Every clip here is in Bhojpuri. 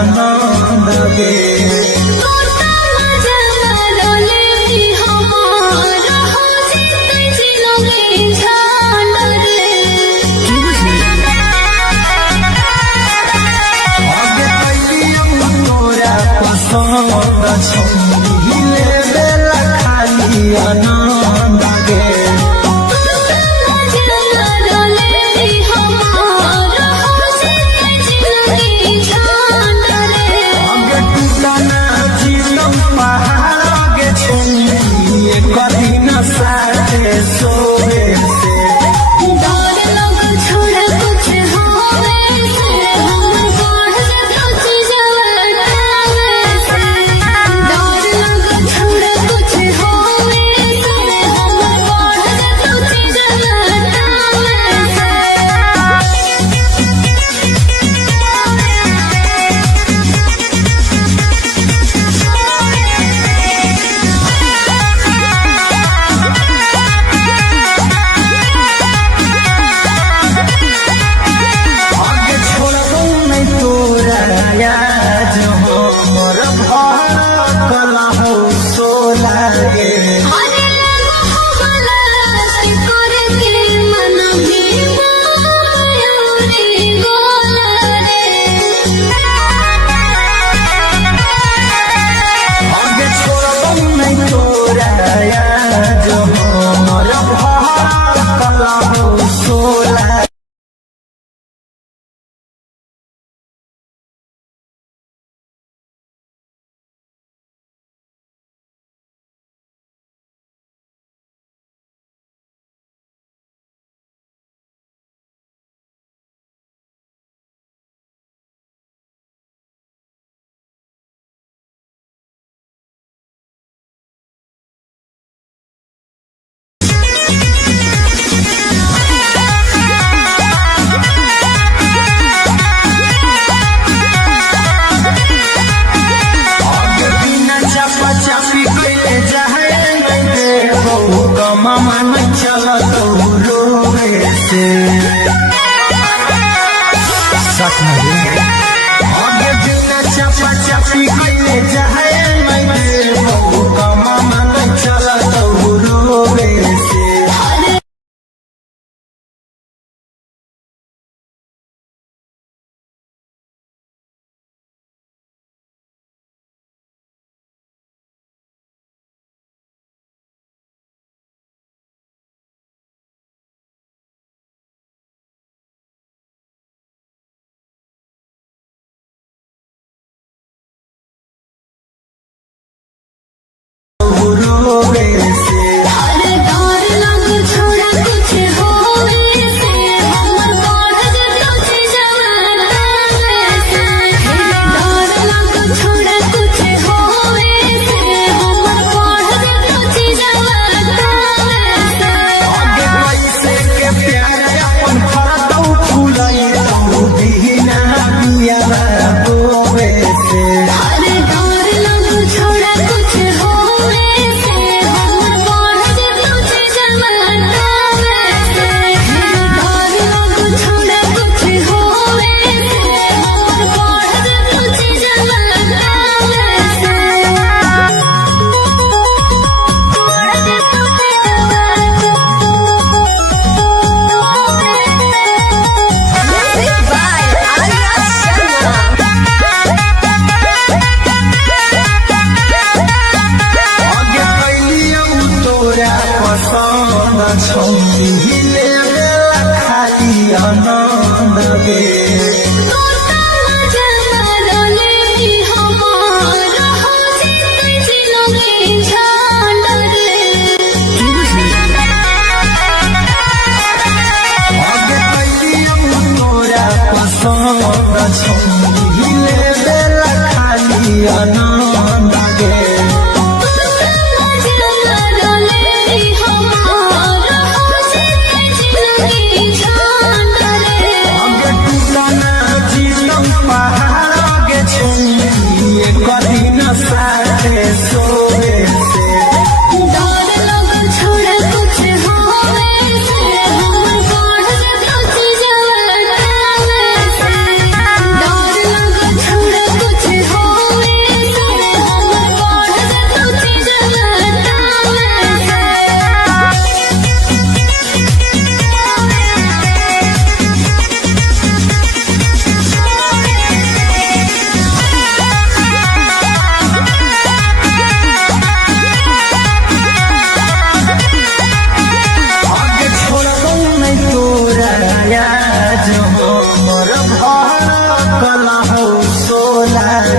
आनंद गे आनंद गे कभी न साथे सोए से मामा न चला तो रोवे से आगे बिना चपा चपी कइले जाए मैं मामा न चला तो रोवे से आनंद गे आनंद गे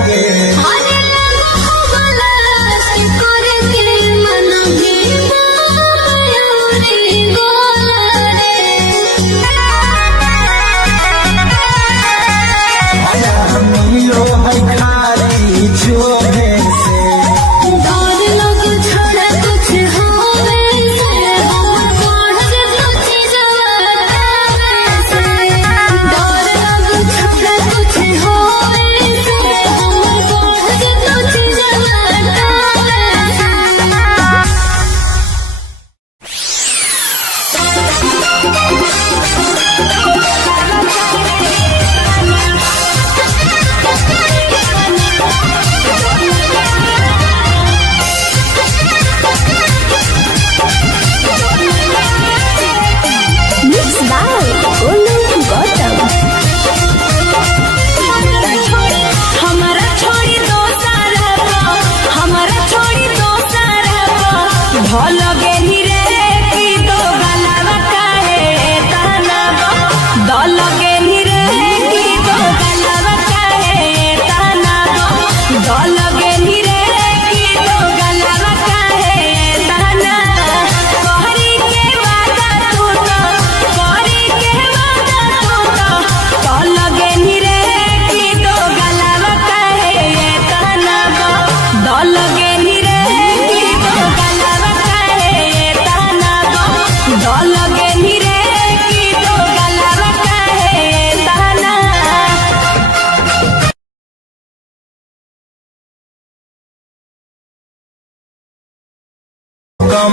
के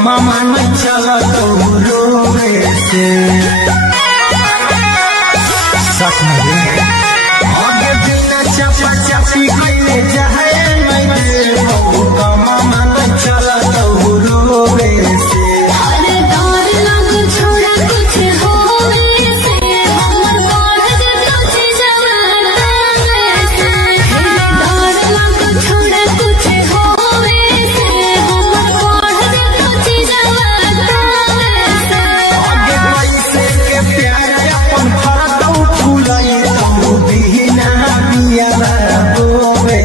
मामा न चला तो रोवे से सच में आगे बिना चपा चपी कइले जाए मैं बहु मामा न चला तो रोवे से अरे डर लग छोड़ा कुछ होवे से हमर बाढ़ जतो चीजवा से डर लग छोड़ा कुछ होवे से हमर बाढ़ जतो चीजवा आगे पैसे के प्यार अपन फरदौ फुलाई तो बिना बिया रोवे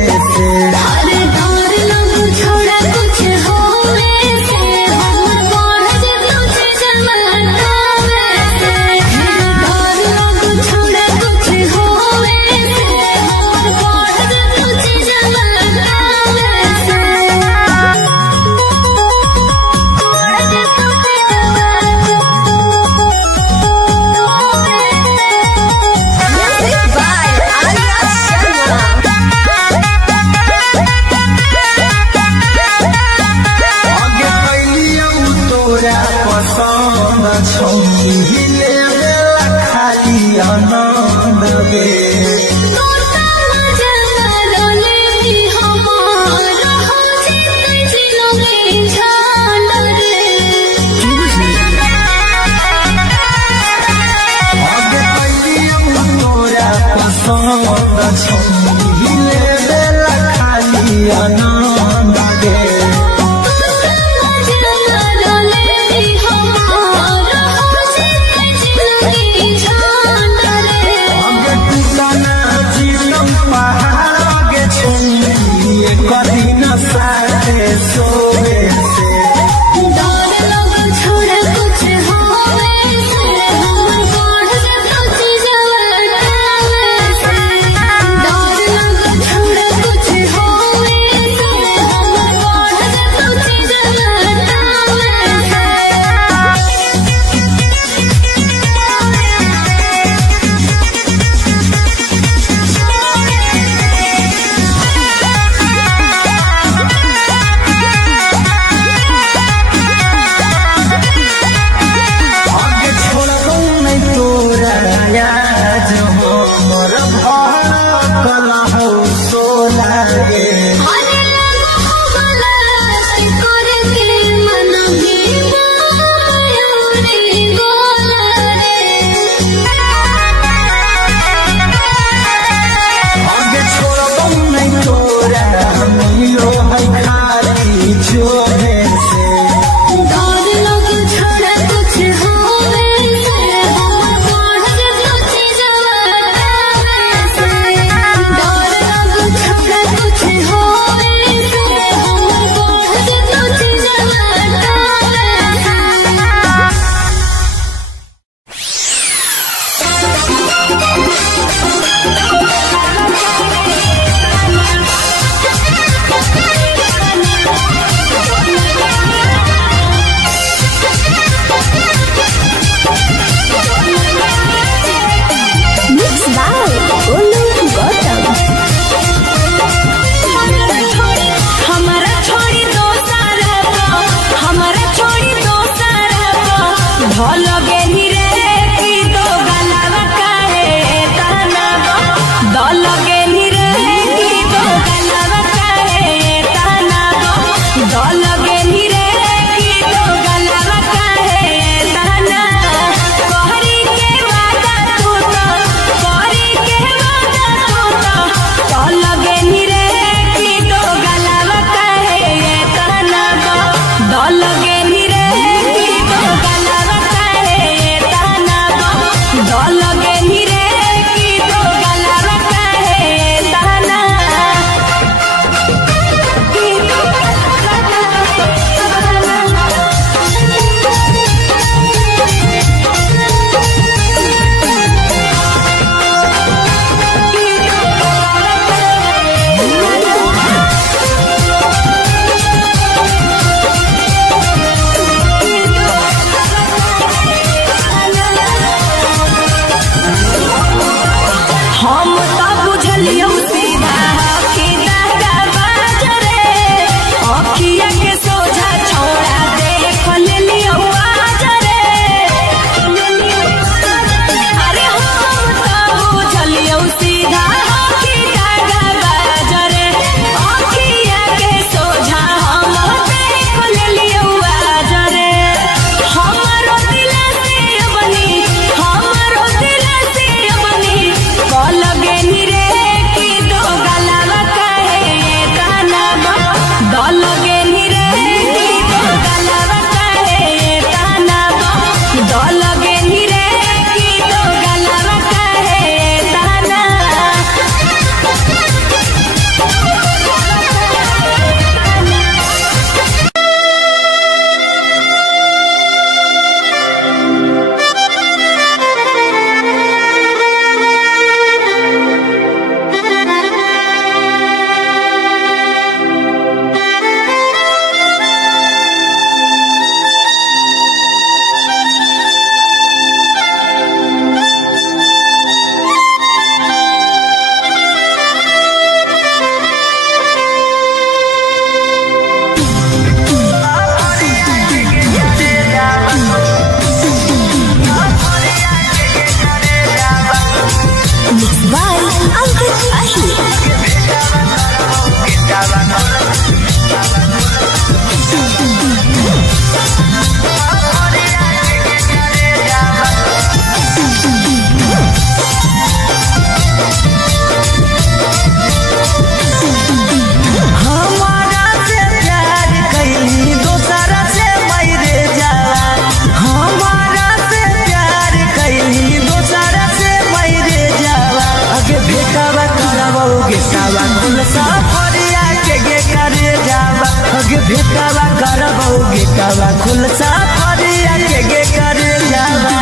भेटावा करबो गेटावा खुलसा फरिया के करे जावा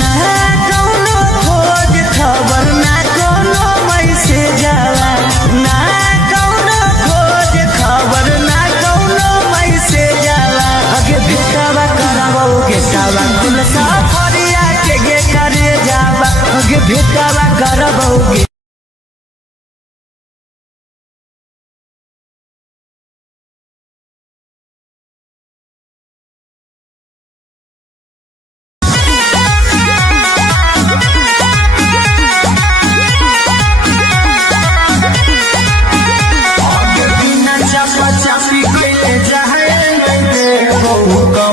ना कोनो खोज खबर ना कोनो मैसेज जावा ना कोनो खोज खबर ना कोनो मैसेज जावा आगे भेटावा करबो गेटावा खुलसा फरिया के करे जावा आगे भेटावा करबो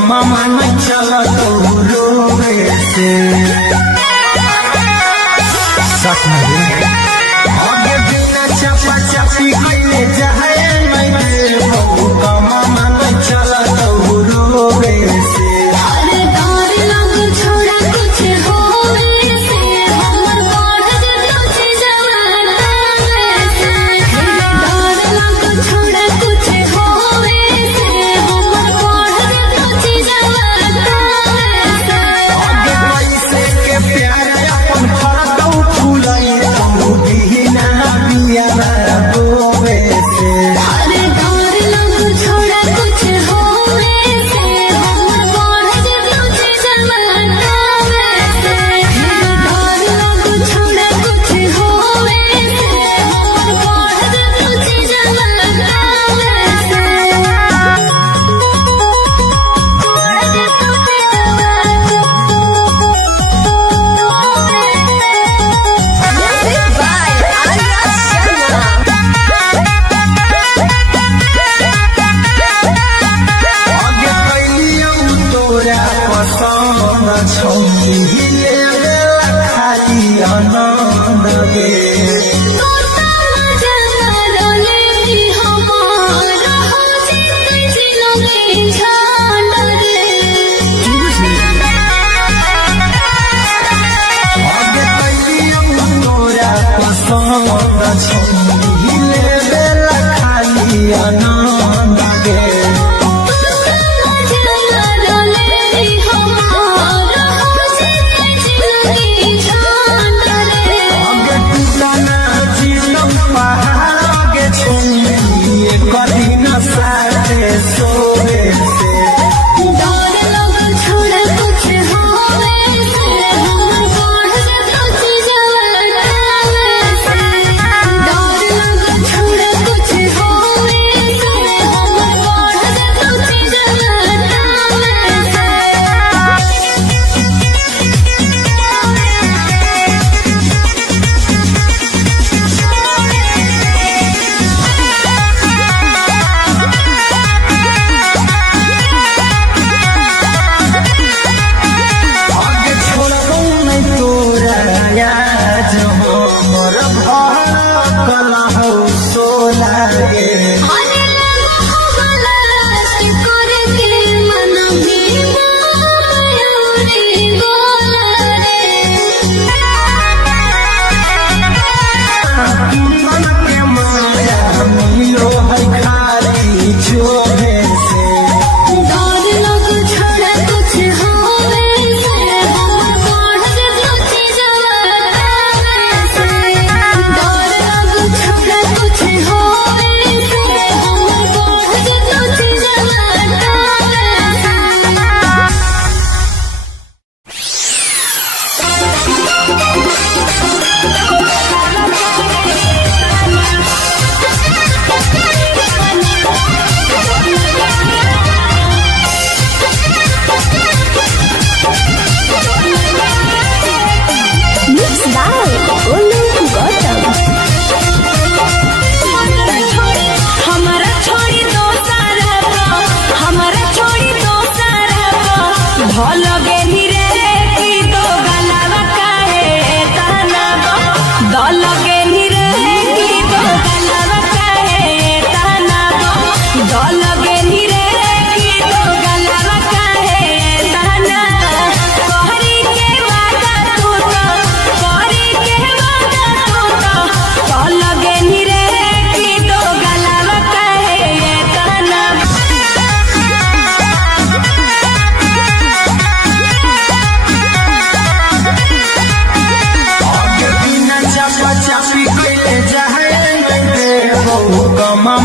मामा न चला तो रोवे से सच में आगे बिना चपा चपी कइले जाए मैं बहु मामा न चला तो रोवे से अरे डर लग छोड़ा कुछ होवे से हमर बाढ़ जतो चीजवा से डर लग छोड़ा कुछ होवे से हमर बाढ़ जतो चीजवा आगे पैसे के प्यार अपन फरकौ फुलाई तू बिना बिया रोवे से अरे डर लग छोड़ा कुछ होवे से हमर बाढ़ जतो चीजवा से डर लग छोड़ा कुछ होवे से हमर बाढ़ जतो चीजवा Music by Arya Sharma.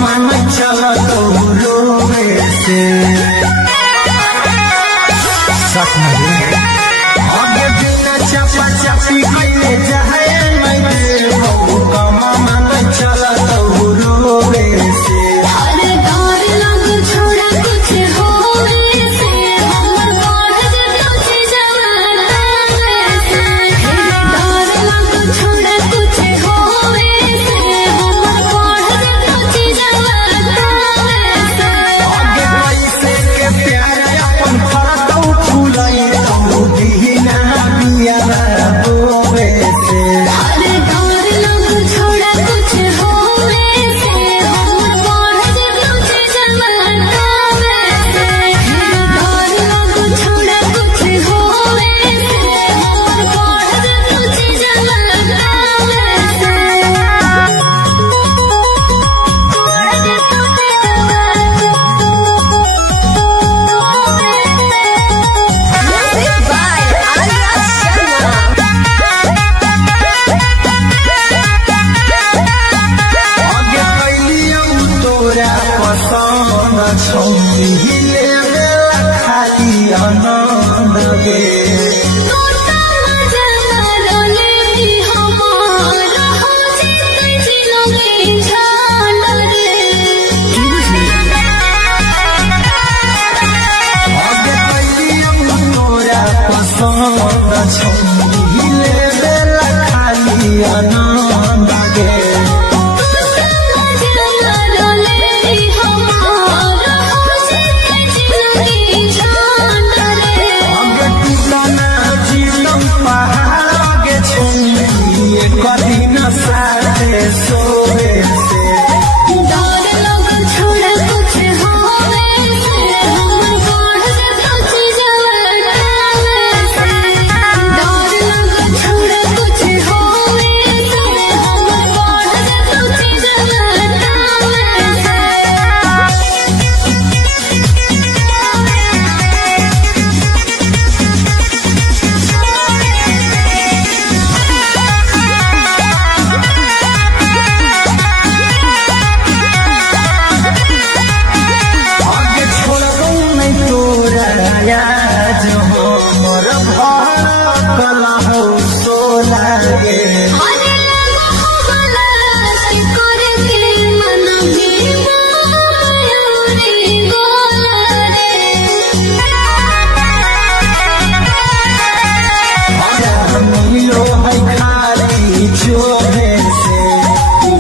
मन चला तो रोवे से आगे बिना चपा चपी कैले जाए मैं कमा मन चला तो रोवे से अरे डर लग छोड़ा कुछ होवे से हमर बढ़ जतो छी जवाना से डर लग छोड़ा कुछ होवे से हमर बढ़ जतो छी जवाना से आगे पैसे के प्यार अपन फरतौ फूलाई तो दीना बिया बोवे से अरे डर लग छोड़ा कुछ होवे से हमर बढ़ जतो छी जवाना से डर लग छोड़ा कुछ होवे से हमर बढ़ जतो छी जवाना Music by Arya Sharma. आगे कैलियौ तोरा पसंद छौली ले खाली आनंद गे तोता मजा रोले हमार हो जिते जिलोगे छान रे आगे कैलियौ तोरा पसंद छौली ले खाली आनंद गे तोता मजा रोले हमार हो जिते जिलोगे छान रे आगे टूटना जीवन पहाड़ आगे छौली कभी न साथे सोवे से डर लग छोड़ा कुछ होवे से हमर बढ़ जतो छी जवाना से डर लग छोड़ा कुछ होवे से हमर बढ़ जतो छी जवाना आगे छोड़बौ नहीं तोरा याद हमर भड़कल हौ सोला गे अरे मोहब्बला से करके मन भी मायूरी गोला रे मिलो है खाली चोरे से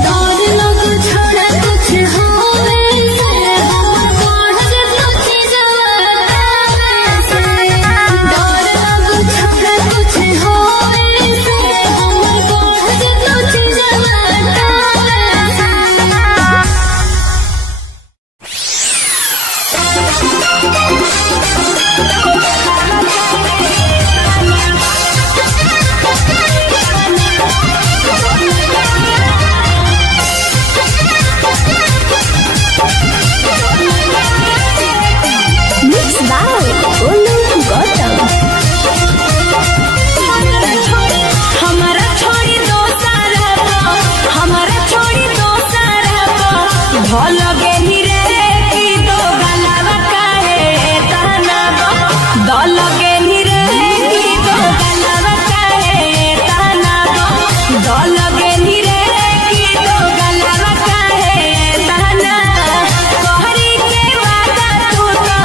डर लग छोड़ा कुछ होवे से हमर बढ़ जतो छी जवाना से डर लग छोड़ा कुछ होवे से हमर बढ़ जतो छी जवाना Mixed by Olu Gautam. हमारा छोड़ी दोसरा हमारा छोड़ी दोसरा भल गेली रे की दो गलावा काहे कहना दल गेली रे की दो गलावा काहे कहना दल गेली रे की दो गलावा काहे कहना कहरी के वादा तू तो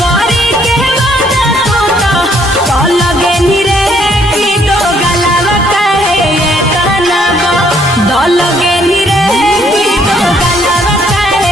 कहरी के वादा तू तो दल गेली रे की दो गलावा काहे कहना दल गेली रे की दो गलावा काहे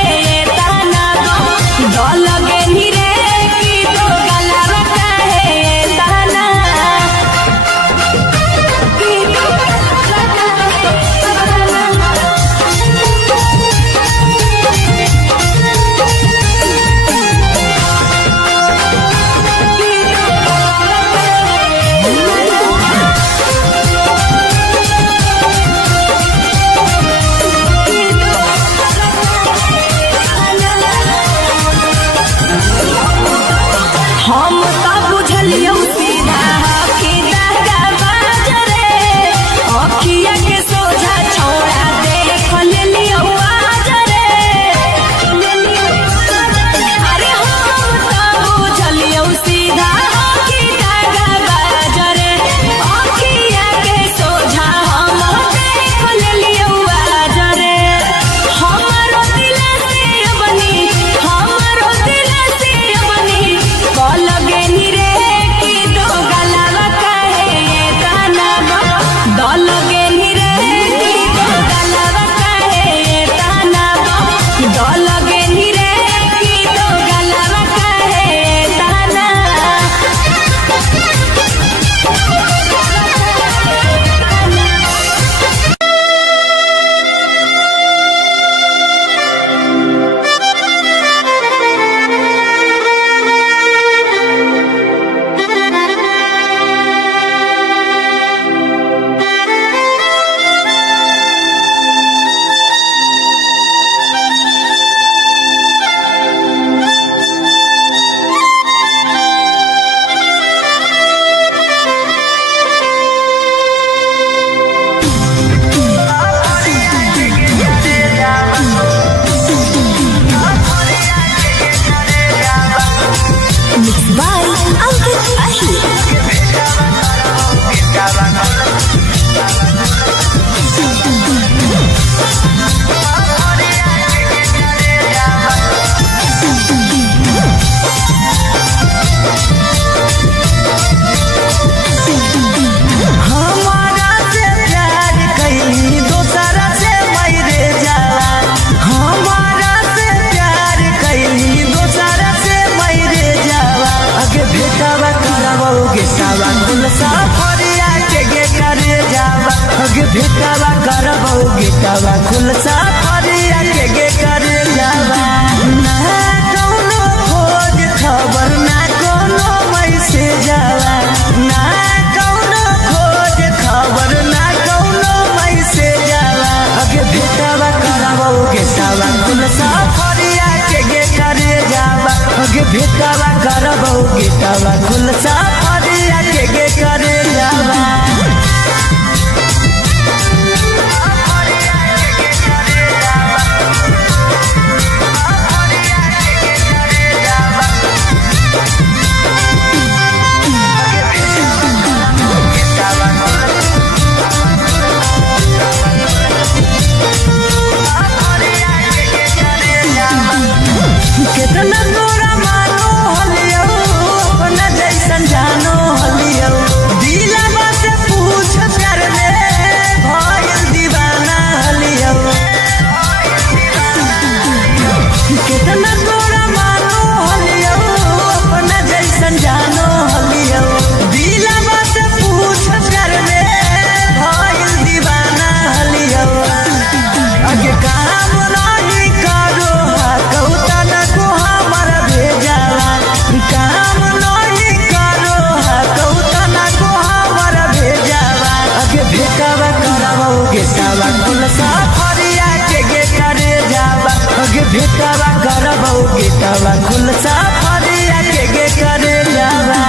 कुल सफरिया के गे करे जावा अगे भेटावा करबो गेटावा कुल सफरिया के गे करे जावा कितना तोरा मानो हलियो अपना जैसन जानो हलियो दिलवा से पूछ कर ले भइल दीवाना हलियो कितना तोरा मानो हलियो अपना जैसन जानो हलियो दिलवा से पूछ कर ले भइल दीवाना हलियो आगे काम नहीं करो कौता न को हमर भेजावा काम नहीं करो कौता न को हमर भेजावा आगे भेटावा करबो गेटावा कुल सफरिया के गे करे जावा आगे भेटावा करबो गेटावा कुल सफरिया के गे करे जावा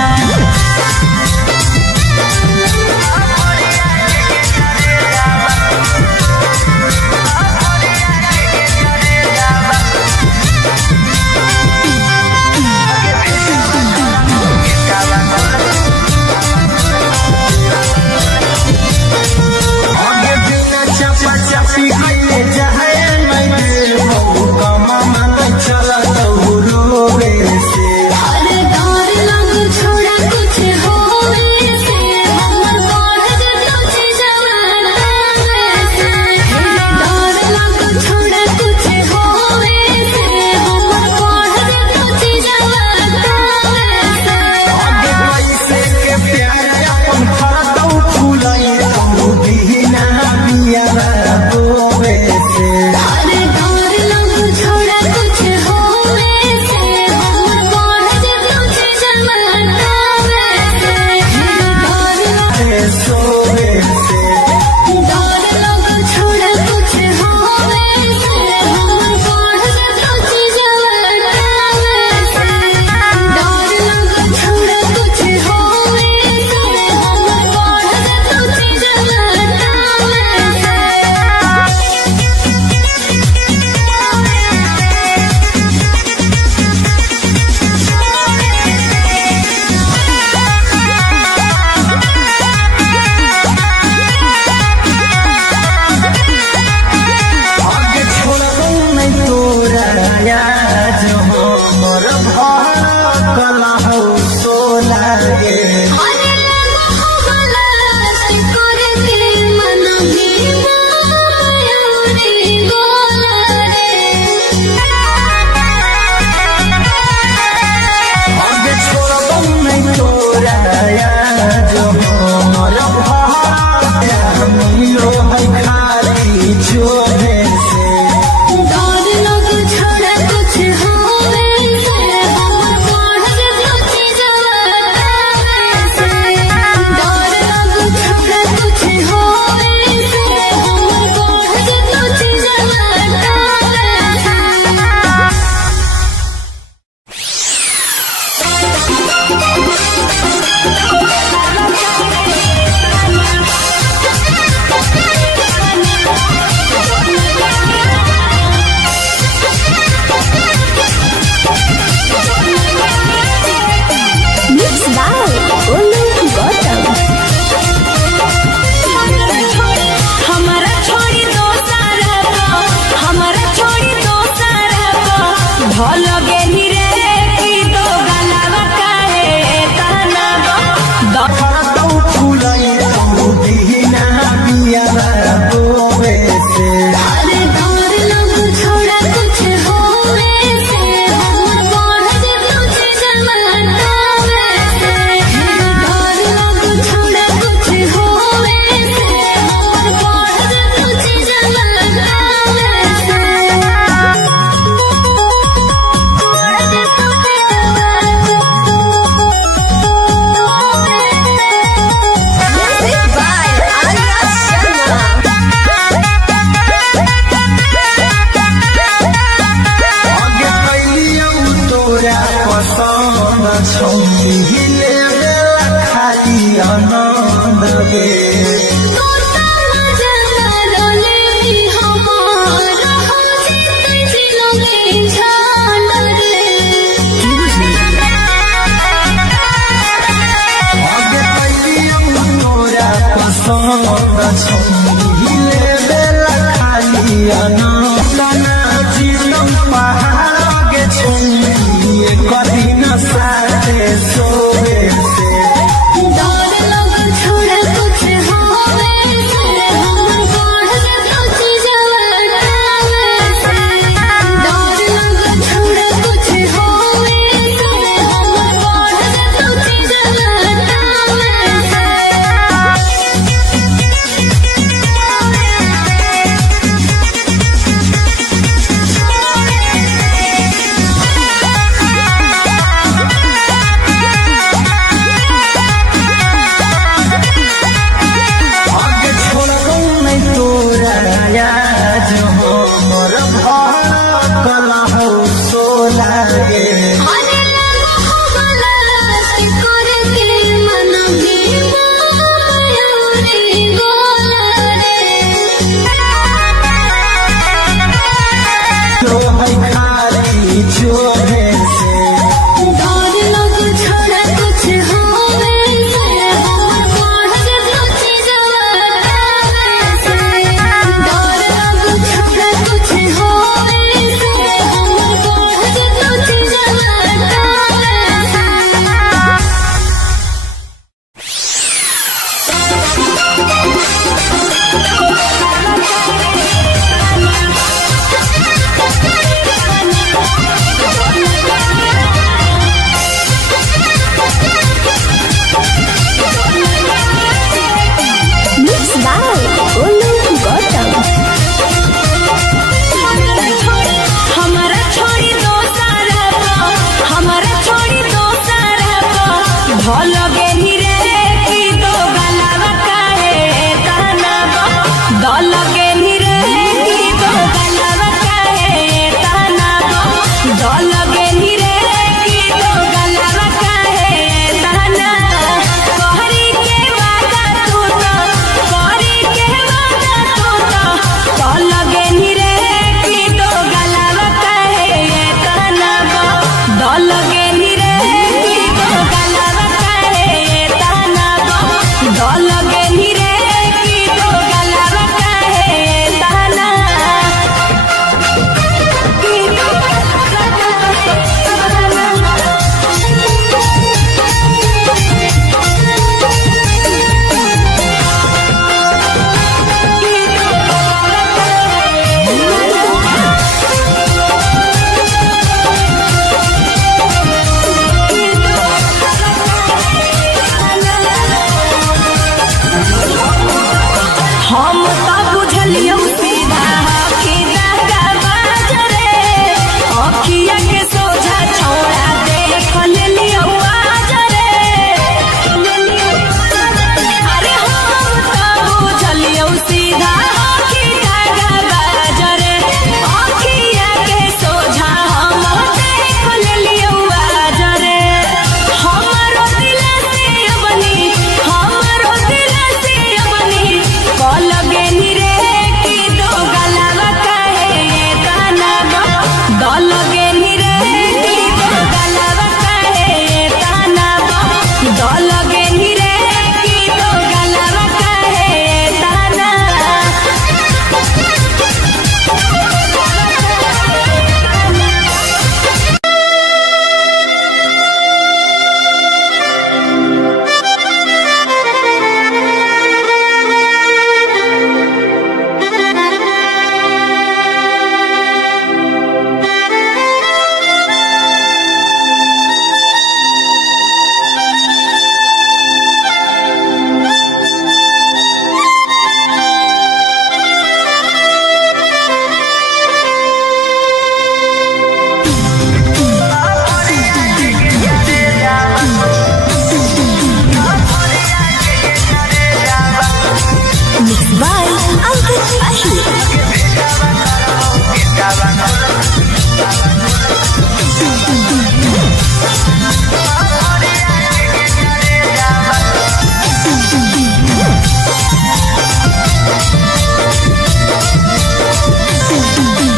छोड़ कुछ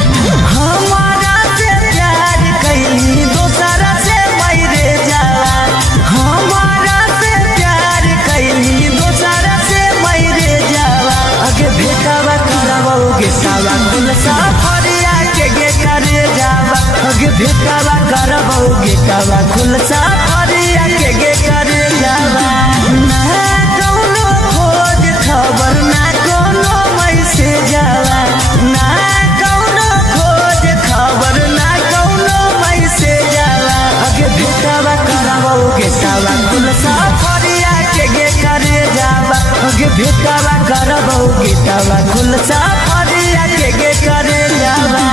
हमारा से प्यार कैली दोसरा से मैरे जावा हमारा से प्यार कैली दोसरा से मैरे जावा आगे भेटावा करावोगे सावा कुल साफरिया के गे करे जावा आगे भेटावा करावोगे कावा कुल साफरिया के गे करे जावा ना कौनो खोज खबर ना कौनो मैसेज जावा ना कौनो खोज खबर ना कौनो मैसेज जावा आगे भेटावा करावोगे सावा कुल साफरिया के गे करे जावा आगे भेटावा करावोगे कावा कुल साफरिया के गे करे जावा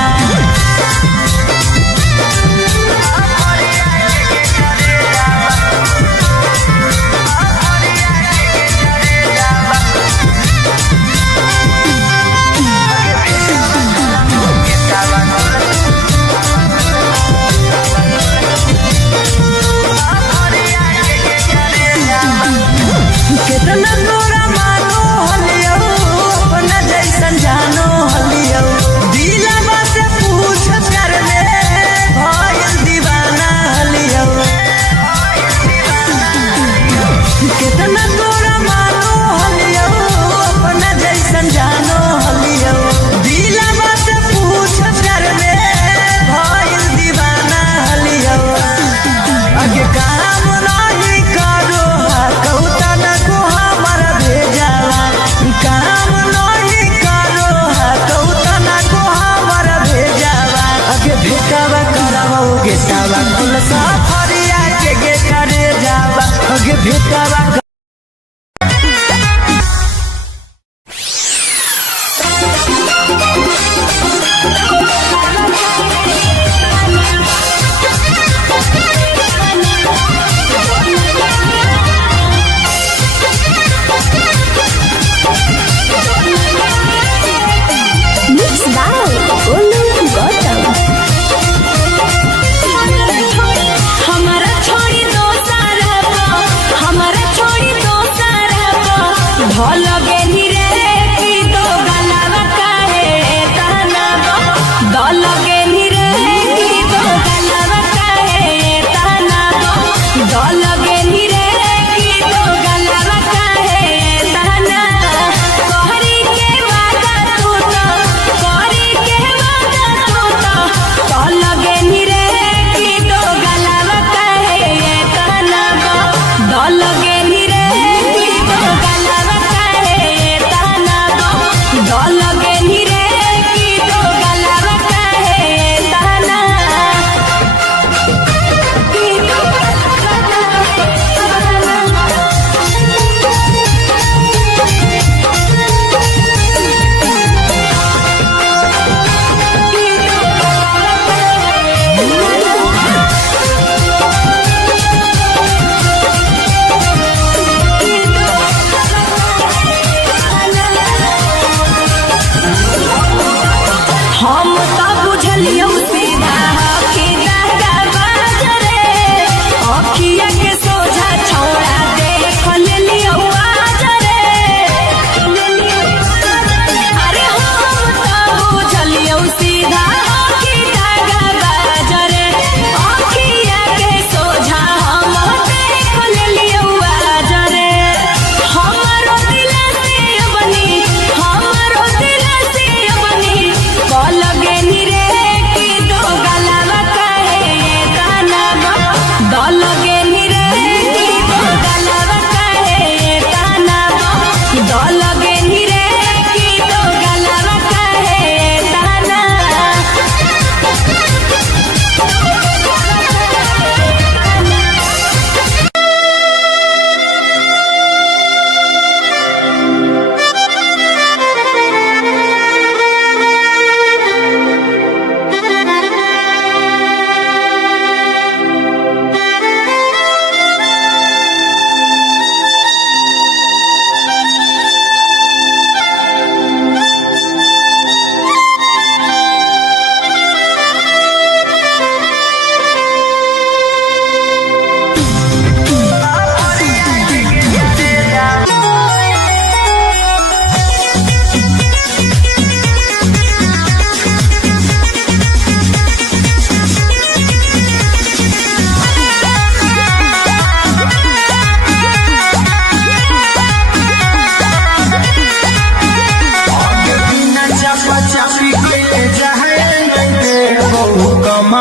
कितना तोरा मानो हलियो अपना जैसन जानो हलियो दिलवा से पूछ कर ले भइल दीवाना हलियो कितना तोरा मानो हलियो अपना जैसन जानो हलियो दिलवा से पूछ कर ले भइल दीवाना हलियो आगे काम नहीं करो कौता न को हमर भेजावा काम नहीं करो कौता न को हमर भेजावा आगे भेटावा करावोगे सावा कुल साफरिया के गे करे जावा आगे भेटावा हमारा छोड़ी दो सारा हमारा छोड़ी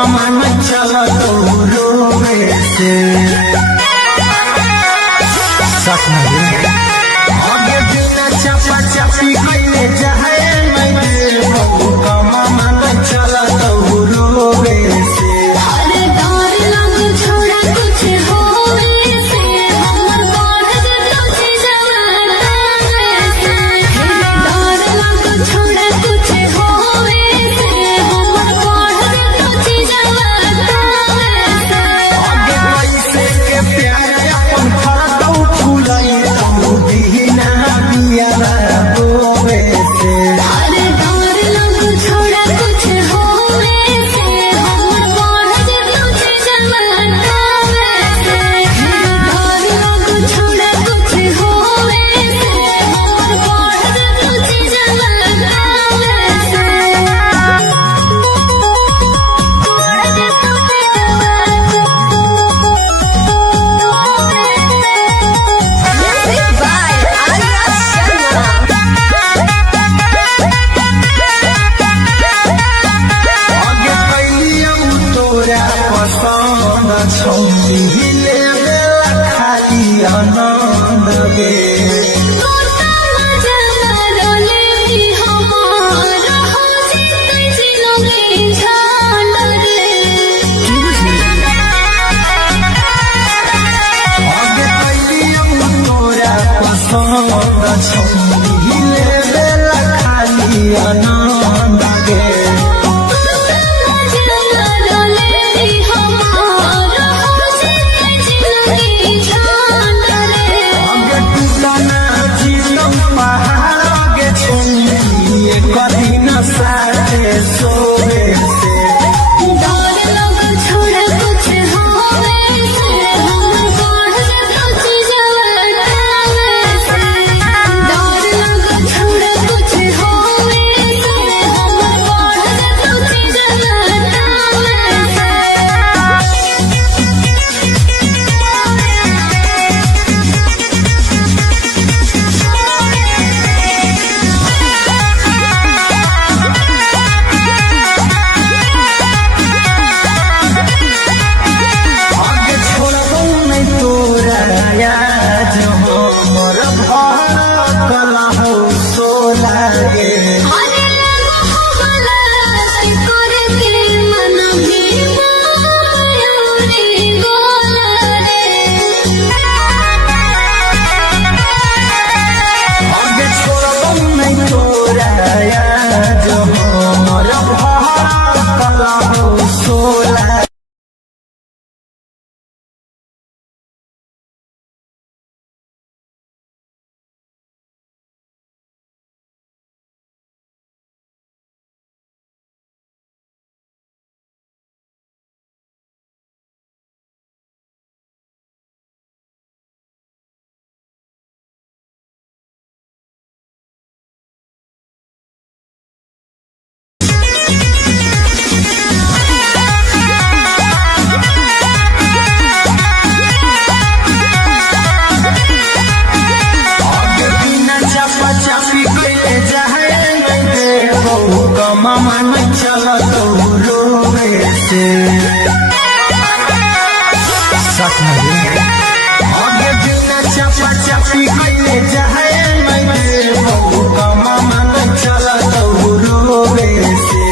मन चला तो रोवे से सच में आगे बिना चपा चपी कइले जाए मैं बहु कमा मन चला तो रोवे से अरे डर लग छोड़ा कुछ होवे से हमर बढ़ तुझे जवाना से डर लग छोड़ा कुछ होवे से हमर बढ़ तुझे जवाना से आगे कैसे के प्यार अपन फरदौ फुलाई तू बिना बिया रोवे से अरे डर लग छोड़ा कुछ होवे से हमर बढ़ तुझे जवाना से डर लग छोड़ा कुछ होवे से हमर बढ़ तुझे जवाना Music by Arya आगे कैलियौ तोरा पसंद छौरी ले खाली आनंद गे आगे कैलियौ तोरा पसंद छौरी ले खाली आनंद गे आगे टूटना जीतौ पहाड़ आगे छौरी कदी न साथे सोवे से आगे छोड़बौ नहीं तोरा याद हो मोर भर कला हो सोला गे आगे छोड़बौ नहीं तोरा याद हो मोर भर कला हो सोला आगे बिना चपा चपी कइले जाए मैं बहु कमा मन चला तो रोवे से सच में आगे बिना चपा चपी कइले जाए मैं बहु कमा मन चला तो रोवे से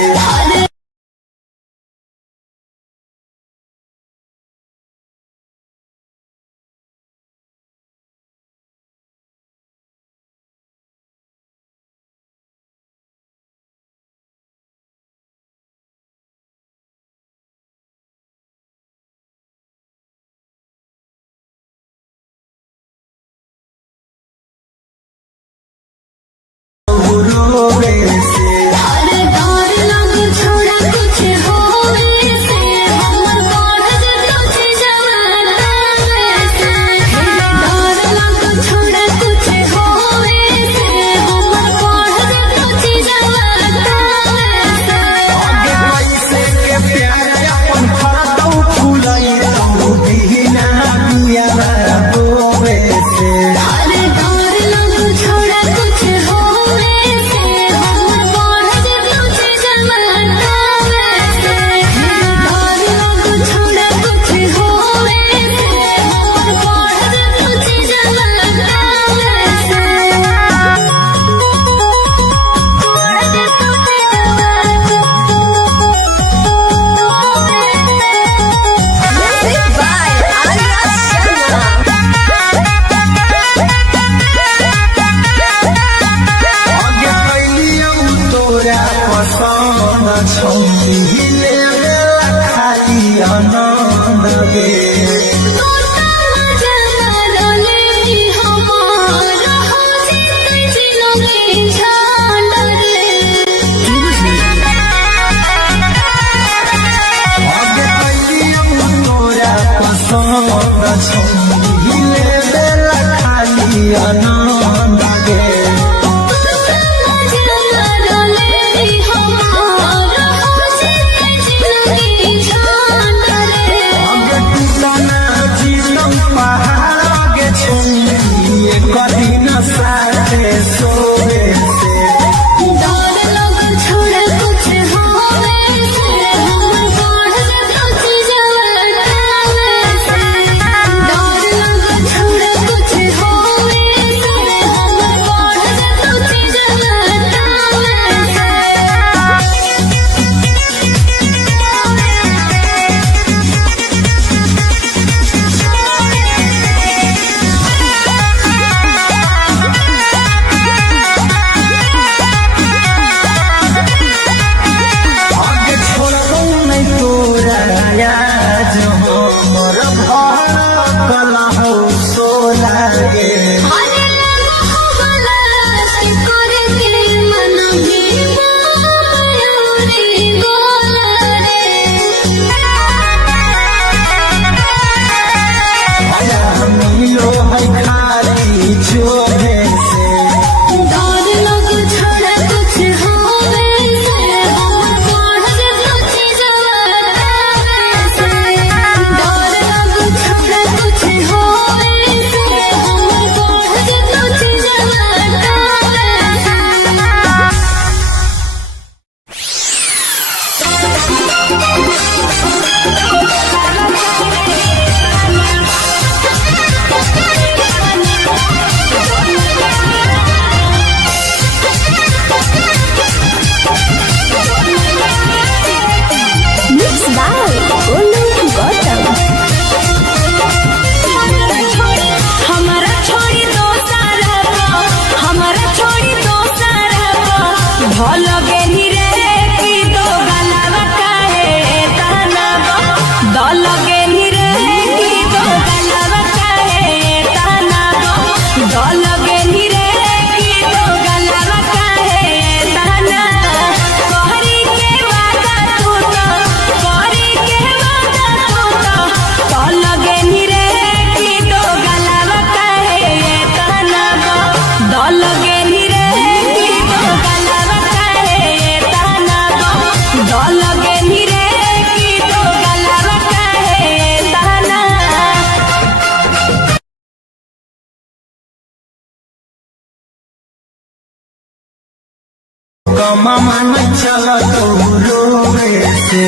कमा मन चल तो रोवे से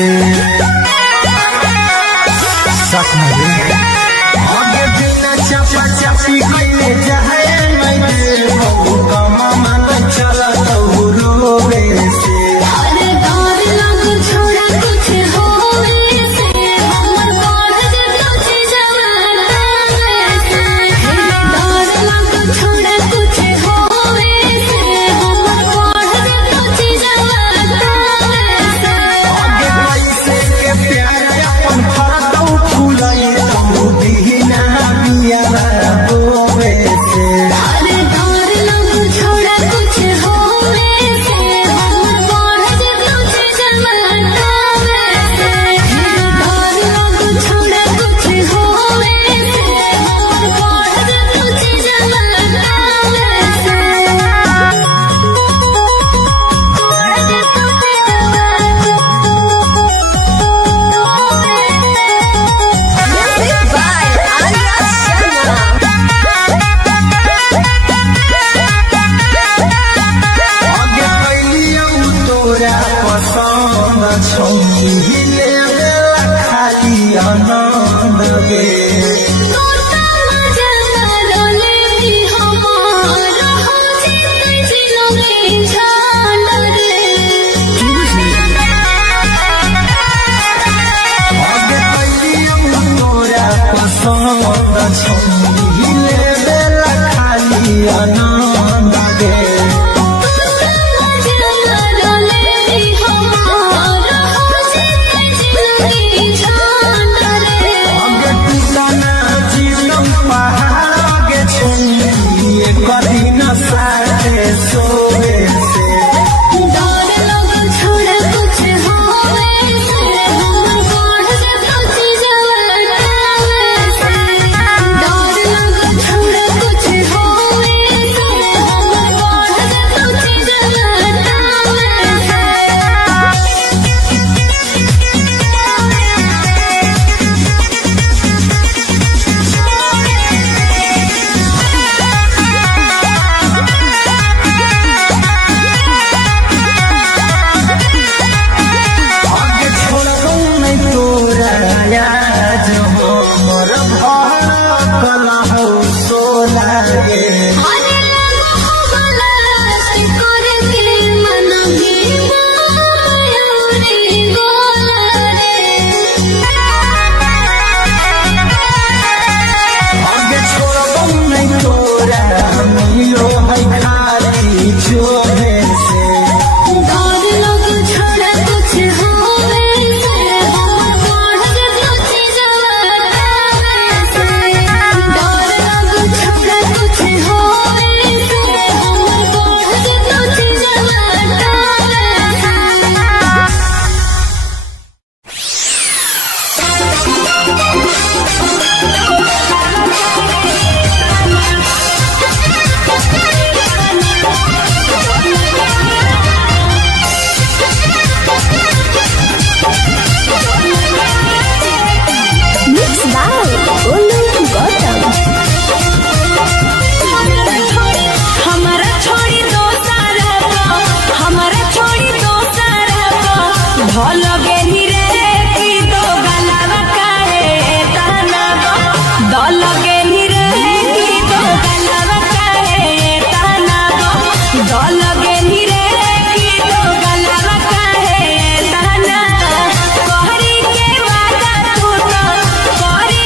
सच में आगे बिना चपा चपी कइले जाए नहीं बहु कमा मन चल तो रोवे से अरे डर लग छोड़ा कुछ होवे से हमर बढ़ जतो जवाना से डर लग छोड़ा कुछ होवे से हमर बढ़ जतो जवाना से आगे पैसे के प्यार अपन फरदौ फूलई तू दीना बिया होवे से अरे डर लग छोड़ा कुछ होवे से हमर बढ़ जतो जवाना से डर लग छोड़ा कुछ होवे से हमर बढ़ जतो जवाना Music by Arya Sharma. आगे कैलियौ तोरा पसंद छौनी लेला खाली आनंद गे तोता मजा रोले भी हमार हो जितने जिलों में जान रे आगे कैलियौ तोरा पसंद छौनी लेला खाली आनंद गे तोता मजा रोले भी हमार हो जितने जिलों में जान रे आगे टूटना जीवन पहाड़ आगे छौनी कदी न साथे सोवे से डर लग छोड़ा कुछ होवे से हमर बढ़ जतो जवाना से डर लग छोड़ा कुछ होवे से हमर बढ़ जतो जवाना आगे छोड़बौ नहीं तोरा याद हो मोर भड़कल हौ सोला गे अरे लगो भला से करके मन भी मयूरी गोला आगे छोड़बौ नहीं तोरा मिलो है खाली जोहे से डर लग छोड़ा कुछ होवे से हमर बढ़ जतो जवाना से डर लग छोड़ा कुछ होवे से हमर बढ़ जतो जवाना Mixed by Olu Gautam. हमारा छोड़ी दो सारा हमारा छोड़ी दो सारा भल गेली रे की दो गलावा काहे ताना दल गेली रे की दो गलावा काहे ताना दल गेली रे की दो गलावा काहे ताना कहरी के वादा तू तो कहरी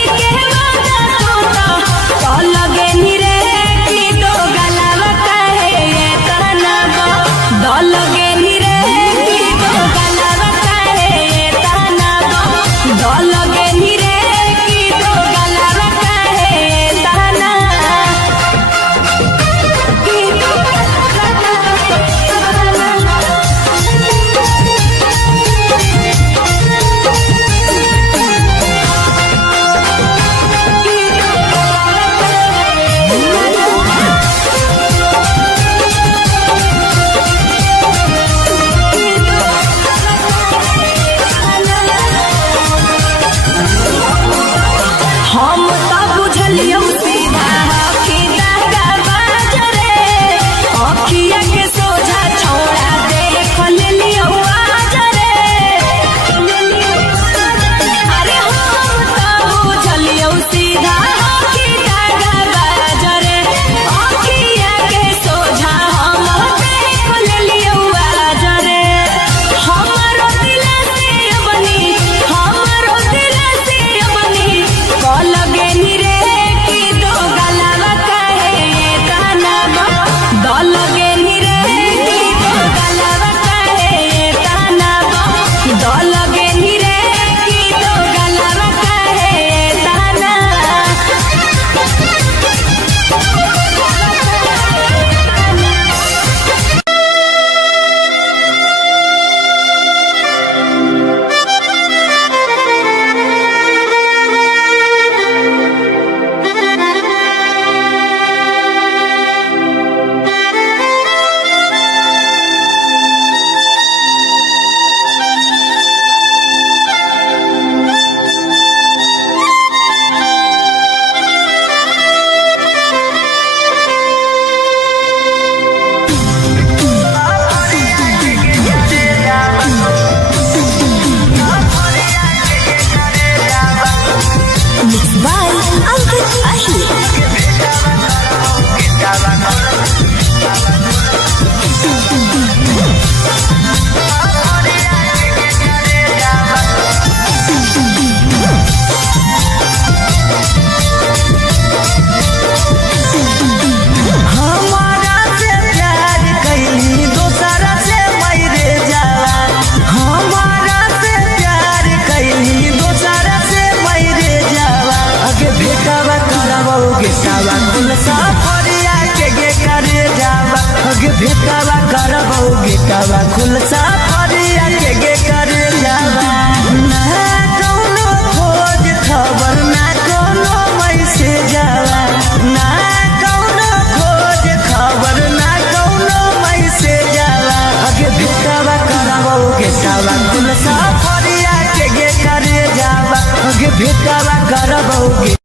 भेटवा करबौगे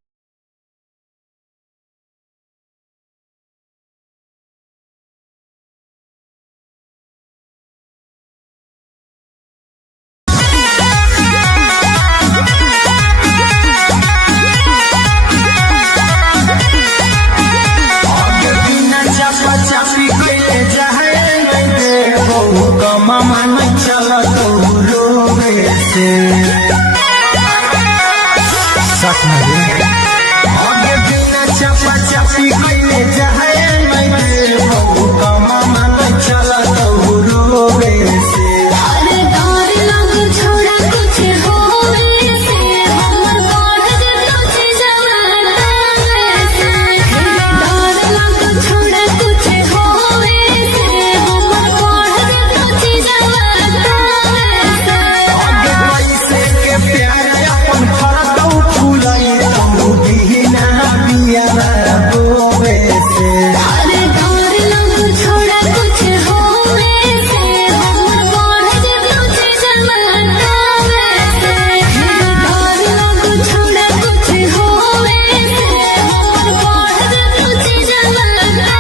मामा नहीं चला तो रोवे से सच में आगे बिना चपा चपी कइले जाए नहीं हो मामा नहीं चला तो रोवे से अरे डर लग छोड़ा कुछ होवे से हमर बढ़ जतो जवाना से डर लग छोड़ा कुछ होवे से हमर बढ़ जतो जवाना से आगे पैसे के प्यार अपन फरतौ फुलाई तू दीना बिया रोवे से अरे डर लग छोड़ा कुछ होवे से हमर बढ़ जतो जवाना से डर लग छोड़ा कुछ होवे से हमर बढ़ जतो जवाना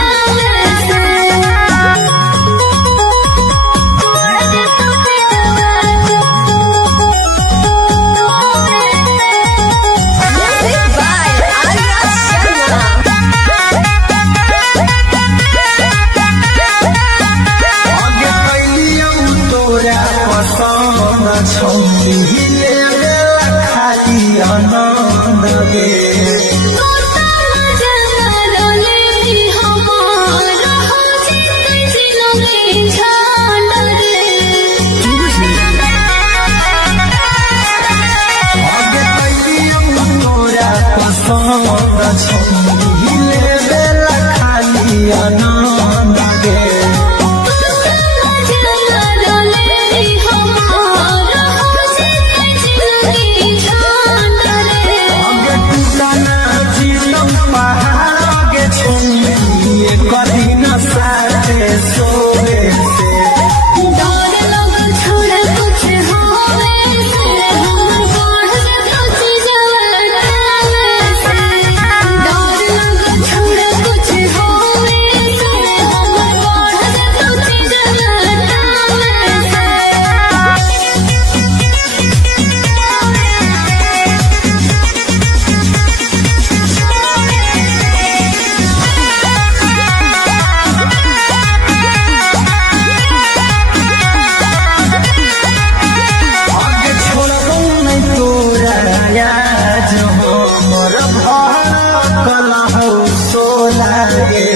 आगे कैलियौ तोरा पसंद छौली खाली आनंद गे आगे कैलियौ तोरा पसंद छौली खाली आनंद गे आगे टूटना जीवन पहाड़ आगे छोड़िए कभी न साथे सोवे से आगे छोड़बौ नहीं तोरा आज हमर भड़कल हौ सोला गे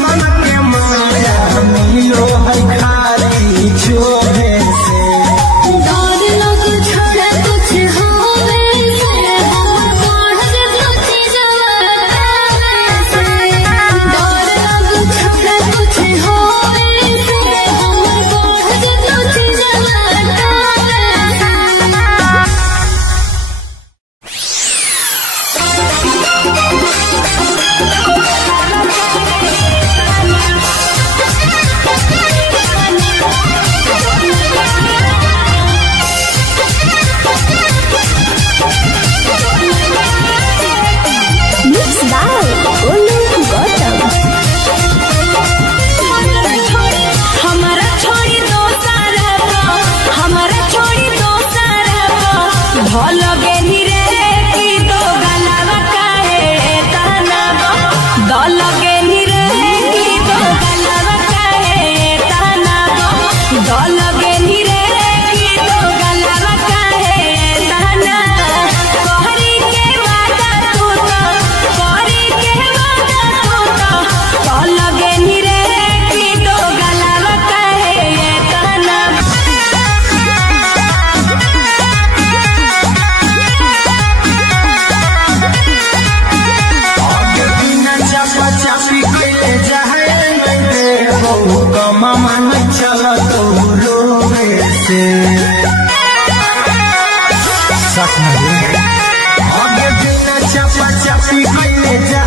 मन के माया मिलो है खाली छोड़े से सच में आगे बिना चपा चपी कइले जा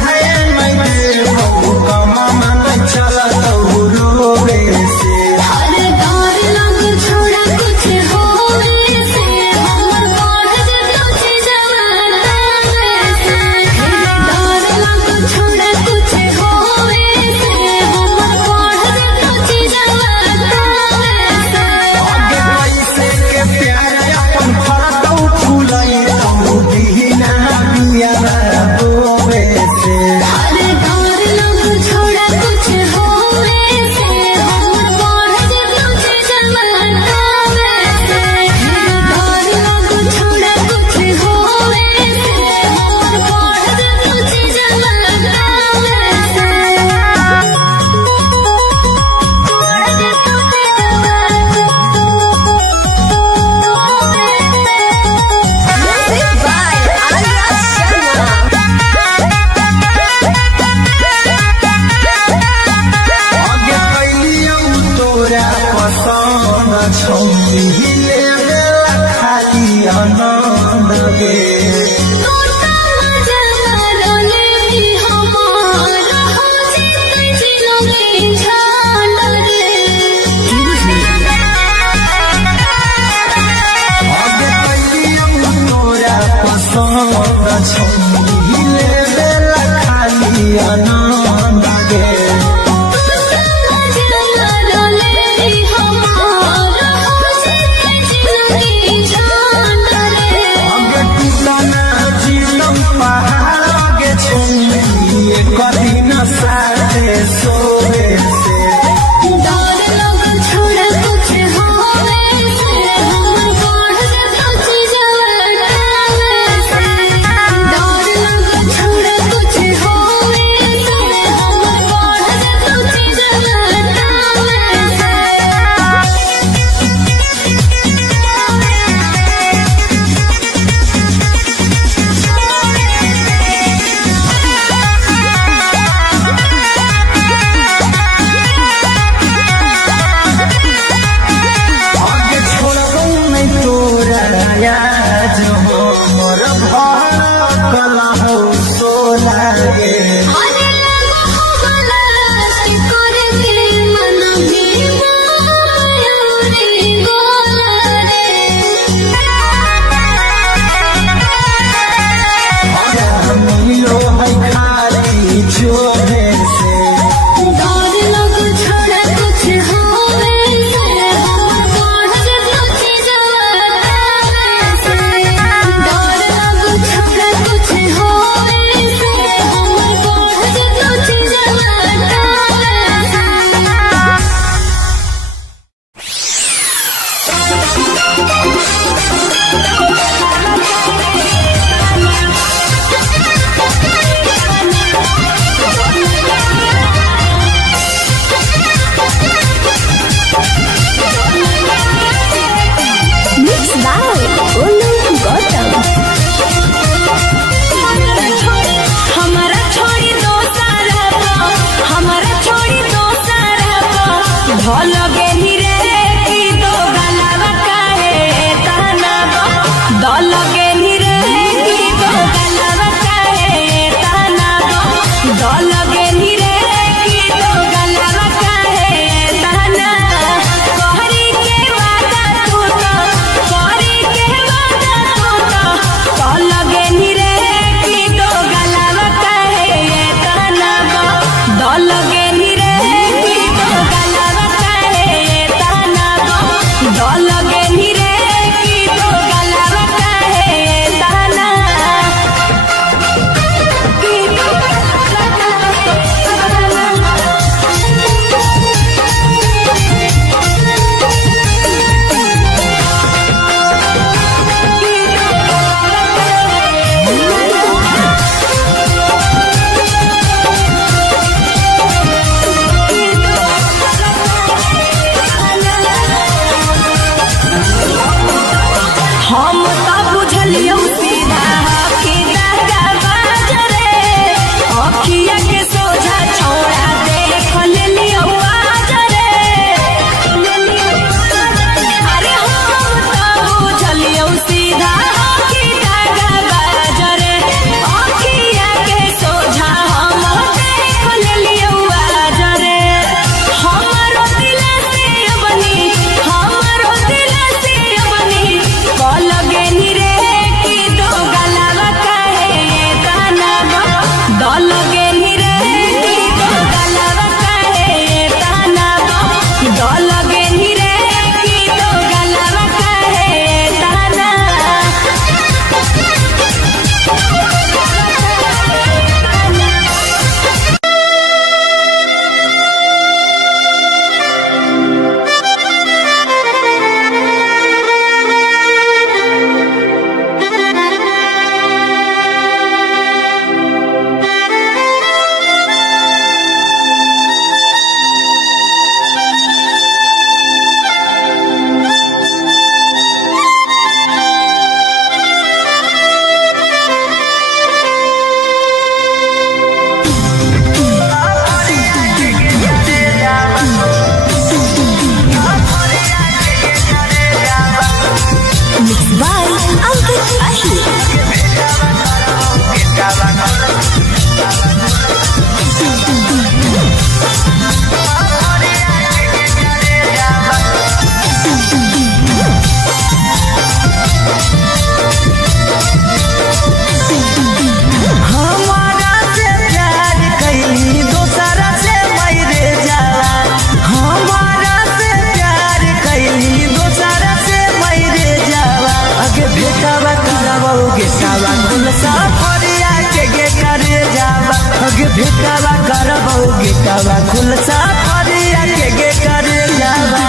गिटावा खुल सफरिया के गे करे जावा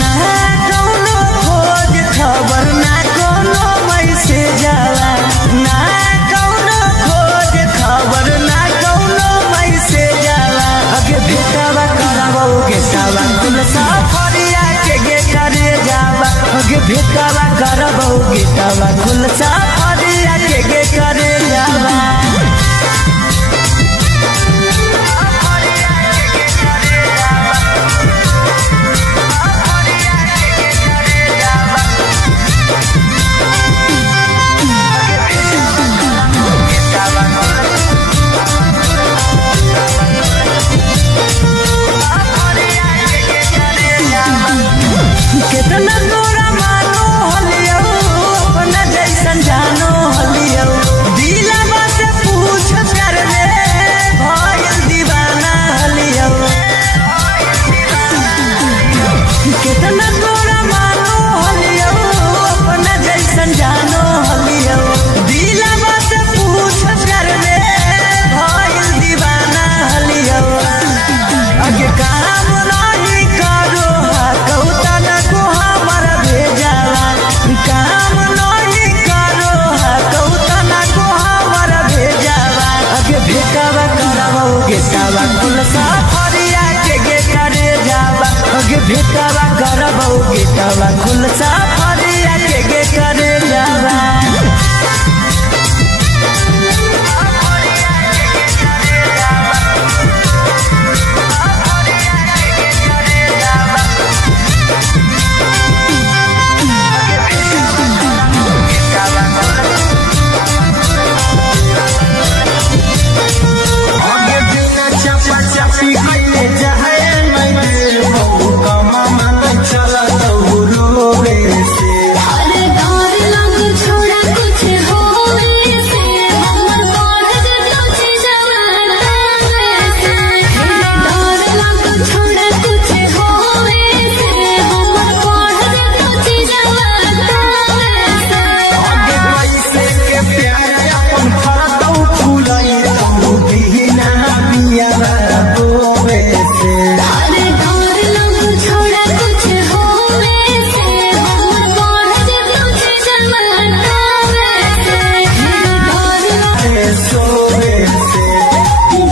ना कौनो खोज खबर ना कोनो मैसेज आवा ना कौनो खोज खबर ना कोनो मैसेज आवा अगे भेटावा करावो गिटावा खुल सफरिया के गे करे जावा अगे भेटावा करावो गिटावा खुल सफरिया के गे करे जावा कितना तोरा मानो हलियो अपना जैसन जानो हलियो दिलवा से पूछ कर ले भइल दीवाना हलियो कितना तोरा मानो हलियो अपना जैसन जानो हलियो दिलवा से पूछ कर ले भइल दीवाना हलियो अगे काम नहीं करो कौता न को हमर भेजावा काम नहीं करो कौता न को हमर भेजावा अगे भेटावा करावो गेटावा खुल सफरिया के गे करे जावा अगे भेटावा करावो गेटावा खुल सफरिया के गे करे जावा अरे डर लग छोड़ा कुछ होवे से हमर बढ़ जतो जवाना से डर लग छोड़ा कुछ होवे से हमर बढ़ जतो जवाना से के प्यार अपन फरतौ फुलाई तू बिना बिया बोवे से अरे डर लग छोड़ा कुछ होवे से हमर बढ़ जतो जवाना से डर सोवे से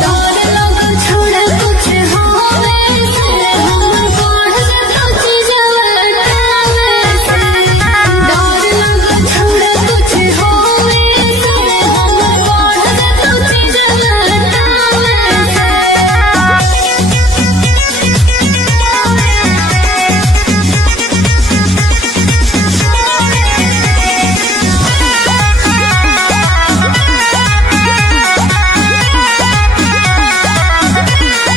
डर लग छोड़ा कुछ होवे से हमर बढ़ जतो जवाना से डर लग छोड़ा कुछ होवे से हमर बढ़ जतो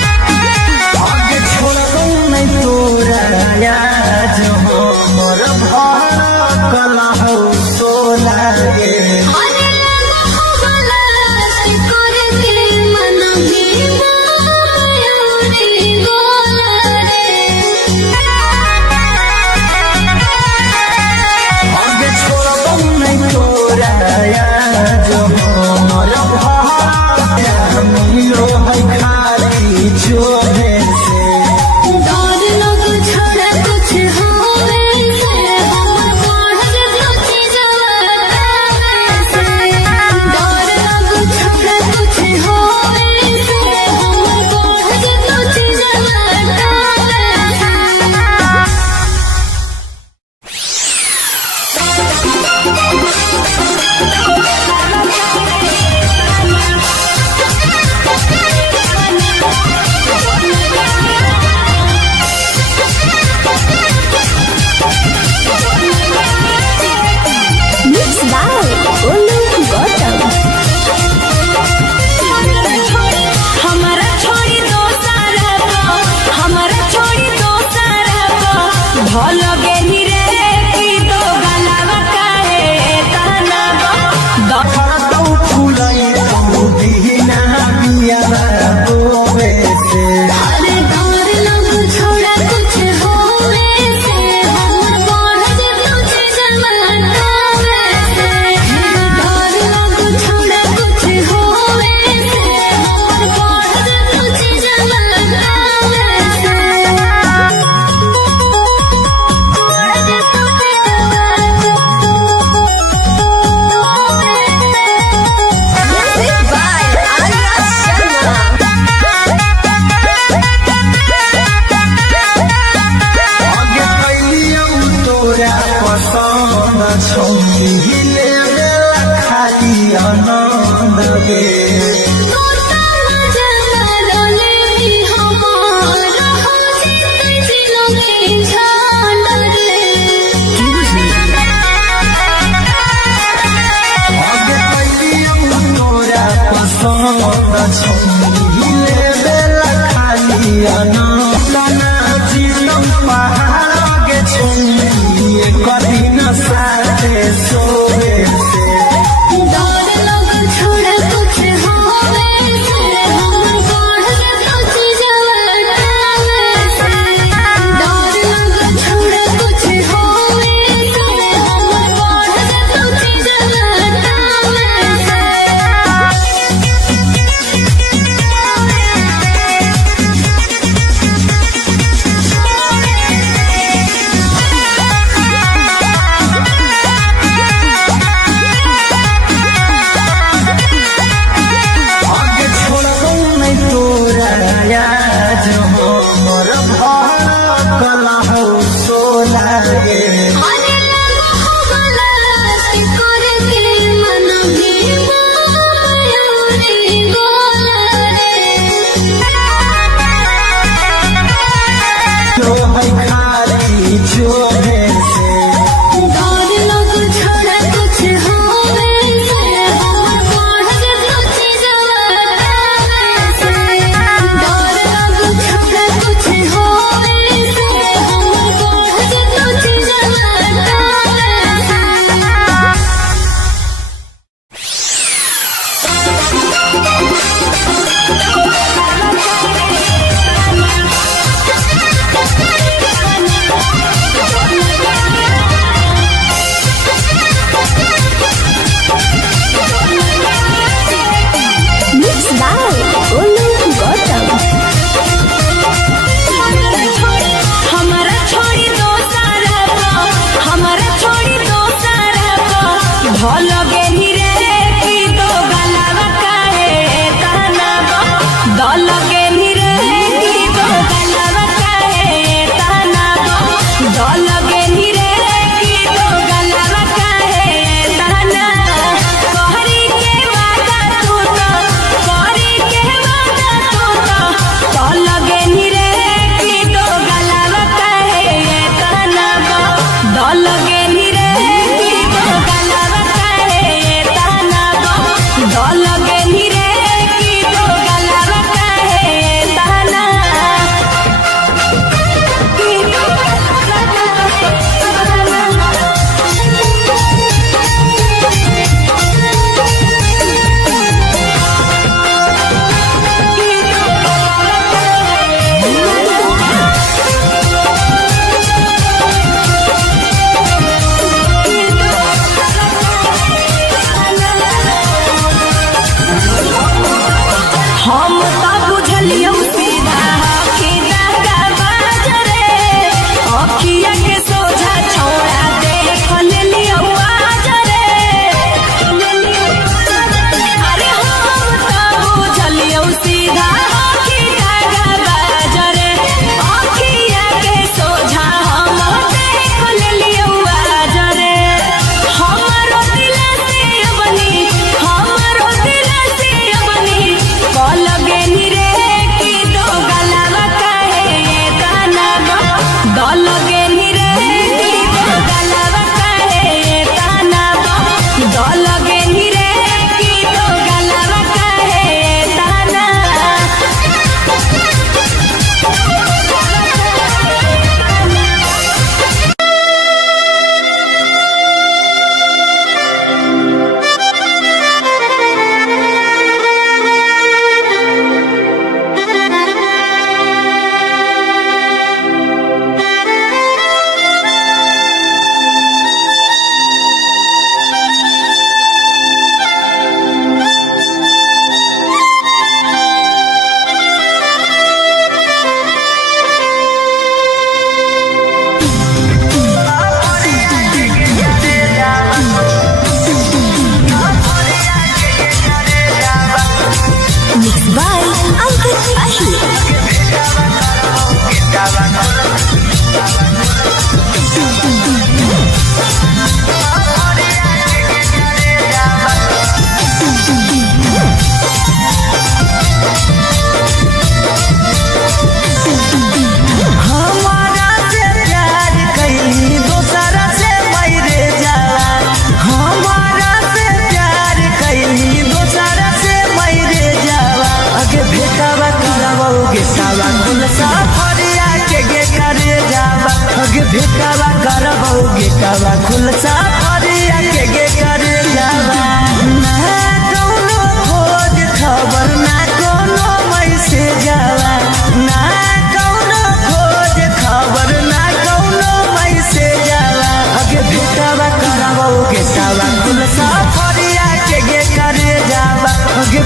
आगे छोड़ो नहीं तोरा याद हो मोर भर कला हो सोला गे अरे लगो गलत करे दे मन भी मायूरी गोला आगे छोड़ो नहीं तोरा याद हो मोर भर मिलो है खाली छोड़े से डर लग छोड़ा कुछ होवे से हमर बढ़ जतो जवाना से डर लग छोड़ा कुछ होवे से पर छले बेला खालिया ना लाना जीतम पहाड़ के छुई कदी न साथे सोवे से डर लगल छोड़ा कुछ होवे से हमर बढ़ कुछ जवाना से डर लगल छोड़ा कुछ होवे से हमर बढ़ कुछ जवाना से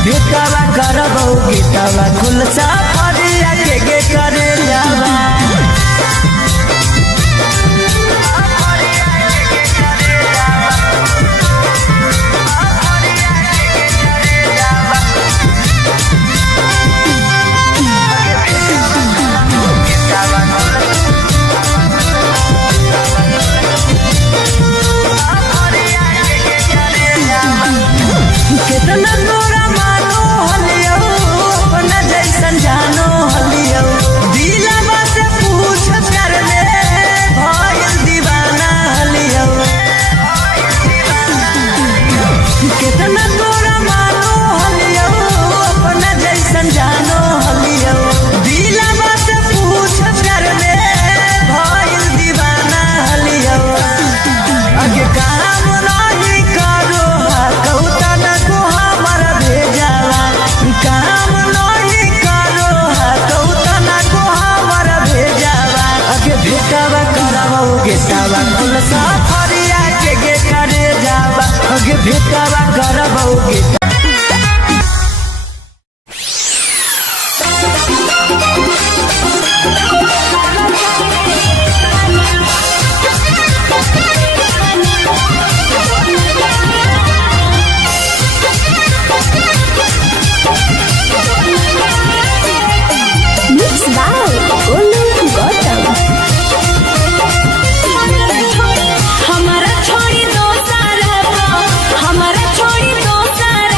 भेटवा करबौ गीतवा कुल सफरिया के गे करे जावा कितना तोरा मानो हलियो अपना जैसन जानो हलियो दिलवा से पूछ कर ले भइल दीवाना हलियो कितना तोरा मानो हलियो अपना जैसन जानो हलियो दिलवा से पूछ कर ले भइल दीवाना हलियो आगे काम नहीं करो कौता न को हमर भेजावा काम नहीं करो कौता न को हमर भेजावा आगे भेटवा करबौ गेटवा कुल सफरिया के गे करे जावा आगे भेटवा करबौ गेट हमारा छोड़ी दो सारा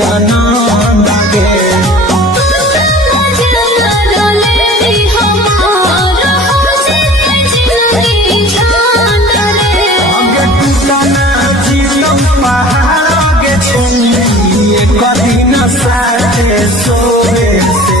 आनंद के आगे टूटना जीतम पहाड़ के छुई कभी न साथे सोए से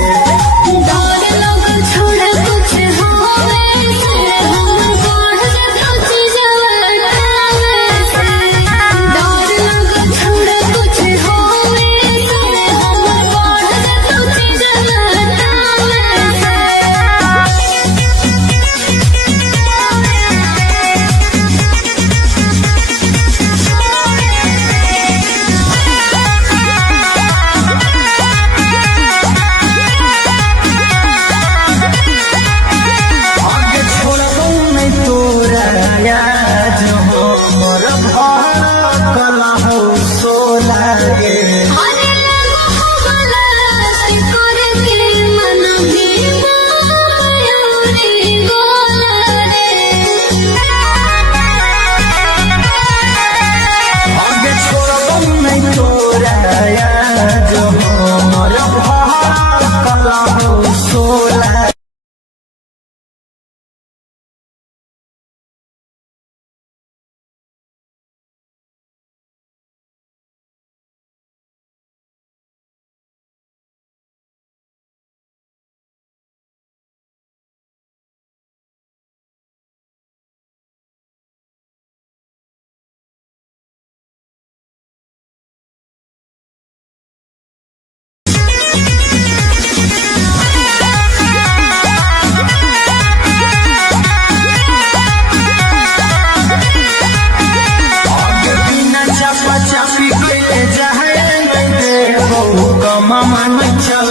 मन चल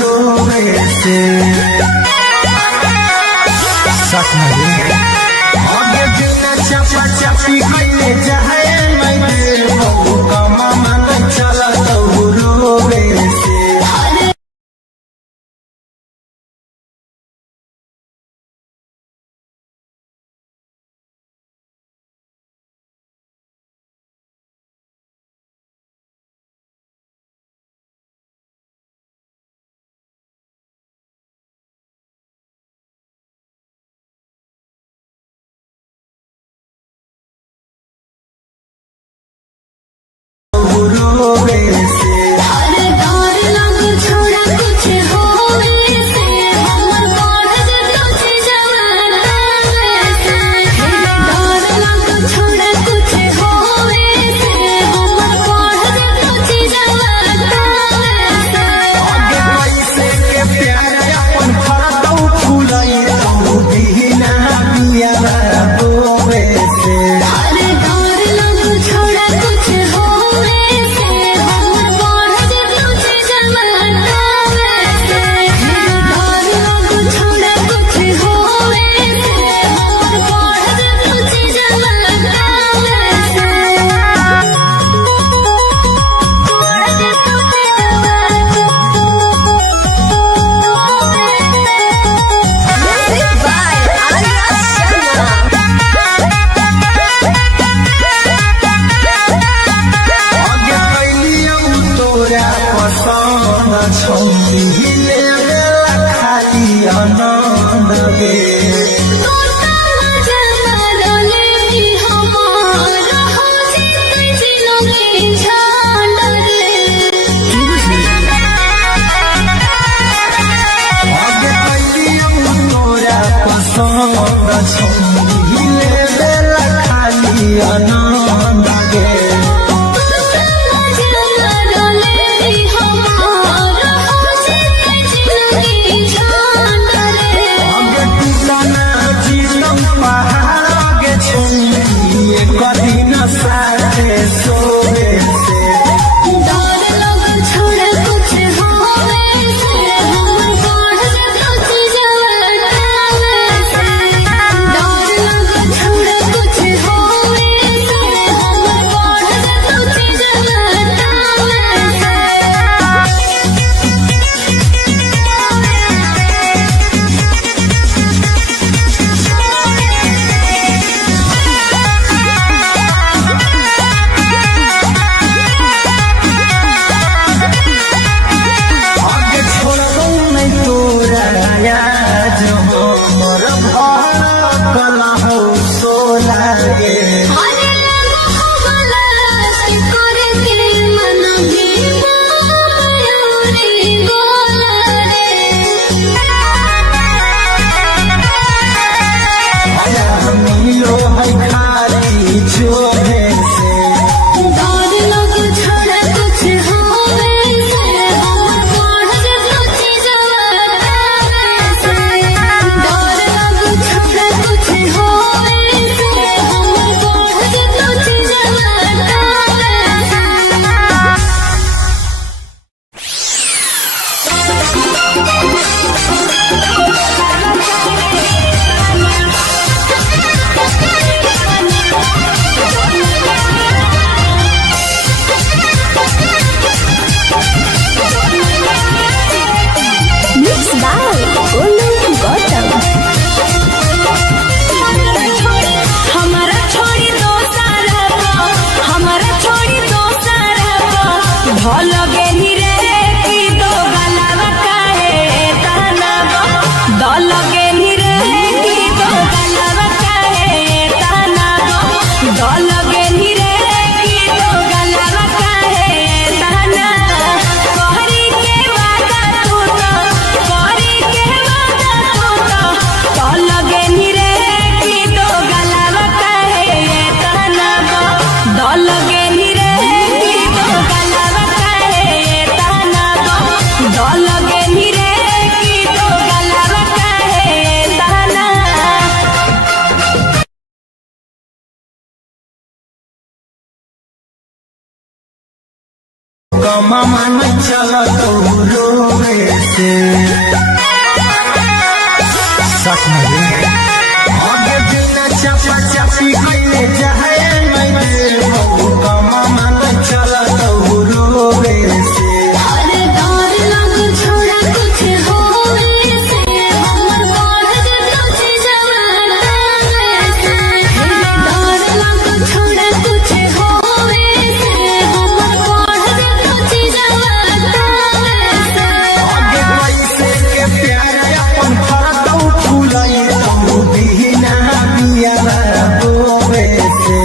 रोवे से सच में आगे बिना चपा चपी कइले जाए मैं मन चल रोवे से कमा मन चला तो रोवे से सच में आगे बिना चपा चपी कइले जाए नहीं कमा मन चला तो रोवे से अरे डर लग छोड़ा कुछ होवे से हमर बढ़ जतो छी जवाना से डर लग छोड़ा कुछ होवे से हमर बढ़ जतो छी जवाना से आगे पैसे के प्यार अपन करतौ फूलई तू बिना बिया रोवे से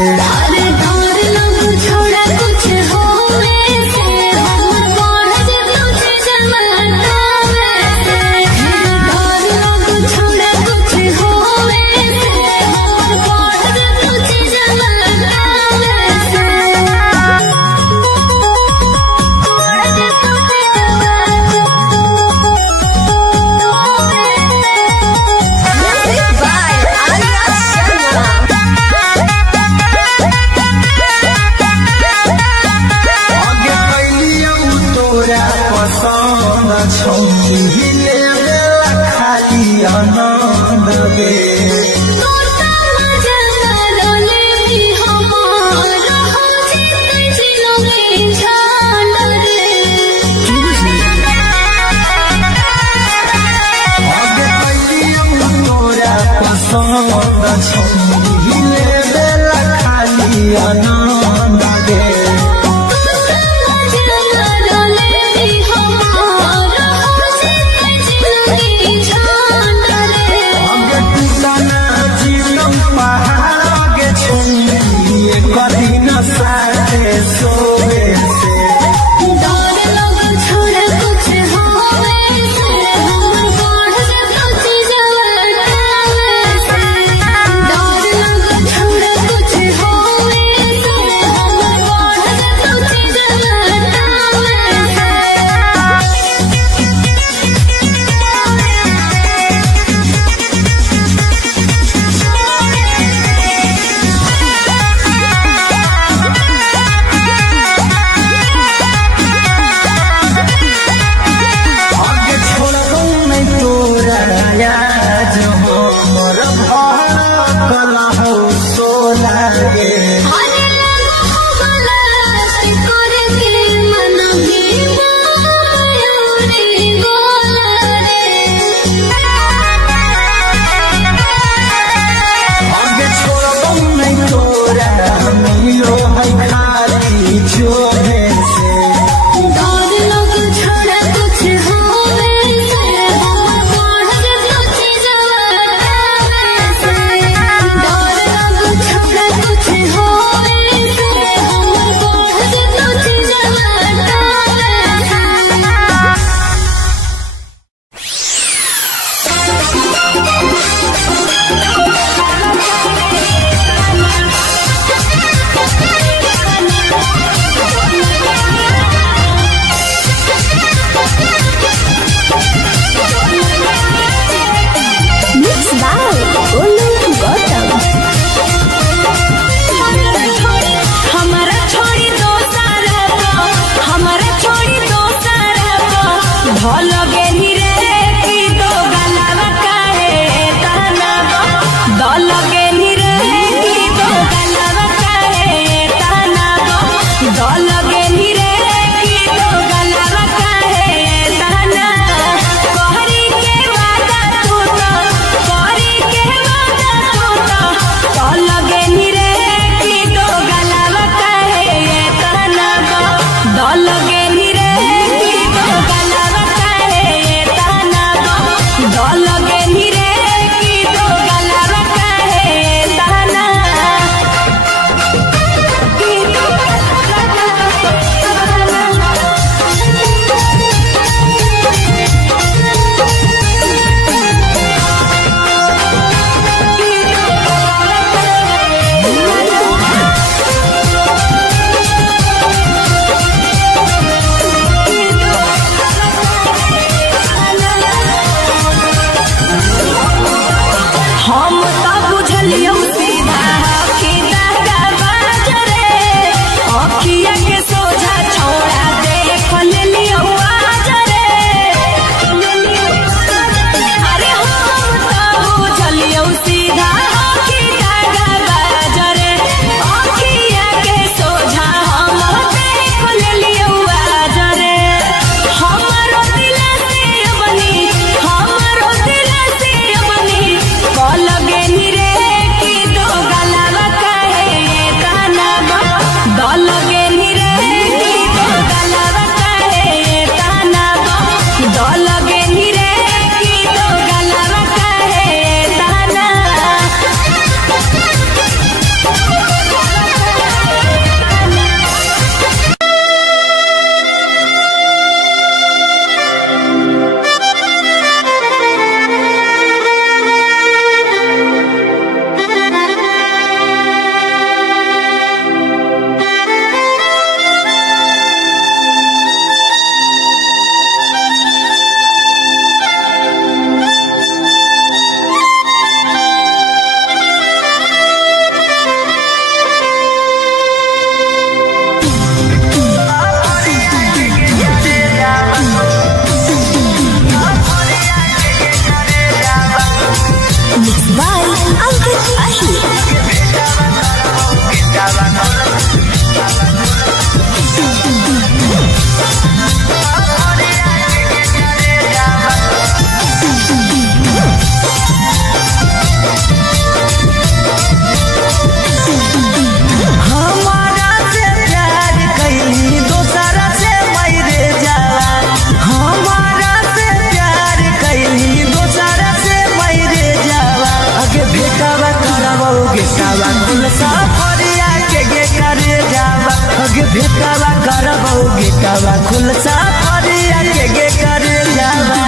गेटावा खुल साफरिया के गे करे जावा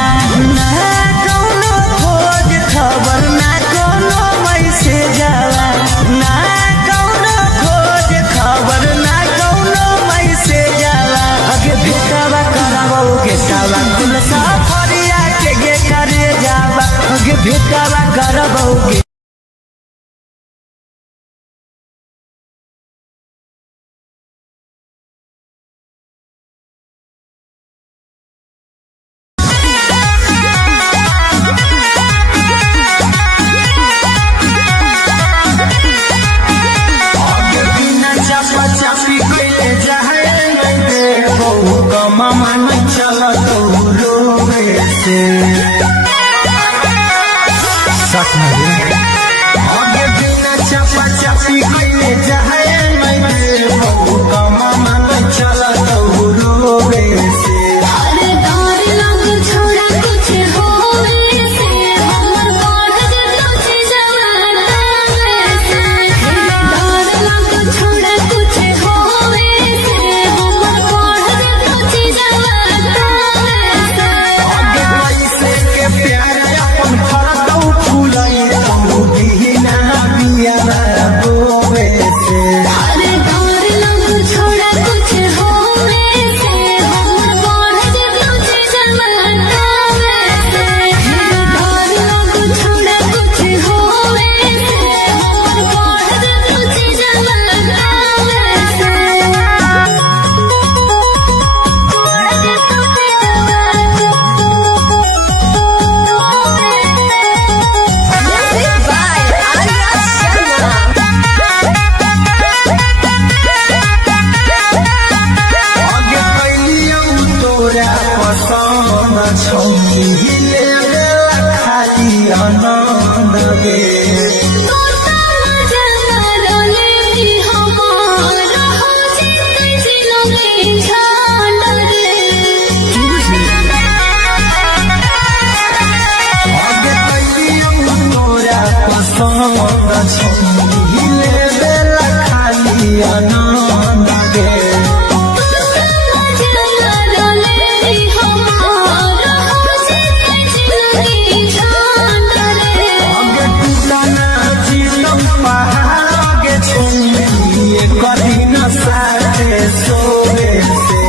ना कौनो खोज खबर ना कौनो मैसेज आवा ना कौनो खोज खबर ना कौनो मैसेज आवा अगे भेटावा करावो गेटावा खुल साफरिया के गे करे जावा अगे भेटावा करावो गे मामा नहीं चला तो रोवे से सच में आगे बिना चपा चपी कइले जाए नहीं मामा नहीं चला तो रोवे से अरे डर लग छोड़ा कुछ होवे से हमर बढ़ तुझ जवाना से डर लग छोड़ा कुछ होवे से हमर बढ़ तुझ जवाना से आगे पैसे के प्यार अपन फरकौ फुलाई तू बिना बिया बोवे से अरे डर लग छोड़ा कुछ होवे से हमर बढ़ तुझ जवाना से डर लग छोड़ा कुछ होवे से हमर बढ़ तुझ जवाना आगे कैलियौ तोरा पसंद छौनी ले खाली आनंद गे आगे कैलियौ तोरा पसंद छौनी ले खाली आनंद गे आगे टूटना जीतम पहाड़ आगे छौनी कभी न साथे सोवे से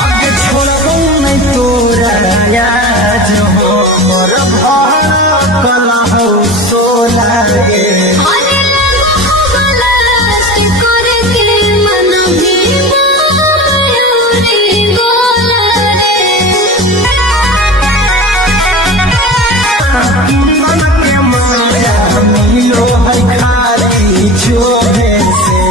आगे छोड़बौ नहीं तोरा याद हमर भर कला हौ सोला गे मन के माया मिलो है खाली छोड़े से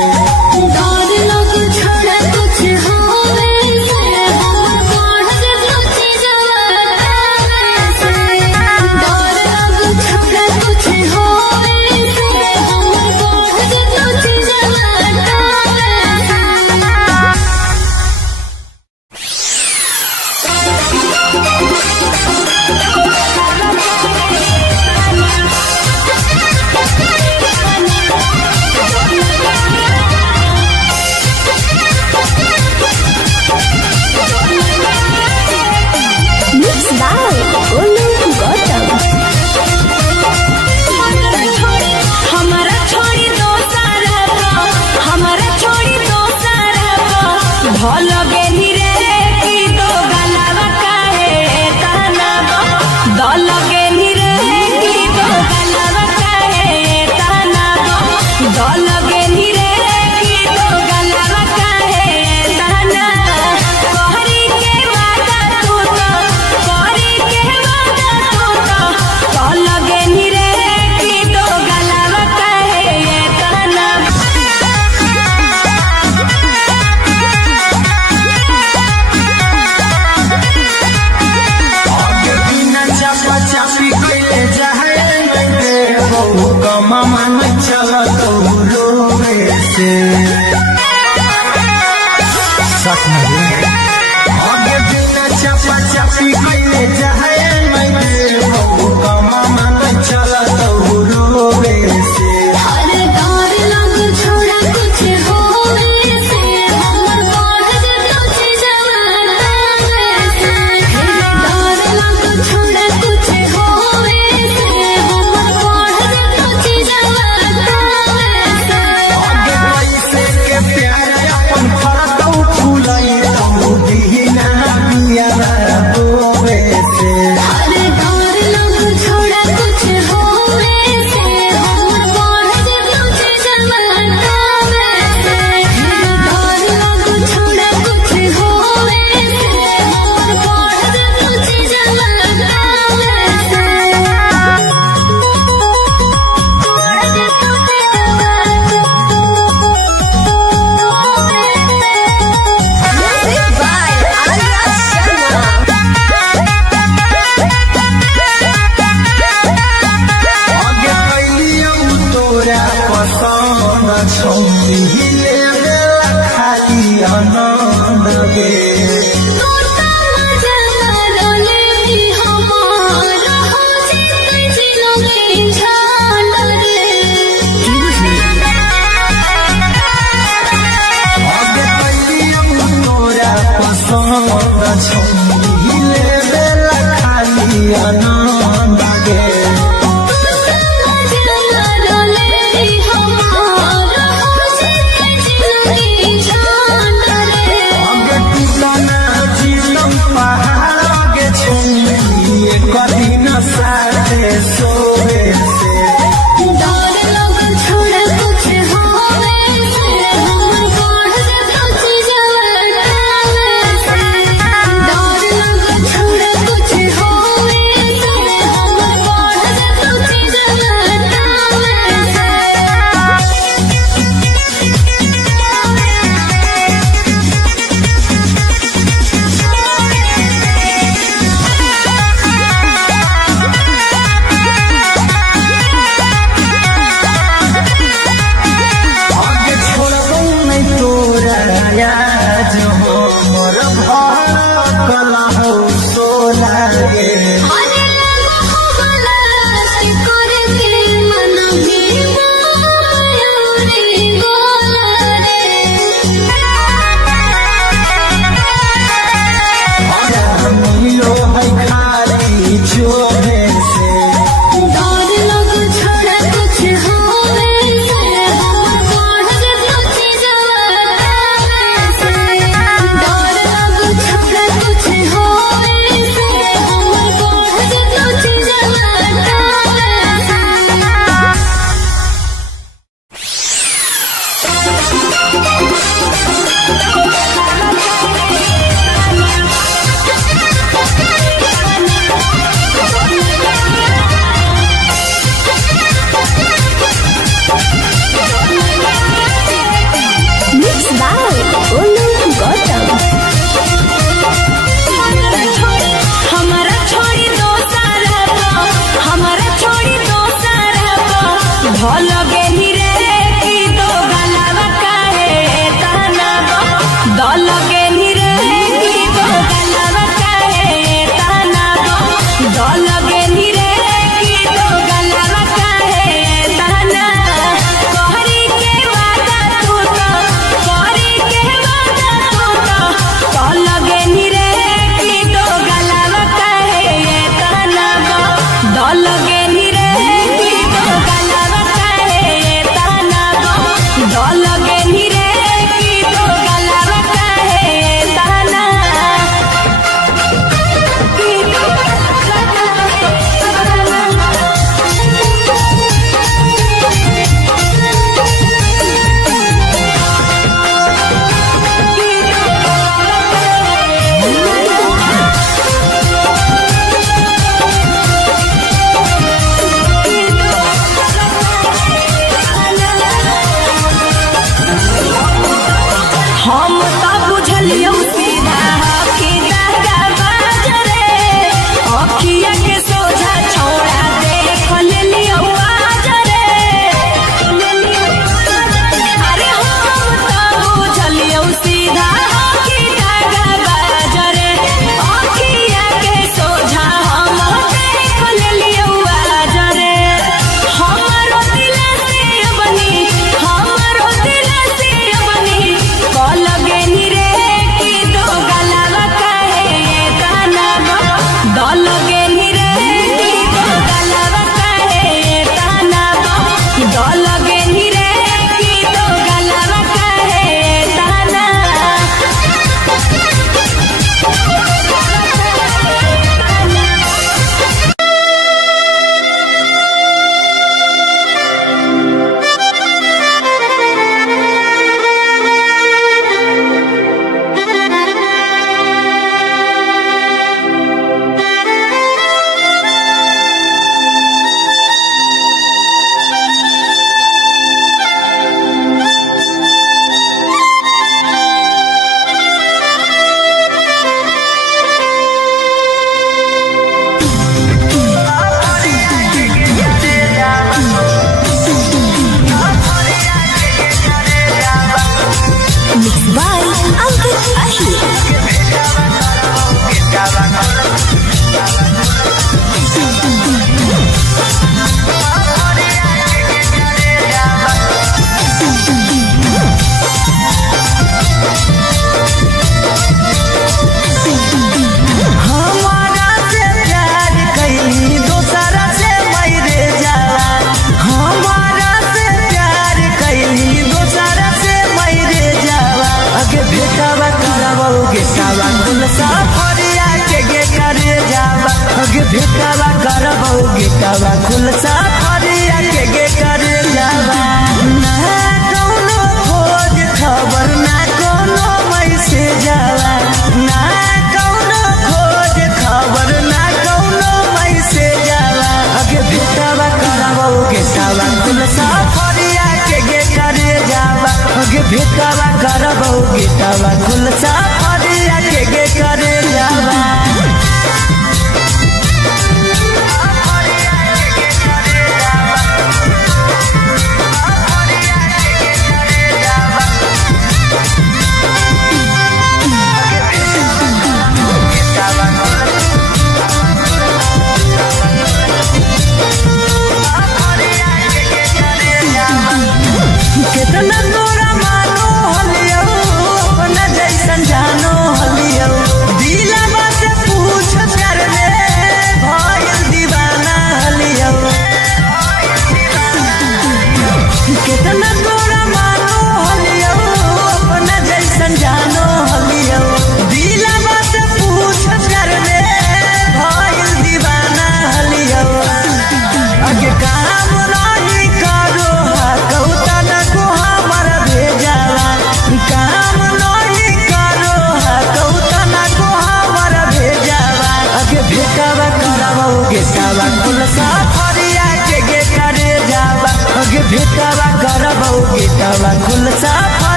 विश्वास नहीं आगे बिना चपा चपी कइले जाए मैं देव कमा मन चला तो रोवे से हर डर लग छोड़ा कुछ होवे से हमर बढ़ जतो जवाना से डर लग छोड़ा कुछ होवे से हमर बढ़ जतो जवाना से आगे कैसे के प्यार अपन फरकौ फुलाई तो दीना बिया रोवे से हर डर लग छोड़ा कुछ होवे से हमर बढ़ जतो जवाना से डर लग छोड़ा कुछ होवे से हमर बढ़ जतो जवाना Music by Arya Sharma. आगे कैलियौ तोरा पसंद छौरी ले खाली आनंद गे आगे कैलियौ तोरा पसंद छौरी ले खाली आनंद गे आगे टूटना जीवन पहाड़ आगे छौरी कभी न साथे सोवे से आगे छोड़बौ नहीं तोरा आज हमर भड़कल हौ सोला गे मिलो है खाली छोड़े से सीधा Mixed by Ankit Ahir. हमारा से प्यार कैली दोसरा से मैरे जाला हमारा से प्यार कैली दोसरा से मैरे जाला अगे भेटावा करबोगे सावा कुल साफरिया के गे करे जावा अगे भेटावा करबोगे सावा कुल साफरिया के गे करे जावा ना कौनो खोज खबर ना कोनो मैसेज आवा ना कौनो खोज खबर ना कौनो मैसेज आवा अगे भेटावा करबोगे सावा कुल साफरिया के गे करे जावा अगे भेटावा करबोगे सावा कुल साफरिया के गे करे जावा कितना तोरा मानो हलियो अपना जैसन जानो हलियो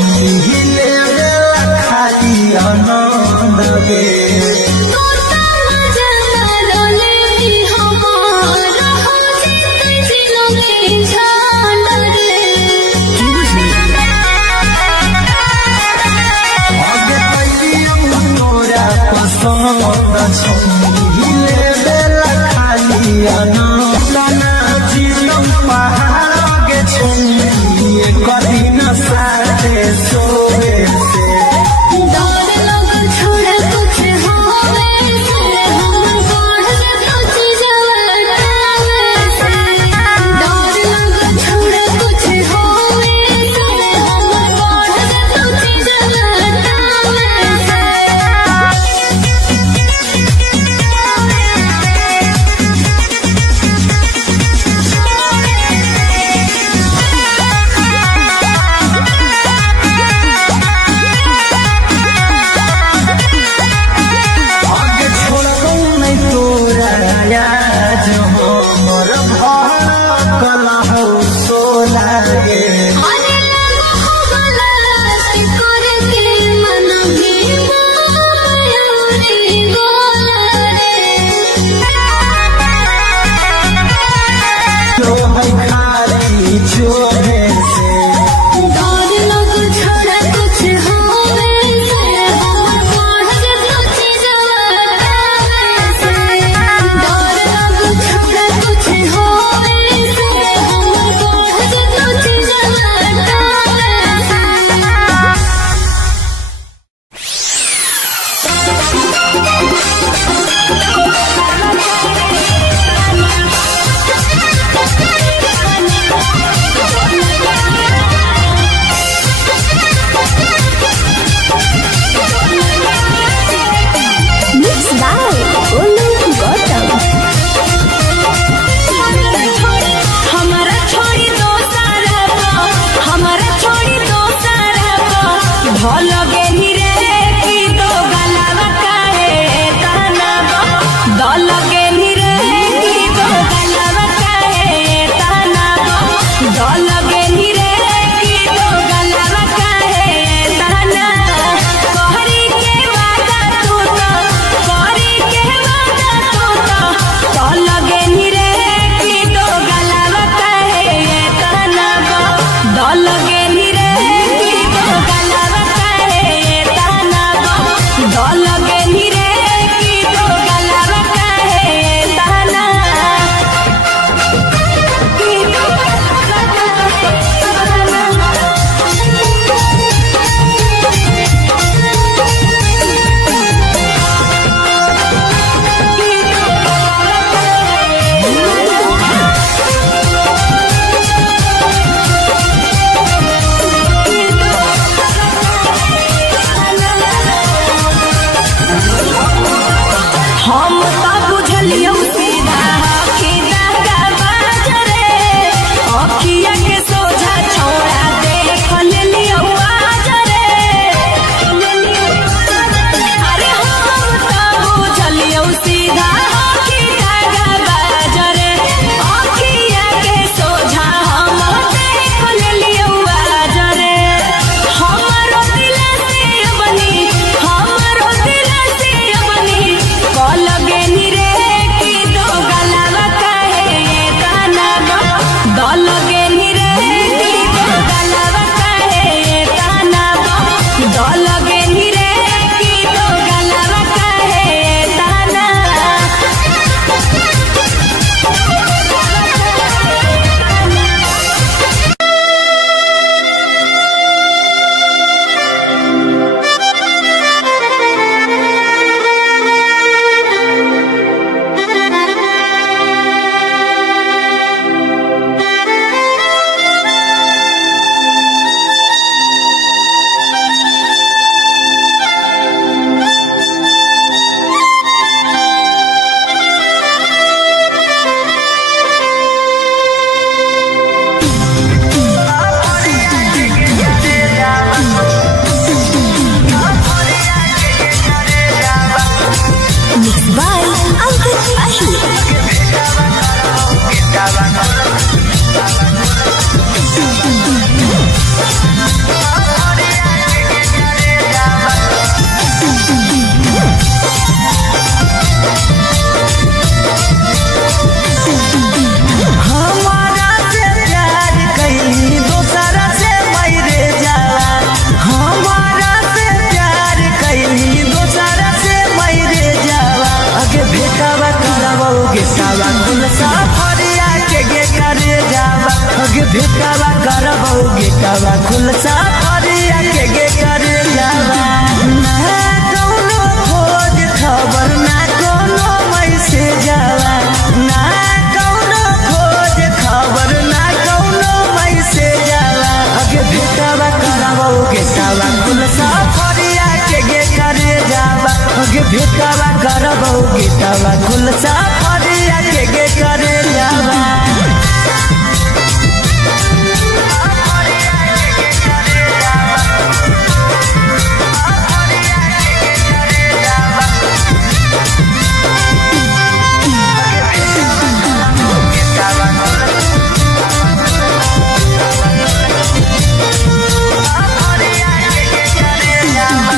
हिले खाली आनंद गे हिले बेला खाली आनंद जीवन पहाड़ के छुए कभी न साथे सोए से लगे नी रे की तो गलवा काहे भेटवा करबौ गीतवा खुलसा फरिया के करे जावा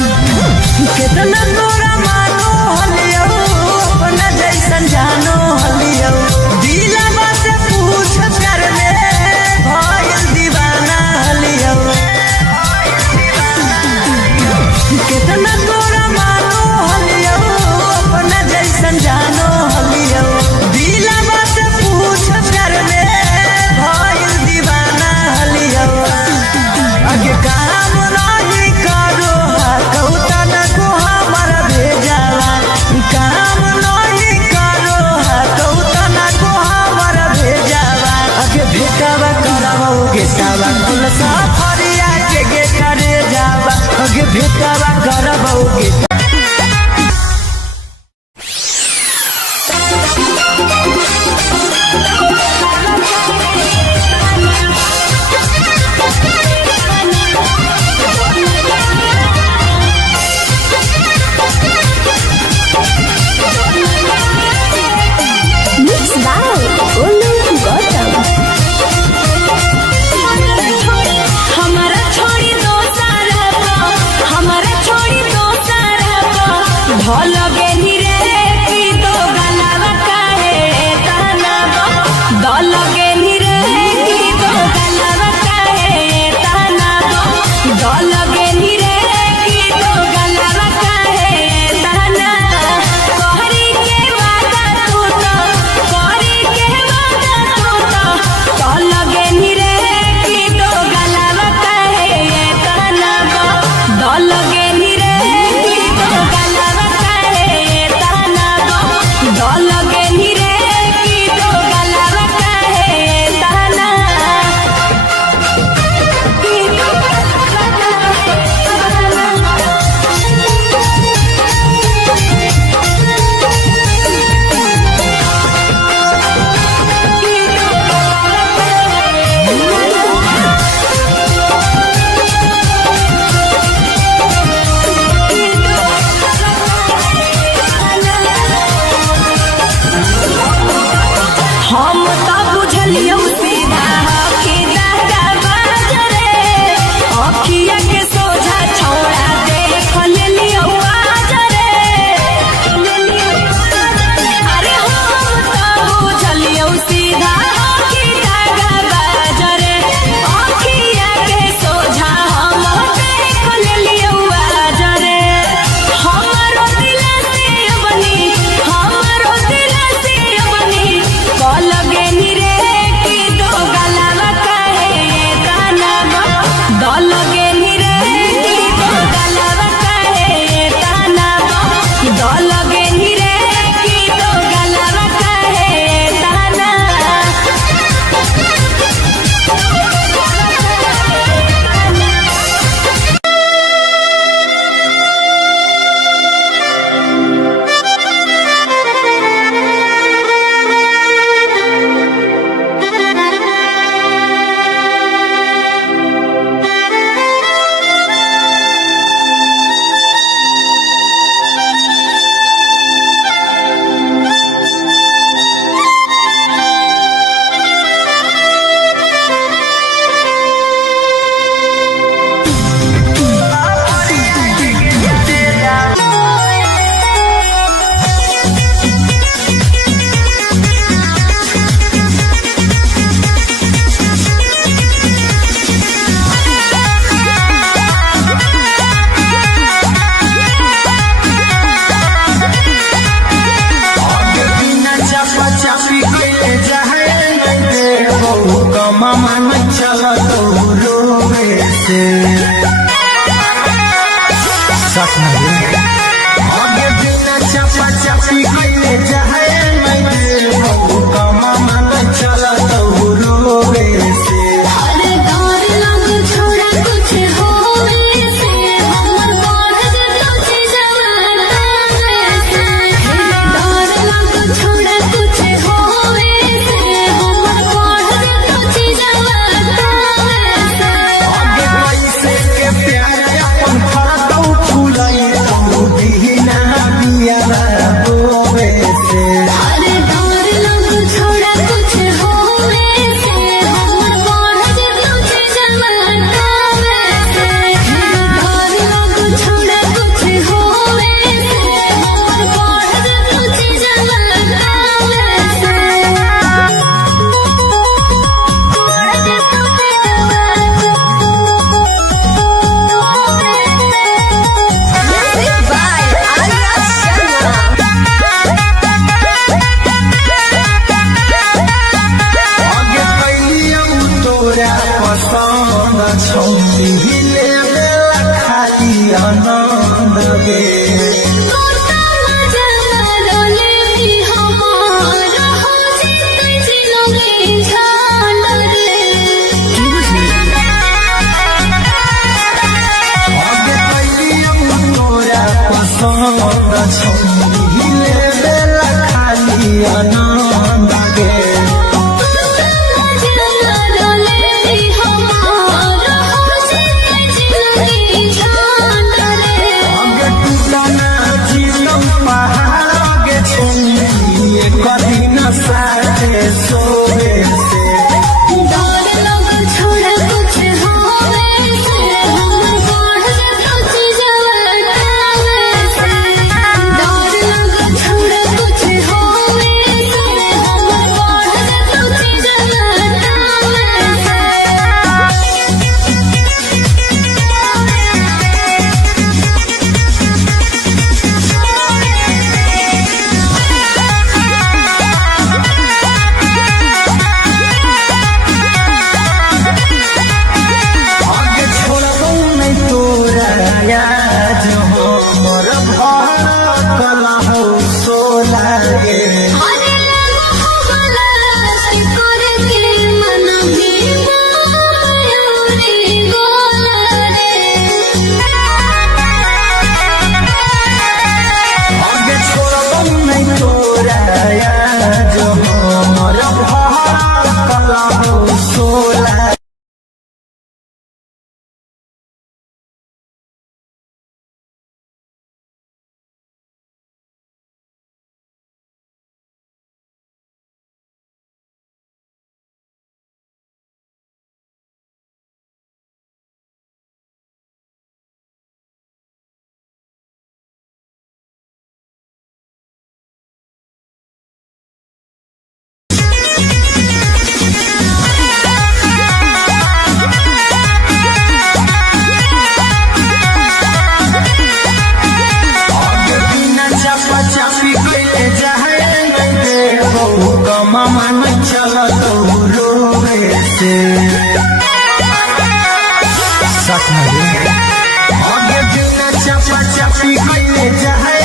कितना तोरा मानो हलियो अपना जैसन जानो हलियो दिलवा से पूछ कर ले भइल दीवाना हलियो कितना तोरा मानो हलियो अपना जैसन जानो हलियो दिलवा से पूछ कर ले भइल दीवाना हलियो आगे काम नहीं करो कौतन को हमारा भेजावा काम नहीं करो कौतन को हमारा भेजावा आगे भेटवा करबौ गेटावा खुलसा फरिया के करे जावा आगे भेटवा करबौ गेटा Mixed by Olu Gautam. हमारा छोड़ी दो सारा हमारा छोड़ी दो सारा भल गेनी रे की दो गलावा काहे ताना दल गेनी रे की दो गलावा काहे ताना दल गेनी रे की दो गलावा काहे ताना कहरी के वादा तू तो कहरी के वादा तू तो दल गेनी रे की दो गलावा काहे ताना दल गेनी रे की दो गलावा काहे ताना दल गेनी रे की दो गलावा काहे ताना की दो हम तो बुझलियो सीधा कि दादा बाजरे अखिया के सोझा छोड़ा देख लेलियो आजरे अरे हम तो बुझलियो सीधा कि दादा बाजरे अखिया के सोझा हम देख लेलियो आजरे हमरो दिल से बनी हमरो दिल से बनी कल गेनी रे की दो गलावा काहे ताना दल गेनी रे की दो गलावा काहे ताना दल गेनी रे की दो गलावा काहे ताना गे तोता मजा मारले भी हमार हो जितै जिनगी झांड रे आगे कैलियो तोरा पसंद छौ लेबेला खाली आनंद गे मामा न चला तो रोवे से सच में आगे बिना चपा चपी कइले जाए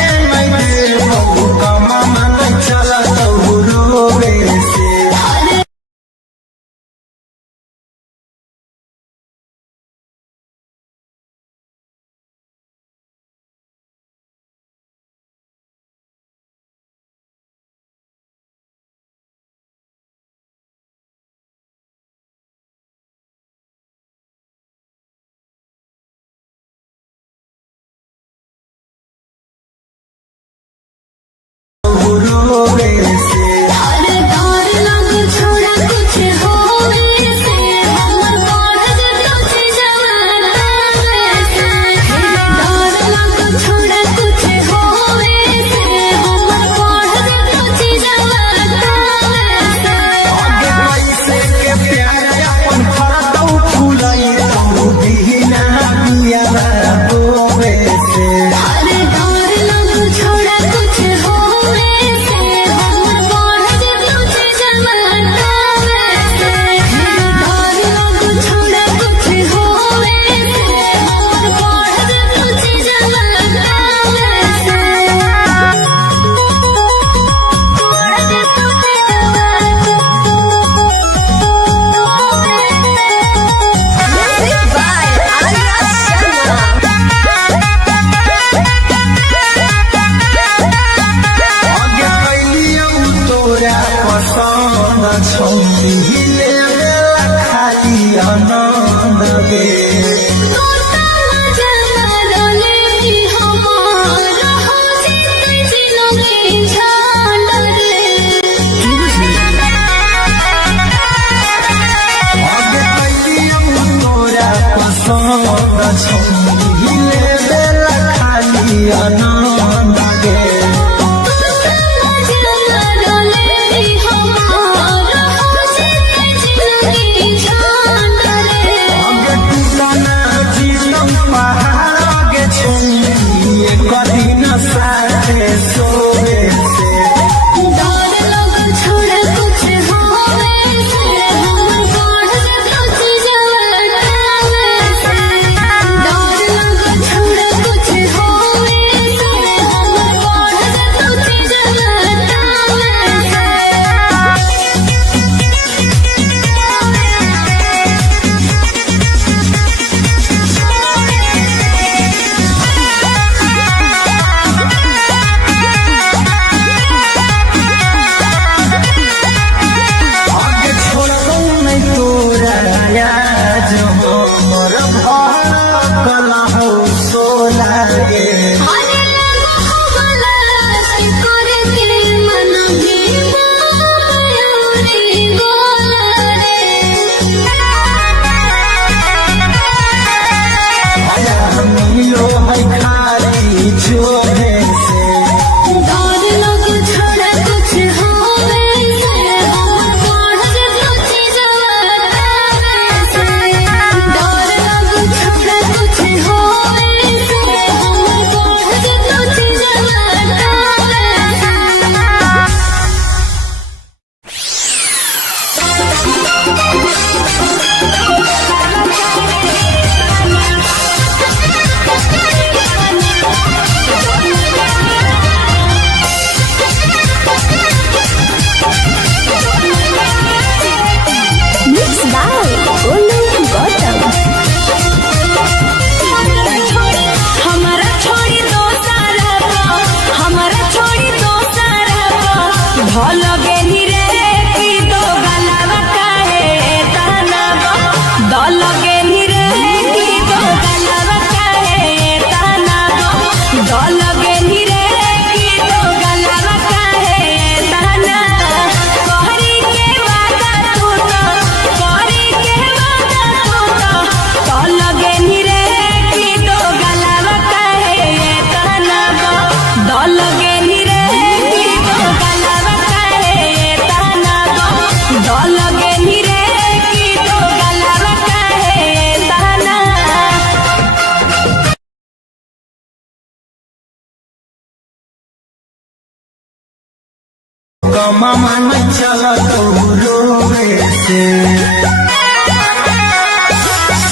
कमा मन चला तो रोवे से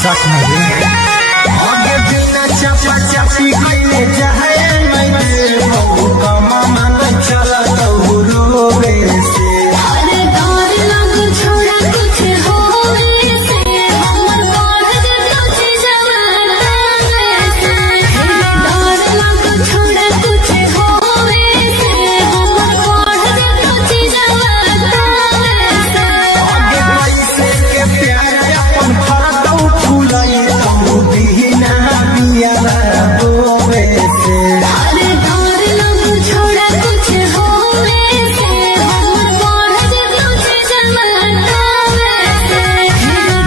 सच में आगे बिना चपा चपी कइले जाए नहीं कमा मन चला तो रोवे से अरे डर लग छोड़ा कुछ होवे से हमर बढ़ जतो छी जवाना से डर लग छोड़ा कुछ होवे से हमर बढ़ जतो छी जवाना से आगे पैसे के प्यार अपन फरतौ फूलई तो दीना बिया रोवे से अरे डर लग छोड़ा कुछ होवे से हमर बढ़ जतो छी जवाना से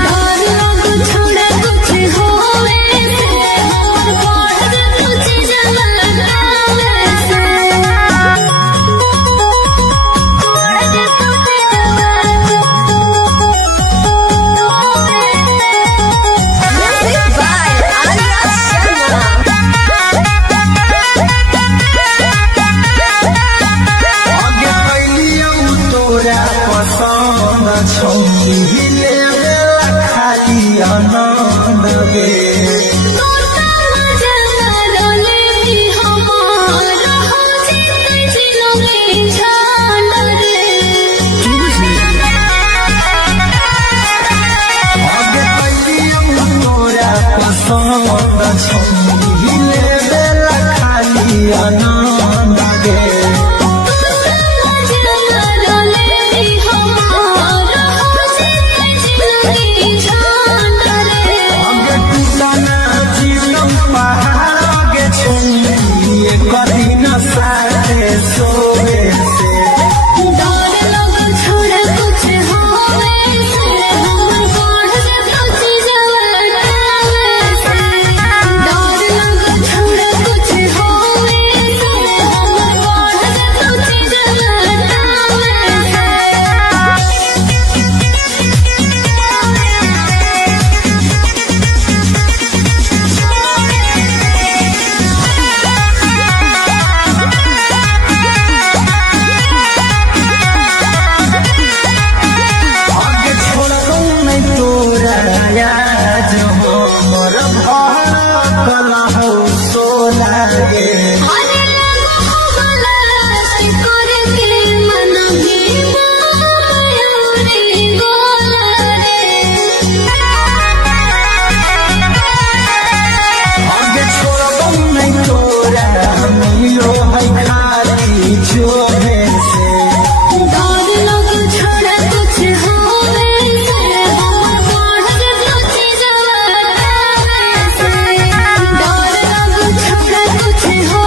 डर लग छोड़ा कुछ होवे से हमर बढ़ जतो छी जवाना से बढ़ जतो छी Music by Arya Sharma. आगे कैलियौ तोरा पसंद छौनी लेवे खाली आनंद गे आगे कैलियौ तोरा पसंद छौनी लेवे खाली आनंद गे आगे टूटना जीवन पहाड़ आगे छौनी एक दिन साथे सोवे से आगे छोड़ो नहीं तोरा याद हमर भड़कल हो सोला गे आगे छोड़ो नहीं तोरा मिलो है खाली जोहे से कुछ हो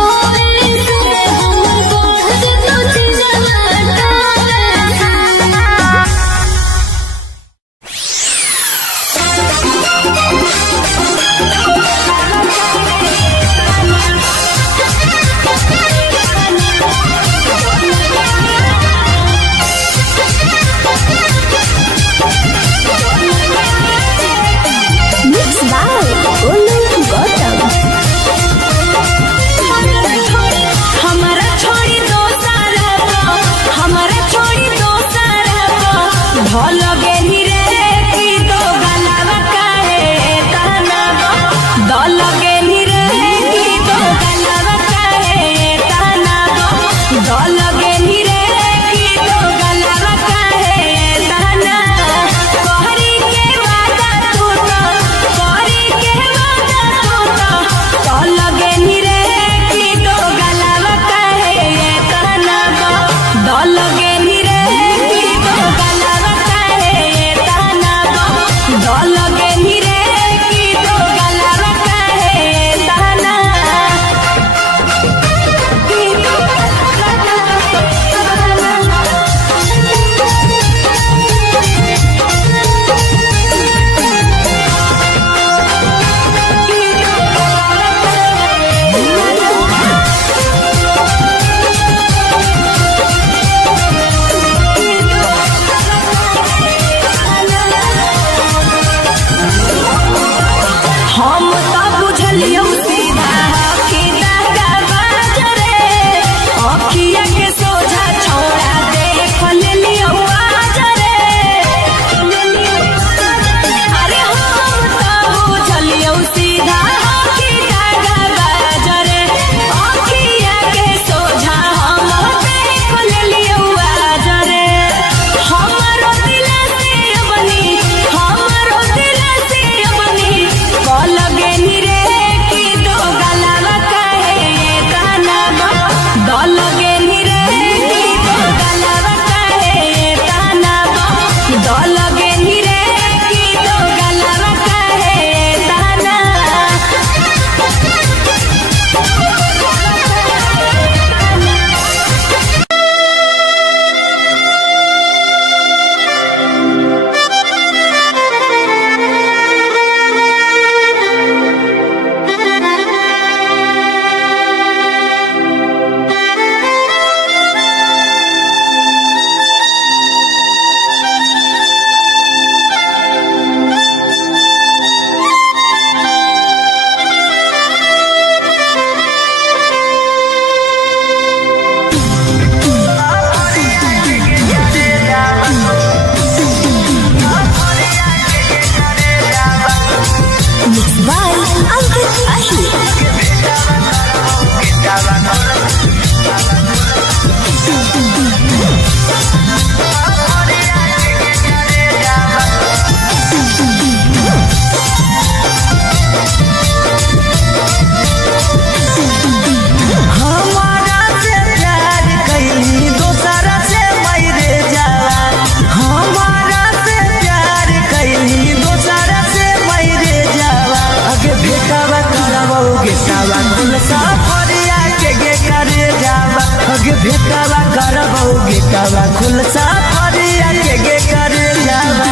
भेटावा खुल सफरिया के गे करे जावा गे भेटावा करबौ गेटावा खुल सफरिया के गे करे जावा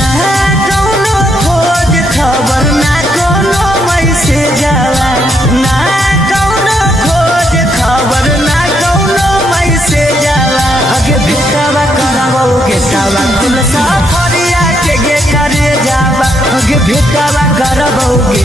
ना कौनो खोज खबर ना कोनो मैसेज आवा ना कौनो खोज खबर ना कोनो मैसेज आवा गे भेटावा करबौ गेटावा खुल सफरिया के गे करे जावा गे भेटावा करबौ गे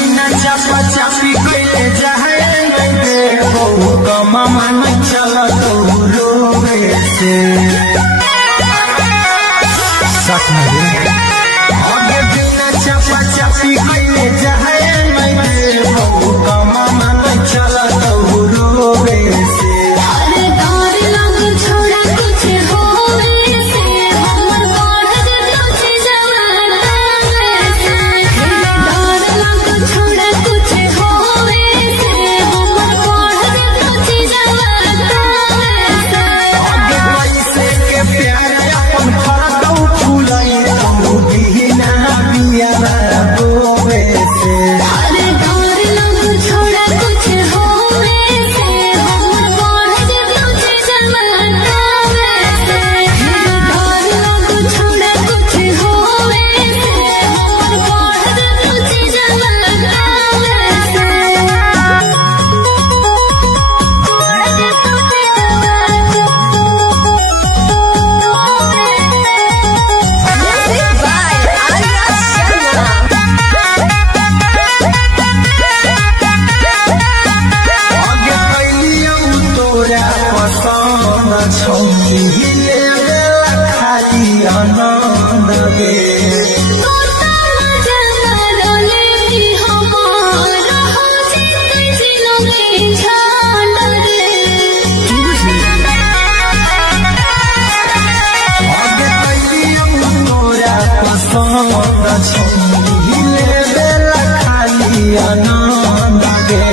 चापी कैले जाए मामा नहीं चला तो रोवे से आगे बिना चापा चापी कैले जाए मामा नहीं चला तो रोवे से अरे डर लग छोड़ा कुछ होवे से हमर बढ़ जत जवाना से डर लग छोड़ा कुछ होवे से हमर बढ़ जत जवाना से आगे पैसे के प्यार अपन फरदौ फुलाई तू बिना बिया रोवे से अरे डर लग छोड़ा कुछ होवे से हमर बढ़ जत जवाना से डर लग छोड़ा कुछ होवे से हमर बढ़ जत जवाना Music by Arya Sharma. आगे कैलियौ तोरा पसंद छौनी खाली आनंद गे आगे कैलियौ तोरा पसंद छौनी खाली आनंद गे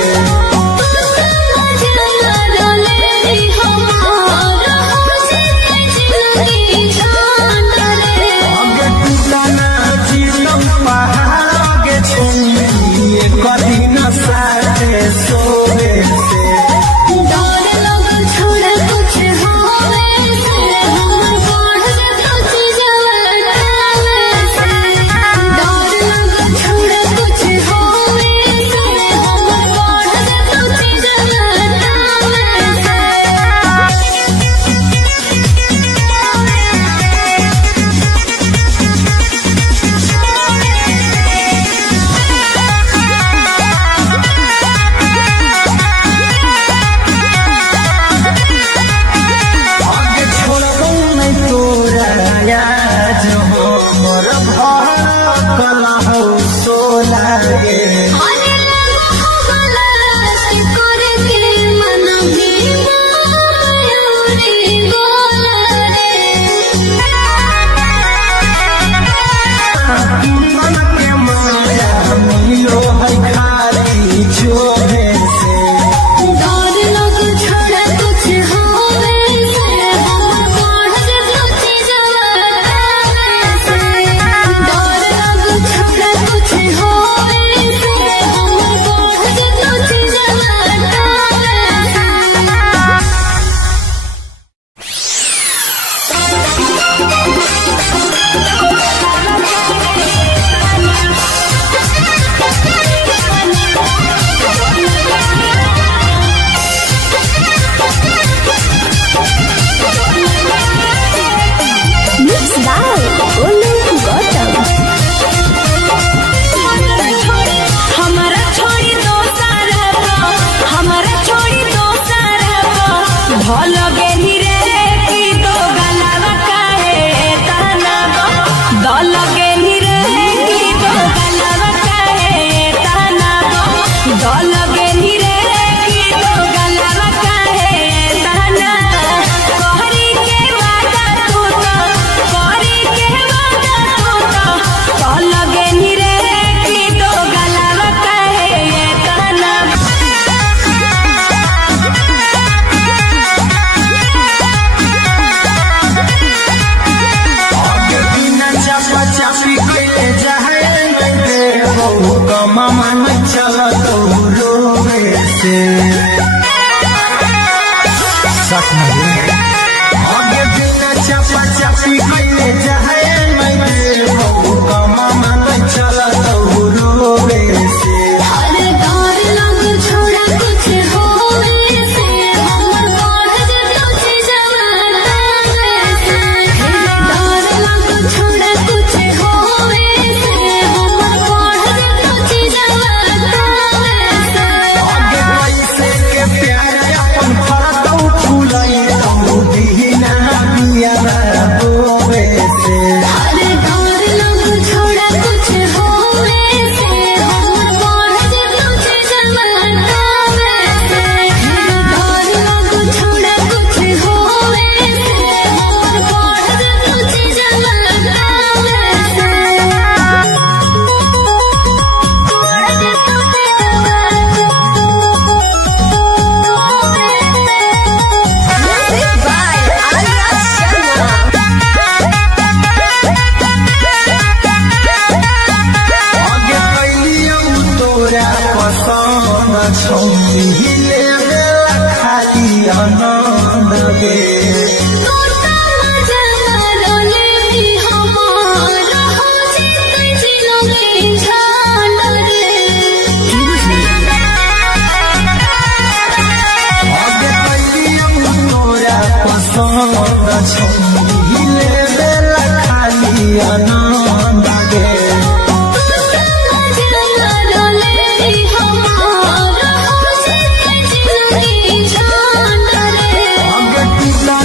आगे टूटना जीतम पहाड़ आगे छौनी कभी न साथे सोवे से आगे छोड़बौ नहीं तोरा याद हो मोर भर कलहौ सोला गे मन के माया मिलो है खाली छोड़े से कुछ होवे से बहु कमा मन चला तो रोवे से सच में आगे बिना चपा चपी कइले जाए मैं बहु कमा मन चला तो रोवे से अरे डर लग छोड़ा कुछ होवे से हमर बढ़ जतो जवाना से डर लग छोड़ा कुछ होवे से हमर बढ़ जतो जवाना से आगे कैसे के प्यार अपन फरतौ फूलाई तू दीना बिया रोवे से अरे डर लग छोड़ा कुछ होवे से हमर बढ़ जतो जवाना से डर लग छोड़ा कुछ होवे से हमर बढ़ जतो जवाना Music by Arya Sharma. आगे कैलियौ तोरा पसंद छौनी ले खाली आनंद गे आगे कैलियौ तोरा पसंद छौनी ले खाली आनंद गे आगे टूटा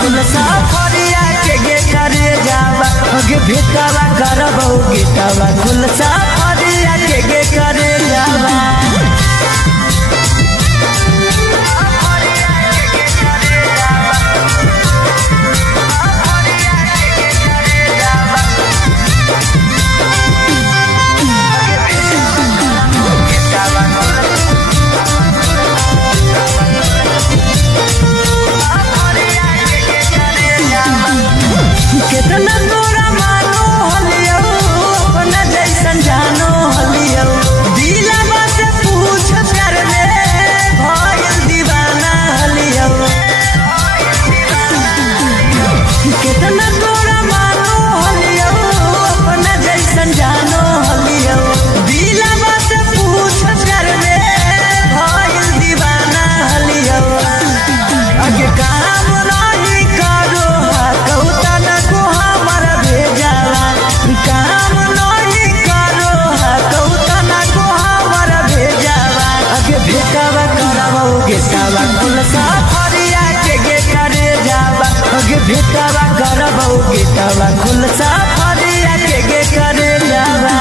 कुल सफरिया के गे करे जावा गे भेटावा करबौ गेटावा कुल सफरिया के गे करे जावा कितना तोरा मानो हलियो अपना जैसन जानो हलियो दिलवा से पूछ कर ले भइल दीवाना हलियो कितना तोरा मानो हलियो अपना जैसन जानो हलियो दिलवा से पूछ कर ले भइल दीवाना हलियो अगे काम नहीं करो कौतन को हमर भेजावा काम नहीं करो कौतन को हमर भेजावा अगे भेटावा करबौ गेटावा कुल सफरिया के गे करे जावा अगे भेटावा करबौ गेटावा कुल सफरिया के गे करे जावा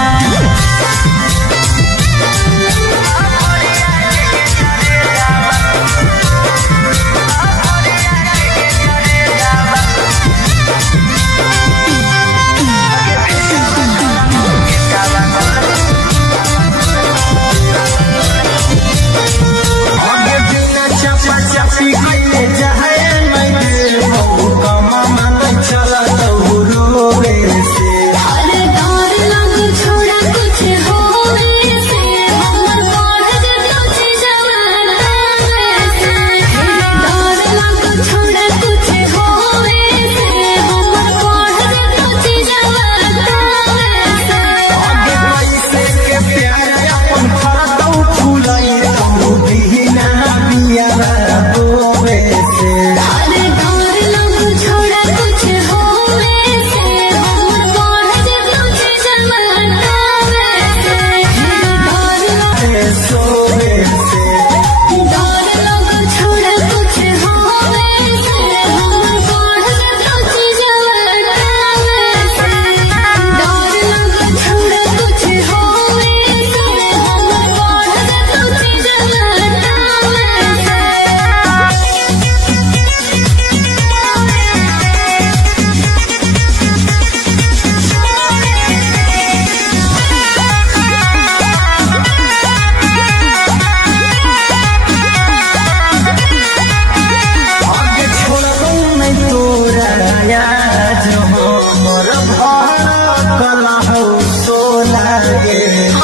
अरे डर लग छोड़ा कुछ होवे से हमर बढ़ जतो जवाना से डर लग छोड़ा कुछ होवे से हमर बढ़ जतो जवाना अरे डर लग छोड़ा कुछ होवे से हमर बढ़ जतो जवाना डर लग छोड़ा कुछ होवे से हमर बढ़ जतो जवाना डर लग छोड़ा कुछ होवे से हमर बढ़ जतो जवाना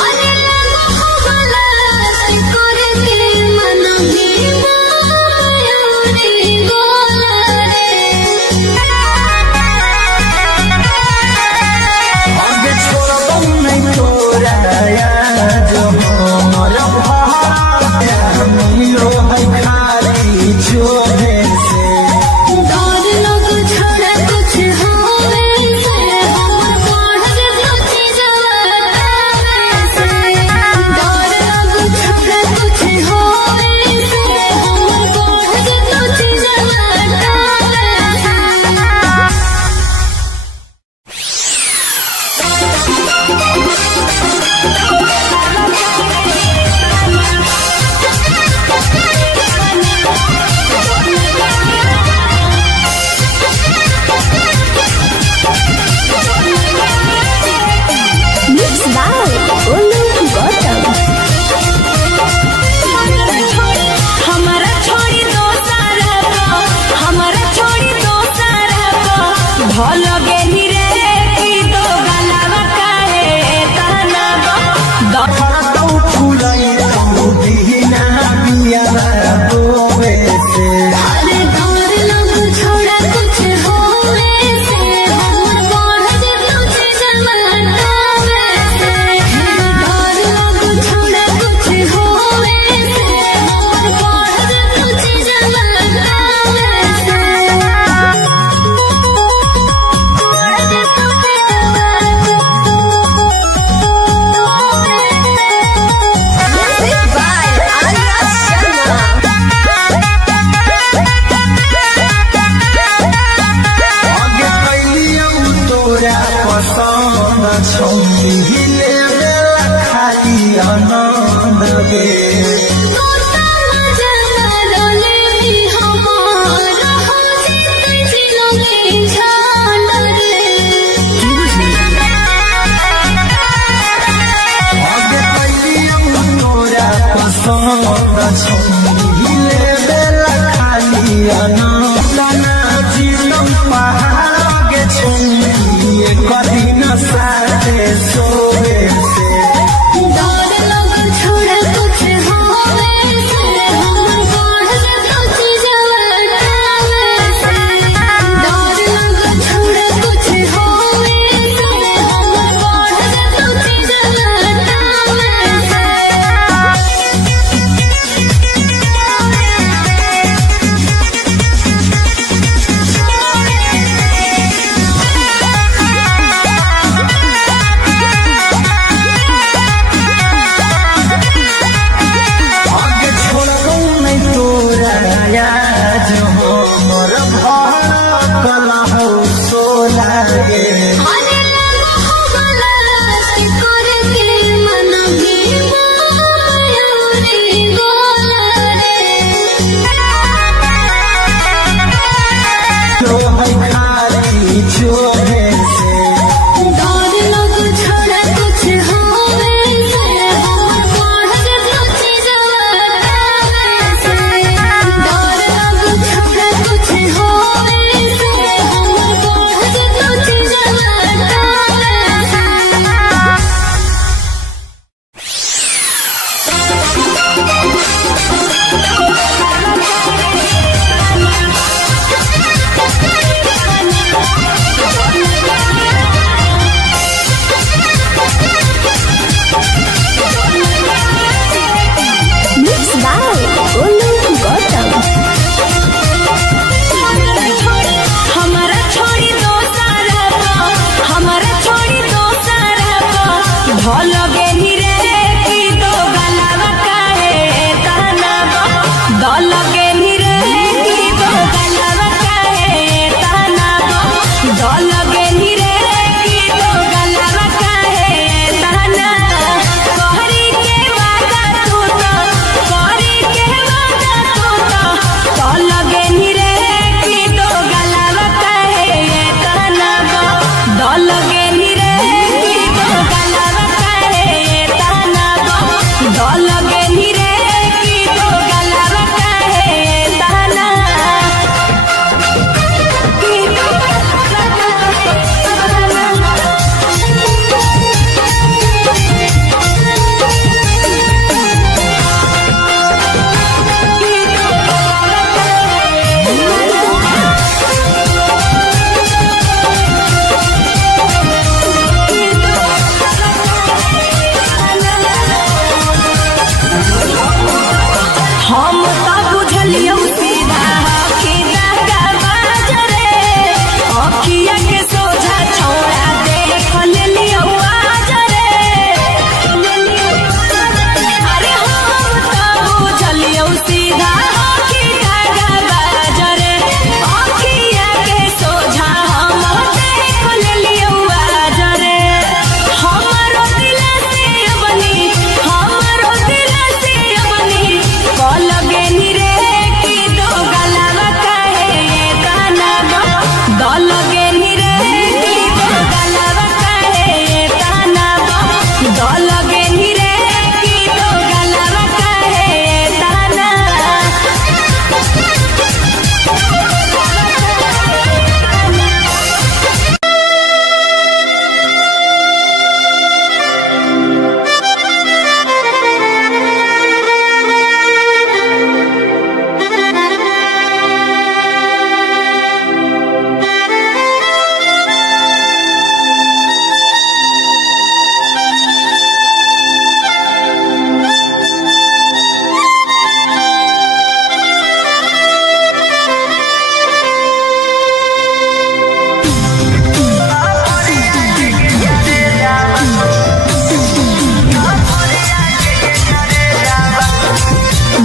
अरे मोहब्बत करके मन में मायूरी गोला डर लग छोड़ा कुछ कला हो सोला गे अरे लगा हो गलत करके मन भी मयूरी गोला तो है खाली छोड़े से डर लग छोड़ा कुछ होवे से हम पढ़ के सोची जवाना से डर लग छोड़ा कुछ होवे से हम पढ़ के सोची जवाना Mixed by Olu Gautam. हमारा छोड़ी दो सारा हमारा छोड़ी दो सारा भल गेनी रे की दो गलावा काहे ताना दल गेनी रे की दो गलावा काहे ताना दल गेनी रे की दो गलावा काहे ताना कहरी के वादा तू तो कहरी के वादा तू तो दल गेनी रे की दो गलावा काहे ताना दल गेनी रे की दो गलावा काहे ताना दल गेनी रे की दो गलावा काहे ताना की दो हम तो बुझलियो सीधा कि दागा बाजरे अखिया के सोझा छोड़ा देख लेलियो आजरे अरे हम तो बुझलियो सीधा कि दागा बाजरे अखिया के सोझा हम देख लेलियो आजरे हमारो दिल से बनी हमारो दिल से बनी कल गेनी रे की दो गलावा काहे ताना दल गेनी रे की दो गलावा काहे ताना दल गेनी रे की दो गलावा काहे ताना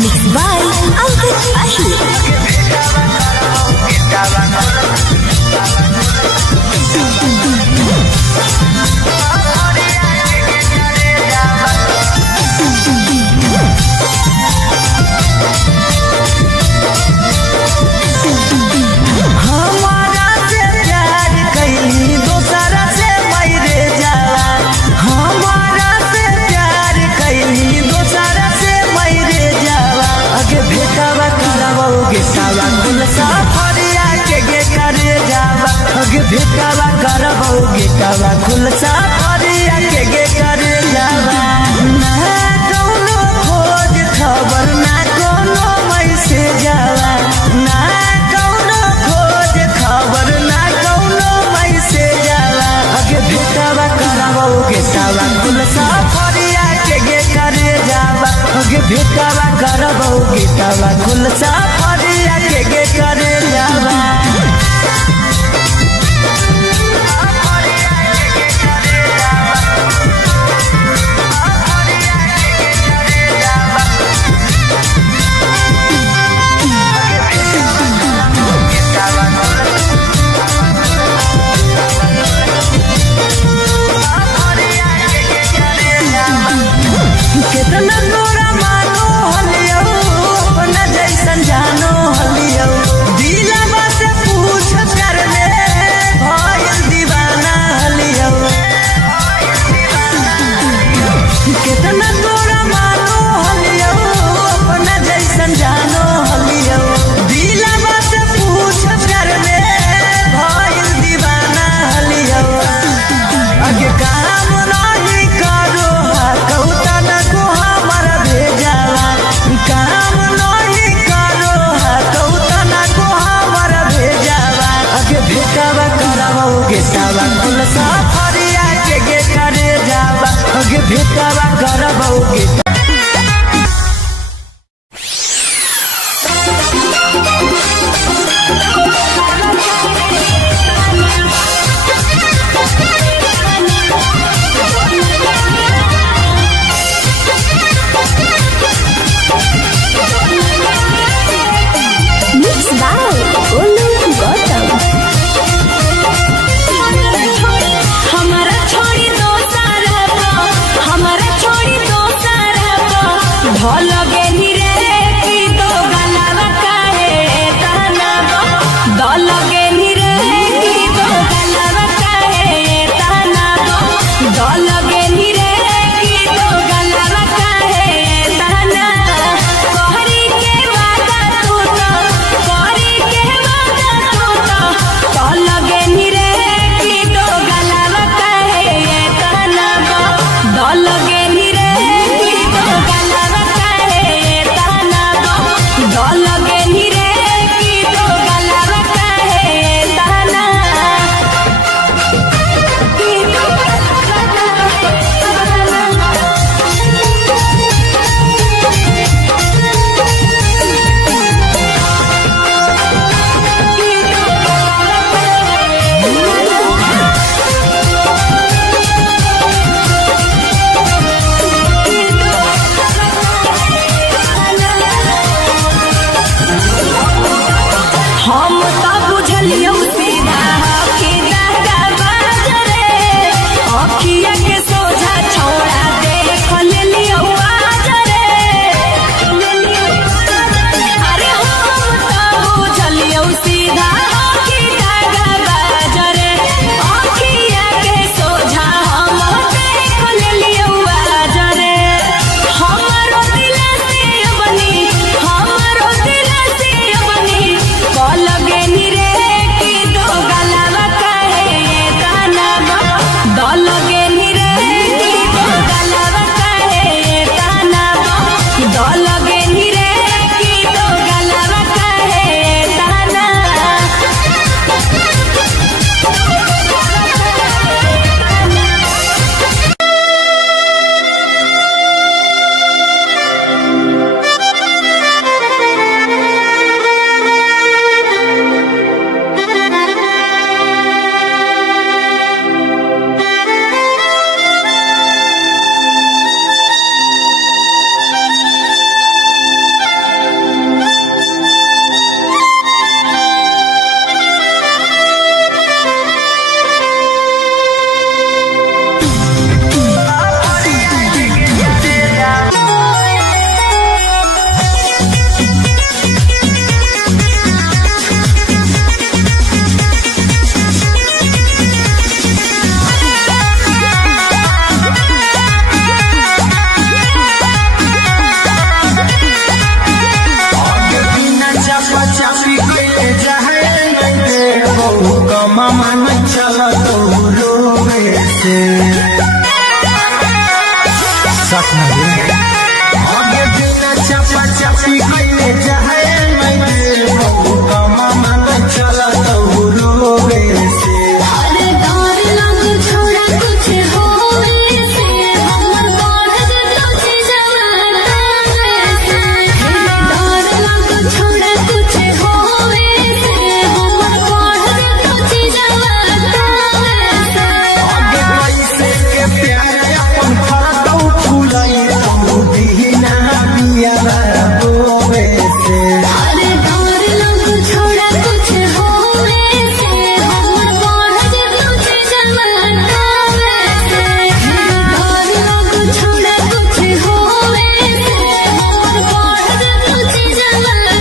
Mixed by Ankit Ahir. हमारा से प्यार कैली दोसरा से मैरे जाला हमारा से प्यार कैली दोसरा से मैरे जाला अगे भेटावा करवाओगे सावा कुल साफरिया के गे करे जावा अगे भेटावा करवाओगे सावा कुल साफरिया के गे करे जावा ना कौनो खोज खबर ना कोनो मैसेज जावा ना कौनो खोज खबर ना कौनो मैसेज जावा अगे भेटावा करवाओगे सावा कुल साफरिया के गे करे जावा अगे भेटावा करवाओगे सावा कुल साफरिया के गे करे जावा गेटावा खुल सफरिया के गे करे जावा गे भेटावा करबौ गेटा Mixed by Olu Gautam. हमारा छोड़ी दो सारा हमारा छोड़ी दो सारा भल गेली रे की दो गलावा काहे ताना दल गेली रे की दो गलावा काहे ताना दल गेली रे की दो गलावा काहे ताना कहरी के वादा तू तो कहरी के वादा तू तो दल गेली रे की दो गलावा काहे ताना दल गेली रे की दो गलावा काहे ताना दल गेली रे की दो गलावा काहे ताना की दो हम तो बुझलियो सीधा कि दादा बाजरे अखिया के सोझा छोड़ा देख लेलियो आजरे अरे हम तो बुझलियो सीधा कि दादा बाजरे अखिया के सोझा हम देख लेलियो आजरे हमारो दिल से बनी हमारो दिल से बनी लगे रे की दो गलावा काहे ताना दल गेली रे की दो गलावा काहे ताना दल गेली रे की दो गलावा काहे ताना मन चल आगे बिना चपा चपी गईले जहे मन चल रोवे से अरे डर लग छोड़ा कुछ होवे से हमर बढ़ तुझे जवाना से डर लग छोड़ा कुछ होवे से हमर बढ़ तुझे जवाना से आगे कैसे के प्यार अपन फरदौ फुलाई दीना बिया रोवे से अरे डर लग छोड़ा कुछ होवे से हमर बढ़ तुझे जवाना से डर लग छोड़ा कुछ होवे से हमर बढ़ तुझे जवाना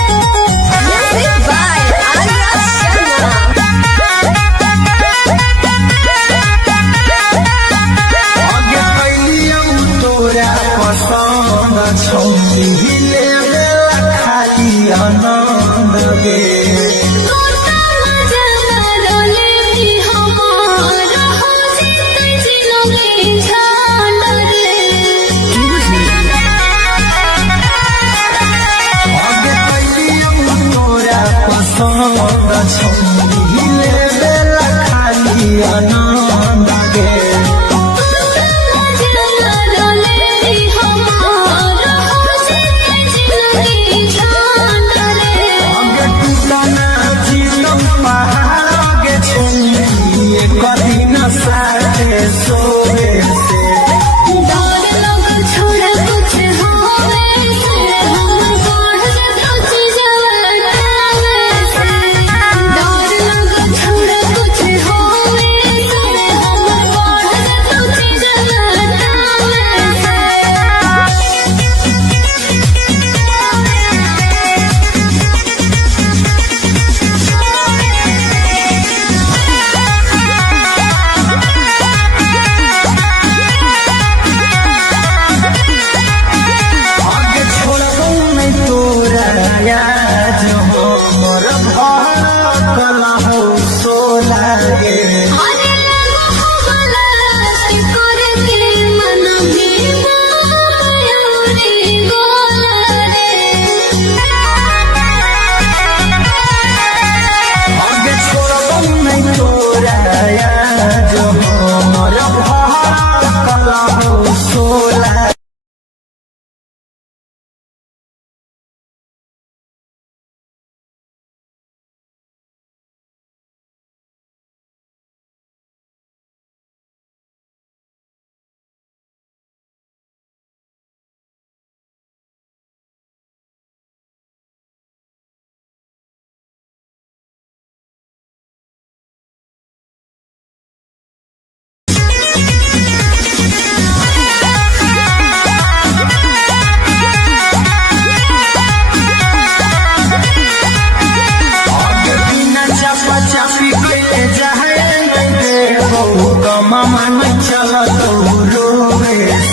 Music by Arya Sharma. आगे कैलियौ तोरा पसंद छौरी लेवे खाली आनंद गे हमारा हो जिते जिलोगे छाड़ रे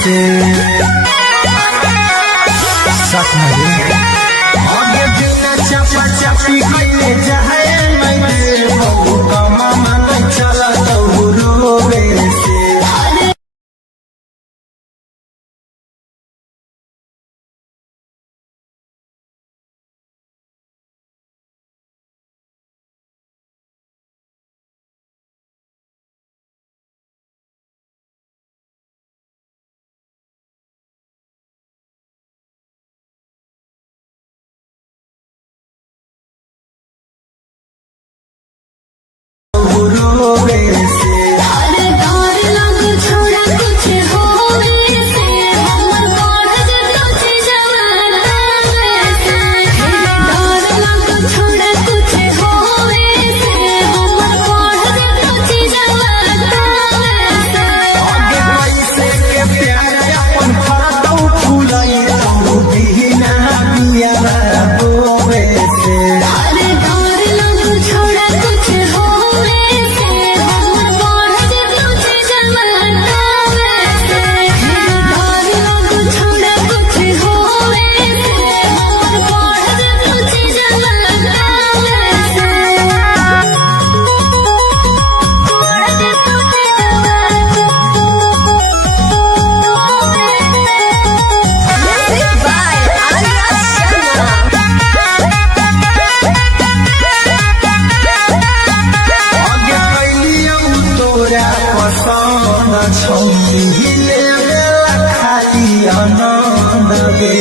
से सच में आगे बिना चपा चपी कइले जाए नहीं बहु कमा मन चला तो रोवे से रोवे से अरे डर लग छोड़ा कुछ होवे से हमर बढ़ जतो जवाना से डर लग छोड़ा कुछ होवे से हमर बढ़ जतो जवाना से आगे पैसे के प्यार अपन फरतौ फुलाई तो बिना बिया रोवे से अरे डर लग छोड़ा कुछ होवे से हमर बढ़ जतो जवाना से डर लग छोड़ा कुछ होवे से हमर बढ़ जतो जवाना Music by Arya Sharma. आगे कैलियौ तोरा पसंद छौरी हिले खाली आनंद गे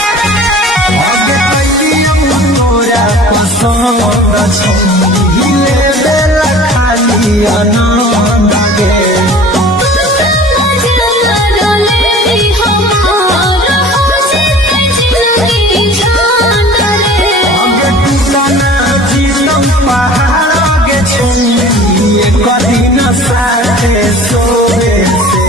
आगे कैलियौ तोरा पसंद छौरी हिले खाली आनंद गे आगे टूटना जीतम पहाड़ आगे छौरी कदी न साथे सोवे से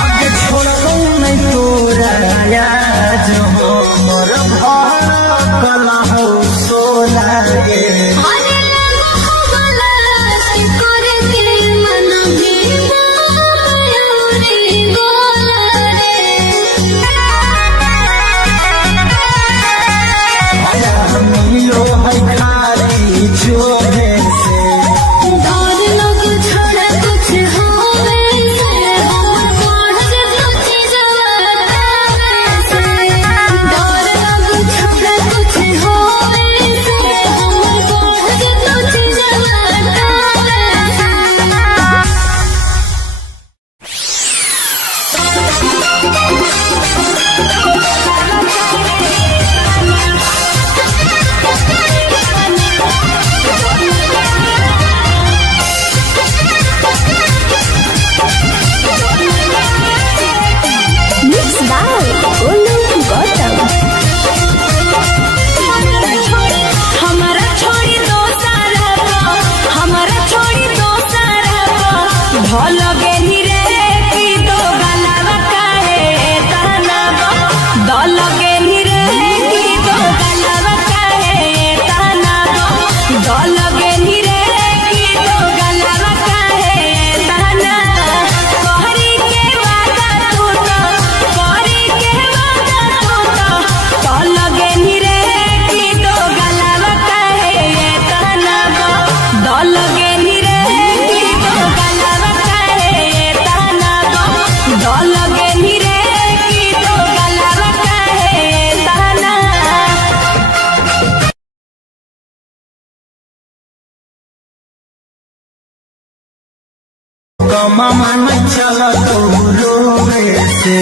आगे छोड़बौ नहीं तोरा आज हमर घर कला हो सोला गे मिलो है खाली जोरे से Mixed by Olu Gautam. हमारा छोड़ी दो सारा हमारा छोड़ी दो सारा भल गेली रे की दो गलावा काहे ताना दल गेली रे की दो गलावा काहे ताना दल गेली रे की दो गलावा काहे ताना कहरी के वादा तू तो कहरी के वादा तू तो दल गेली रे की दो गलावा काहे ताना दल गेली रे की दो गलावा काहे ताना दल गेली रे की दो गलावा काहे ताना कमा मन चला तो रोवे से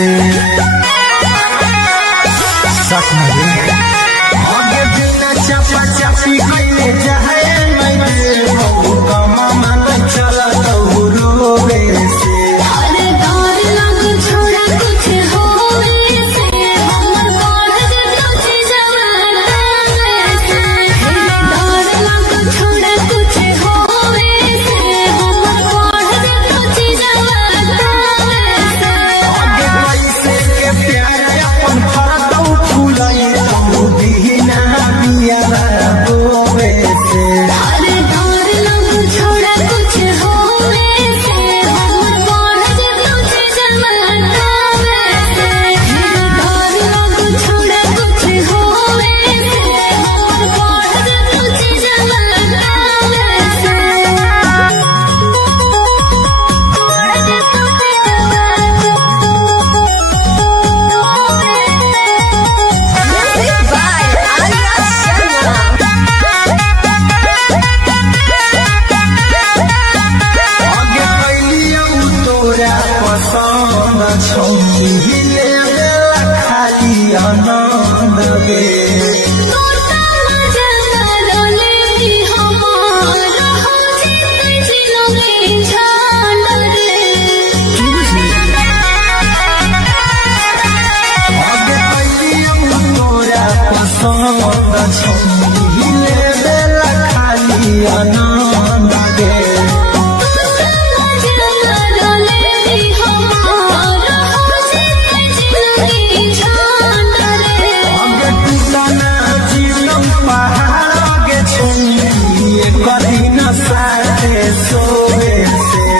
पसंद छोड़िले बेला खाली आनंद गे अगे टूटना जीवन पहाड़ के छोड़िए कदी न साथे सोवे से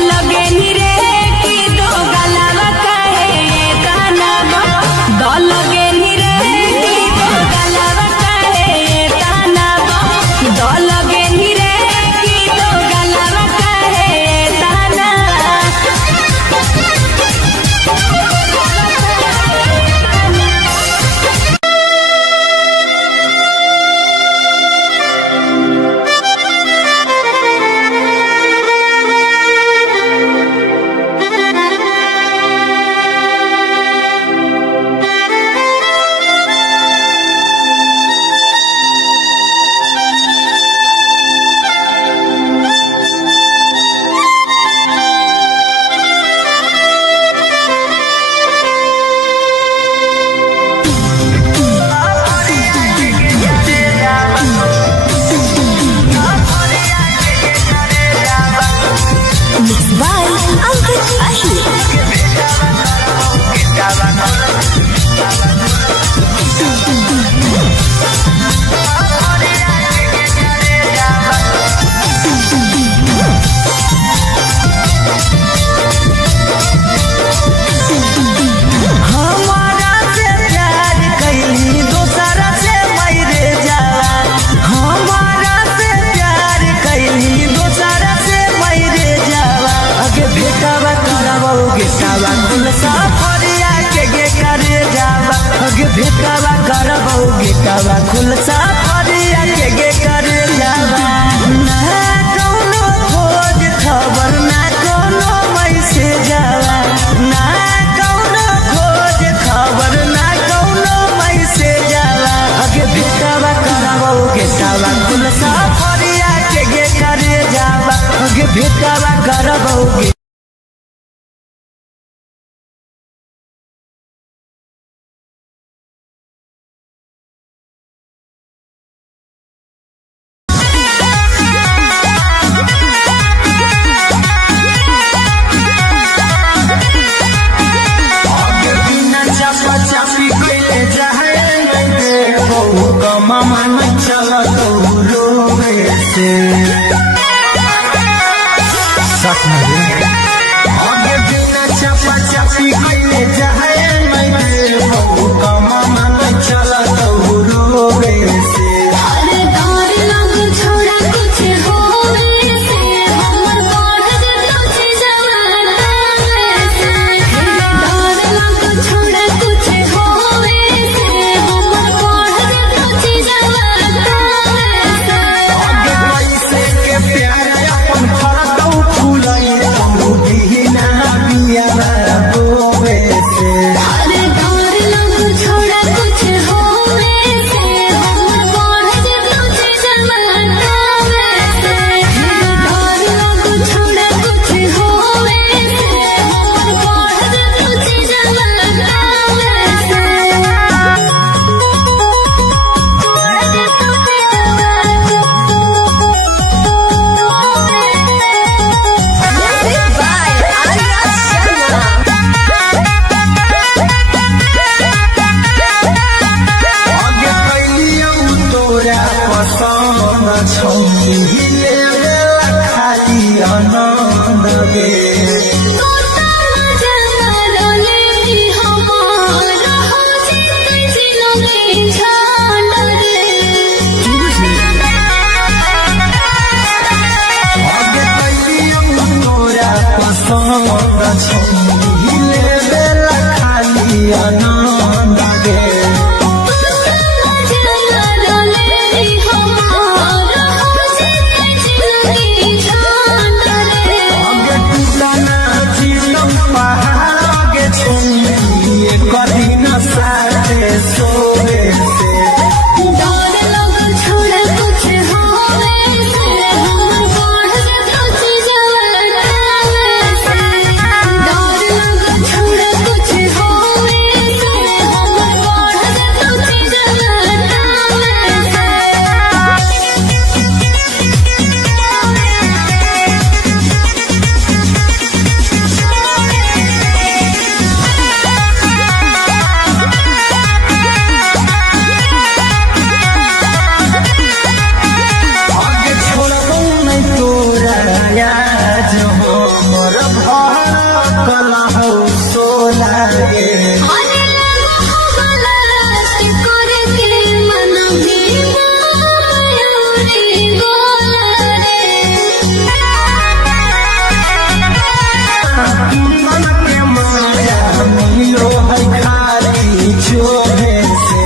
लगे नी रे की भेटवा करबौगी चापी कैले जाए मामा न चला तो रोवे से आगे बिना चापा चापी कैले जाए मामा न चला तो रोवे से अरे डर लग छोड़ा कुछ होवे से हमर बढ़ जतो छी जवाना से डर लग छोड़ा कुछ होवे से हमर बढ़ जतो छी जवाना से आगे पैसे के प्यार अपन फरकौ फूलई बिना बिया रोवे से अरे डर लग छोड़ा कुछ होवे से हमर बढ़ जतो छी जवाना से डर लग छोड़ा कुछ होवे से हमर बढ़ जतो छी जवाना Music by Arya Sharma. आगे कैलियौ तोरा पसंद छौले खाली आनंद गे आगे कैलियौ तोरा पसंद छौले खाली आनंद गे आगे टूटना जीवन पहाड़ के छुई कदी न साथे सोवे से आगे छोड़बौ नै तोरा याद हमर भड़कल हौ सोला गे मन के माया मिलो है खाली छोड़े से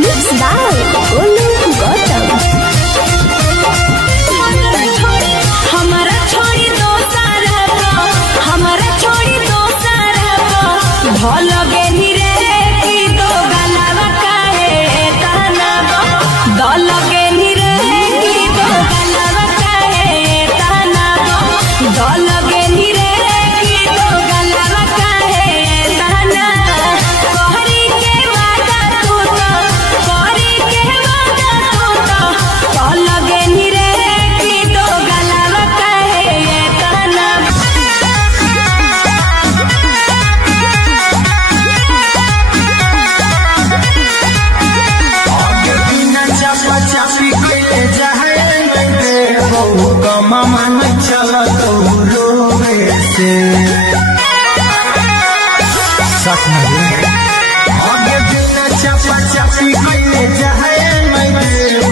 Mixed by Olu Gautam. हमारा छोड़ी दो सारा हमारा छोड़ी दो सारा भल गेनी रे की दो गलावा काहे कहना चाची कइले जाए मैं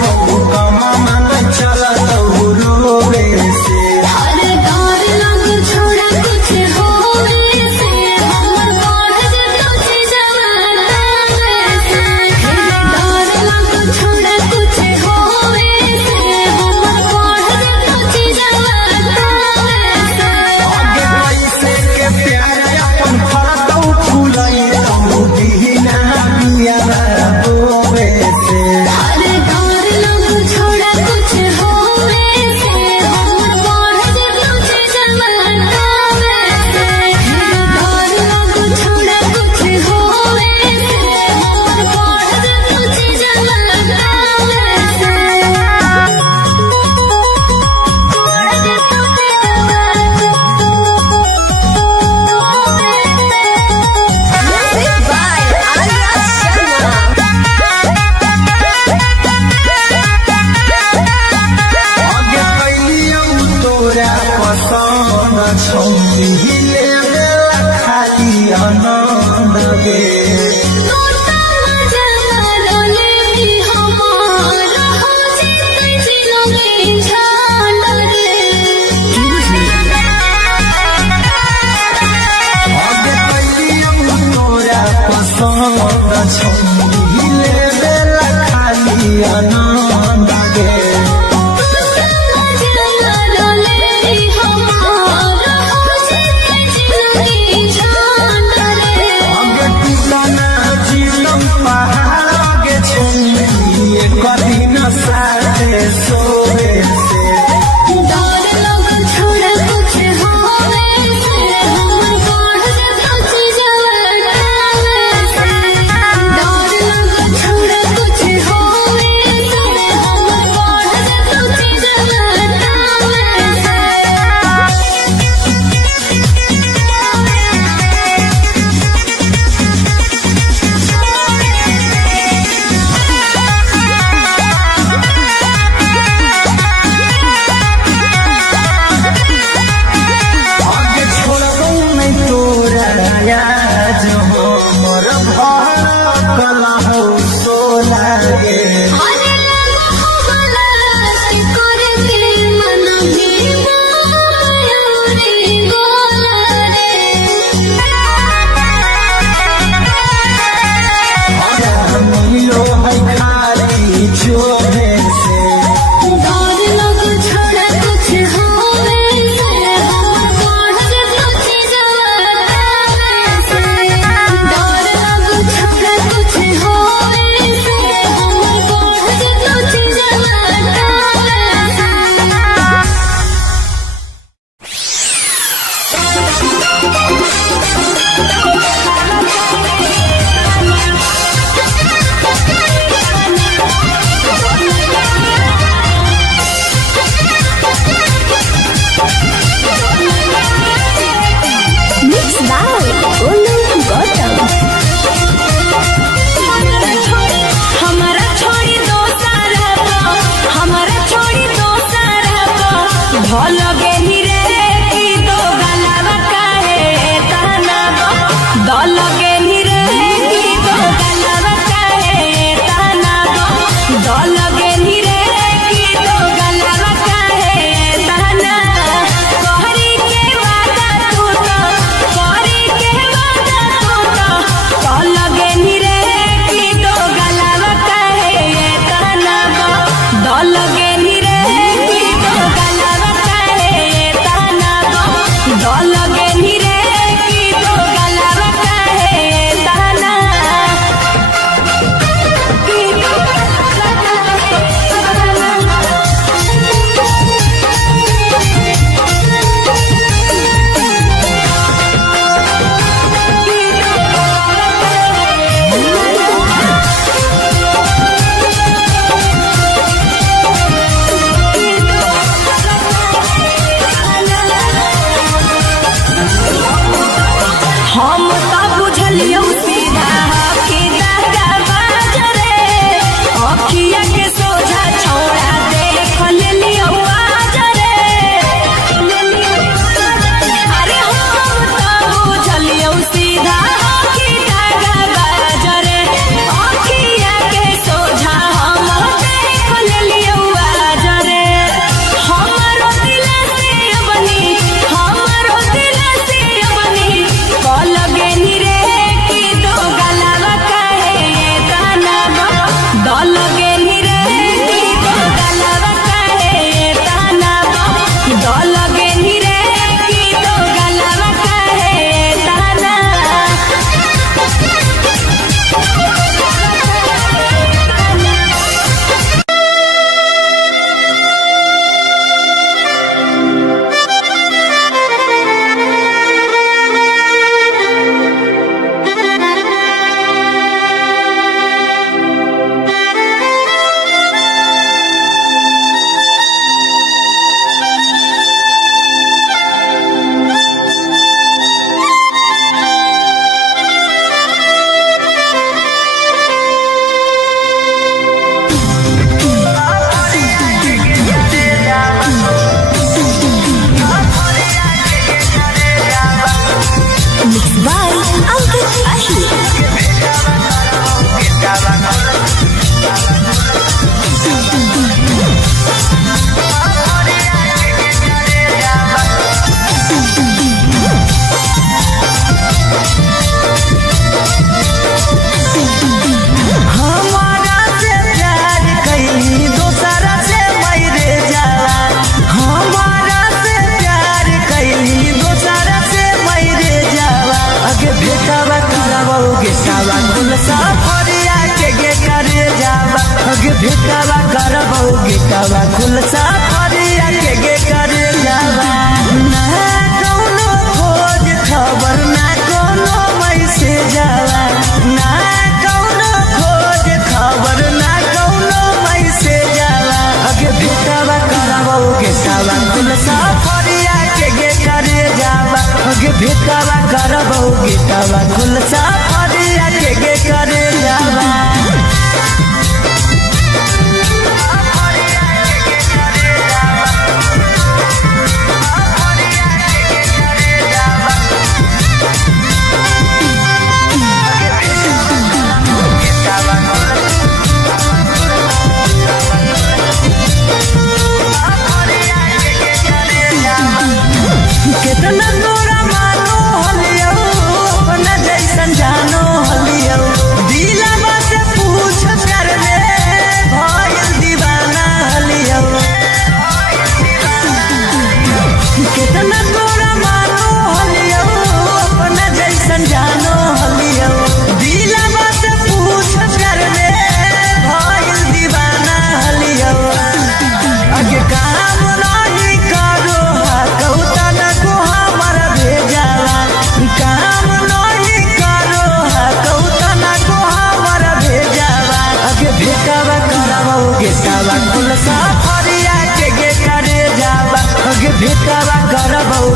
बहु कमा मन चला तो रोवे से अरे डर लग छोड़ा कुछ होवे से हमर बढ़ जतो जवाना से डर लग छोड़ा कुछ होवे से हमर बढ़ जतो जवाना से आगे पैसे के प्यार अपन फरतौ फुलाई तो दीना बिया बोवे से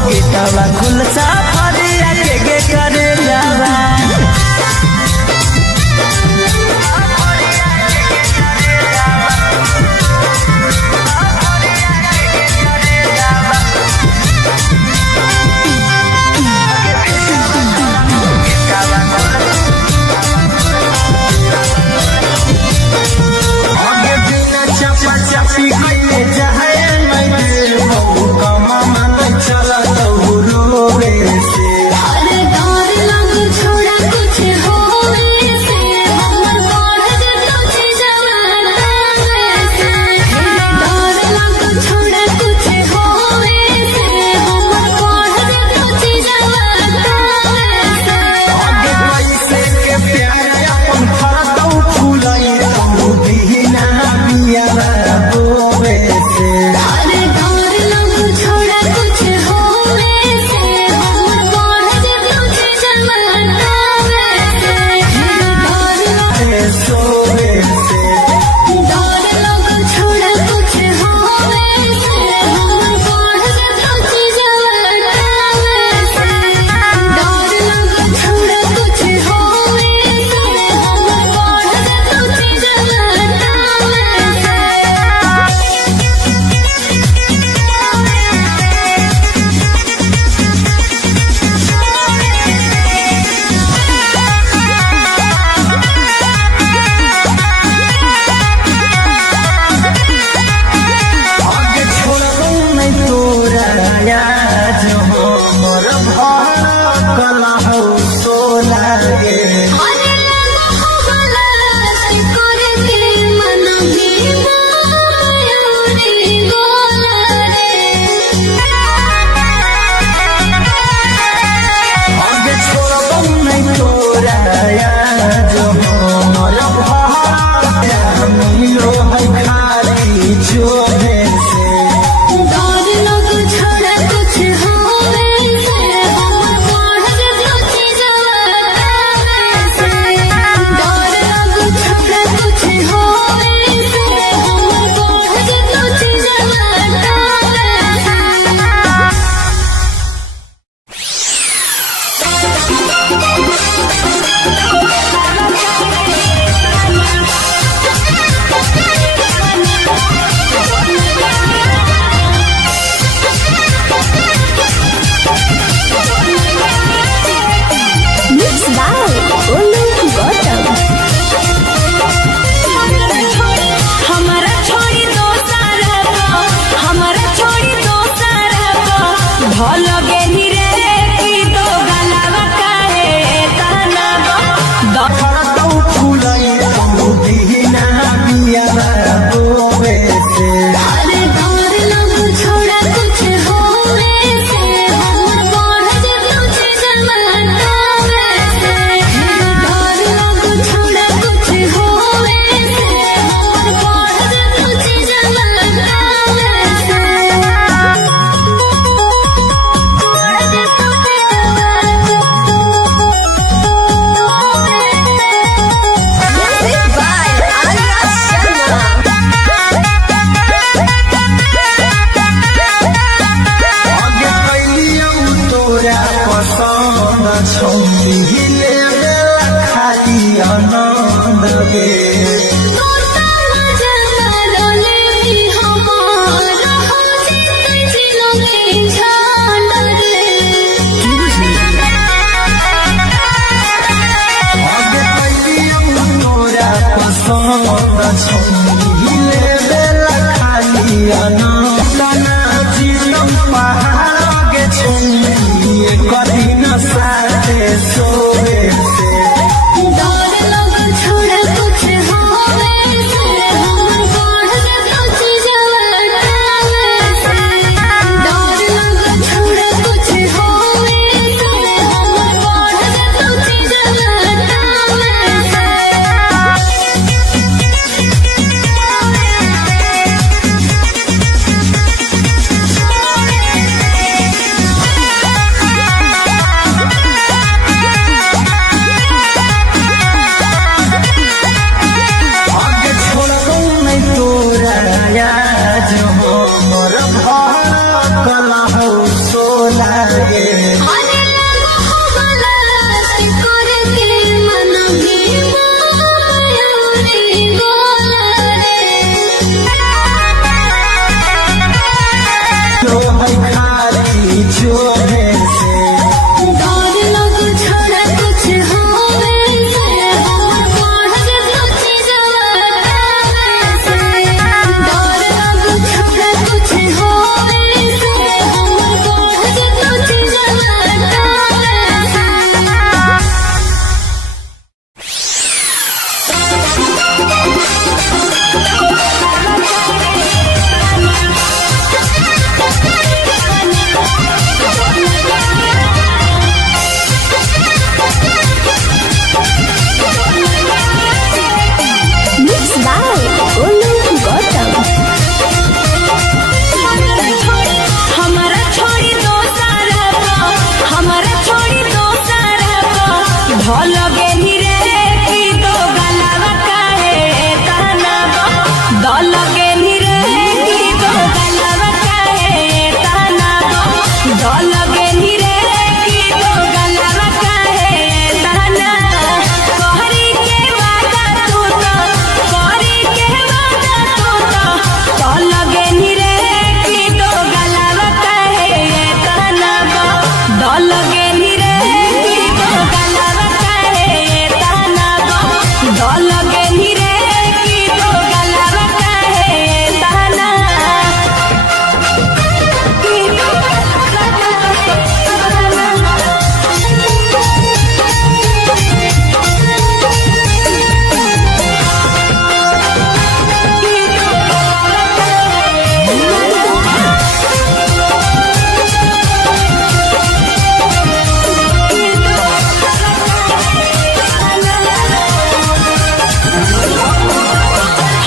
गेटवा खुलसा फरिया के गे करे जावा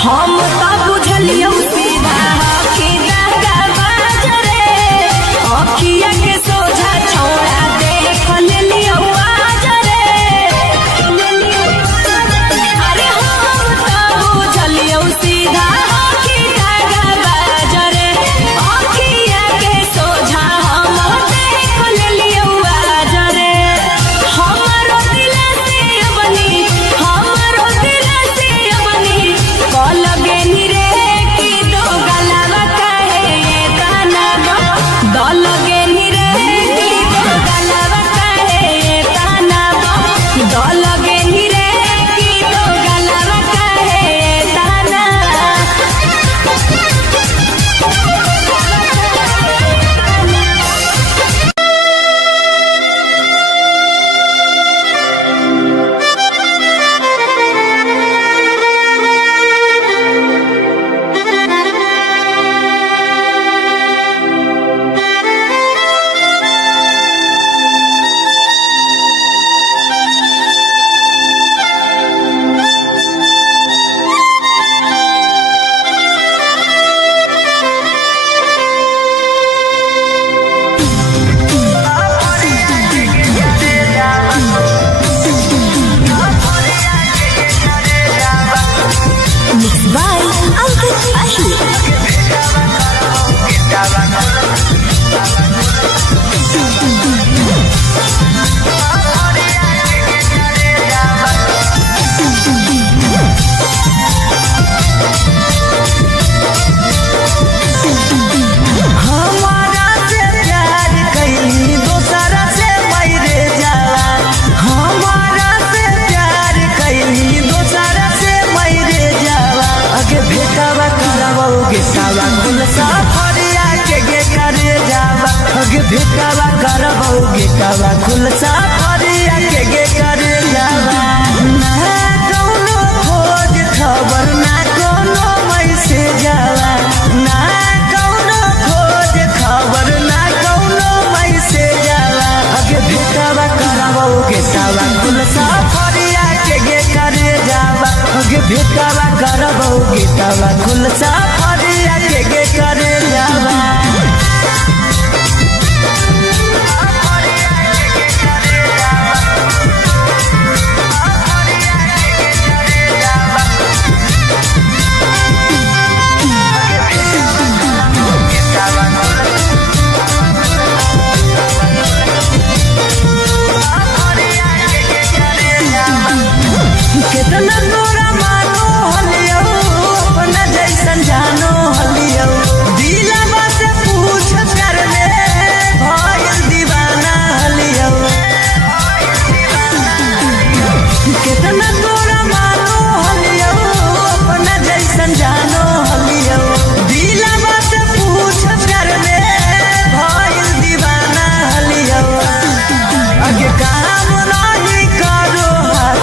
हम तो बुझलियो सीधा कि दागा बाजरे अखिया के सोझा छोड़ा देख लेलियो आजरे अरे हम तो बुझलियो सीधा कि दागा बाजरे अखिया के सोझा हम देख लेलियो आजरे हमरो दिल से बनी हमरो दिल से बनी लगे निरे की दो गलावा कहे ताना दो लगे निरे की दो गलावा कहे ताना दो लगे निरे की दो गलावा कहे ताना Mixed by Ankit Ahi. हमारा से प्यार कैली दोसरा से मैरे जाला हमारा से प्यार कैली दोसरा से मैरे जाला अगे भेटावा करवाओगे सावा कुल साफरिया के गे करे जावा अगे भेटावा करवाओगे कावा कुल साफरिया के गे करे जावा ना कौनो खोज खबर ना कौनो मैसेज जाला ना कौनो खोज खबर ना कौनो मैसेज जाला अगे भेटावा करवाओगे सावा कुल साफरिया के गे करे जावा अगे भेटावा करवाओगे सावा कुल साफरिया के गे करे जावा कितना तोरा मानो हलियो अपना जैसन जानो हलियो दिलवा से पूछ कर ले भइल दीवाना हलियो कितना तोरा मानो हलियो अपना जैसन जानो हलियो दिलवा से पूछ कर ले भइल दीवाना हलियो अगे काम नहीं करो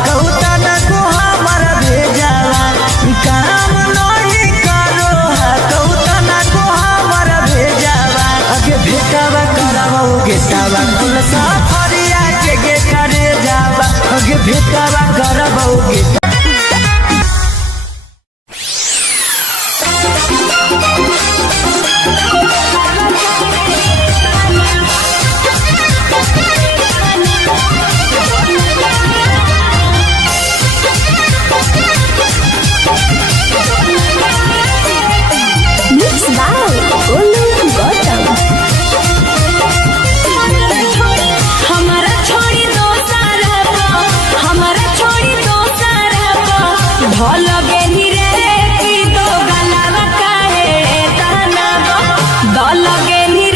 कौता न को हमारा भेजावा काम नहीं करो कौता न को हमारा भेजावा अगे भेटावा करवाओगे सावा कुल साफरिया के गे करे जावा अगे भेटावा करवाओगे Mixed by Olu Gautam. हमारा छोड़ी दो सारा हमारा छोड़ी दो सारा ढोल गे निरे की दो गलावा काहे ताना दो लगे निरे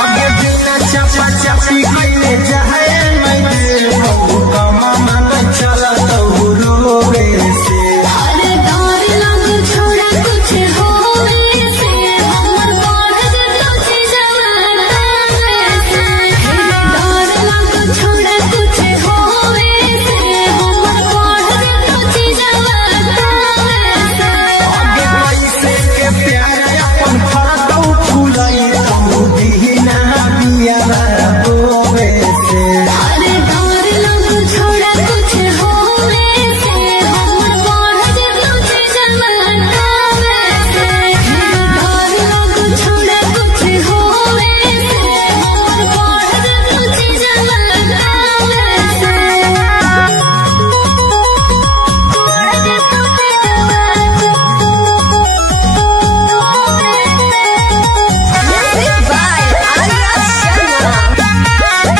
आगे बिना चपा चपी कइले जाए मैं बहु कमा मन चला तो रोवे से अरे डर लग छोड़ा कुछ होवे से हमर बढ़ जतो जवाना से डर लग छोड़ा कुछ होवे से हमर बढ़ जतो जवाना से आगे कैसे के प्यार अपन फाटो फुलाई तू दीना बिया रोवे से अरे डर लग छोड़ा कुछ होवे से हमर बढ़ जतो जवाना से डर लग छोड़ा कुछ होवे से हमर बढ़ जतो जवाना Music by Arya Sharma.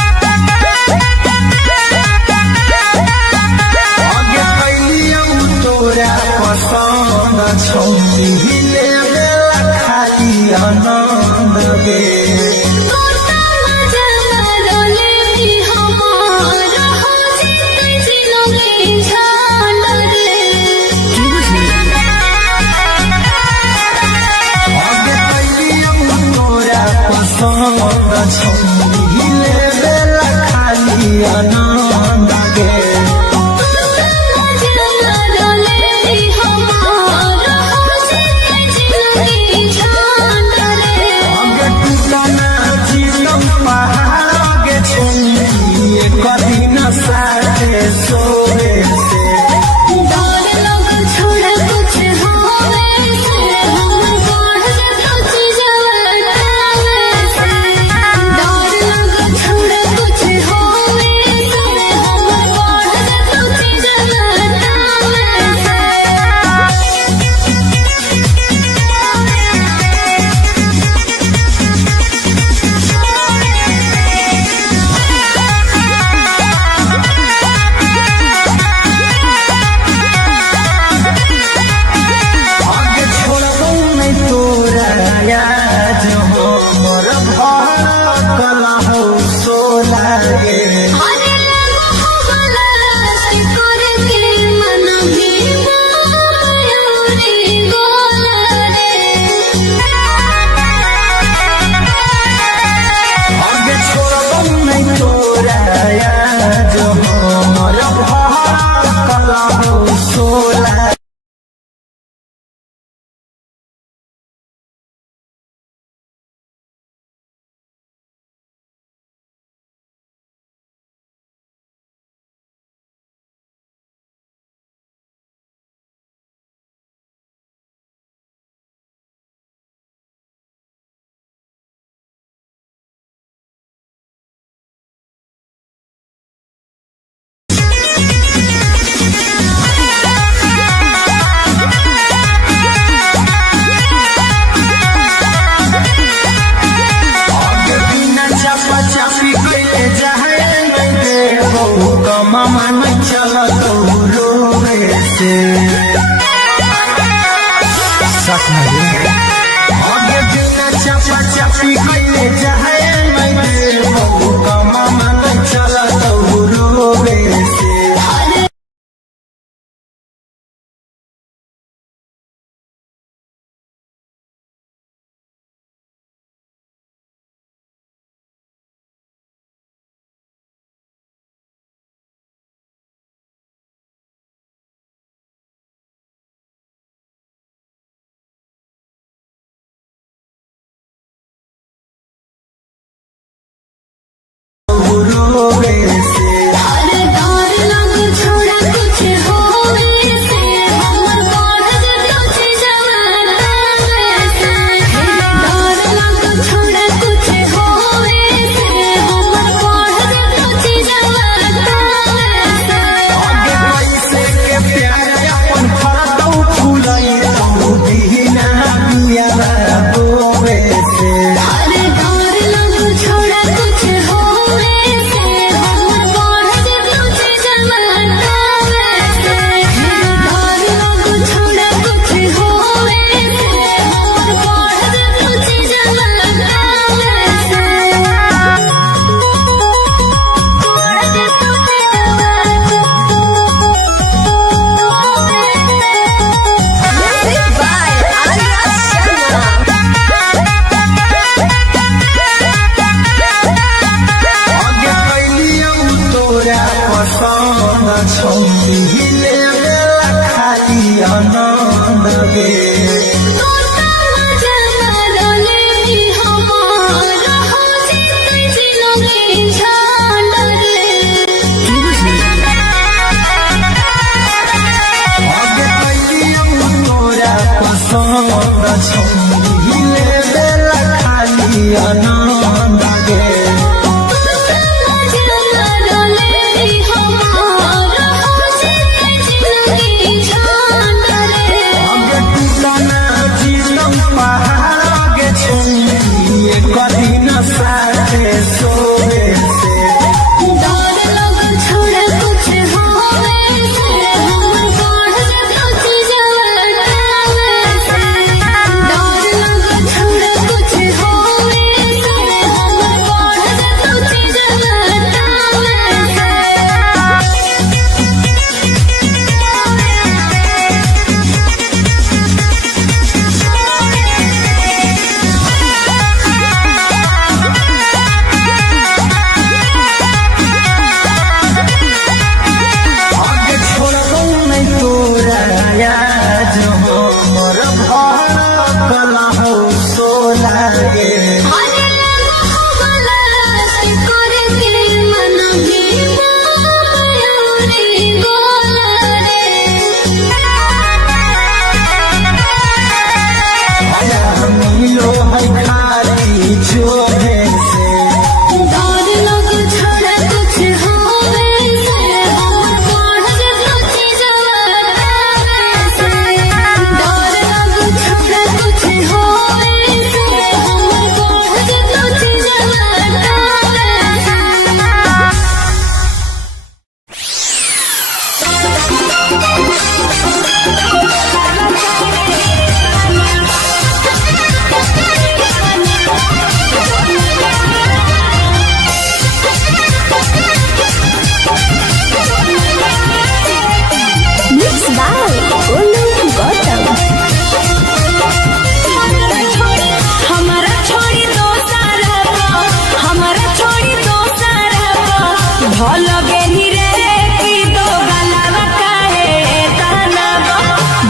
आगे कैलियौ तोरा पसंद छौरी लेवेला खाली आनंद गे आगे कैलियौ तोरा पसंद छौरी लेवेला खाली आनंद गे आगे टूटना जीतम पहाड़ आगे छोड़ी कभी न साथे सोवे से आगे छोड़बौ नहीं तोरा याद हमर घर कला हो सोला गे आगे छोड़बौ नहीं तोरा याद हमर घर कला हो सोला आगे बिना चपा चपी कइले जाए मैं बहु कमा मन चला तो रोवे से आगे बिना चपा चपी कइले जाए मैं बहु कमा मन चला तो रोवे से रोवे से डर लगल छोड़ा कुछ होवे से हमर बढ़ जतो चीजवा से डर लगल छोड़ा कुछ होवे से हमर बढ़ जतो चीजवा आगे छोड़ो नहीं तोरा याद हो मोर भड़कल हो सोला गे अरे लगला से करे दिल मन भी मयूरी गोला रे मिलो है खाली छोड़े से डर लगल छोड़ा कुछ होवे से हमर बढ़ जतो चीजवा से डर लगल छोड़ा कुछ होवे से हमर बढ़ जतो चीजवा Mixed by Olu Gautam. हमारा छोड़ी दो सारा हमारा छोड़ी दो सारा भल गेनी रे की दो गलावा काहे ताना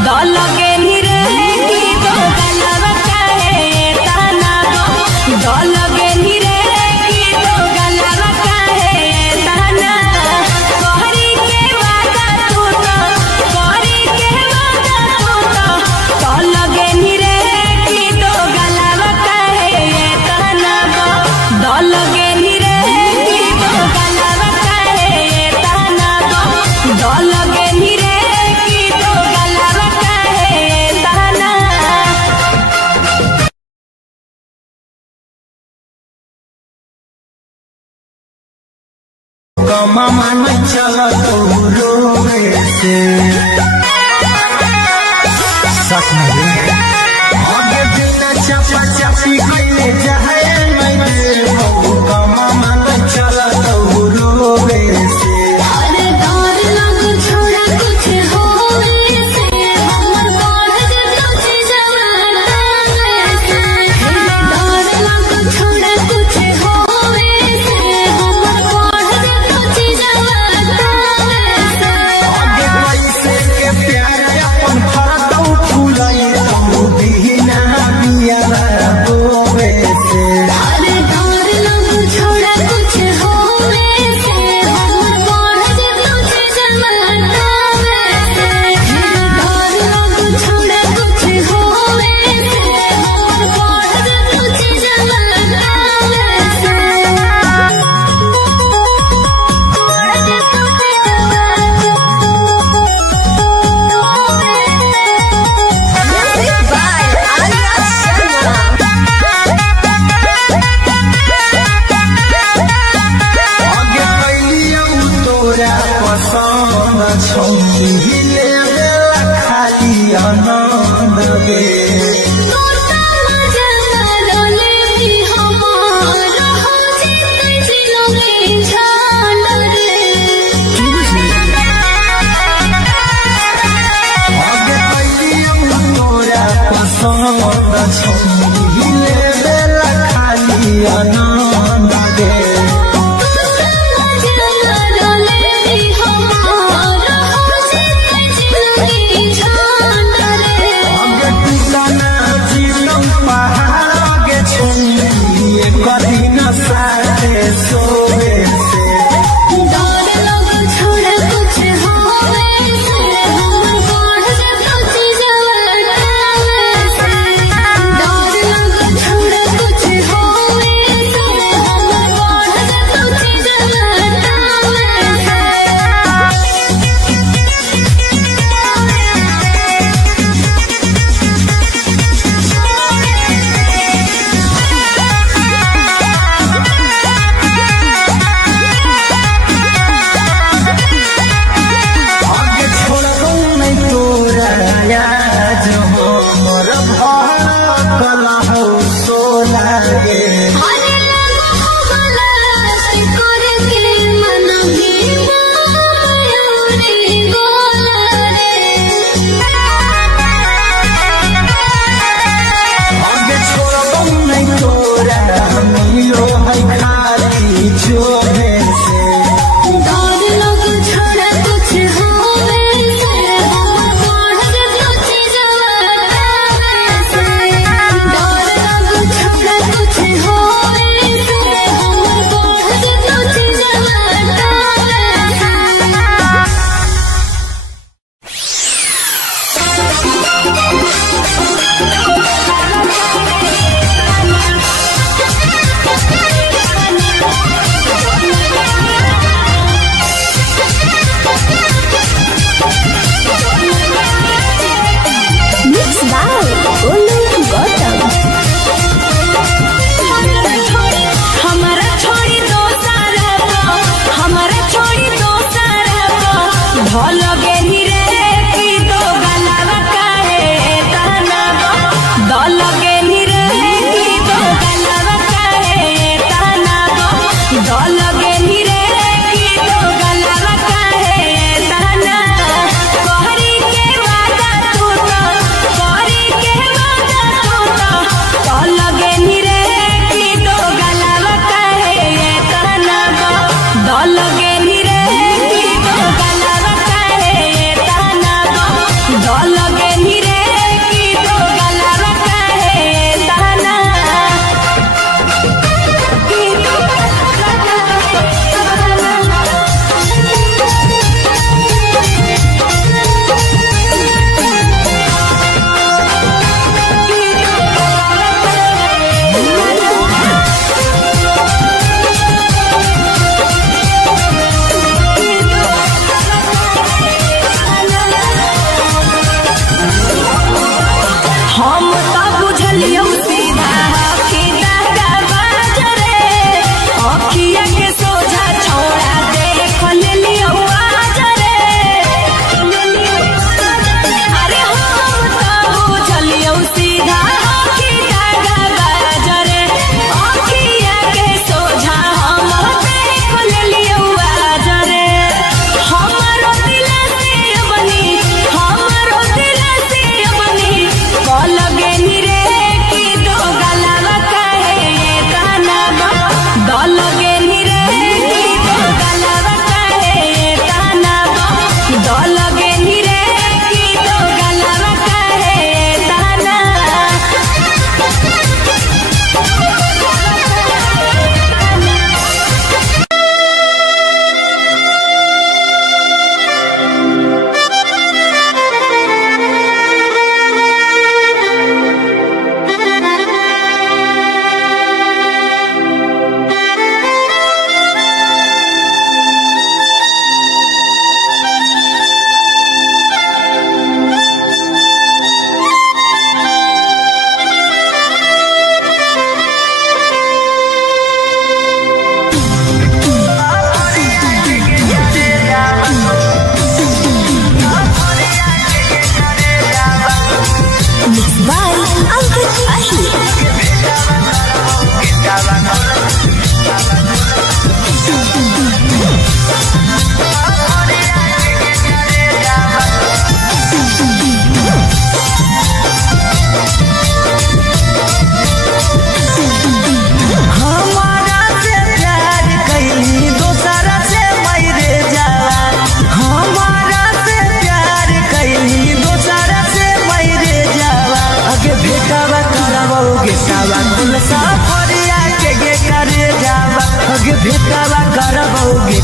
दल गेनी रे की दो गलावा काहे ताना दल गेनी रे की दो गलावा काहे ताना कहरी के वादा तू तो कहरी के वादा तू तो दल गेनी रे की दो गलावा काहे ताना दल गेनी रे की दो गलावा काहे ताना दल गेनी रे की दो गलावा काहे ताना कमा मन चल तो रोवे से सच में आगे बिना चपा चपी गईले जाए मैं देव कमा मन चल तो रोवे से अरे डर लगल छोड़ा कुछ होवे से हमर बढ़ जतो चीजवा से डर लगल छोड़ा कुछ होवे से हमर बढ़ जतो चीजवा आगे पैसे के प्यार अपन फरदौ फूलई तो बिना बिया बोवे से अरे डर लगल छोड़ा कुछ होवे से हमर बढ़ जतो चीजवा से डर लगल छोड़ा कुछ होवे से हमर बढ़ जतो चीजवा Music by Arya Sharma. आगे कैलियौ तोरा पसंद छौरी लेला खाली आनंद गे आगे कैलियौ तोरा पसंद छौरी लेला खाली आनंद गे आगे टूटा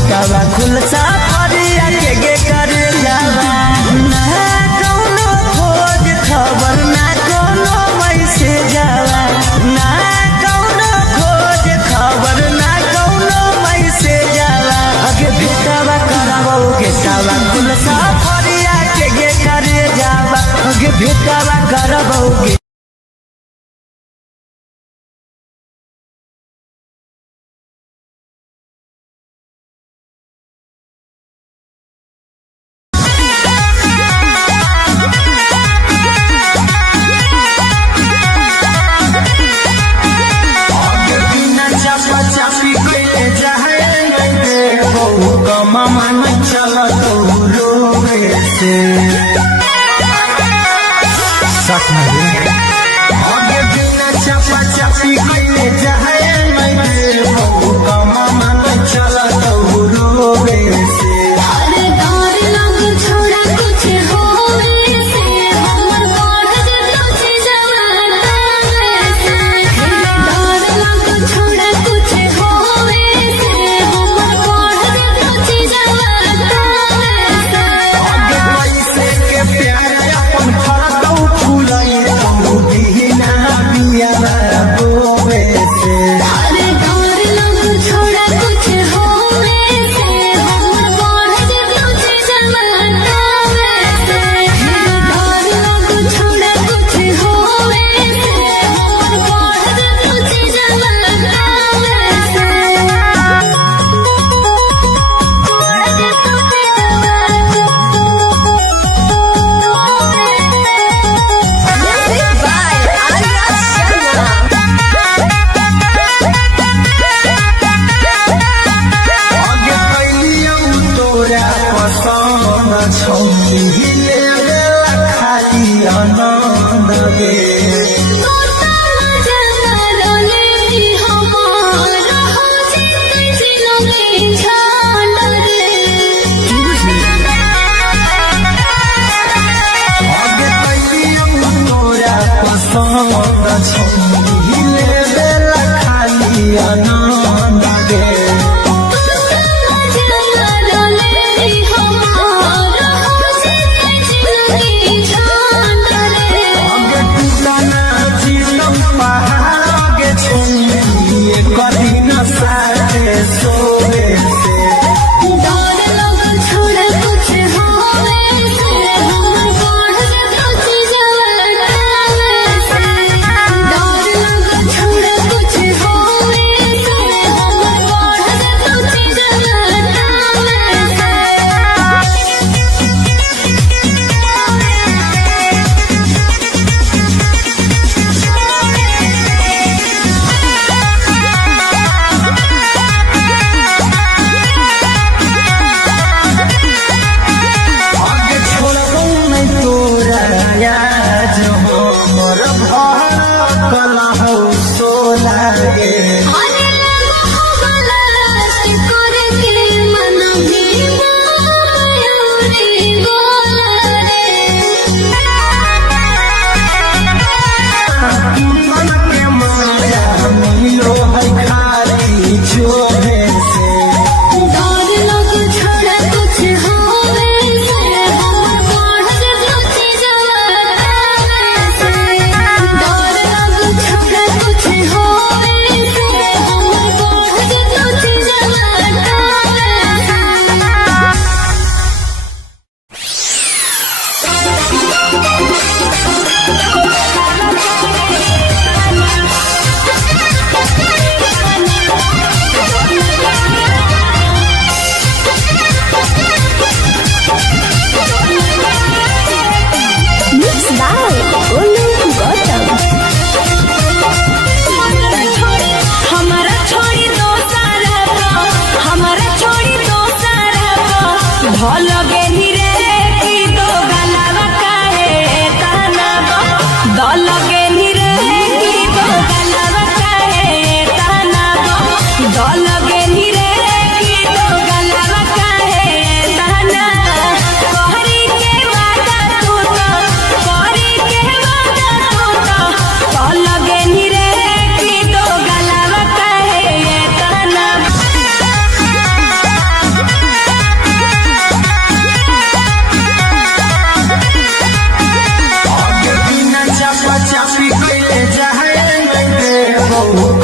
गेटावा खुलसा फरिया के करे जावा ना कौनो खोज खबर ना कौनो मैसेज जावा ना कौनो खोज खबर ना कौनो मैसेज जावा अगे भेटावा करावो गेटावा खुलसा फरिया के करे जावा अगे भेटावा करावो मन चला तो रोवे से सच में आगे बिना चपा चपी कइले जाए मैं देबो मन चला तो रोवे से अरे डर लग छोड़ा कुछ होवे से हमर बढ़ जतो छे जवाना से डर लग छोड़ा कुछ होवे से हमर बढ़ जतो छे जवाना से आगे पैसे के प्यार अपन फरकौ फुलाई तो बिना बिया रोवे से अरे डर लग छोड़ा कुछ होवे से हमर बढ़ जतो छे जवाना से डर लग छोड़ा कुछ होवे से हमर बढ़ जतो छे जवाना Music by Arya आगे कैलियौ तोरा पसंद छौली ले खाली आनंद गे आगे कैलियौ तोरा पसंद छौली ले खाली आनंद गे आगे टूटा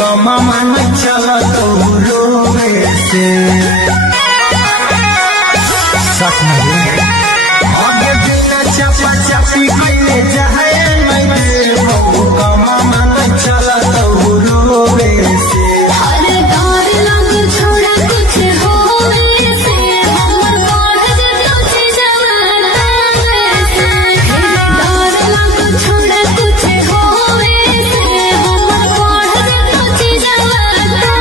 गमा मन चला तो रोवे से आगे बिना चपा चपी कइले जाए नहीं गमा मन चला तो रोवे से हर डर लग छोड़ा कुछ होवे से हमर बढ़ जतो छे जवाना से डर लग छोड़ा कुछ होवे से हमर बढ़ जतो छे जवाना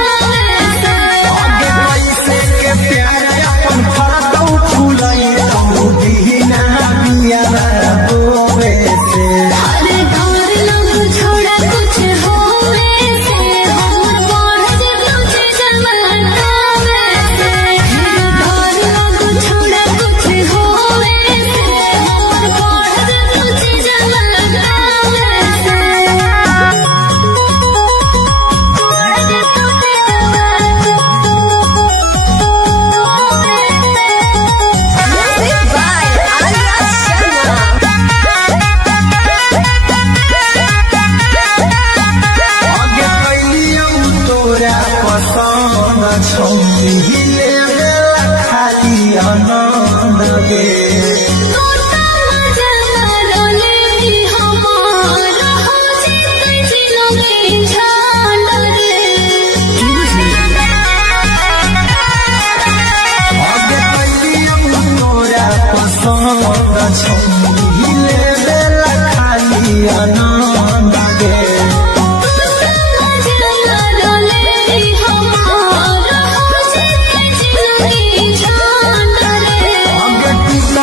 से आगे पैसे के प्यार अपन फरतौ फुलाई तो दीना बिया बोवे से हर डर लग छोड़ा कुछ होवे से हमर बढ़ जतो छे जवाना से डर लग छोड़ा कुछ होवे से हमर बढ़ जतो छे जवाना Music by Arya Sharma. आगे कैलियौ तोरा पसंद छौली ले खाली आनंद गे आगे कैलियौ तोरा पसंद छौली ले खाली आनंद गे आगे टूटा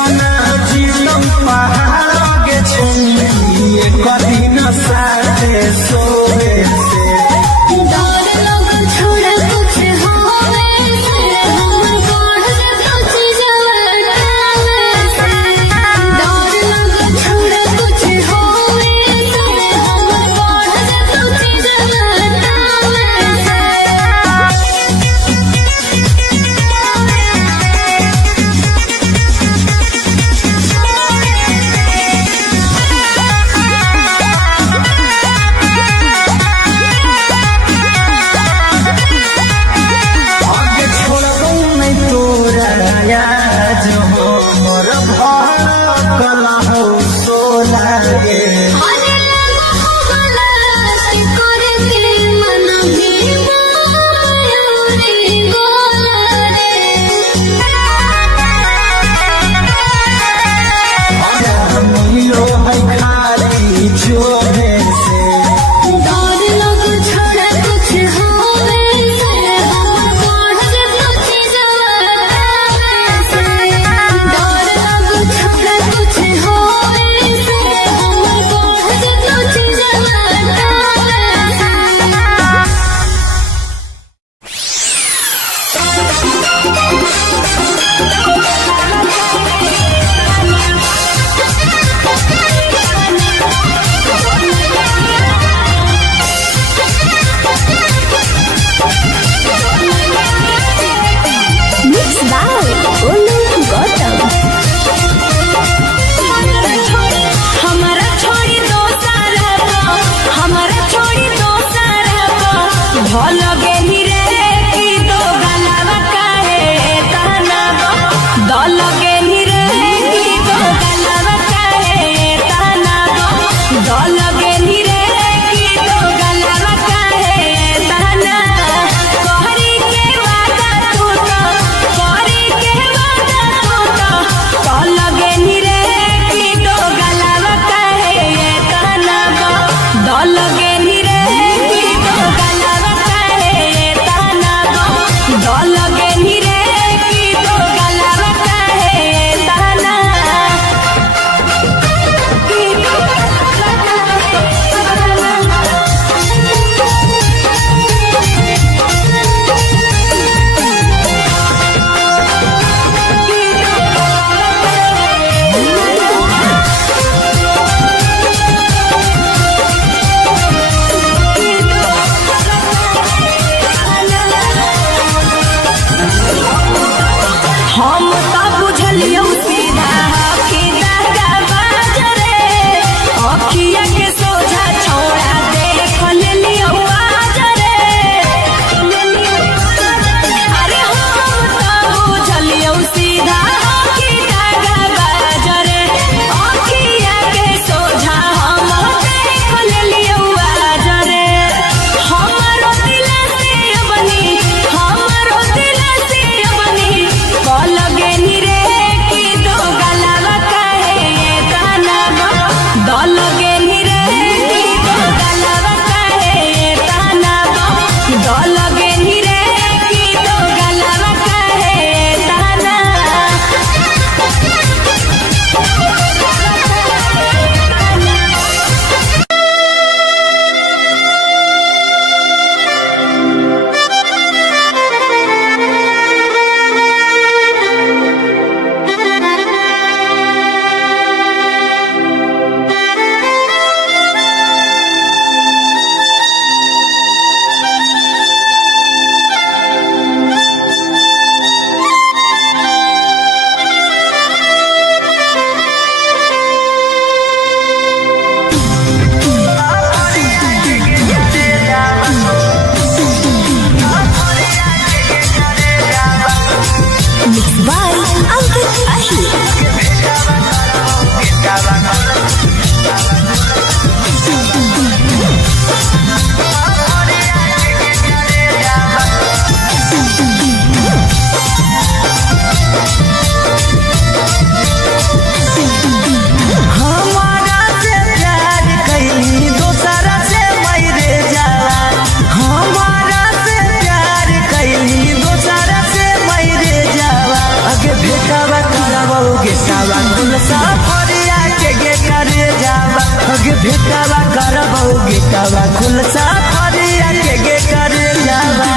कुल सफरिया के गे करे जावा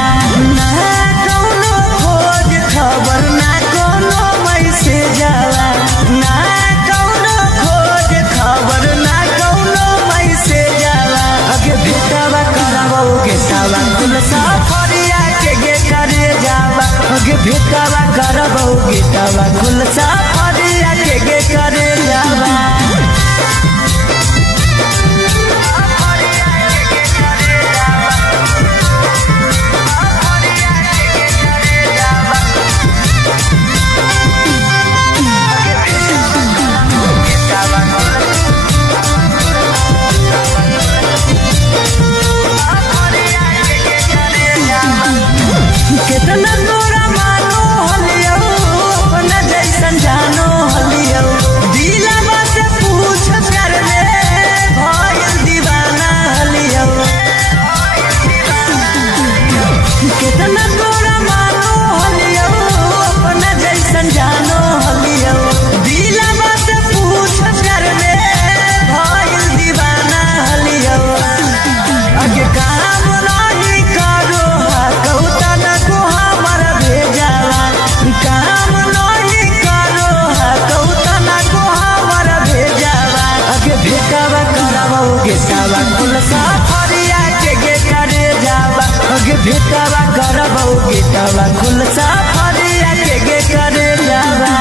ना कौनो खोज खबर ना कौनो मैसेज जावा ना कौनो खोज खबर ना कौनो मैसेज जावा अगे भेटावा करावोगे सावा कुल सफरिया के गे करे जावा अगे भेटावा करावोगे सावा कुल सफरिया के गे करे जावा कितना तोरा मानो हलियो अपना जैसन जानो हलियो दिलवा से पूछ कर ले भइल दीवाना हलियो कितना तोरा मानो हलियो अपना जैसन जानो हलियो दिलवा से पूछ कर ले भइल दीवाना हलियो अगे काम नहीं करो कहूता न को हमर भेजावा काम नहीं करो कहूता न को हमर भेजावा अगे भेटावा करावोगे सावा कुल सफरिया के गे करे जावा अगे भेटावा करावोगे सावा कुल सफरिया के गे करे जावा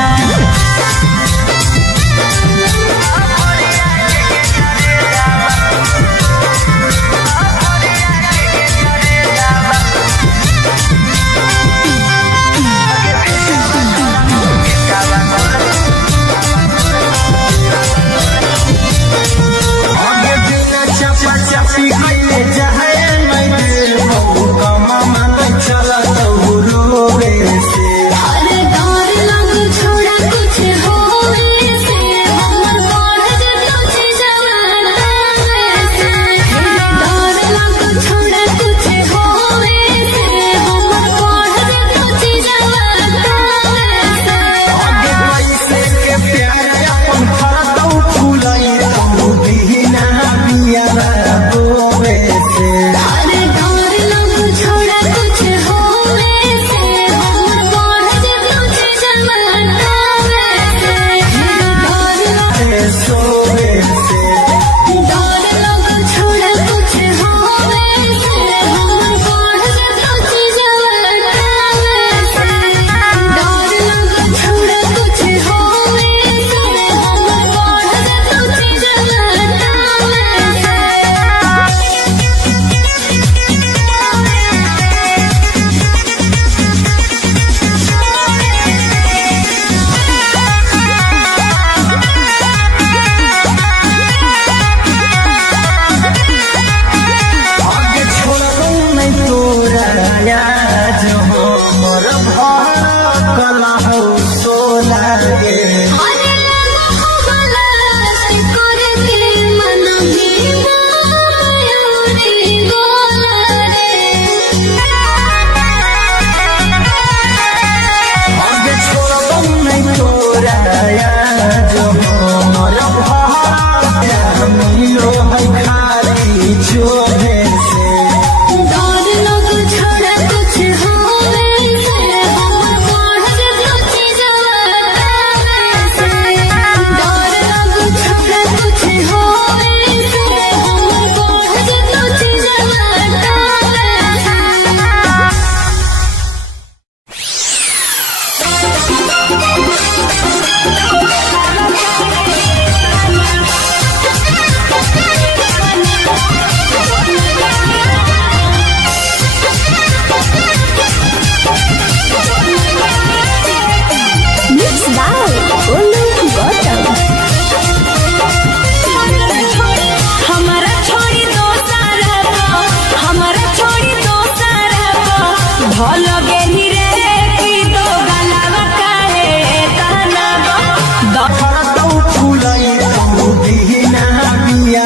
अरे डर लग छोड़ा कुछ होवे से हमर बढ़ जतो छी जवाना से डर लग छोड़ा कुछ होवे से हमर बढ़ जतो छी जवाना अरे डर लग छोड़ा कुछ होवे से हमर बढ़ जतो छी जवाना डर लग छोड़ा कुछ होवे से हमर बढ़ जतो छी जवाना डर लग छोड़ा कुछ होवे से हमर बढ़ जतो छी जवाना अरे लगा हो गलास करे के मन भी मयूरी गोला डर लग छोड़ा कुछ होवे से हमर बढ़ जतो छी जवाना डर लग छोड़ा कुछ होवे से हमर बढ़ जतो छी जवाना Mixed by Olu Gautam. हमारा छोड़ी दो सारा हमारा छोड़ी दो सारा भल गेली रे की दो गलावा काहे ताना फुलाई दिहिना बिया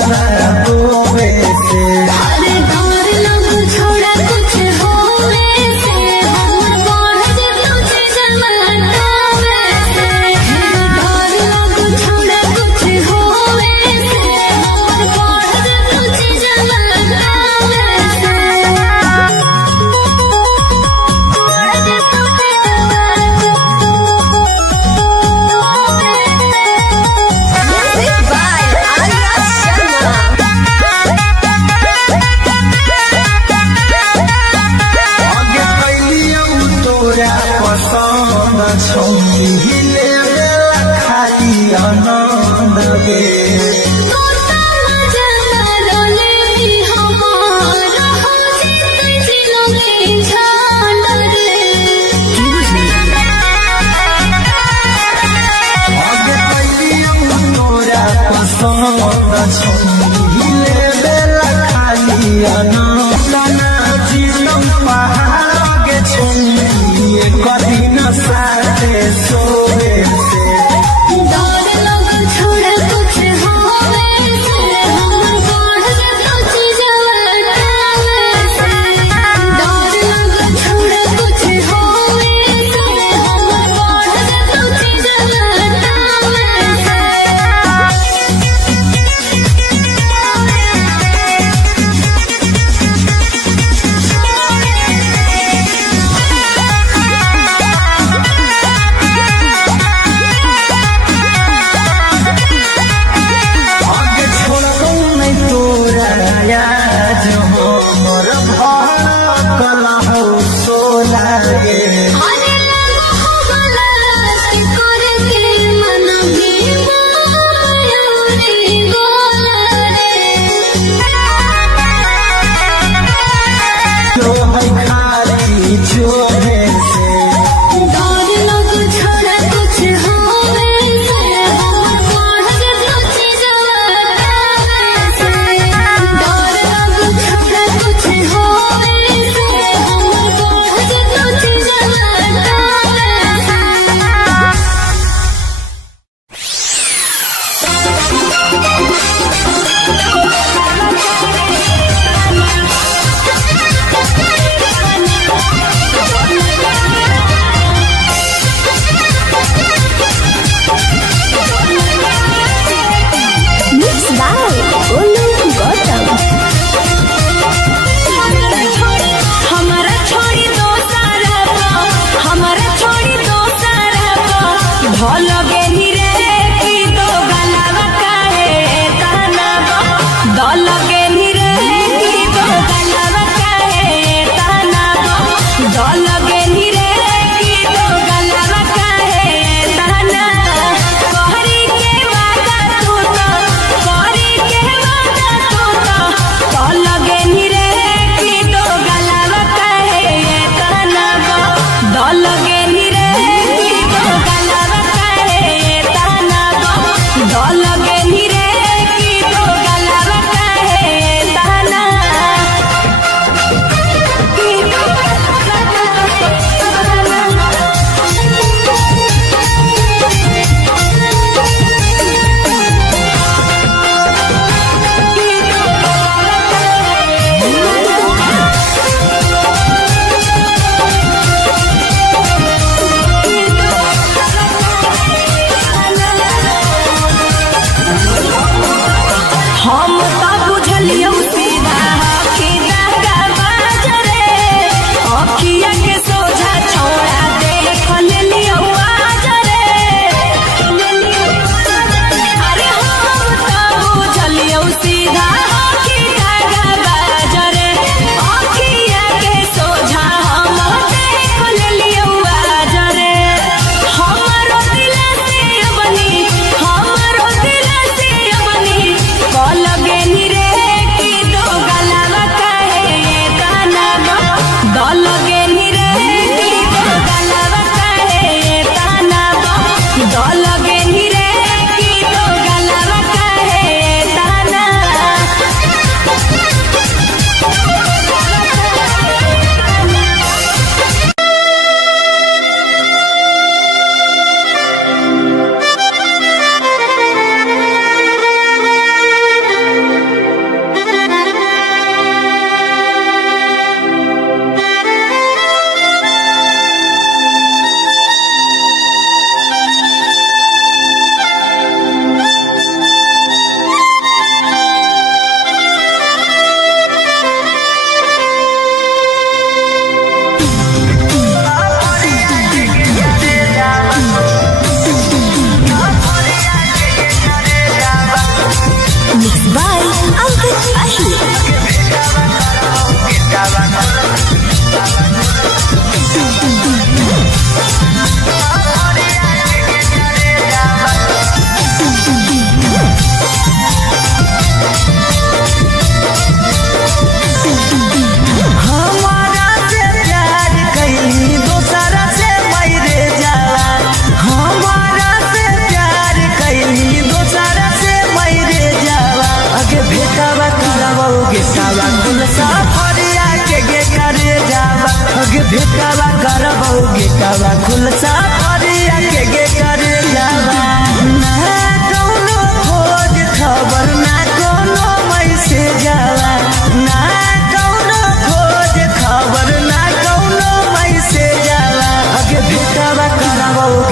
छौरी हिले खाली आनंद गे तोता मजा मारले हमारा हो जिते जिलो में झाड़ रे आगे पहली तोरा पसंद छौरी हिले खाली आनंद ना जीवन पहाड़ के छौरी कभी न साथे सोए से डर लग छोड़ कुछ होवे से हमर बढ़ जतो चीजवा से डर लग छोड़ कुछ होवे से हमर बढ़ जतो चीजवा से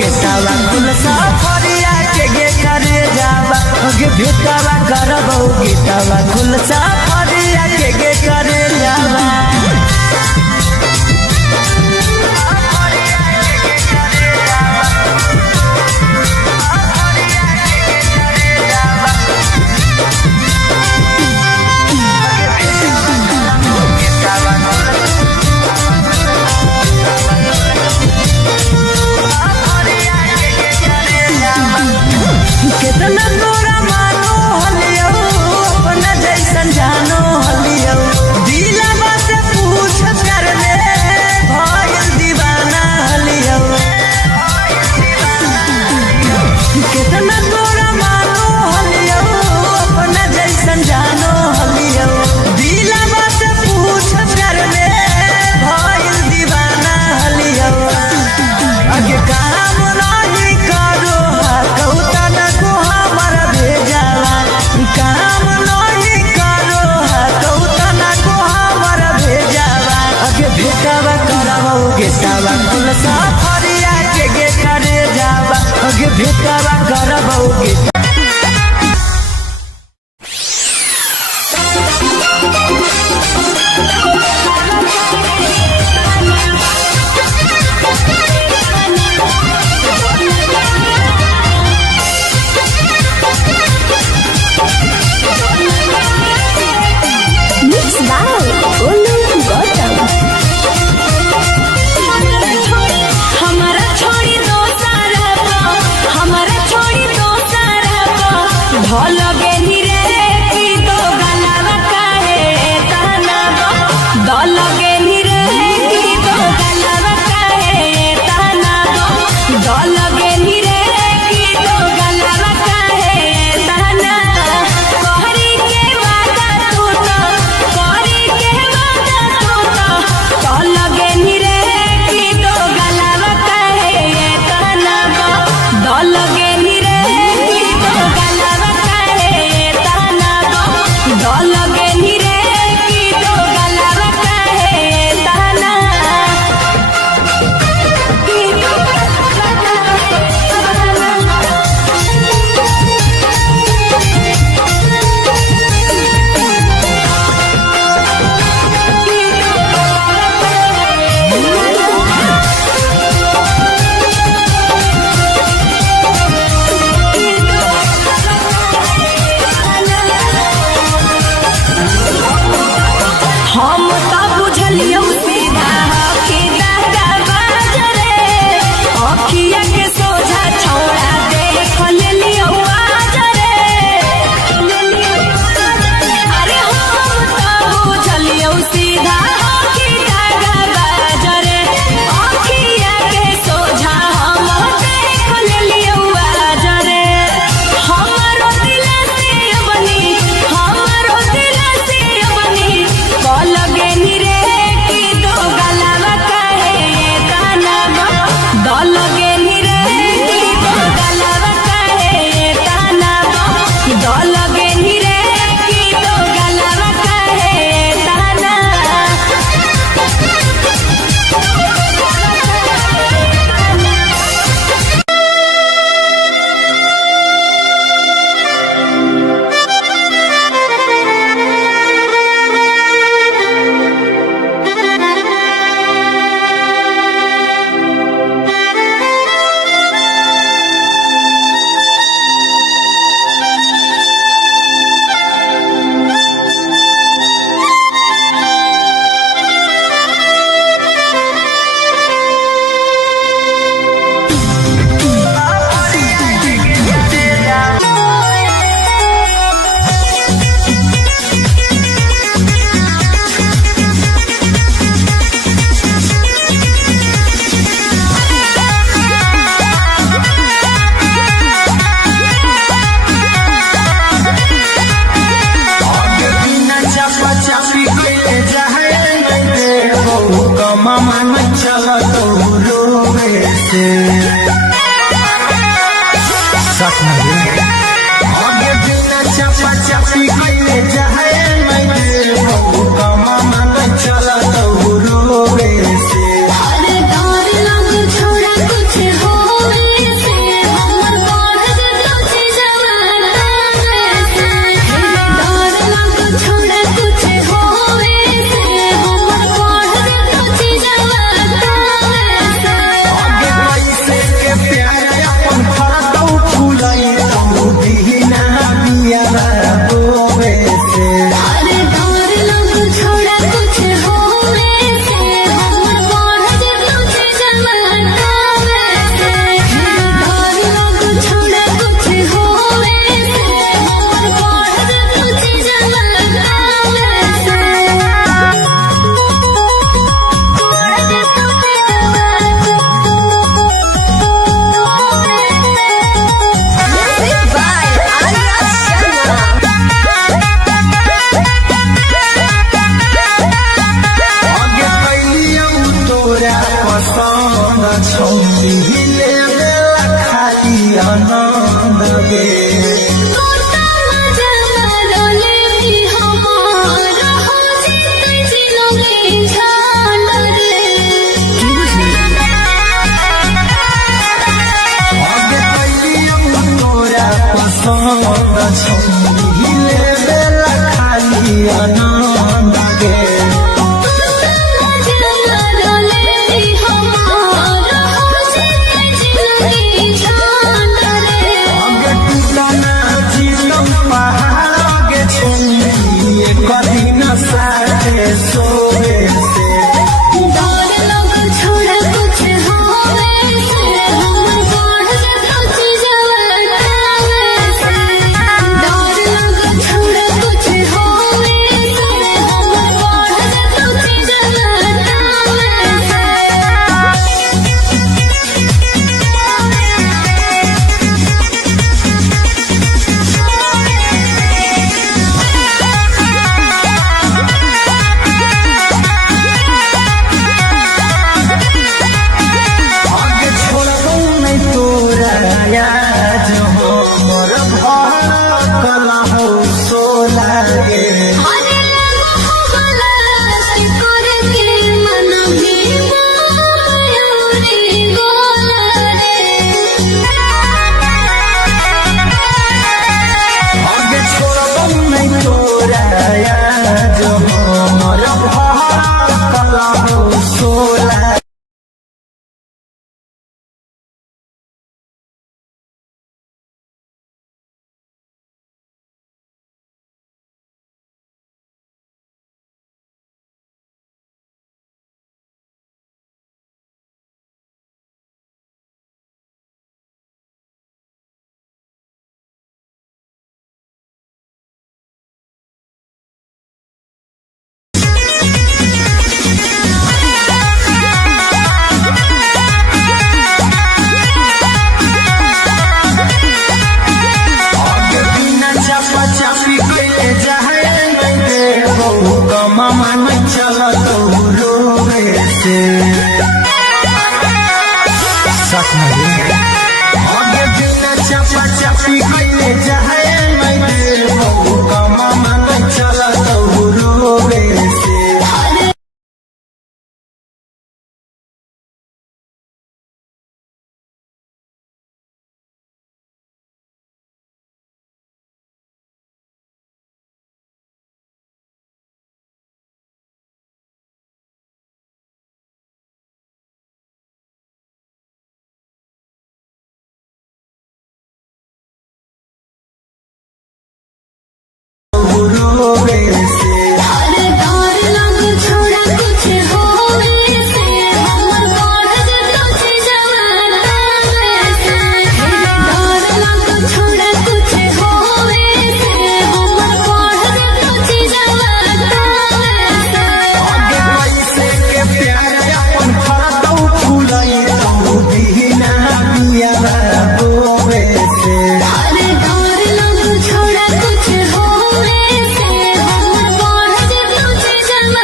गेटावा खुल सफरिया के गे करे जावा गे भेटावा करबो गेटावा खुल सफरिया के गे करे जावा कितना तोरा मानो हलियो अपना जैसन जानो हलियो दी गे कोता मजा रोले भी हमारा हो जितने जिलोगे झाल रे आगे पहलियम तोरा पसंद छौरी लेबेला खाली आनंद गे मजा रोले भी हमारा हो जितने जिलोगे झाल रे आगे टूटना जीतम पहाड़ के छौरी कभी न साथे सोए से डर लग छोड़ कुछ होवे से हमर बढ़ जाता चीज़वा से डर लग छोड़ कुछ होवे से हमर बढ़ जाता चीज़वा आगे छोड़बो नहीं तोरा याद हमर भड़कल हो सोला गे अरे लगला से करके मन भी मयूरी गोला आगे छोड़बो नहीं तोरा याद हमर भड़कल हो सोला आगे बिना चापा चापी कैले जाए नहीं देबो कमामा नहीं चलत रोवे से आगे बिना चापा चापी कैले जाए नहीं देबो कमामा नहीं चलत रोवे से रोवे से अरे डर लग छोड़ा कुछ होवे से हमर बढ़ जाता चीज़वा से डर लग छोड़ा कुछ होवे से हमर बढ़ जाता चीज़वा आगे पैसे के प्यार अपन फरदौ फुलाई तौ बिना बिया बोवे से अरे डर लग छोड़ा कुछ होवे से हमर बढ़ जाता चीज़वा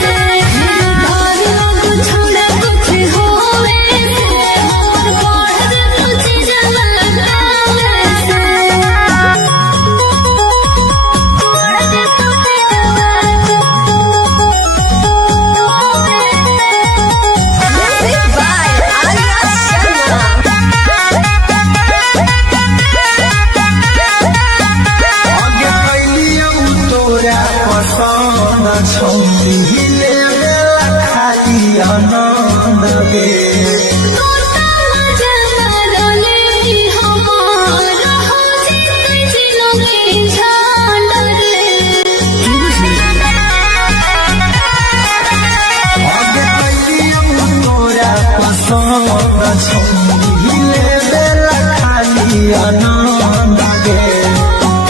से डर लग छोड़ा कुछ होवे से हमर बढ़ जाता चीज़वा Music by Arya Sharma. आगे कैलियम तोरा पसंद छौरी लेबेला खाली आनंद गे कोता मजा रोले भी हमारा हो जितने जिलोगे झाल रे आगे कैलियम तोरा पसंद छौरी लेबेला खाली आनंद गे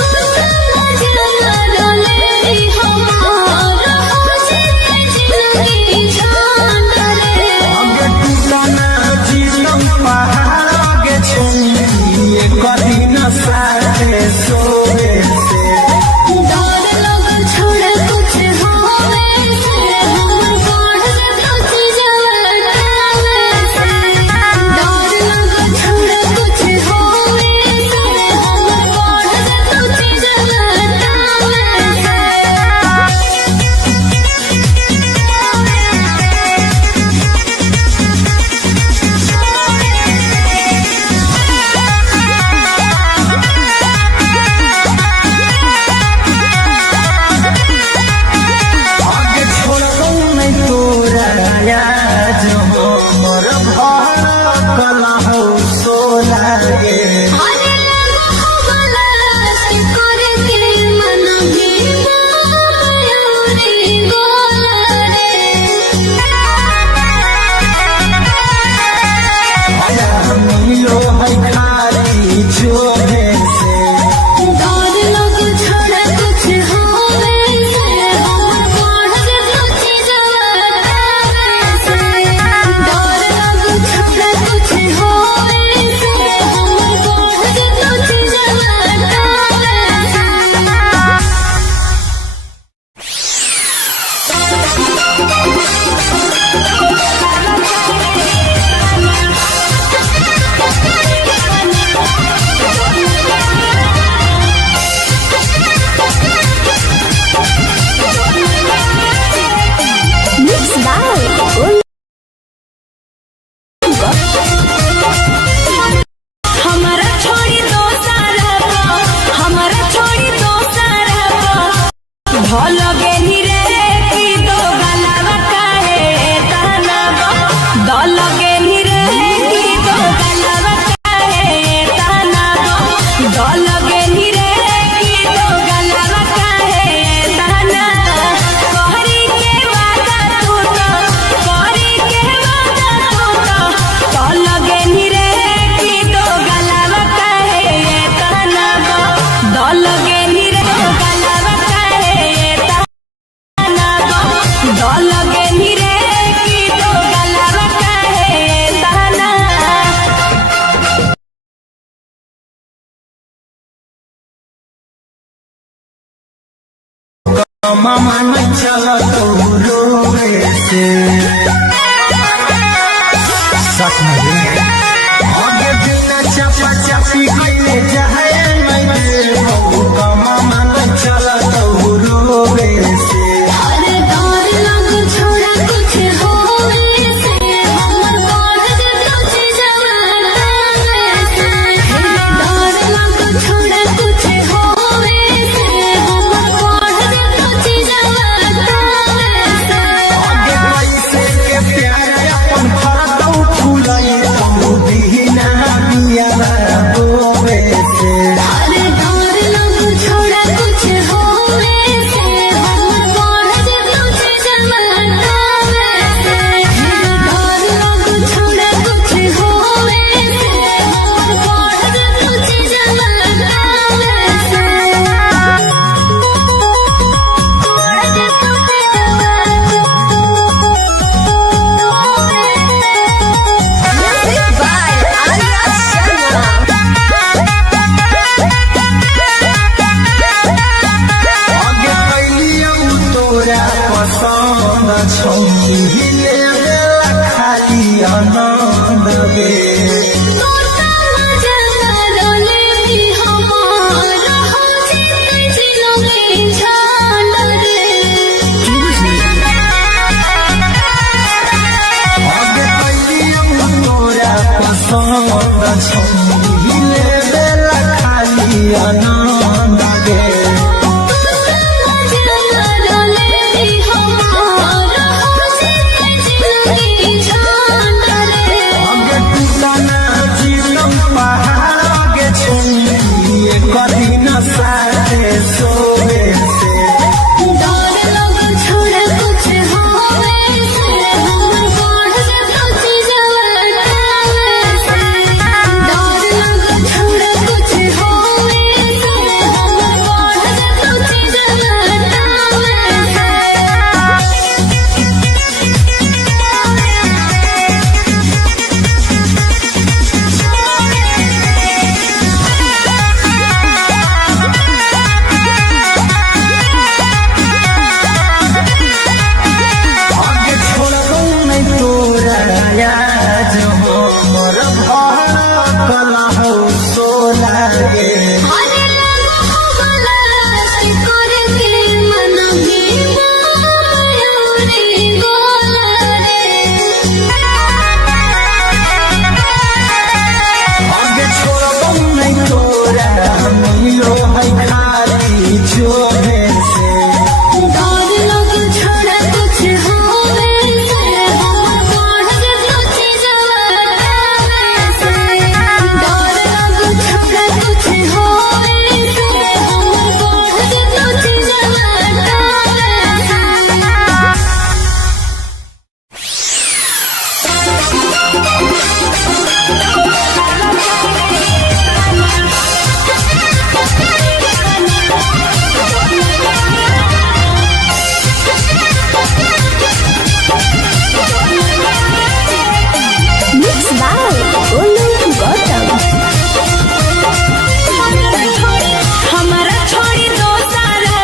मजा रोले भी हमारा हो जितने जिलोगे झाल रे आगे टूटना जीतम पहाड़ के छौरी कभी न साथे सोए से डर लग छोड़ कुछ होवे से हमर बढ़ जाता चीज़वा से डर लग छोड़ कुछ होवे मामा न चला तो रोवे से सच में आगे बिना चपा चपी गईले जाए नहीं मामा न चला तो रोवे से अरे डर लग छोड़ा कुछ होवे से हमर बढ़ जतो जवाना से डर लग छोड़ा कुछ होवे से हमर बढ़ जतो जवाना से आगे पैसे के प्यार अपन फरदौ फुलाई तू दीना बिया रोवे से अरे डर लग छोड़ा कुछ होवे से हमर बढ़ जतो जवाना से डर लग छोड़ा कुछ होवे से हमर बढ़ जतो जवाना Music by Arya Sharma. आगे कैलियौ तोरा पसंद छौनी ले खाली आनंद गे आगे कैलियौ तोरा पसंद छौनी ले खाली आनंद गे आगे टूटना जीवन पहाड़ आगे छौनी कदी न साथे सोवे से आगे छोड़बौ नहीं तोरा याद हो मोर भड़कल हौ सोला गे आगे छोड़बौ नहीं तोरा मिलो है खाली जोहे से Mixed by Olu Gautam. हमारा छोड़ी दो सारा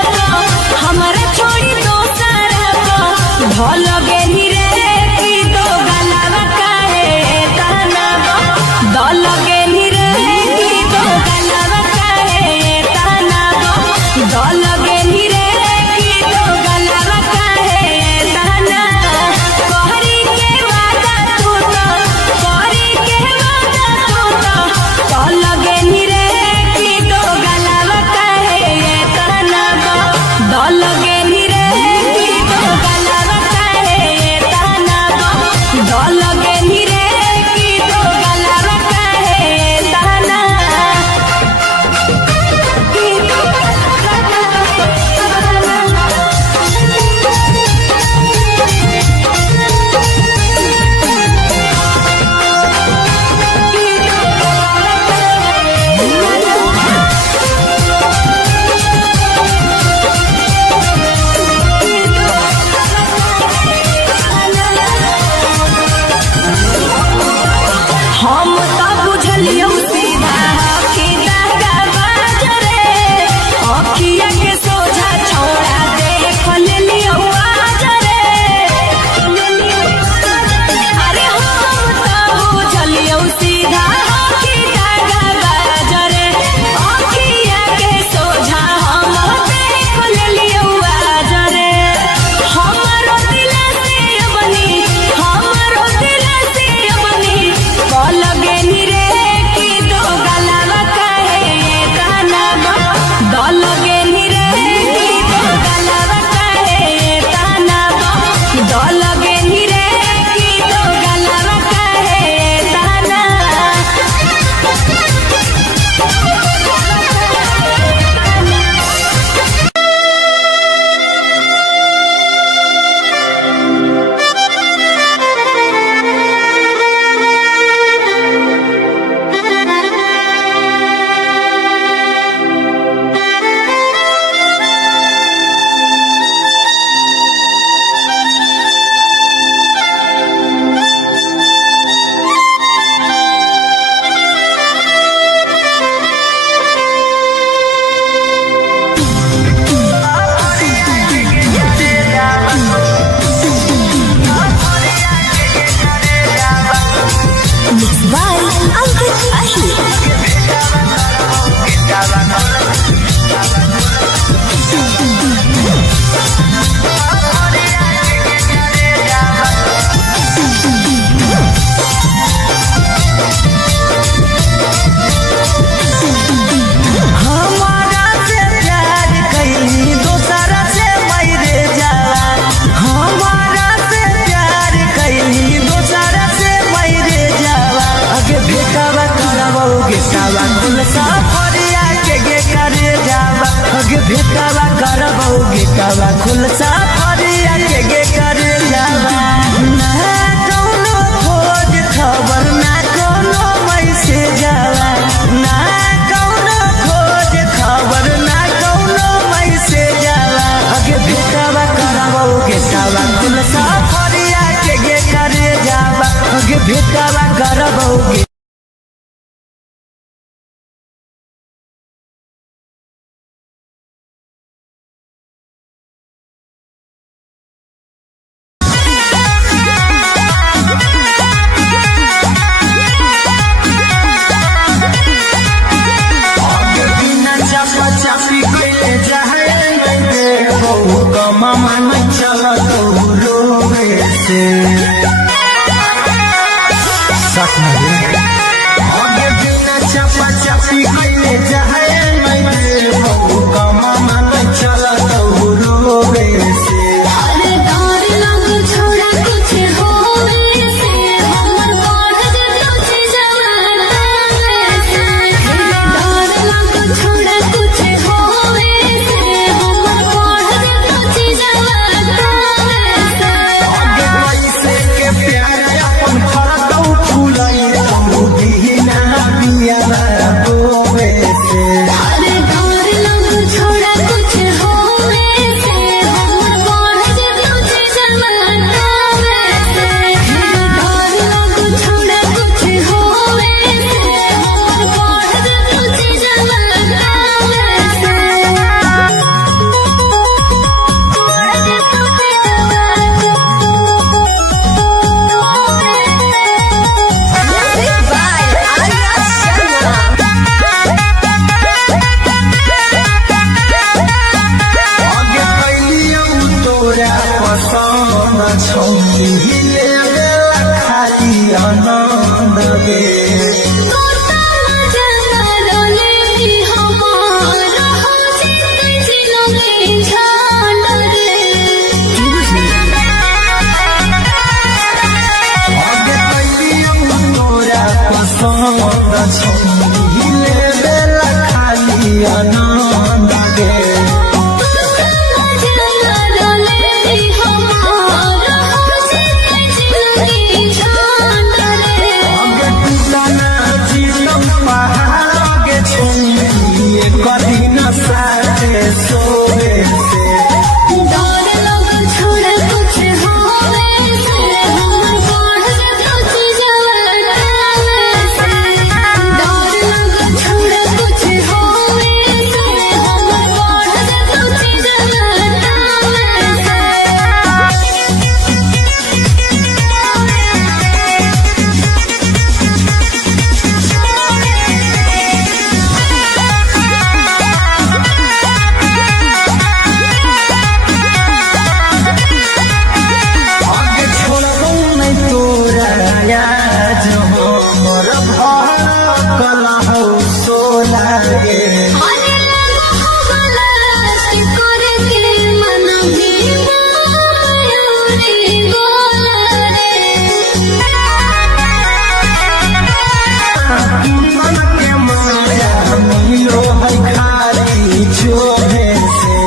हमारा छोड़ी दो सारा भल गेली रे की दो गलावा काहे ताना दल गेली रे की दो गलावा काहे ताना दल गेली रे की दो गलावा काहे ताना कहरी के वादा तू तो कहरी के वादा तू तो दल गेली रे की दो गलावा काहे ताना दल गेली रे की दो गलावा काहे ताना दल गेली रे की दो गलावा काहे ताना हम तो बुझलियो सीधा कि दागा बाजरे अखिया के सोझा छोड़ा देख सफरिया के करे जावा अगे भेटावा करबो गेटावा खुल सफरिया के करे जावा ना कौनो खोज खबर ना कौनो मैसेज जावा ना कौनो खोज खबर ना कौनो मैसेज जावा अगे भेटावा करबो गेटावा खुल सफरिया के करे जावा अगे भेटावा करबो मामा न चला तो रोवे से सच में आगे बिना चपा चपी कइले जाए मैं का मामा न चला तो रोवे से अरे डर लग छोड़ा कुछ होवे से हमर बढ़ तुझ जवाना से डर लग छोड़ा कुछ होवे से हमर बढ़ तुझ जवाना से आगे कैसे के प्यार अपन फरकौ फुलाई तू दीना बिया रोवे से अरे डर लग छोड़ा कुछ होवे से हमर बढ़ तुझ जवाना से डर लग छोड़ा कुछ होवे से हमर बढ़ तुझ जवाना से Music by Arya Sharma. आगे कैलियौ तोरा पसंद छौली खाली आनंद गे आगे कैलियौ तोरा पसंद छौली खाली आनंद गे आगे टूटना जीतम पहाड़ के छुई कभी न साथे सोवे से आगे छोड़बौ नहीं तोरा याद हमर भर कलहौ सोला गे मन के माया मिलो है खाली जोहे से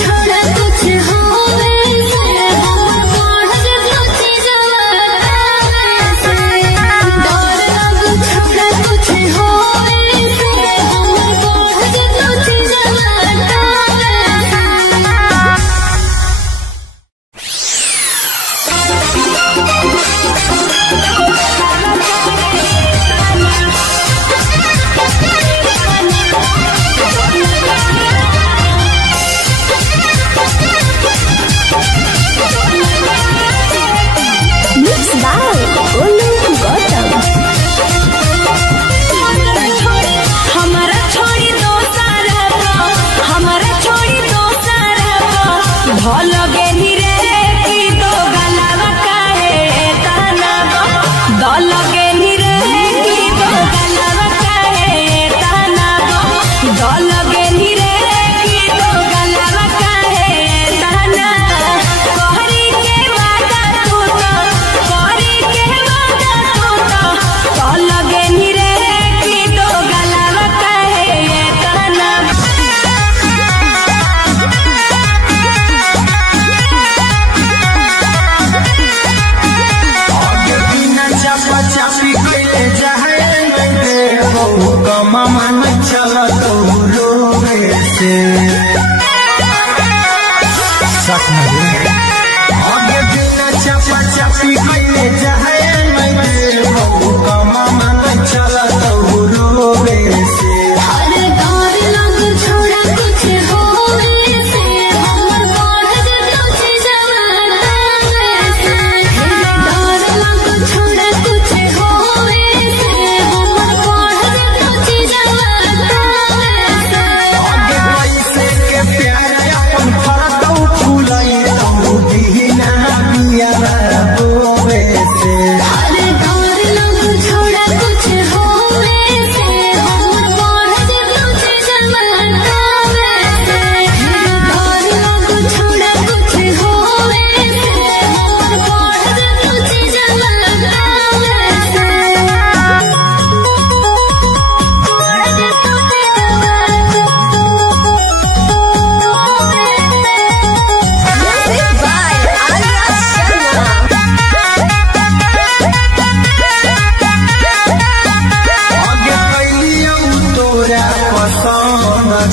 छोड़ा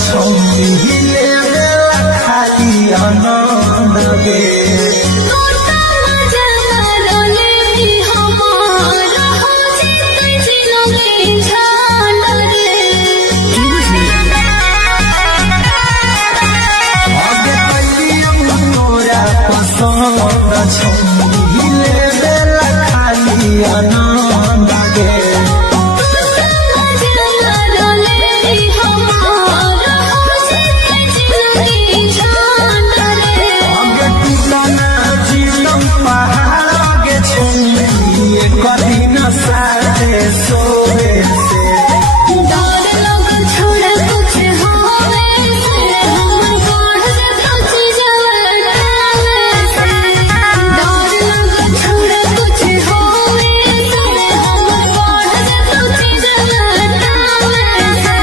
छौरी हिले खाली आनंद गे तोता मजा मारले भी हमारा हो जितै जिलोगे झाल रे आगे कैलियौ तोरा पसंद छौरी हिले खाली आनंद गे तोता मजा मारले भी हमारा हो जितै जिलोगे झाल रे आगे टूटना जीवन पहाड़ गे छौरी कभी न साथे सोए से डर लग छोड़ा कुछ होवे से हमर बढ़ जातो जवाना से डर लग छोड़ा कुछ होवे से हमर बढ़ जातो जवाना से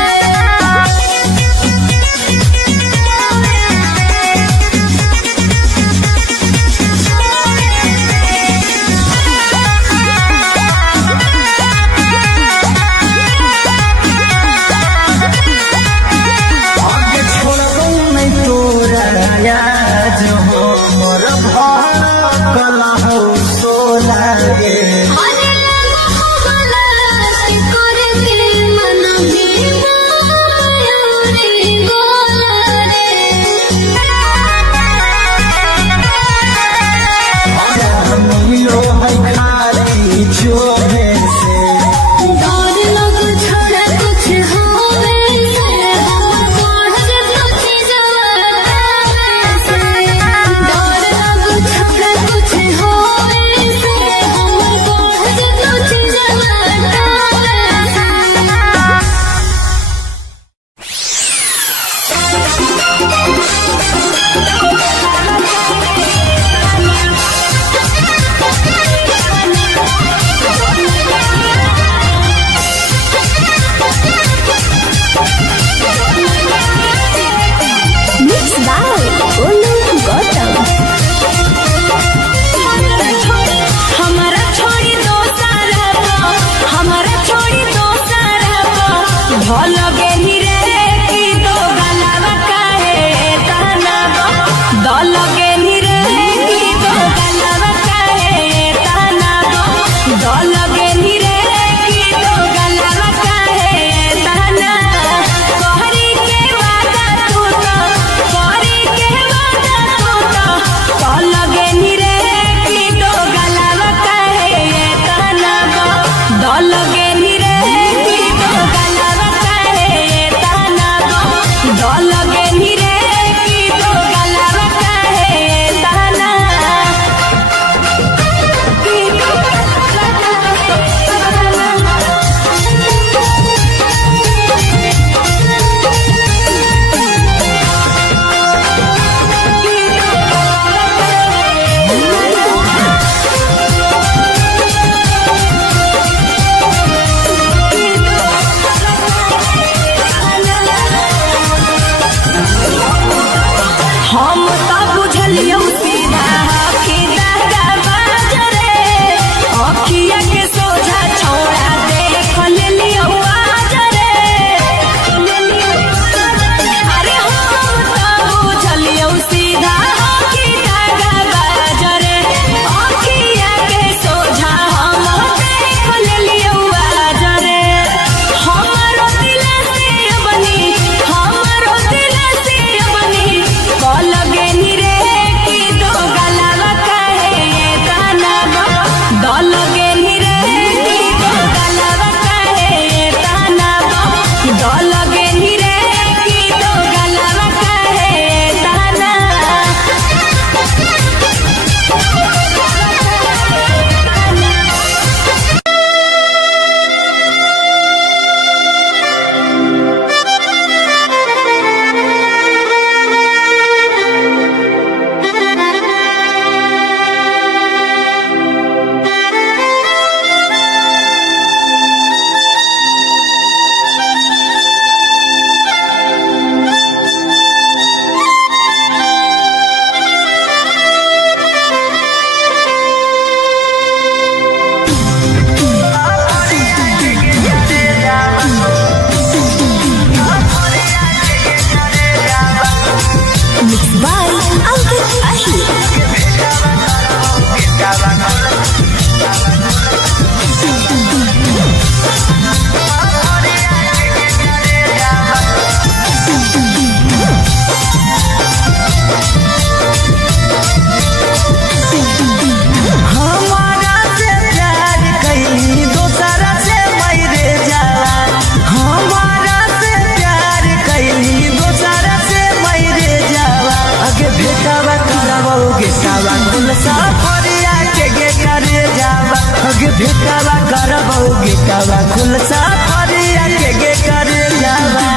गेटावा खुल सफरिया के करे जावा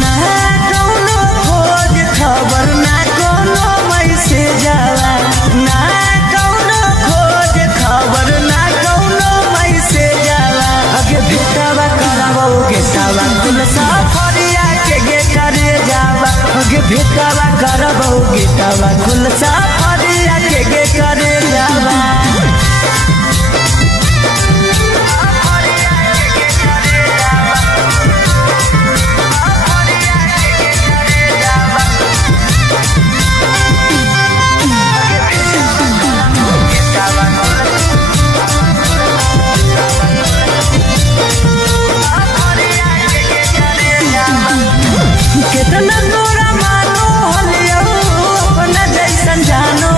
ना कौनो खोज खबर ना कौनो मैसेज आवा ना कौनो खोज खबर ना कौनो मैसेज आवा अगे भेटावा करावो गेटावा खुल सफरिया के करे जावा अगे भेटावा करावो गेटावा खुल सफरिया के करे जावा कितना तोरा मानो हलियो अपना जैसन जानो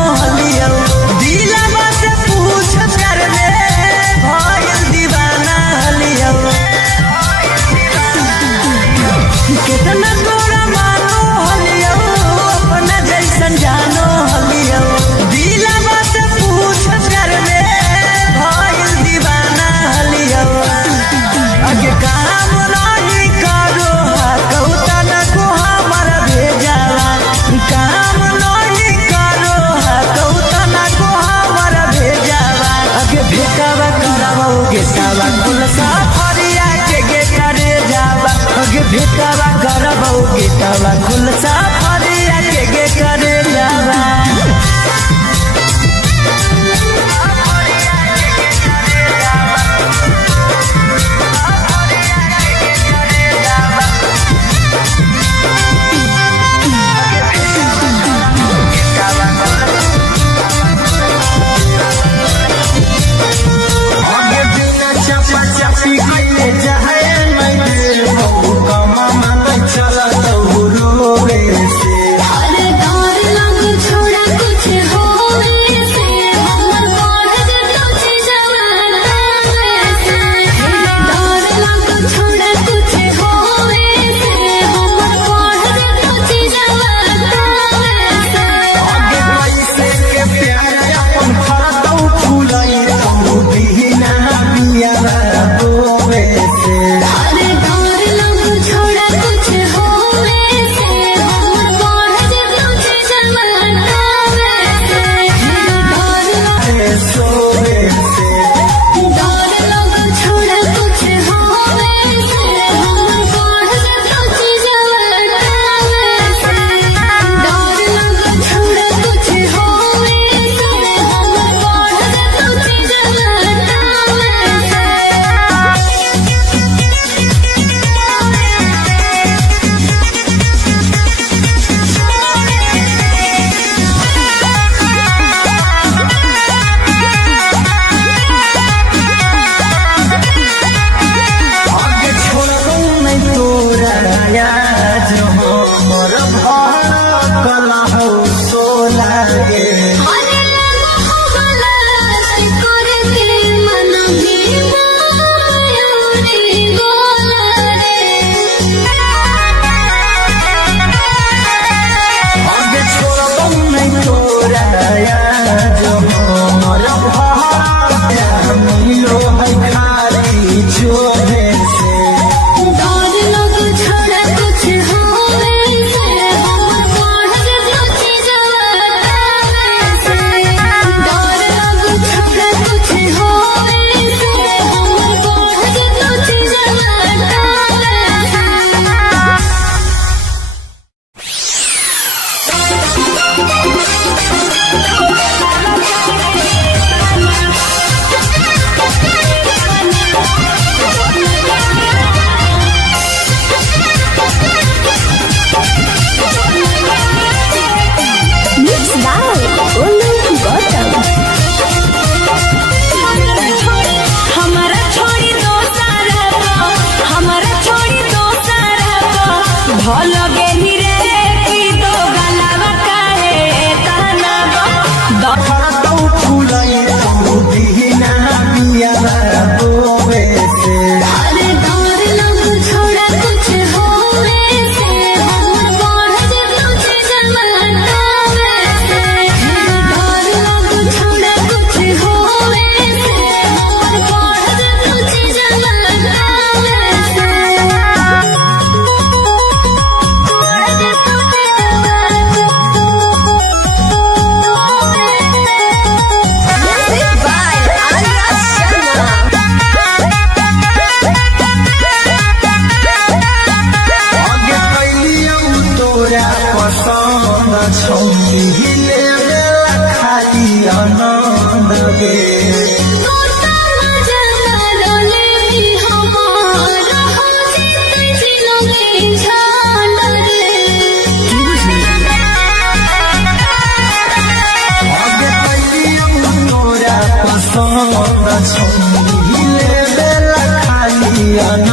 मिलन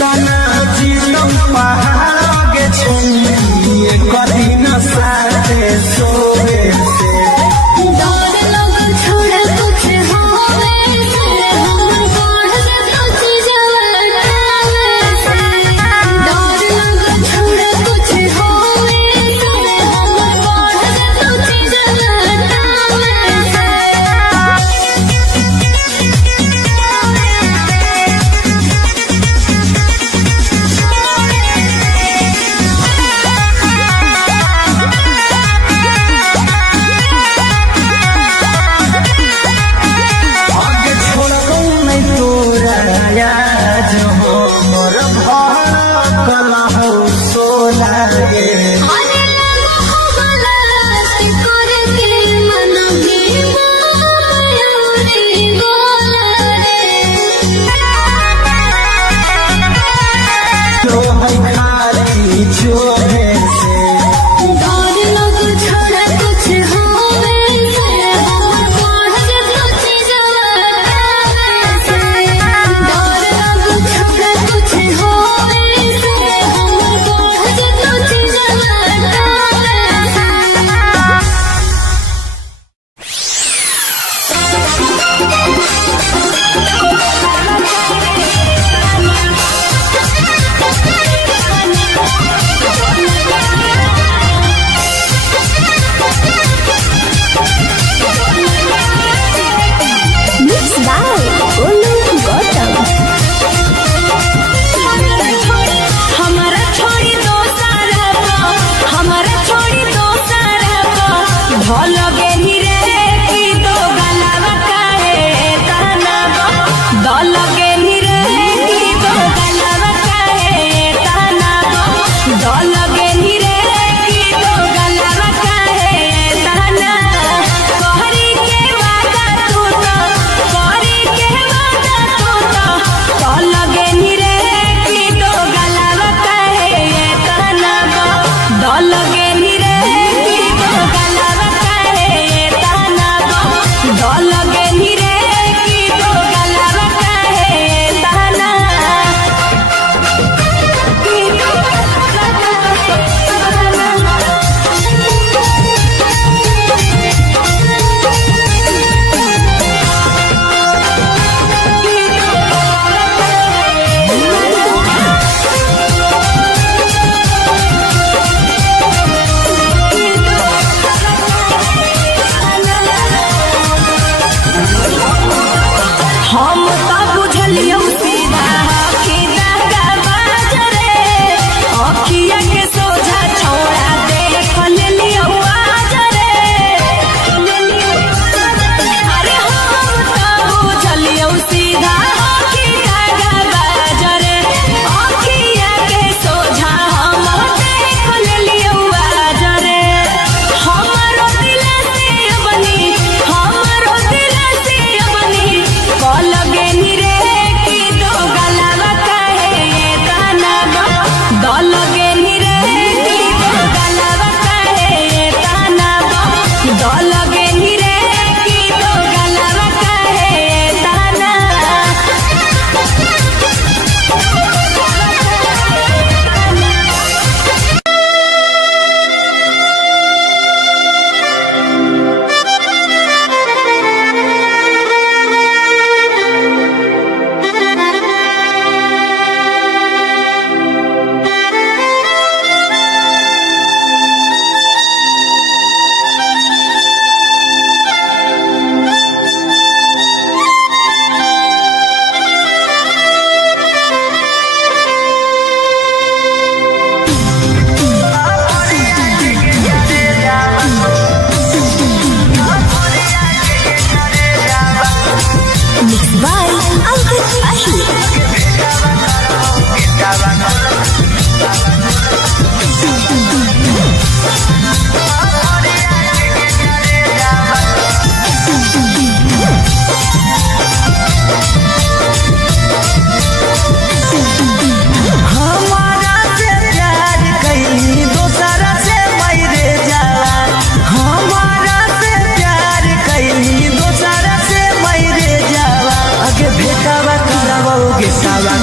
लना चितम पहाड़ के छुए कठिन साथे सोवे से डर लग छोड़ा कुछ होवे से हमर बढ़ जात जवाना से डर लग छोड़ा कुछ होवे से हमर बढ़ जात जवाना से आगे छोड़ो नहीं तोरा याद हो मोर भार कला हो सोला गे अरे लगा हो गलत करके मन भी मयूरी बोला जो है खाली छोड़े से डर लग छोड़ा कुछ होवे से हमर बढ़ जात जवाना से डर लग छोड़ा कुछ होवे से हमर बढ़ जात जवाना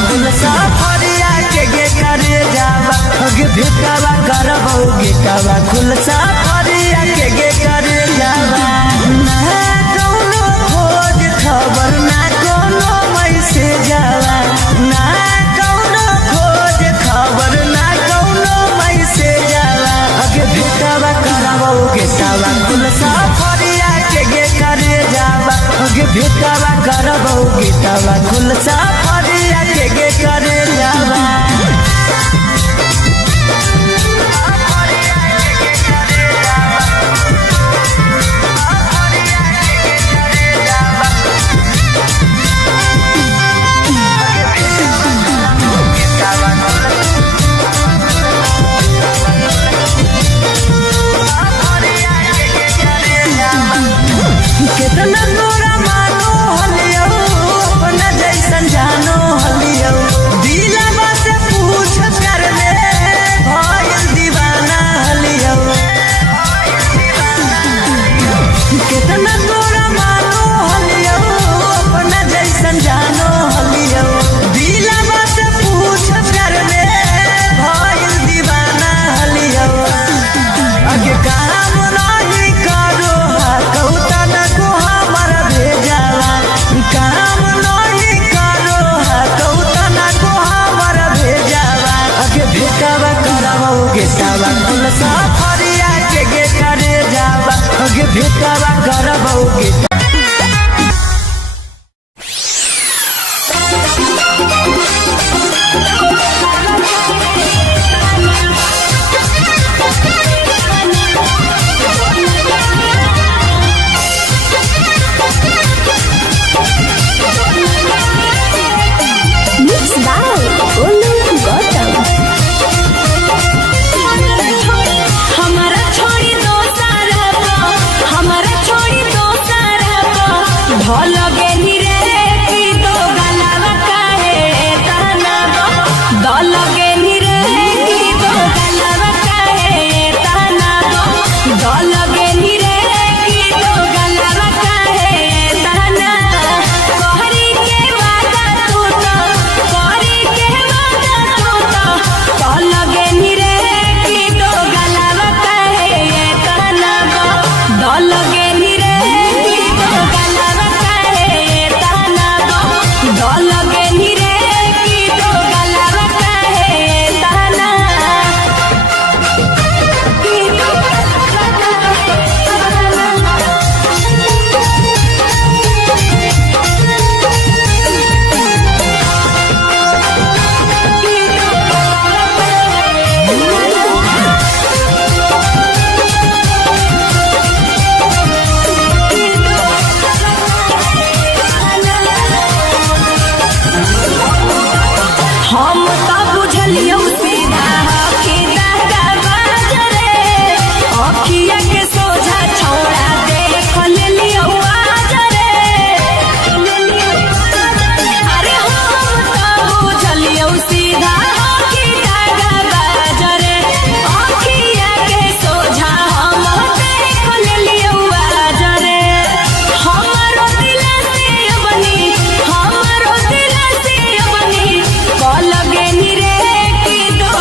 कुल सफरिया के गे करे जावा गे भेटावा करबौ गेटावा कुल सफरिया के गे करे जावा ना कौनो खोज खबर ना कोनो मैसेज जावा ना कौनो खोज खबर ना कौनो मैसेज जावा गे भेटावा करबौ गेटावा कुल सफरिया के गे करे जावा गे भेटावा करबौ गेटावा कुल सफरिया के गे करे जावा कितना तोरा मानो हलियो अपना जैसन जानो हलियो दिलवा से पूछ कर ले भइल दीवाना हलियो कितना तोरा मानो हलियो अपना जैसन जानो हलियो दिलवा से पूछ कर ले भइल दीवाना हलियो अगे काम नहीं करो कौता न को हमर भेजावा काम नहीं करो कौता न को हमर भेजावा अगे भेटावा करबौ गेटावा कुल सफरिया के गे करे जावा अगे भेटावा करबौ गेटा Mixed by Olu Gautam. हमारा छोड़ी दो सारा हमारा छोड़ी दो सारा ढोल गेली रे की दो गलावा काहे ताना दल गेली रे की दो गलावा काहे ताना दल गेली रे की दो गलावा काहे ताना कहरी के वादा तू तो कहरी के वादा तू तो दल गेली रे की दो गलावा काहे ताना दल गेली रे की दो गलावा काहे ताना दल गेली रे की दो गलावा काहे ताना की दो हम तो बुझलियो सीधा कि दादा बाजरे अखिया के सोझा छौड़ा देख लेलियो आजरे अरे हम तो बुझलियो सीधा कि दादा बाजरे अखिया के सोझा हम देख लेलियो आजरे हमरो दिल से बनी हमरो दिल से बनी कल गेली रे की दो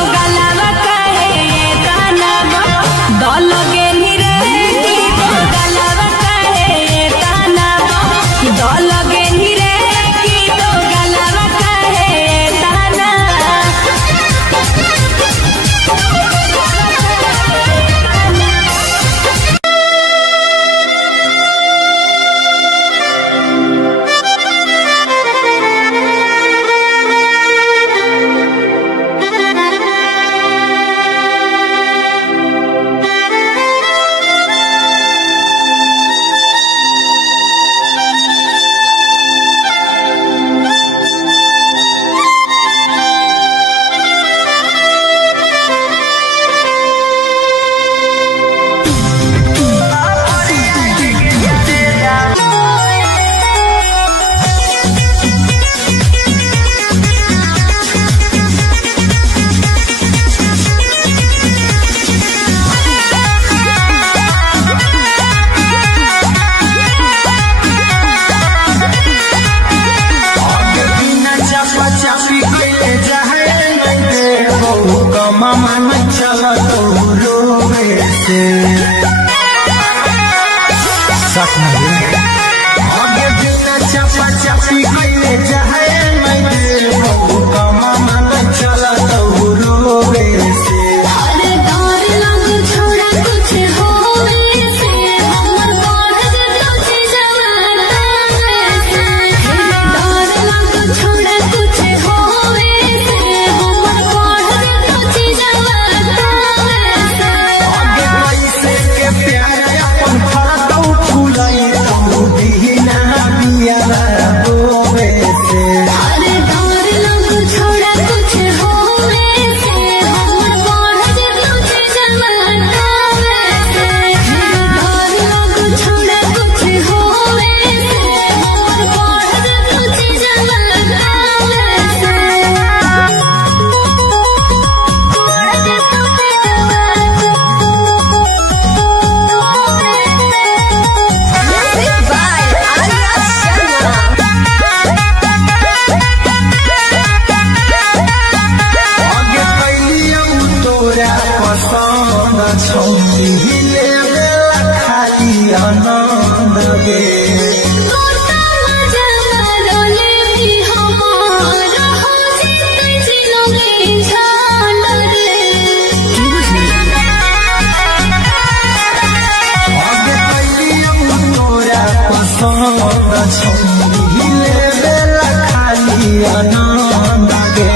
आगे कैलियो तोरा पसंद छौरी लेबेला खाली आनंद गे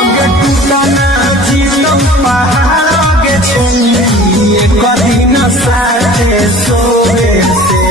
आगे टूटना जीवन पहाड़ गे छौरी कदी न साथे सोए से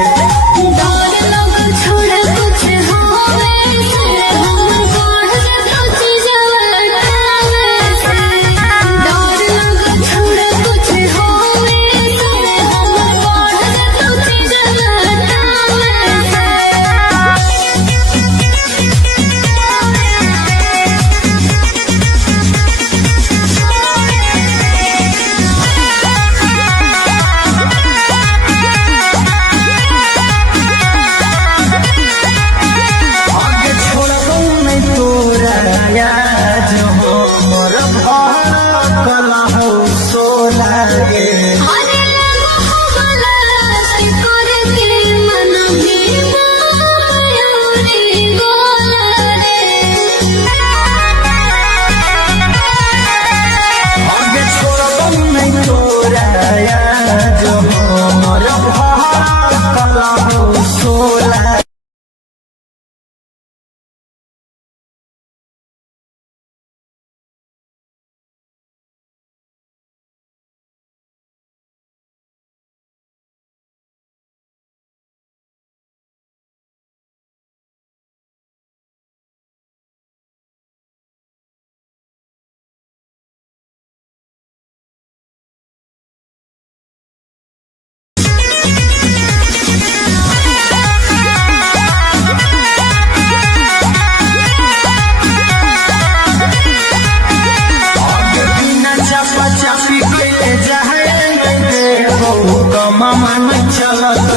मन चलत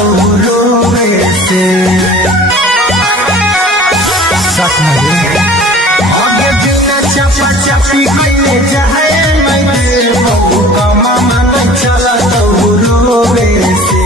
रोवे से सच में आगे बिना चपा चपी कइले जाए मैं बहु कमा मन चलत रोवे से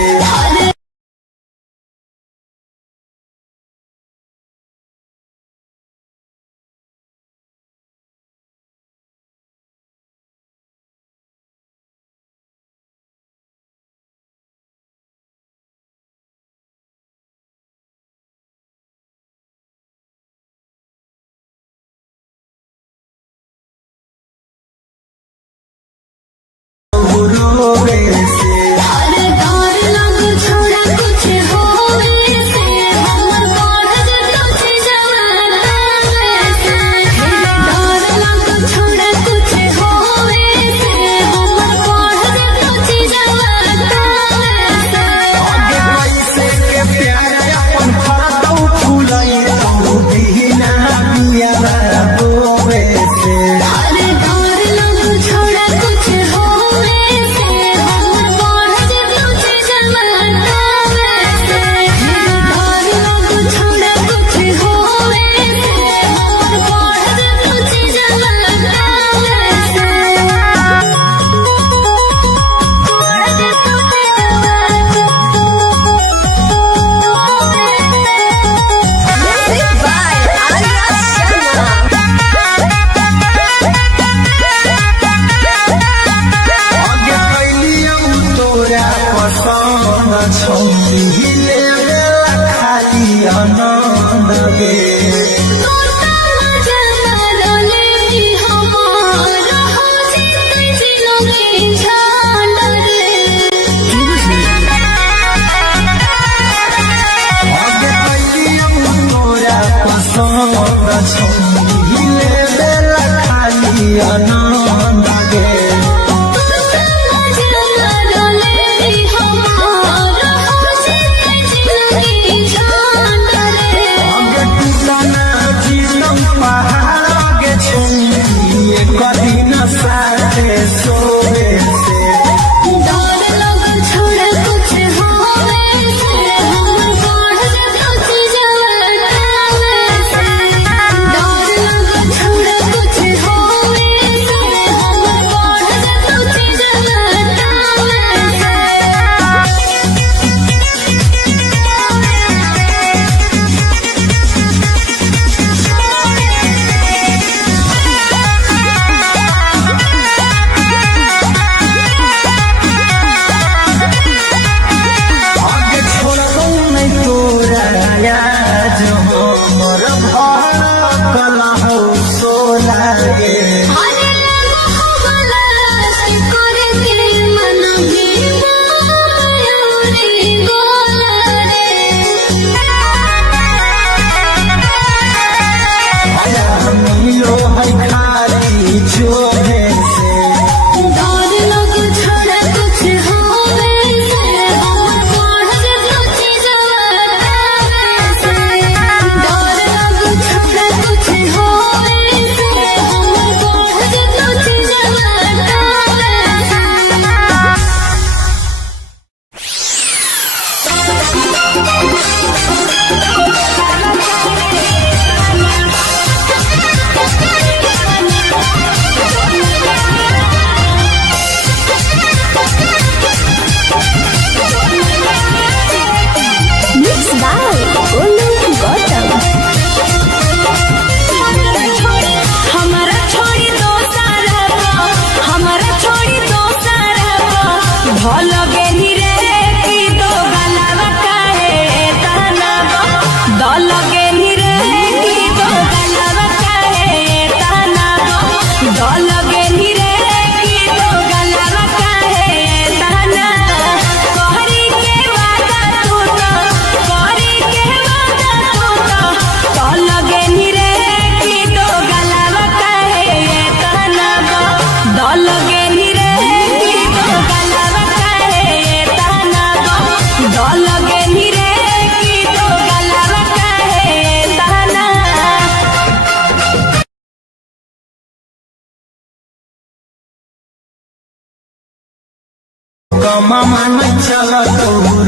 कमा मन चल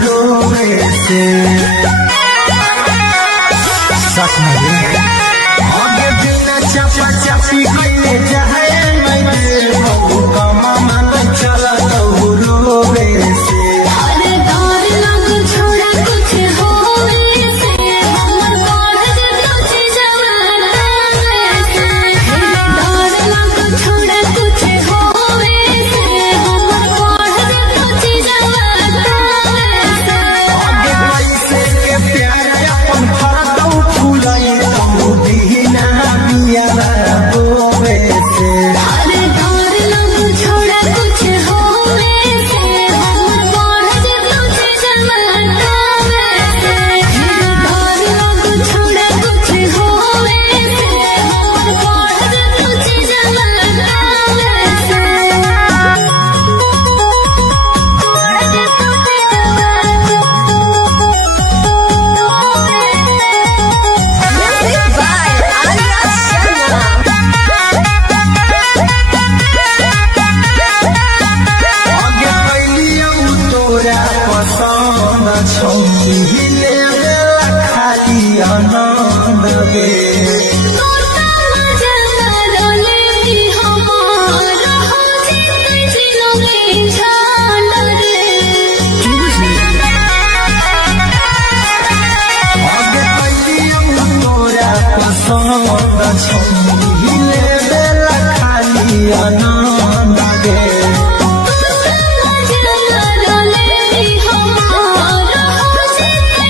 रोवे से सच में आगे बिना चपा चपी कइले जाए नहीं कमा मन चल रोवे से अरे डर लग छोड़ा कुछ होवे से हमर बढ़ जतो छी जवाना से डर लग छोड़ा कुछ होवे से हमर बढ़ जतो छी जवाना से आगे पैसे के प्यार अपन फरदौ फूलई दीना बिया रोवे से अरे डर लग छोड़ा कुछ होवे से हमर बढ़ जतो छी जवाना से डर लग छोड़ा कुछ होवे से हमर बढ़ जतो छी जवाना Music by Arya Sharma. आगे कैलियौ तोरा पसंद छौरी ले खाली आनंद गे आगे कैलियौ तोरा पसंद छौरी ले खाली आनंद गे Thank you.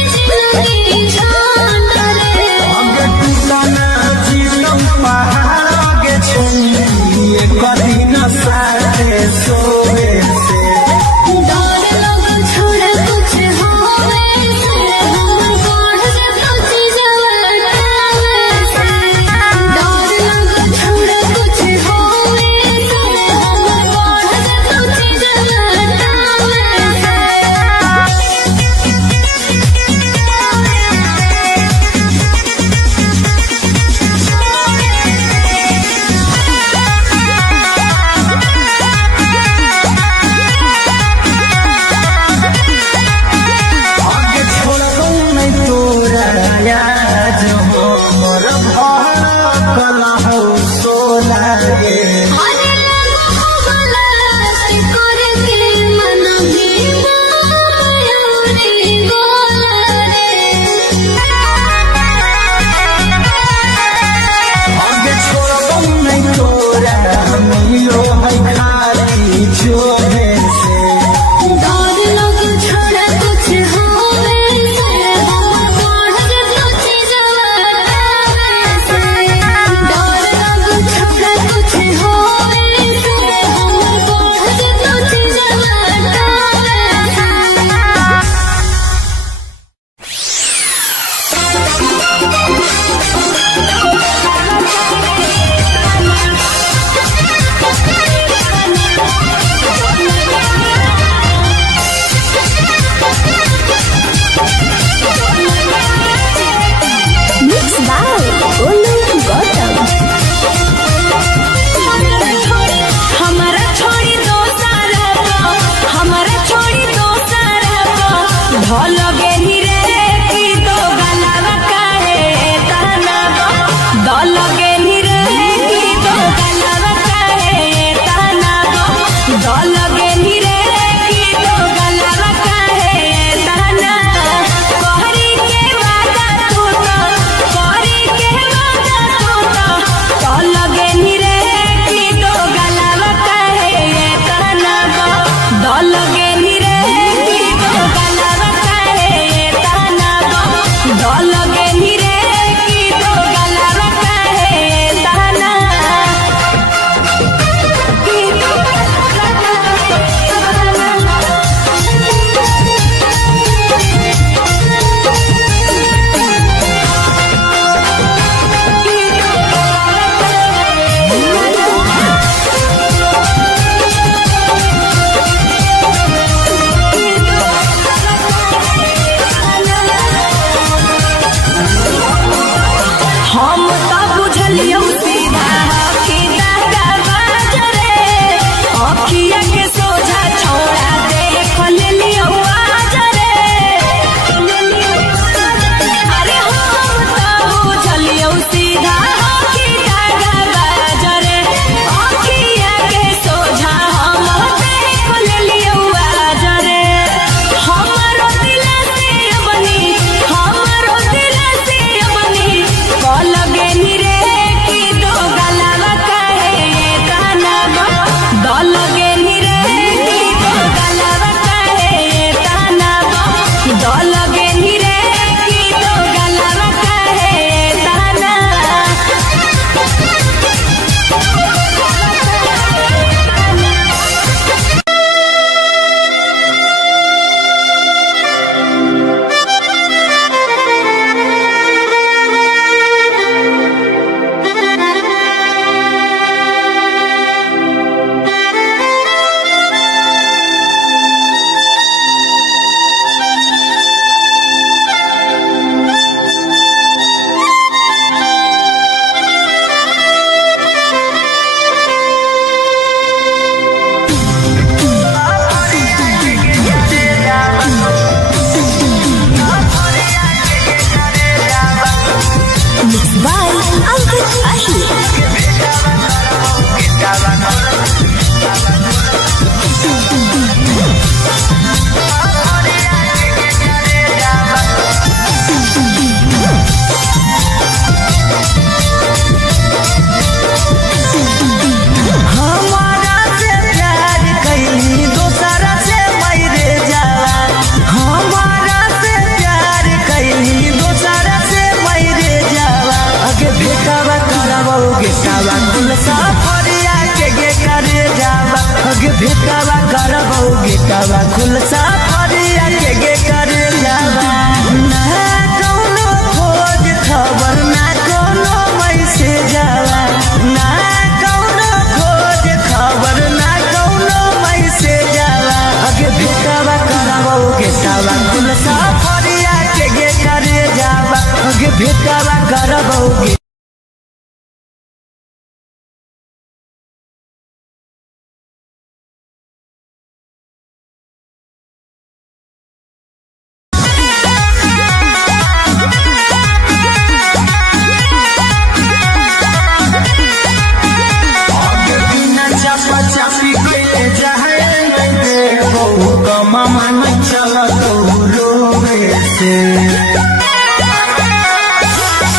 से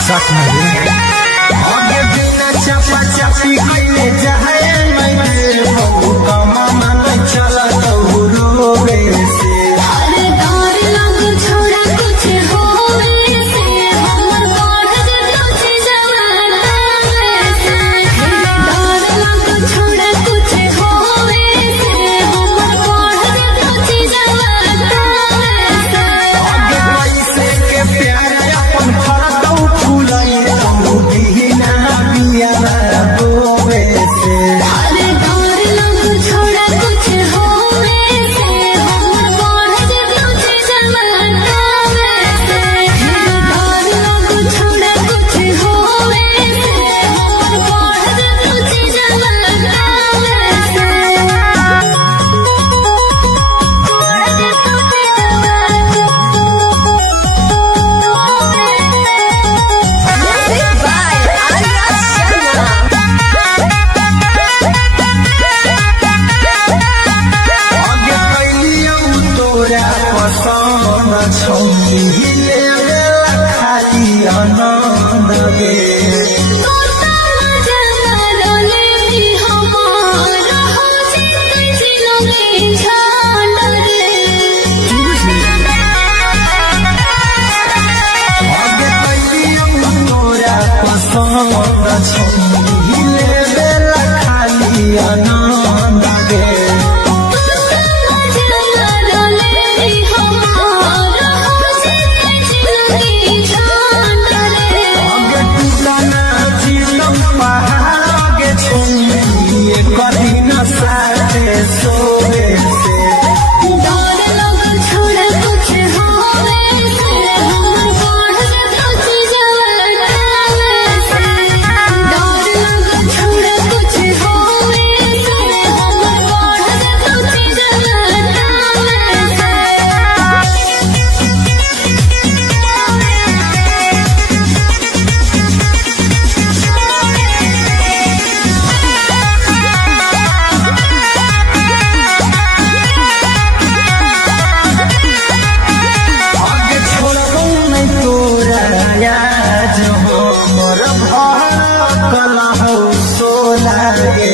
सच में आगे बिना चपा चपी कइले जाए नहीं बहु कमा मन चला तो रोवे से अरे डर लग छोड़ा कुछ होवे से हमर बढ़ तुझ जवाना से डर लग छोड़ा कुछ होवे से हमर बढ़ तुझ जवाना से आगे पैसे के प्यार अपन फरदौ फूलाई तो दीना बिया बोवे से अरे डर लग छोड़ा कुछ होवे से हमर बढ़ तुझ जवाना से डर लग छोड़ा कुछ होवे से हमर बढ़ तुझ जवाना Music by Arya Sharma. आगे कैलियौ तोरा पसंद छौली लेला खाली आनंद गे आगे कैलियौ तोरा पसंद छौली लेला खाली आनंद गे आगे टूटना चिलम पहाड़ आगे छौली कदी न साथे सोवे से आगे छोड़बौ नहीं तोरा याद हो मोर भड़कल हो सोला गे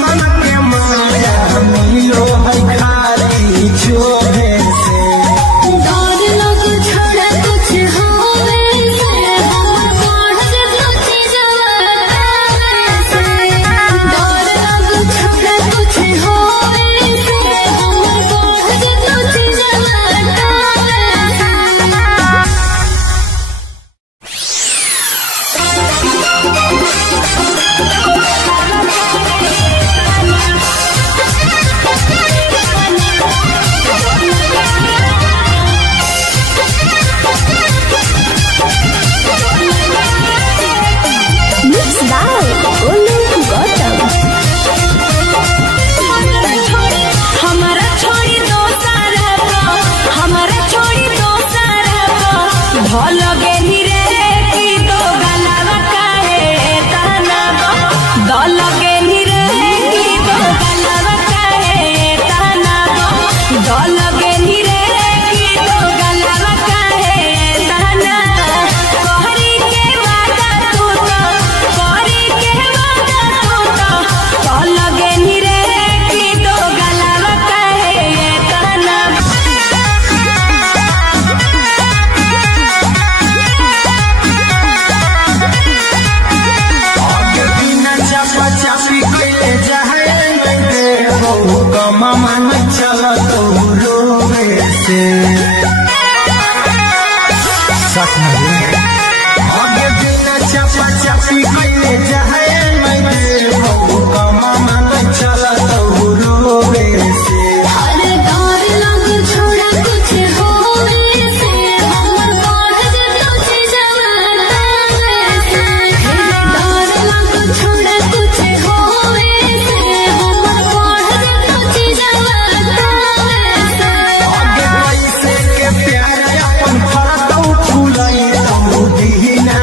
मन के माया मिलो है खाली छोड़े से Mixed by Olu Gautam. हमारा छोड़ी दो सारा हमारा छोड़ी दो सारा भल गेली रे की दो गलावा काहे ताना दल गेली रे की दो गलावा काहे ताना दल गेली रे की दो गलावा काहे ताना कहरी के वादा तू तो कहरी के वादा तू तो दल गेली रे की दो गलावा काहे ताना आगे बिना चपा चपी कइले जाए नहीं बहु कमा मन चला तो रोवे से सच में आगे बिना चपा चपी कइले जाए नहीं बहु कमा मन चला तो रोवे से छोड़ा कुछ होवे से हमर बढ़ तुझ जवाना से डर लग छोड़ा कुछ होवे से हमर बढ़ तुझ जवाना से आगे पैसे के प्यार अपन फरदौ फूलाई तो दीना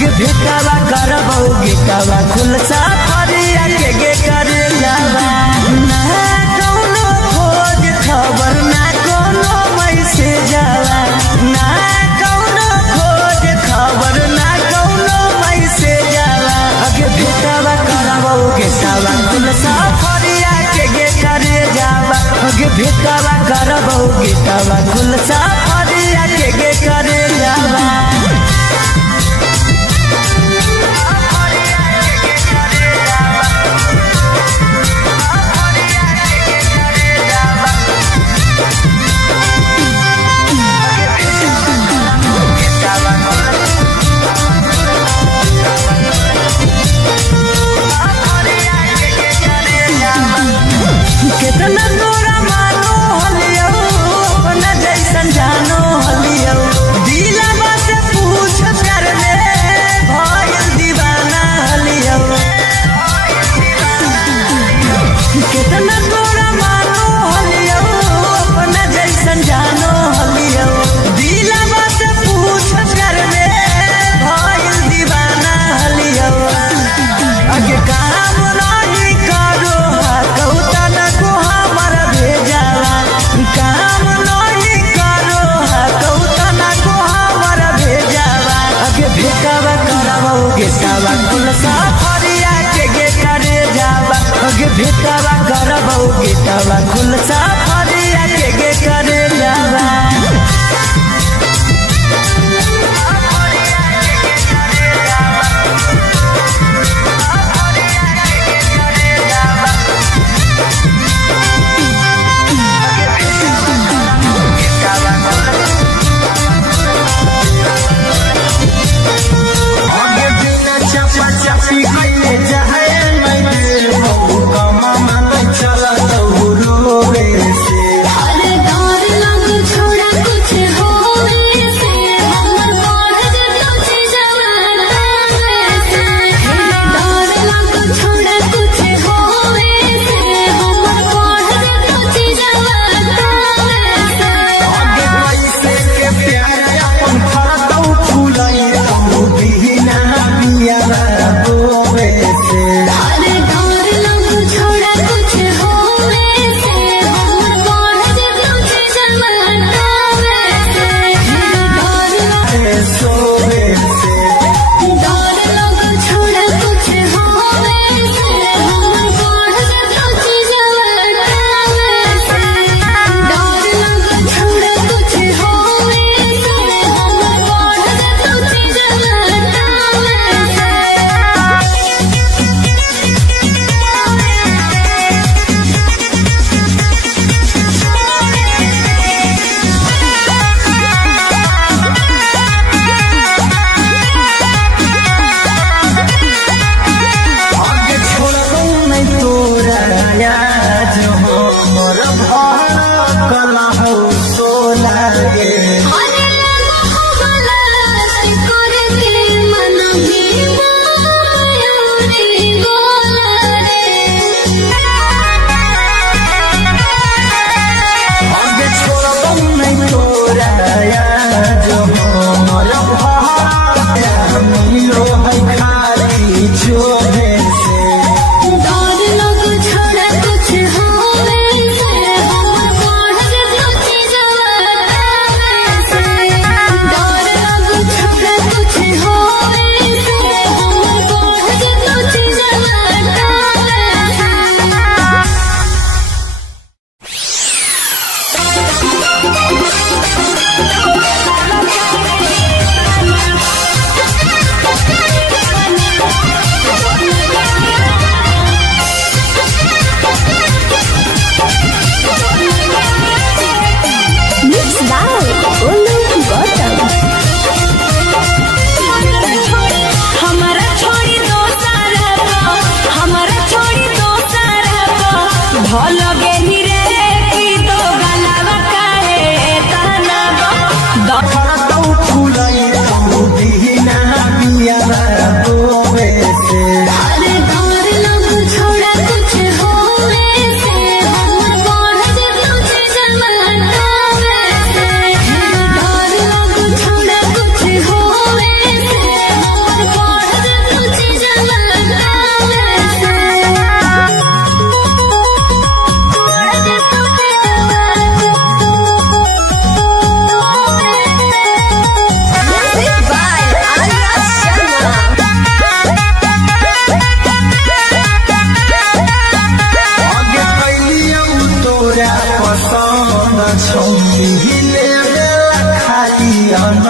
अगे भेटावा करबौ गेटावा खुलसा फरिया के गे करे जावा ना कौनो खोज खबर ना कोनो मैसेज आवा ना कौनो खोज खबर ना कौनो मैसेज आवा अगे भेटावा करबौ गेटावा खुलसा फरिया के गे करे जावा अगे भेटावा करबौ गेटावा खुलसा फरिया के गे करे जावा कितना तोरा मानो हलियो अपना जैसन जानो हलियो दिलवा से पूछ कर ले भइल दीवाना हलियो कितना तोरा मानो हलियो अपना जैसन जानो हलियो दिलवा से पूछ कर ले भइल दीवाना हलियो अगे काम नहीं करो कौता न को हमर भेजावा काम नहीं करो कौता न को हमर भेजावा अगे भेटावा करबौ गेटावा खुलसा फरिया के गे करे जावा अगे भेटावा करबौ गेटावा खुलसा फरिया के गे करे जावा अरे डर लग छोड़ा कुछ होवे से हमर बढ़ जतो जवाना से डर लग छोड़ा कुछ होवे से हमर बढ़ जतो जवाना से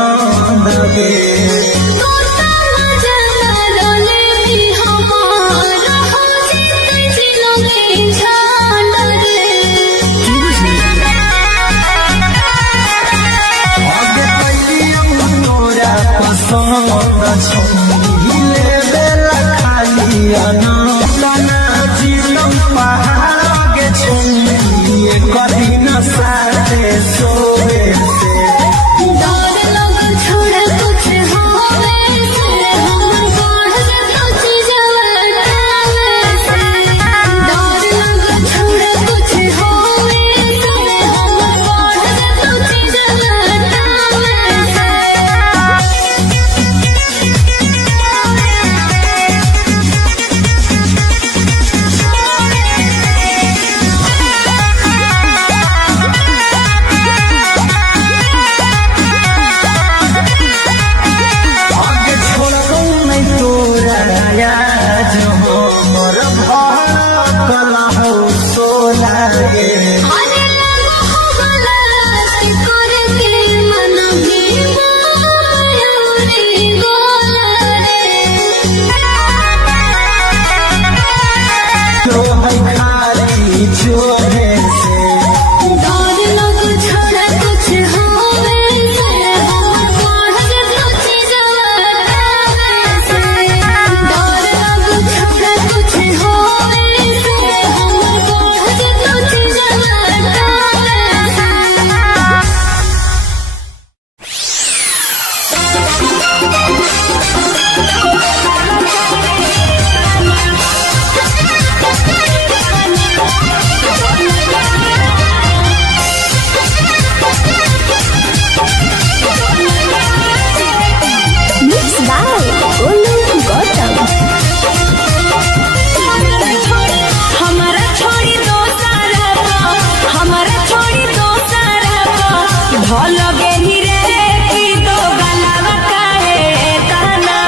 पसंद गे आगे कैलियो तोरा पसंद छले बेला खाली अना जीतम पहाड़ के छुए कभी न साथे सोवे से भल गेनी रे की दो गलावा काहे कहना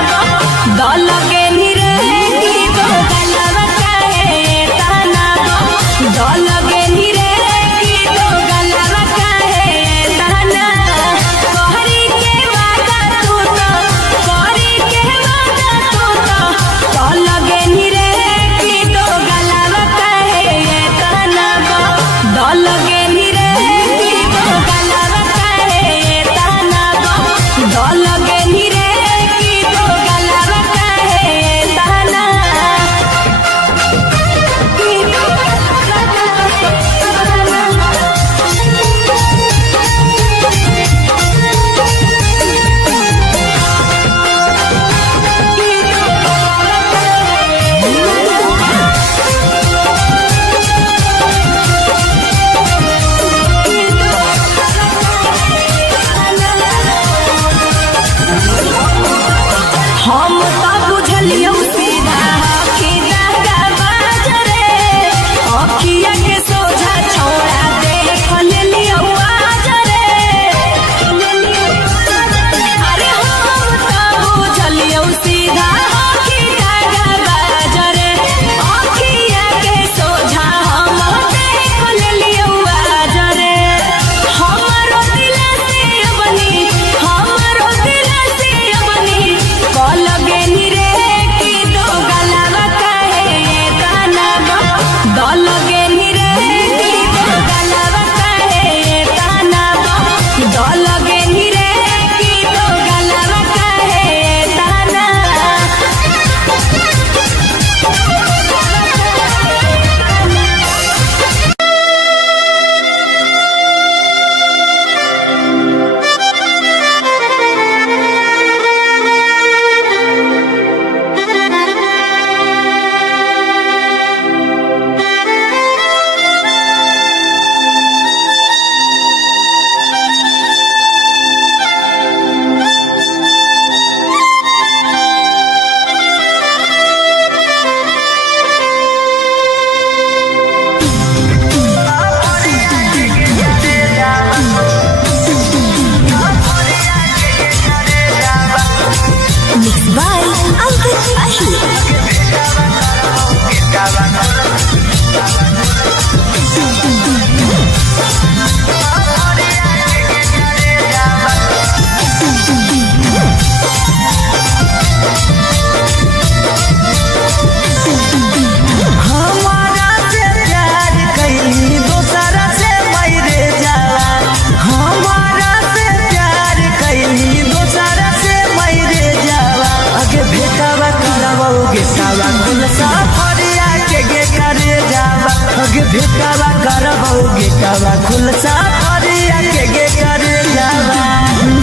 भेटावा करबौ गेटावा खुलसा फरिया के गे करे जावा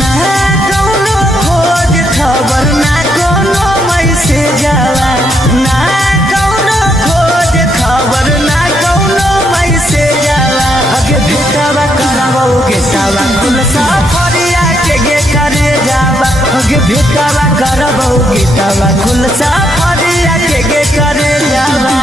ना कौनो खोज खबर ना कौनो मैसेज आवा ना कौनो खोज खबर ना कौनो मैसेज आवा अगे भेटावा करबौ गेटावा खुलसा फरिया के गे करे जावा अगे भेटावा करबौ गेटावा खुलसा फरिया के गे करे जावा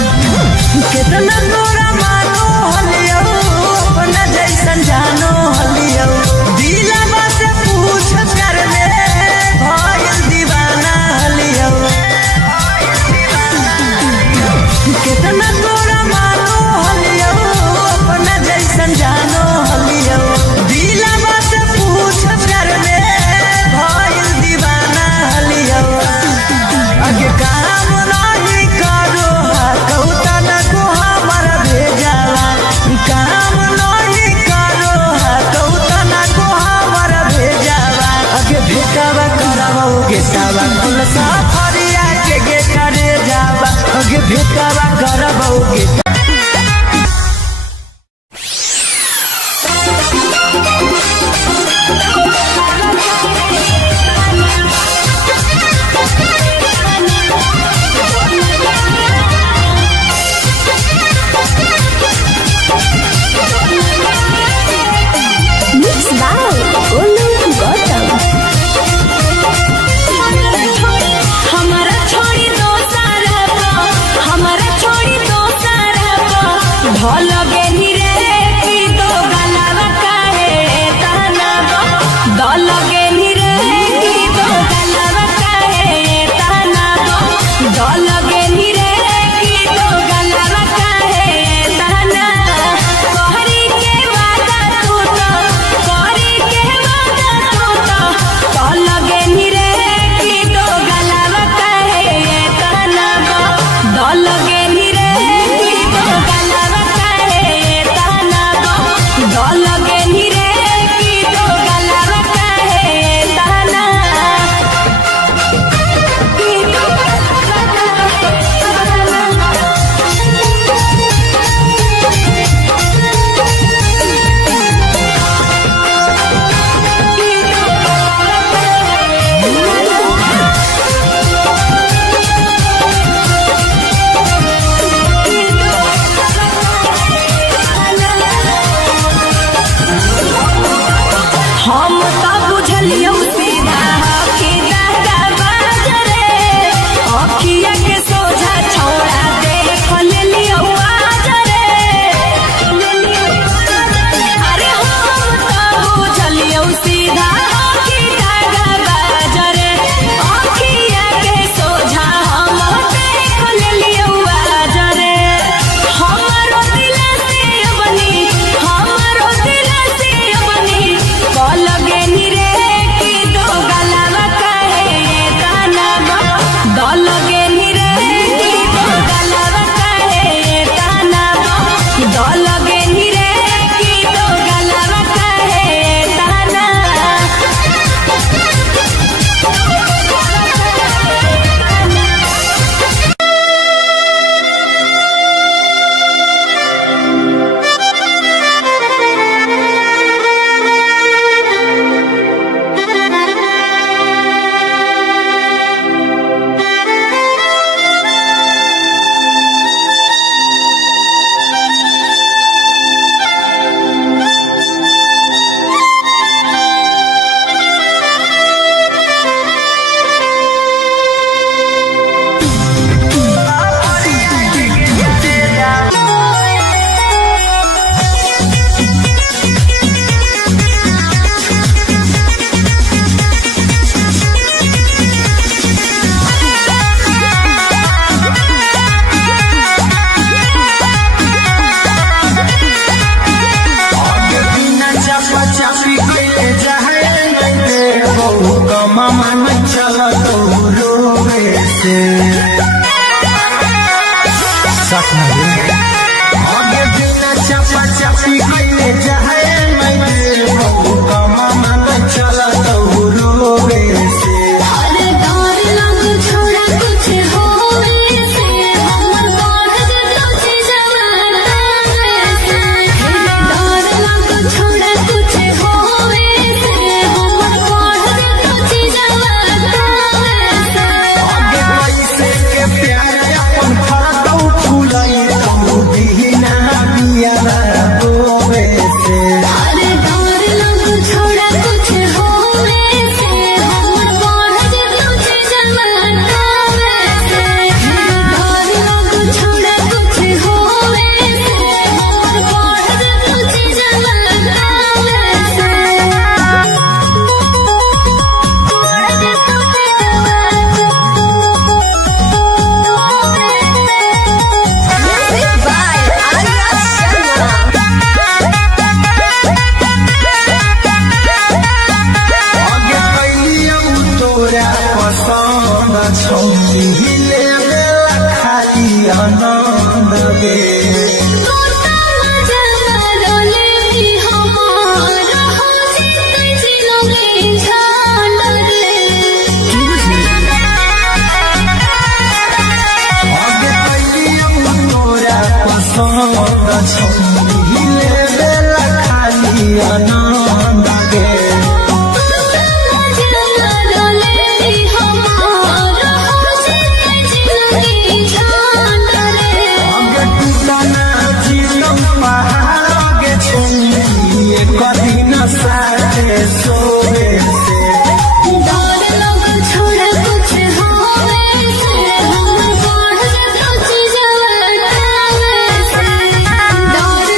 कितना तोरा मानो हलियो अपना जैसन जानो हलियो दिलवा से पूछ कर ले भइल दीवाना हलियो कितना तोरा मानो हलियो अपना जैसन जानो हलियो दिलवा से पूछ कर ले भइल दीवाना हलियो अगे काम नहीं करो कौतन को हमर भेजावा काम नहीं करो कौतन को हमर भेजावा अगे भेटावा करबौ गेटावा खुलसा फरिया के गे करे जावा अगे भेटावा करबौ गेटा Mixed by Olu Gautam. हमारा छोड़ी दो सारा हमारा छोड़ी दो सारा भल गेनी रे की दो गलावा काहे ताना दल गेनी रे की दो गलावा काहे ताना दल गेनी रे की दो गलावा काहे ताना कहरी के वादा तू तो कहरी के वादा तू तो दल गेनी रे की दो गलावा काहे ताना दल गेनी रे की दो गलावा काहे चापी गईले जाए मैं देव कमा मन चला तो रोवे से अरे डर लग छोड़ा कुछ होवे से हमर बढ़ जतो जवाना से डर लग छोड़ा कुछ होवे से हमर बढ़ जतो जवाना से आगे पैसे के प्यार अपन फरकौ फुलाई तो दीना बिया रोवे से अरे डर लग छोड़ा कुछ होवे से हमर बढ़ जतो जवाना से डर लग छोड़ा कुछ होवे से हमर बढ़ जतो जवाना Music by Arya आगे कैलियौ तोरा पसंद छौली ले बेला खाली आनंद गे आगे कैलियौ तोरा पसंद छौली ले बेला खाली आनंद गे आगे टूटना जीवन पहाड़ आगे छौली एक दिन साथे सोवे से छोड़ा कुछ होवे से हमर बढ़ जतो जवाना से डर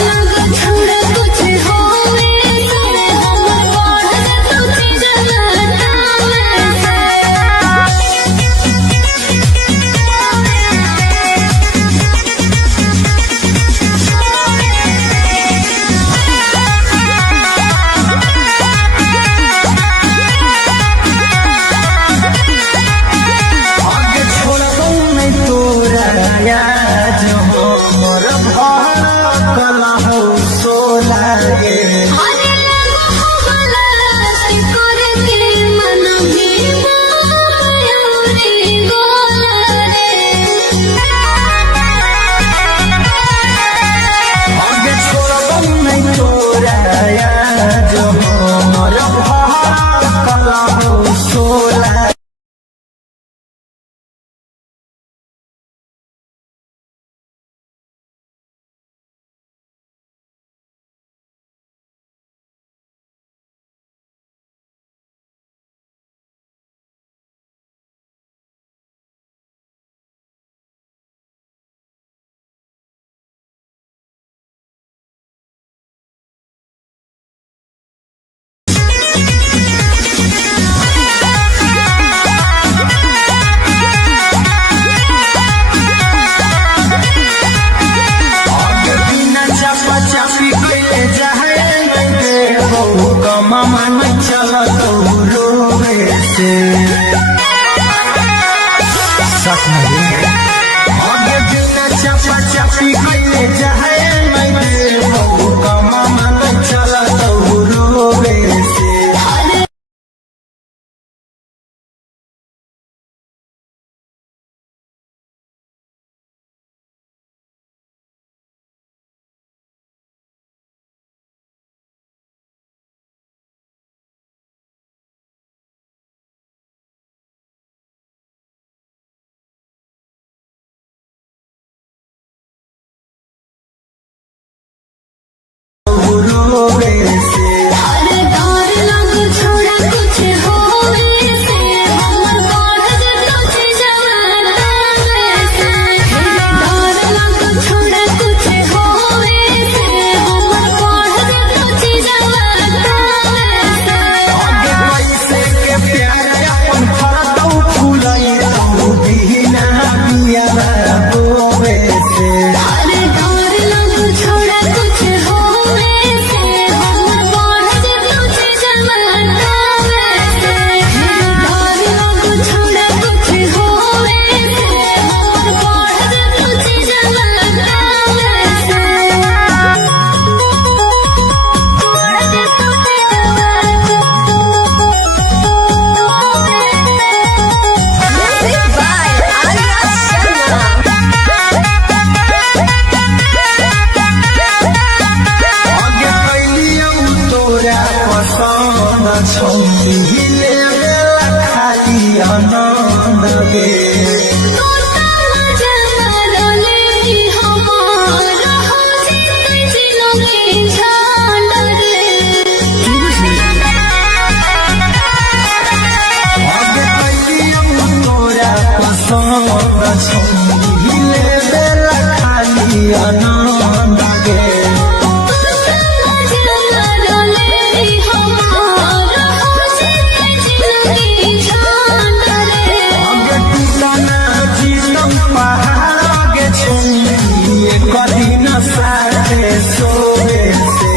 सोवे से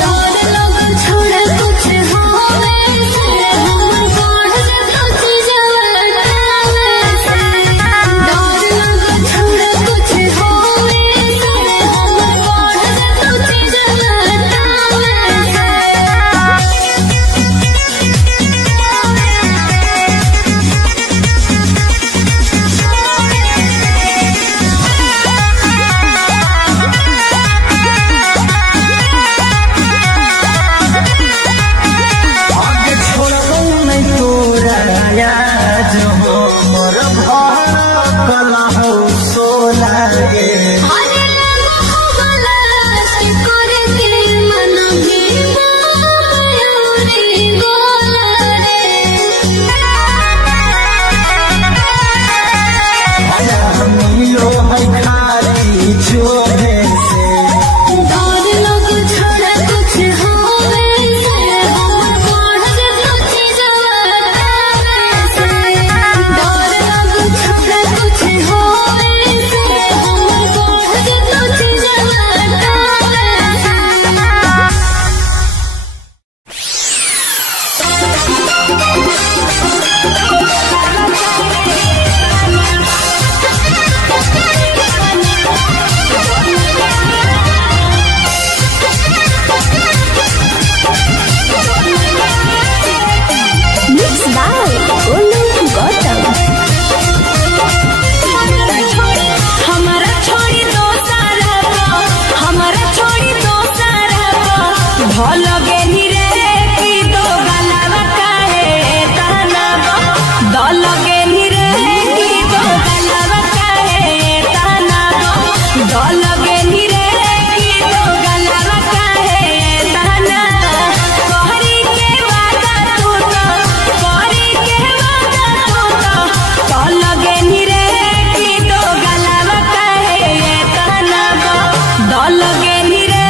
डर लग छोड़ा कुछ होवे से हमर बढ़ कुछ जवाना से डर लग छोड़ा कुछ होवे से हमर बढ़ कुछ जवाना से आगे छोड़ो नहीं तोरा याद हो मोर कला हो सोला गे अरे मोहब्बला से करे के मन भी मायूरी गोला रे मिलो है खाली जोड़े से डर लग छोड़ा कुछ होवे से हमर बढ़ कुछ जवाना से डर लग छोड़ा कुछ होवे से हमर बढ़ कुछ जवाना Mixed by Olu Gautam. हमारा छोड़ी दो सारा हमारा छोड़ी दो सारा भल गेनी रे की दो गलावा काहे ताना दल गेनी रे की दो गलावा काहे ताना दल गेनी रे की दो गलावा काहे ताना कहरी के वादा तू तो कहरी के वादा तू तो दल गेनी रे की दो गलावा काहे ताना दल गेनी रे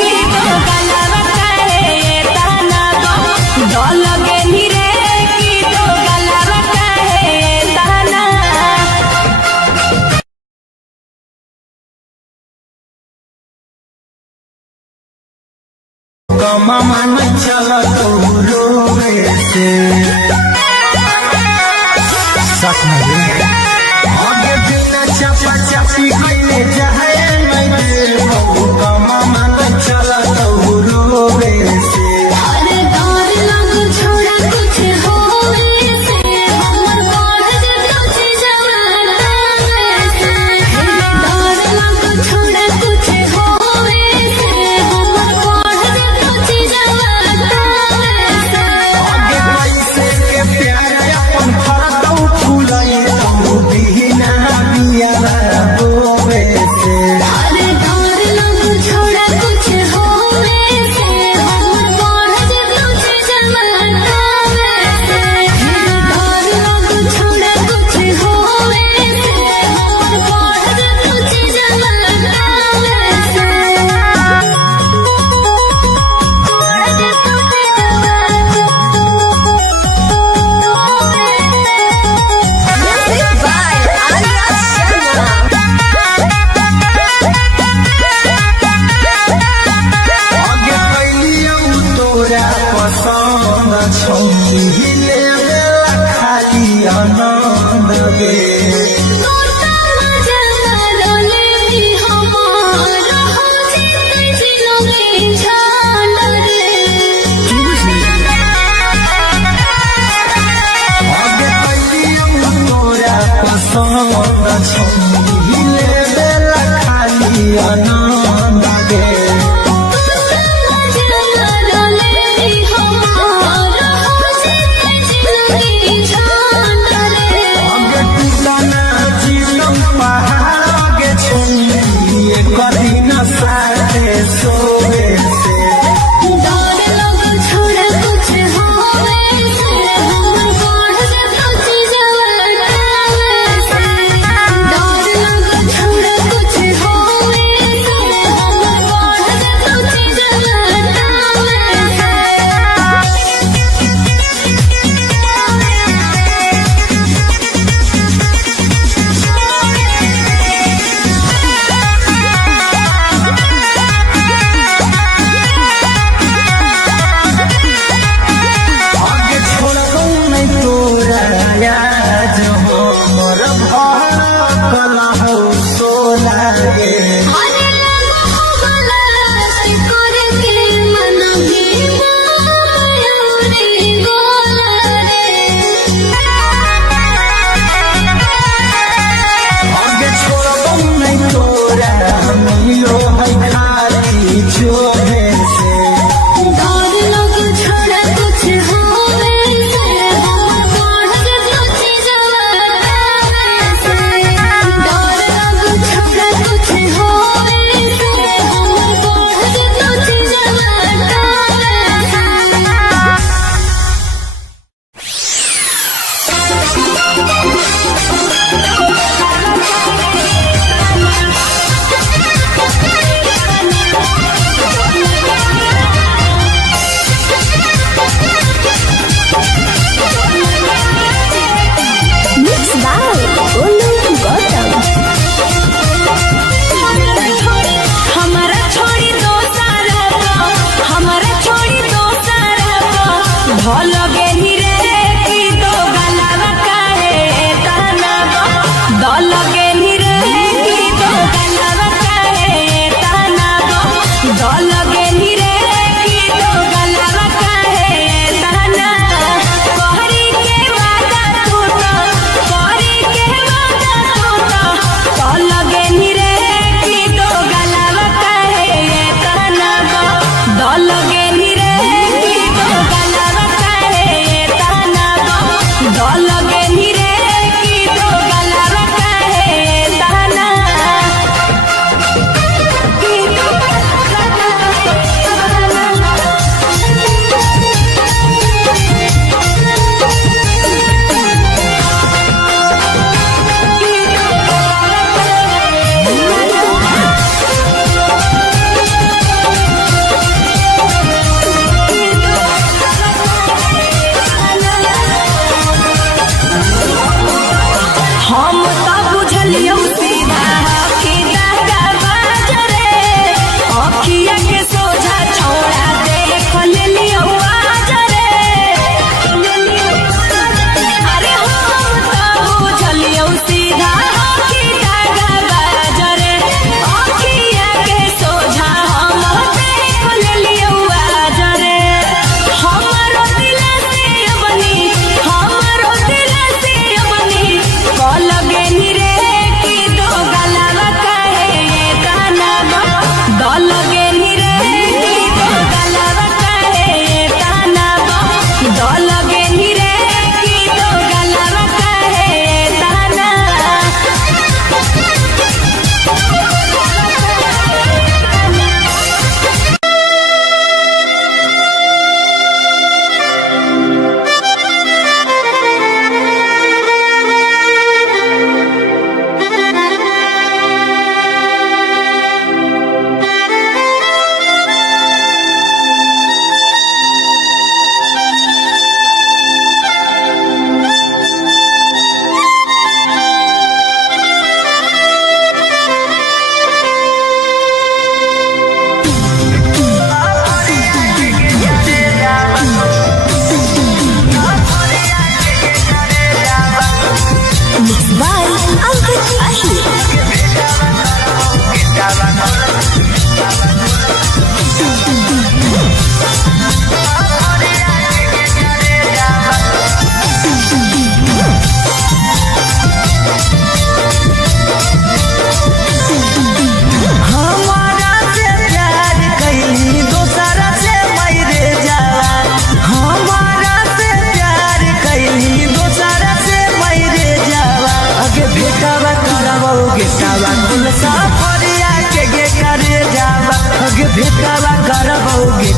की दो गलावा काहे ताना दल गेनी रे की दो गलावा काहे ताना कमा मन चला तो रोवे से सच में आगे बिना चपा चपी कइले जाए नहीं दे कमा मन चला तो रोवे से अरे डर लग छोड़ा कुछ होवे से हमर बढ़ कुछ जवाना से डर लग छोड़ा कुछ होवे से हमर बढ़ कुछ जवाना से आगे कैसे के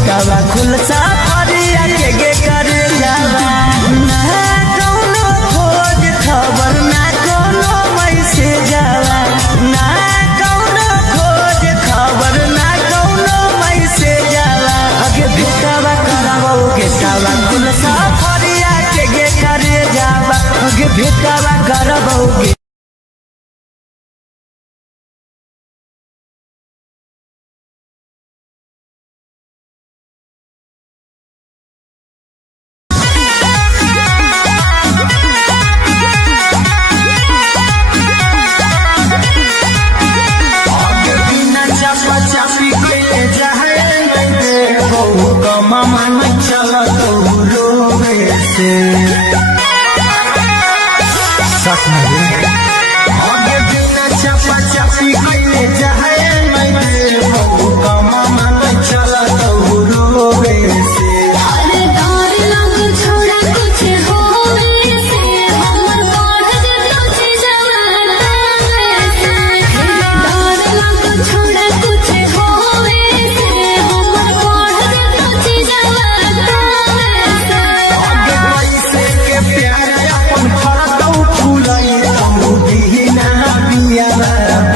गेटावा खुलसा फरिया के गे करे जावा ना कौनो खोज खबर ना कौनो मैसेज आवा ना कौनो खोज खबर ना कौनो मैसेज आवा अगे भेटावा करावो गेटावा खुलसा फरिया के गे करे जावा अगे भेटावा करावो मामा चला तो रोवे से सच में आगे बिना चपा चपी कइले जाए नहीं बहु मामा चला तो रोवे से अरे डर लग छोड़ा कुछ होवे से हमर बढ़ जतो छी जवाना से डर लग छोड़ा कुछ होवे से हमर बढ़ जतो छी जवाना से आगे पैसे के प्यार अपन फरतौ फूलई तू बिना बिया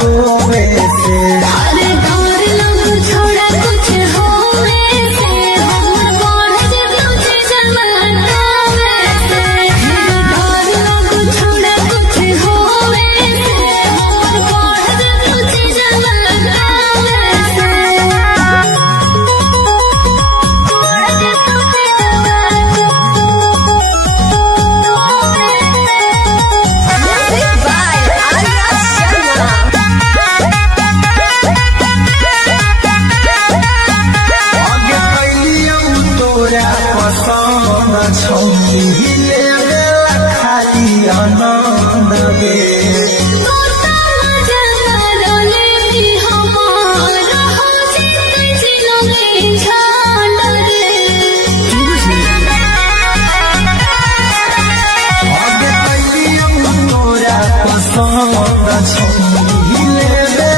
बोवे से अरे डर लग छोड़ा कुछ होवे से हमर बढ़ जतो छी जवाना से डर लग छोड़ा कुछ होवे से हमर बढ़ जतो छी जवाना से आगे कैलियौ तोरा पसंद छौनी ले खाली आनंद गे आगे कैलियौ तोरा पसंद छौनी ले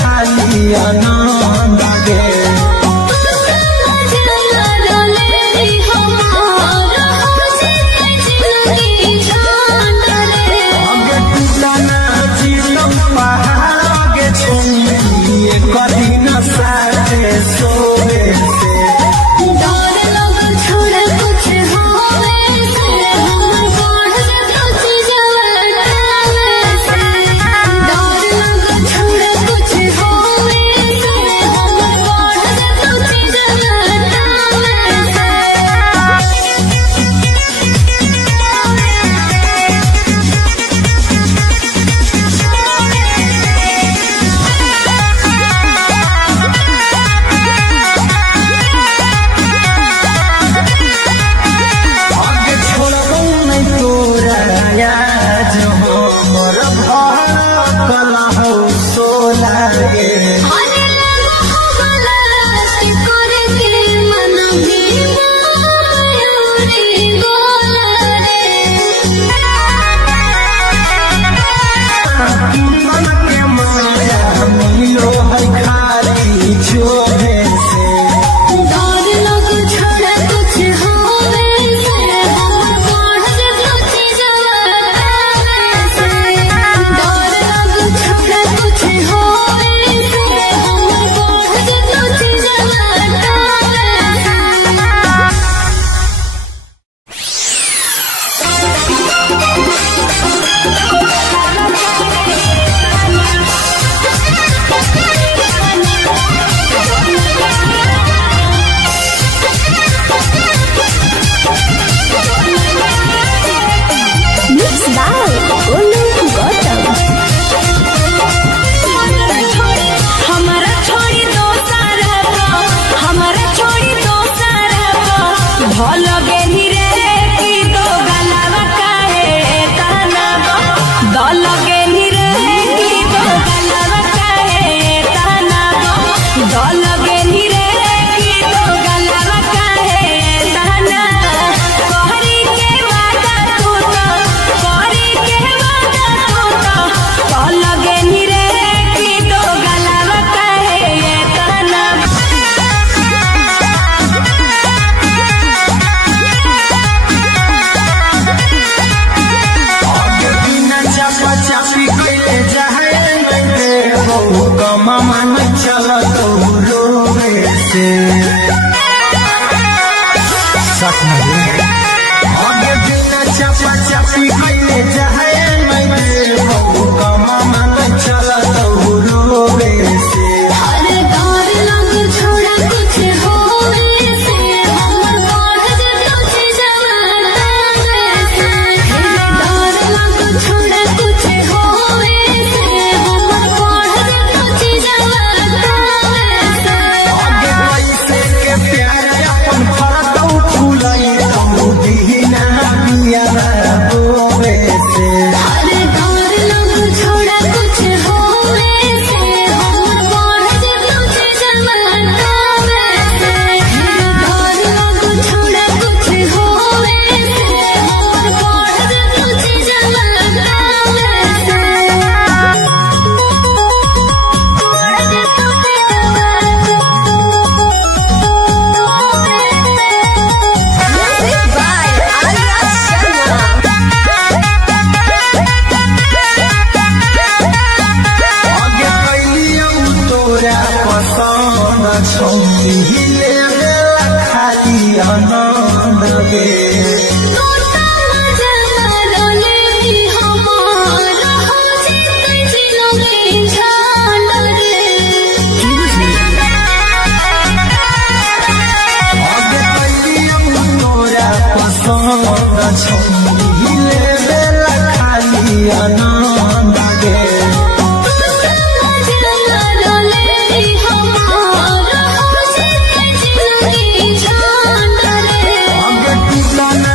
खाली आनंद गे आगे टूटना जीतम पहाड़ आगे छौनी कदी न साथे सोवे से आगे छोड़बौ नहीं तोरा याद हमर भड़कल हौ सोला गे मन के माया मिलो है खाली छोड़े से से सच में आगे बिना चपा चपी कइले चाहे मैं बहु कमा मन चला तो रोवे से अरे डर लग छोड़ा कुछ होवे से हमर बढ़ जतो जवाना से डर लग छोड़ा कुछ होवे से हमर बढ़ जतो जवाना से आगे कैसे के प्यार अपन फरतौ फूलाई तो दीना पिया रोवे से अरे डर लग छोड़ा कुछ होवे से हमर बढ़ जतो जवाना से डर लग छोड़ा कुछ होवे से हमर बढ़ जतो जवाना Music by Arya Sharma. आगे कैलियौ तोरा पसंद छौती ले खाली आनंद गे आगे कैलियौ तोरा पसंद छौती ले खाली आनंद गे आगे टूटला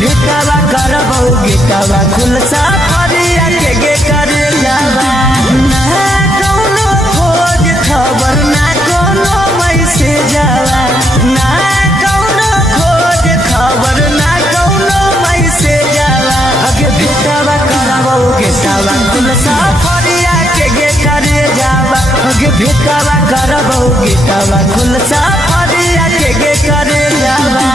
भेटावा करबौ गेटावा खुलसा फरिया के करे जावा ना कौनो खोज खबर ना कौनो मैसेज जावा ना कौनो खोज खबर ना कौनो मैसेज जावा अगे भेटावा करबौ गेटावा खुलसा फरिया के करे जावा अगे भेटावा करबौ गेटावा खुलसा फरिया के करे जावा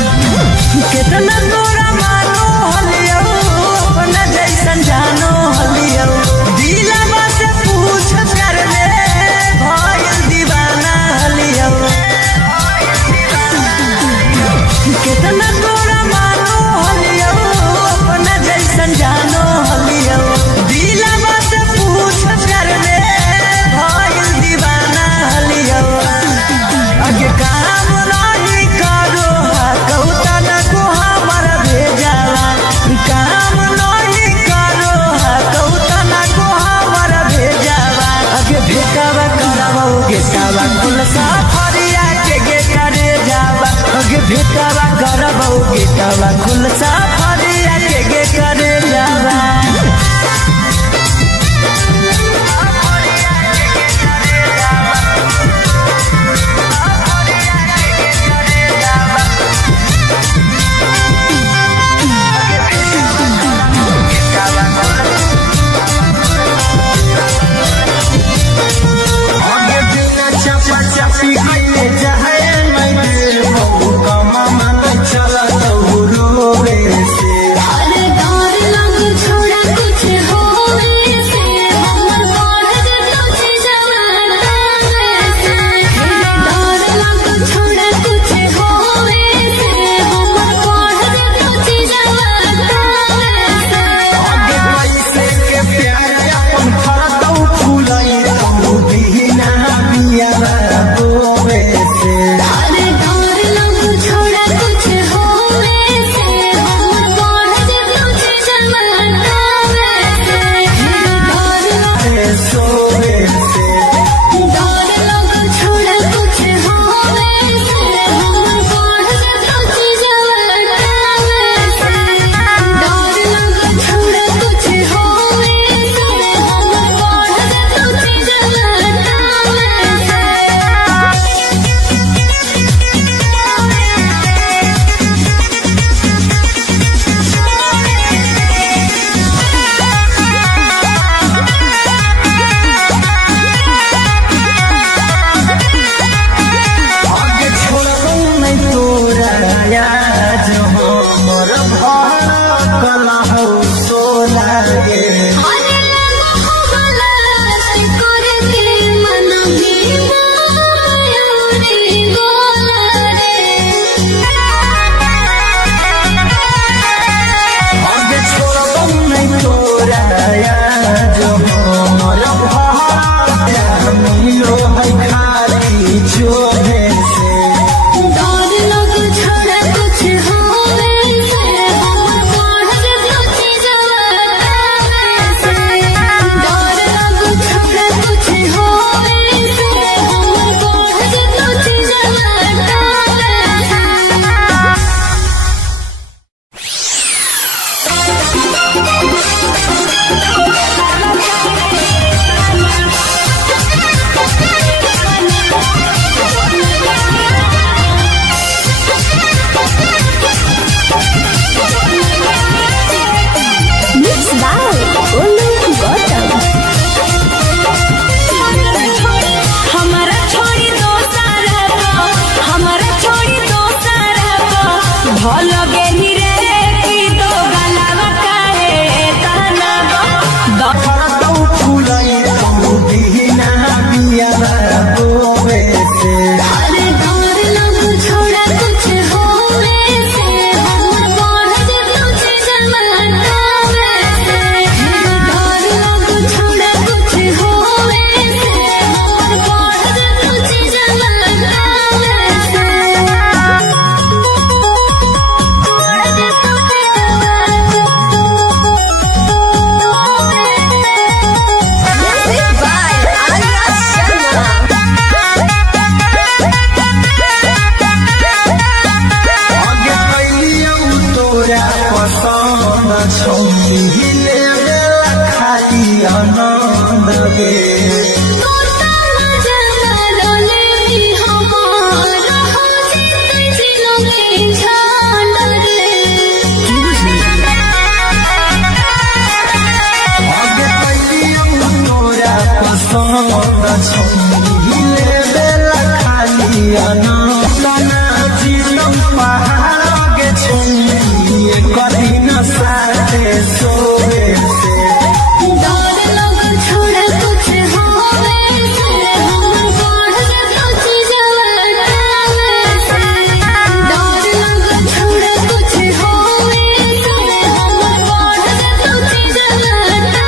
कितना तोरा मानो हलियो अपना जैसन जानो हलियो दिलवा से पूछ कर ले भइल दीवाना हलियो कितना तोरा मानो हलियो अपना जैसन जानो हलियो दिलवा से पूछ कर ले भइल दीवाना हलियो अगे काम नहीं करो कौतन को हमर भेजावा काम नहीं करो कौतन को हमर भेजावा अगे भेटावा करबौ गेटावा खुलसा फरिया के करे जावा अगे भेटावा करबौ गेटावा खुलसा फरिया के करे जावा अरे डर लग छोड़ा कुछ होवे से हमर बढ़ जतो जवाना से डर लग छोड़ा कुछ होवे से हमर बढ़ जतो जवाना अरे डर लग छोड़ा कुछ होवे से हमर बढ़ जतो जवाना डर लग छोड़ा कुछ होवे से हमर बढ़ जतो जवाना डर लग छोड़ा कुछ होवे से हमर बढ़ जतो जवाना अरे लगा गलत करके मन में मायूरी गोला डर लग छोड़ा कुछ होवे से हमर बढ़ जतो जवाना डर लग छोड़ा कुछ होवे से हमर बढ़ जतो जवाना Mixed by Olu Gautam. हमारा छोड़ी दो सारा हमारा छोड़ी दो सारा भल गेली रे की दो गलावा काहे ताना पसंद छौरी लेवेला खाली आनंद गे कोता मजा रोले भी हमारा हो जिते जिलो के छान रे आगे पैलियो तोरा पसंद छौरी लेवेला खाली आनंद नाचिलम पहाड़ के छौरी कभी न साथे सोवे से डर लग छोड़ा कुछ होवे से हमर बढ़ जा कुछ जवाना से डर लग छोड़ा कुछ होवे से हमर बढ़ जा कुछ जवाना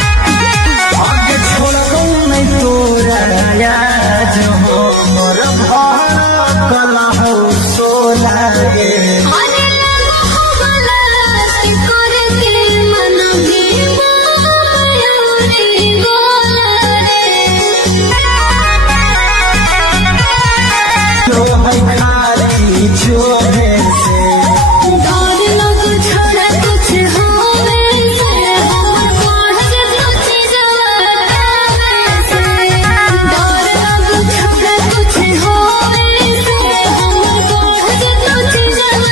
आगे छोड़ो नहीं तोरा याद हो मोर भड़कल हो सोला गे अरे लगला के करे के मन भी मयूरी गोला तो है खाली छोड़े से डर लग छोड़ा कुछ होवे से हमर बढ़ जा कुछ जवाना से डर लग छोड़ा कुछ होवे से हमर बढ़ जा कुछ जवाना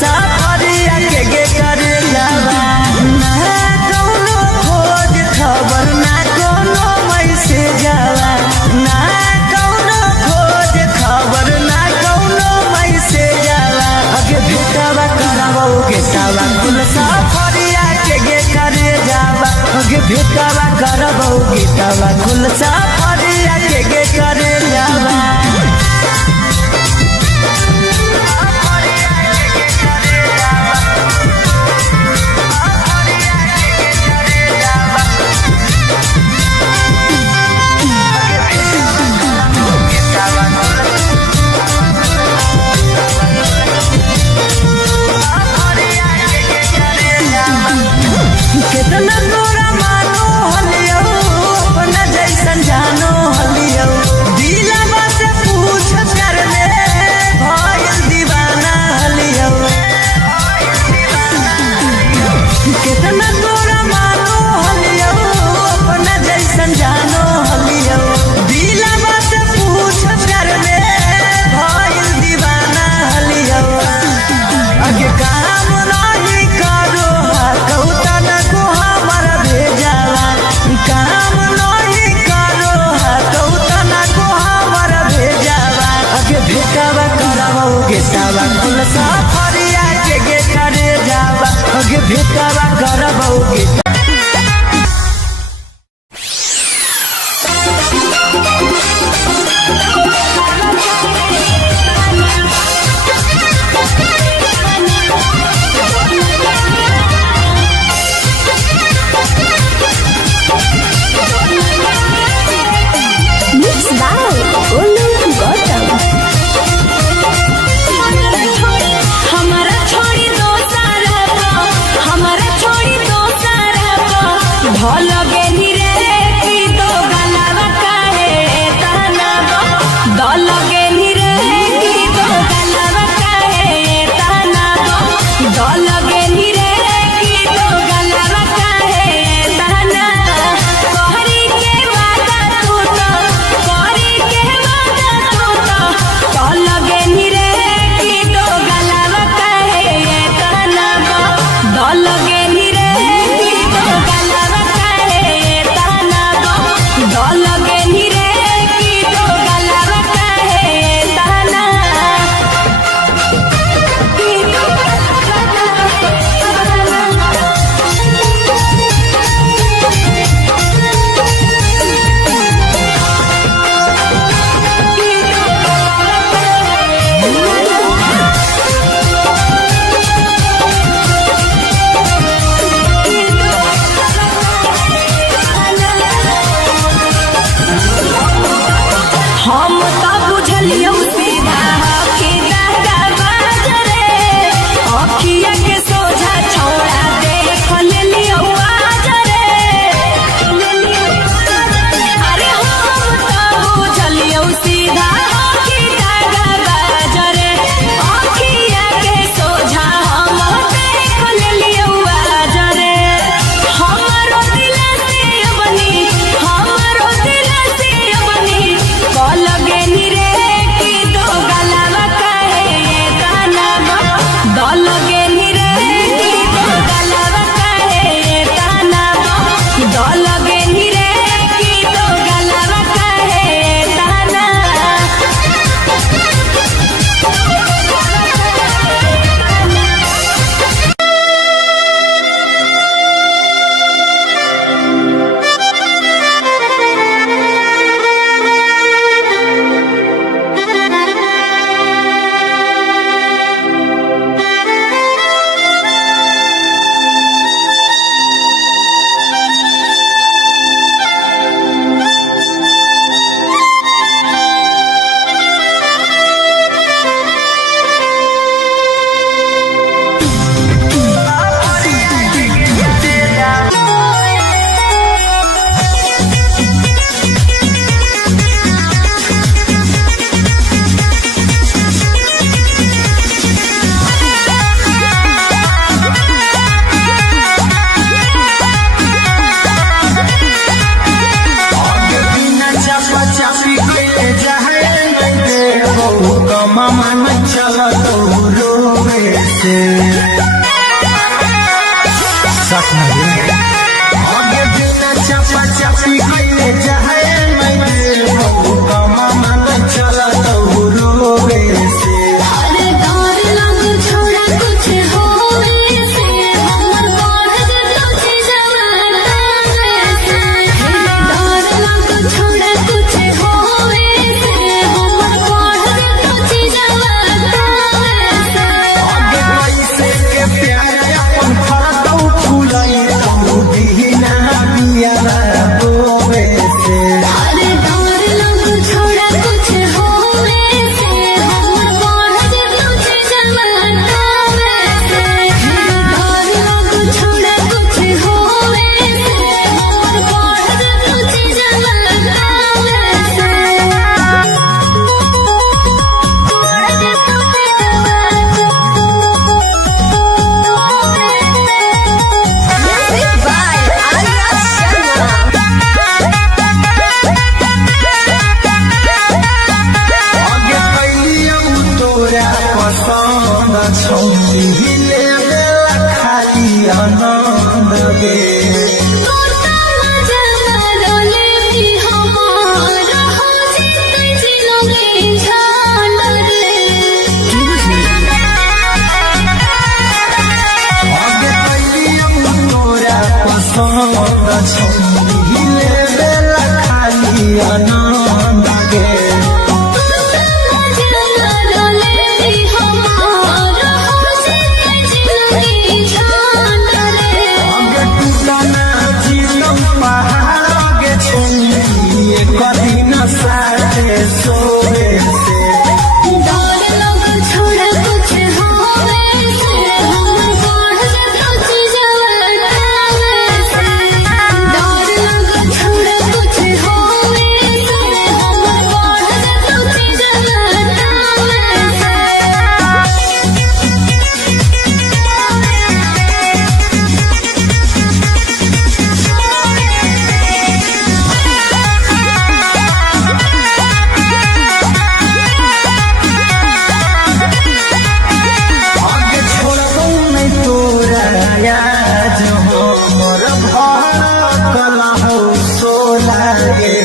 सफरिया के गे करे जावा ना कौनो खोज खबर ना कोनो मैसेज जावा ना कौनो खोज खबर ना कोनो मैसेज जावा अगे भेटावा करावो गेटावा कुल सफरिया के गे करे जावा अगे भेटावा करावो गेटावा कुल सफरिया के गे करे जावा कितना तोरा मानो हलियो अपना जैसन जानो हलियो से सच में आगे बिना चपा चपी कइले चाहे मैं हो कमा मन चला तो रोवे से अरे डर लग छोड़ा कुछ होवे से हमर बढ़ जतो जवाना से डर लग छोड़ा कुछ होवे से हमर बढ़ जतो जवाना से आगे कैसे के प्यार अपन फरतौ फुलाई तो बिना बिया रोवे से अरे डर लग छोड़ा कुछ होवे से हमर बढ़ जतो जवाना से डर लग छोड़ा कुछ होवे से हमर बढ़ जतो जवाना Music by Arya Sharma. आगे कैलियौ तोरा पसंद छौरी ले बेला खाली आनंद गे आगे कैलियौ तोरा पसंद छौरी ले बेला खाली आनंद गे आगे टूटना जीलो पहाड़ आगे छोड़ी कभी न साथे सोवे से आगे छोड़बौ नहीं तोरा याद हो मोर भार कला हो सोला गे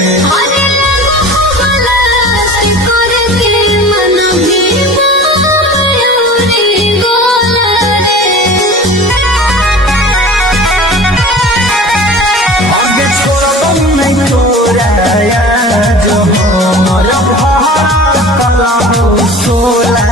आगे छोड़बौ नहीं तोरा याद हो मोर भार कला हो सोला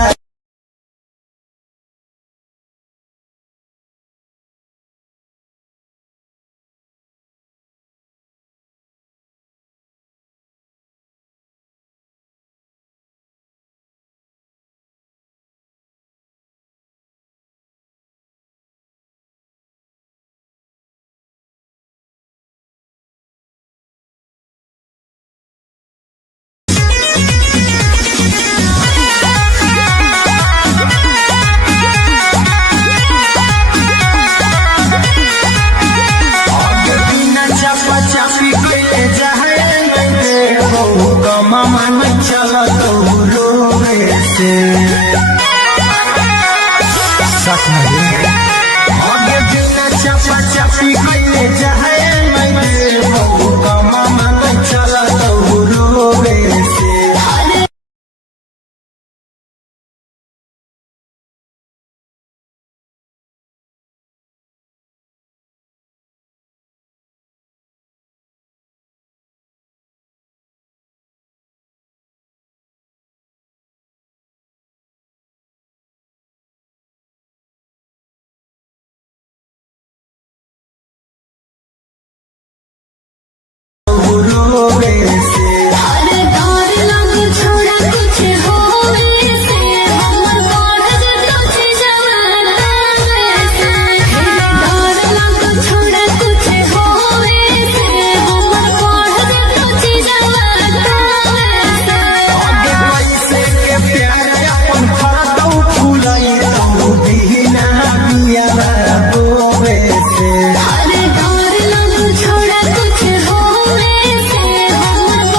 आगे बिना चपा चपी कइले चाहे मैं हो कमा मन चला तो रोवे से सच में आगे बिना चपा चपी कइले चाहे मैं हो कमा मन चला तो रोवे से रोवे से छोड़ा कुछ होवे से हमर बढ़ जतो जवाना छोड़ा कुछ होवे से हमर बढ़ जतो जवाना आगे कैसे के प्यार अपन फरतौ फुलाई तो बिना बिया रोवे से अरे डर लग छोड़ा कुछ होवे से हमर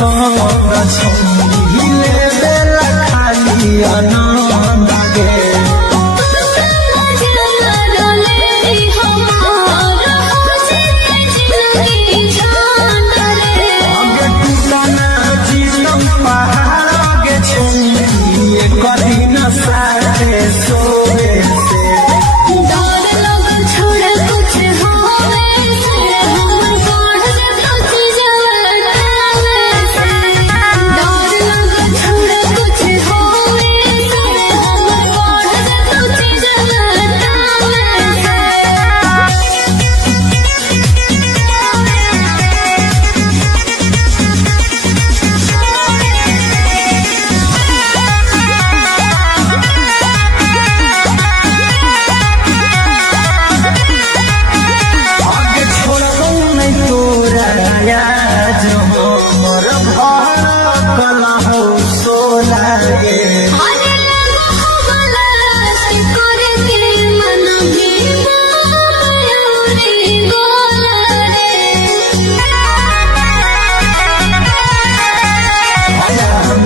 पसंद छौले बेला खाली आनंद गे कठिन साथे सोए से डर लग छोड़ कुछ होवे से हमर पढ़ कुछ जवाना से डर लग छोड़ कुछ होवे से हमर पढ़ कुछ जवाना से आगे छोड़बो नहीं तोरा आज हमर भड़कल हो सोला गे अरे लगला से करे के मन भी मयूरी गोला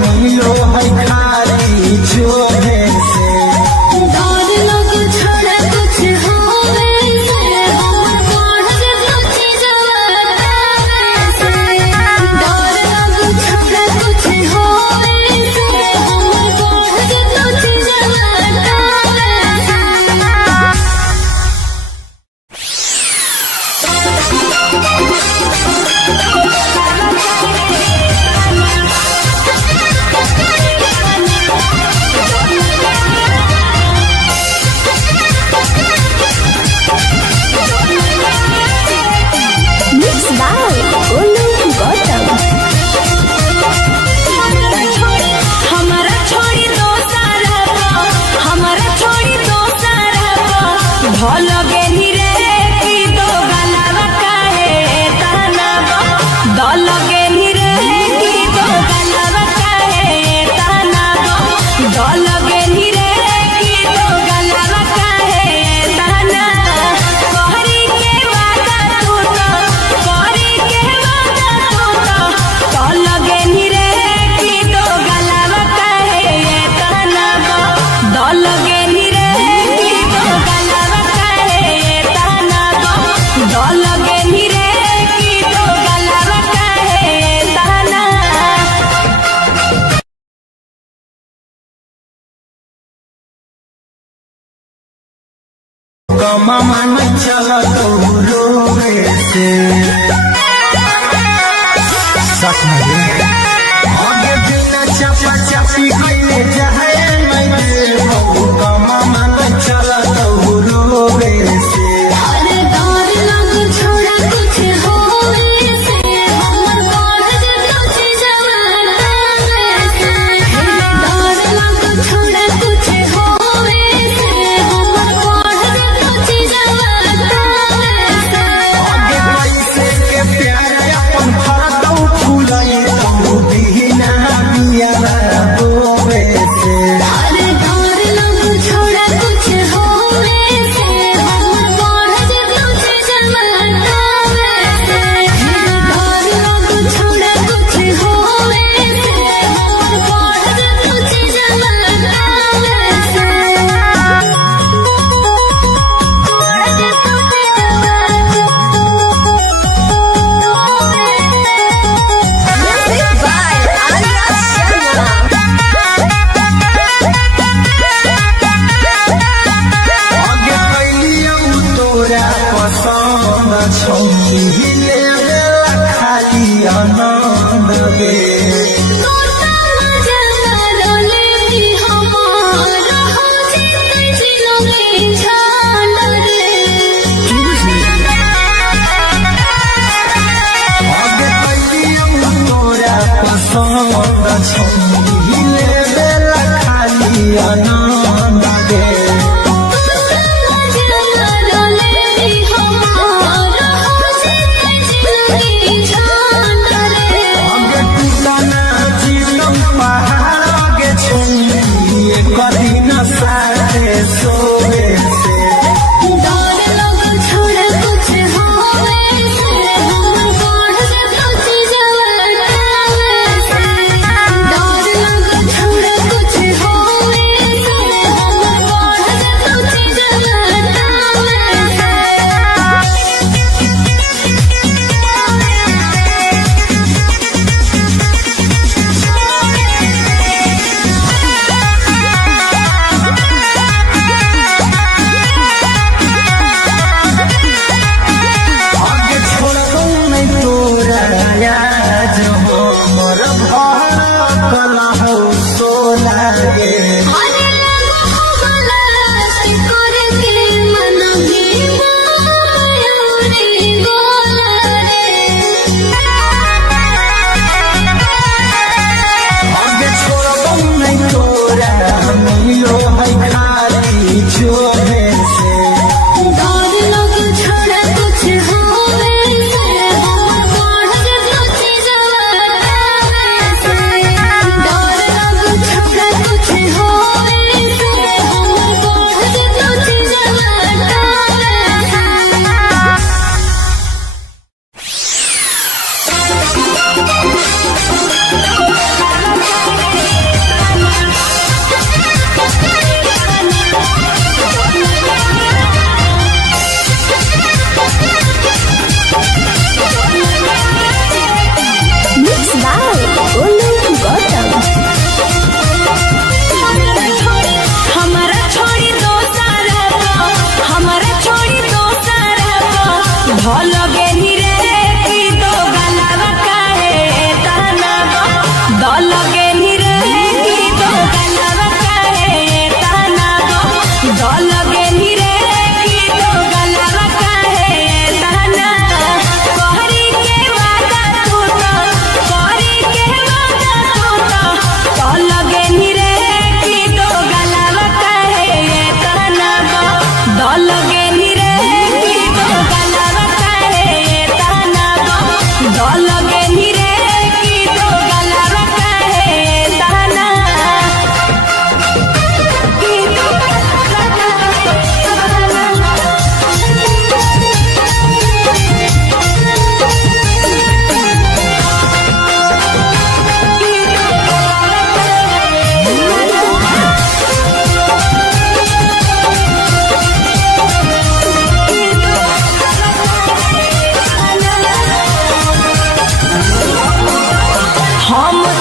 मिलो है खाली जोहे से डर लग छोड़ कुछ होवे से हमर पढ़ कुछ जवाना से डर लग छोड़ कुछ होवे से हमर पढ़ कुछ जवाना Mixed by Olu Gautam. हमारा छोड़ी दो सारा हमारा छोड़ी दो सारा भल गेली रे की दो गलावा काहे ताना दल गेली रे की दो गलावा काहे ताना दल गेली रे की दो गलावा काहे ताना कहरी के वादा तू तो कहरी के वादा तू तो दल गेली रे की दो गलावा काहे ताना दल गेली रे की दो गलावा काहे ताना दल गेली रे की दो गलावा काहे ताना कमा मन चल तो रोवे से सच में आगे बिना चपा चपी कइले जाए नहीं कमा मन चल तो रोवे से अरे डर लग छोड़ कुछ होवे से हमर पढ़ कुछ जवाना से डर लग छोड़ कुछ होवे से हमर पढ़ कुछ जवाना से आगे कैसे के प्यार अपन फरतौ फूलई तो बिना बिया रोवे से अरे डर लग छोड़ कुछ होवे से हमर पढ़ कुछ जवाना से डर लग छोड़ कुछ होवे से हमर पढ़ कुछ जवाना से Music by Arya Sharma. आगे कैलियौ तोरा पसंद छौले बेला खाली आनंद गे आगे कैलियौ तोरा पसंद छौले बेला खाली आनंद गे आगे टूटना जीवन पहाड़ गे छौले कठिन साथे सोए से छोड़ कुछ होवे से हमर पढ़ कुछ जवाना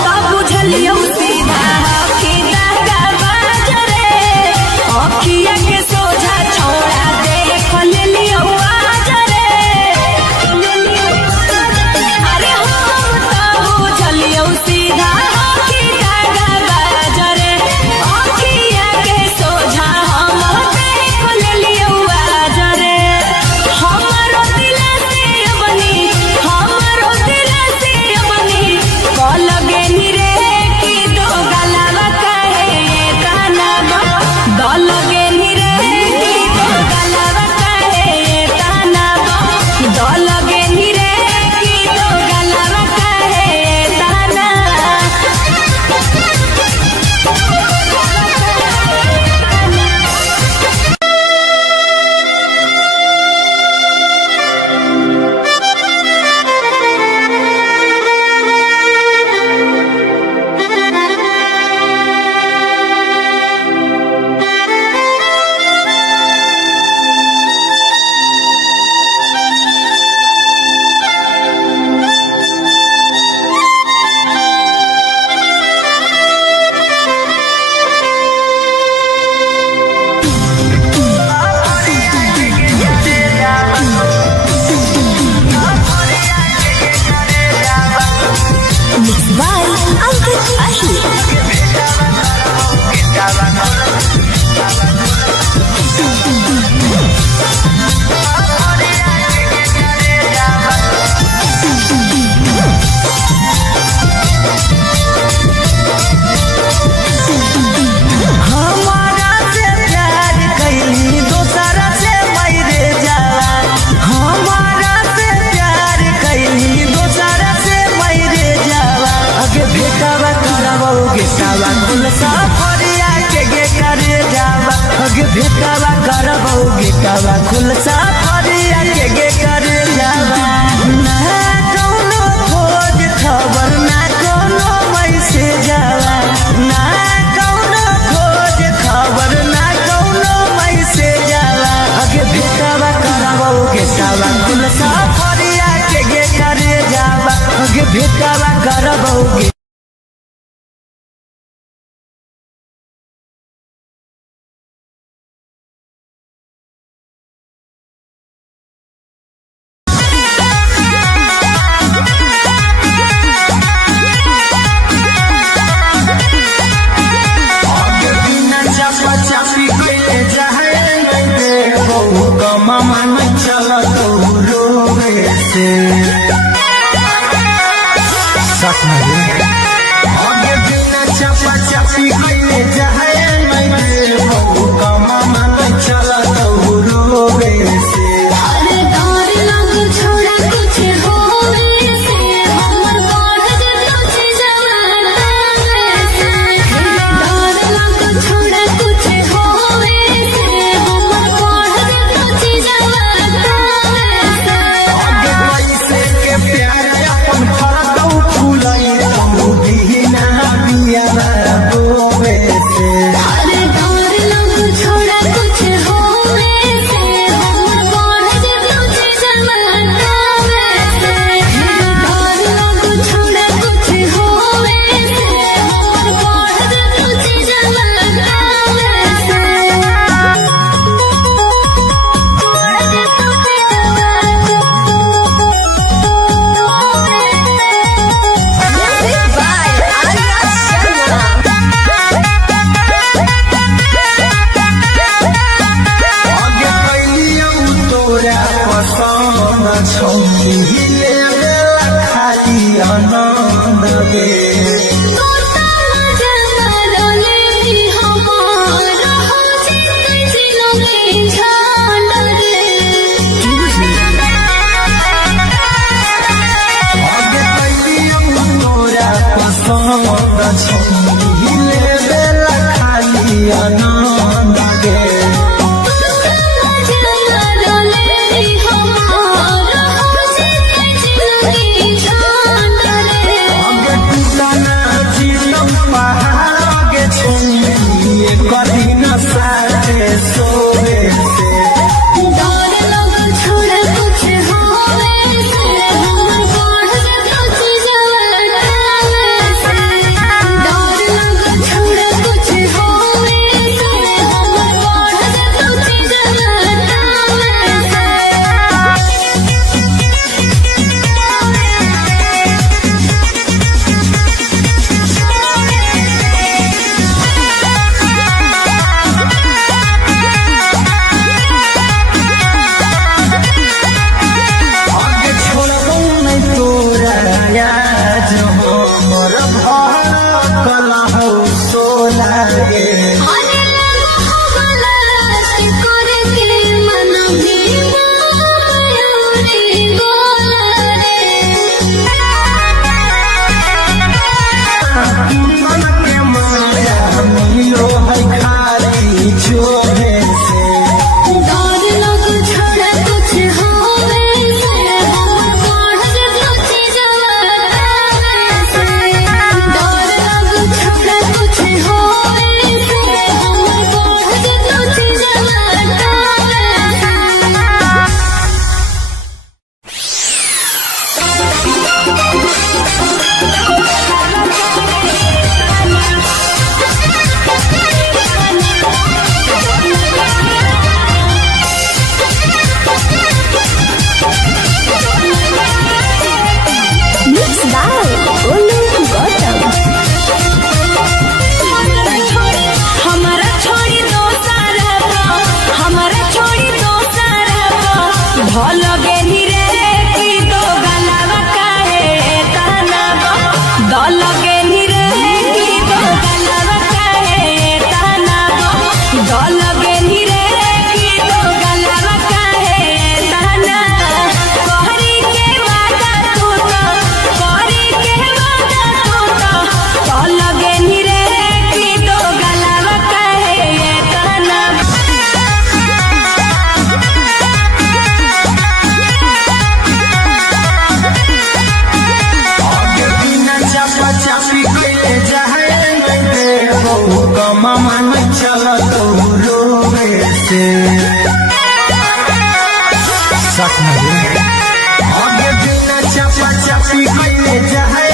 तो बुझलियो सीधा कि दागा बाजरे अखिया के सोझा छोड़ा देख लेलियो आजरे अरे हम तो बुझलियो सीधा कि दागा बाजरे अखिया के सोझा हम देख लेलियो आजरे हमरो दिल से बनी कल गेनी रे कि दो गलावा कहे ताना दल गेनी रे कि दो गलावा कहे ताना दल गेनी रे कि दो गलावा कहे ताना हमारा से प्यार कैली दोसरा से मरे जावा हमारा से प्यार कैली दोसरा से मरे जावा अगे भेटावा करबोगे सावा कुल साफरिया के गे करे जावा अगे भेटावा करबोगे कावा कुल साफरिया के गे करे जावा ना कोनो खोज खबर ना कोनो मैसेज जावा ना कोनो खोज खबर ना कोनो मैसेज जावा अगे भेटावा करबोगे सावा कुल साफरिया के गे करे जावा अगे भेटावा करबोगे मामा चला तो रोवे से आगे बिना चपा चपी गईले जाए मैं मामा चला तो रोवे से अरे डर लग छोड़ा कुछ होवे से हमर बढ़ जतो छे जवाना से डर लग छोड़ा कुछ होवे से हमर बढ़ जतो छे जवाना से आगे पैसे के प्यार अपन फरदौ फूलई तू बिना बिया रोवे से अरे डर लग छोड़ा कुछ होवे से हमर बढ़ जतो छे जवाना से डर लग छोड़ा कुछ होवे से हमर बढ़ जतो छे जवाना से Music by Arya Sharma. आगे कैलियौ तोरा पसंद छौनी हिले खाली आनंद गे आगे कैलियौ तोरा पसंद छौनी हिले खाली आनंद गे आगे टूटा कला हो सोना गे आने लगा हो लास्ट करे के मन भी मयूरी गोला मन के माया मिलो है खाली छोड़े से डर लग छोड़ा कुछ होवे से हम पढ़ कुछ जवाना से डर लग छोड़ा कुछ होवे से हम पढ़ कुछ जवाना Mixed by Olu Gautam. हमारा छोड़ी दो सारा हमारा छोड़ी दो सारा भल गेली रे की दो गलावा काहे ताना दल गेली रे की दो गलावा काहे ताना दल गेली रे की दो गलावा काहे ताना कहरी के वादा तू तो कहरी के वादा तू तो दल गेली रे की दो गलावा काहे ताना आगे बिना चापा चापी के जाए दे हो कमा मन चला तो रोवे से सच नहीं आगे बिना चापा चापी के जाए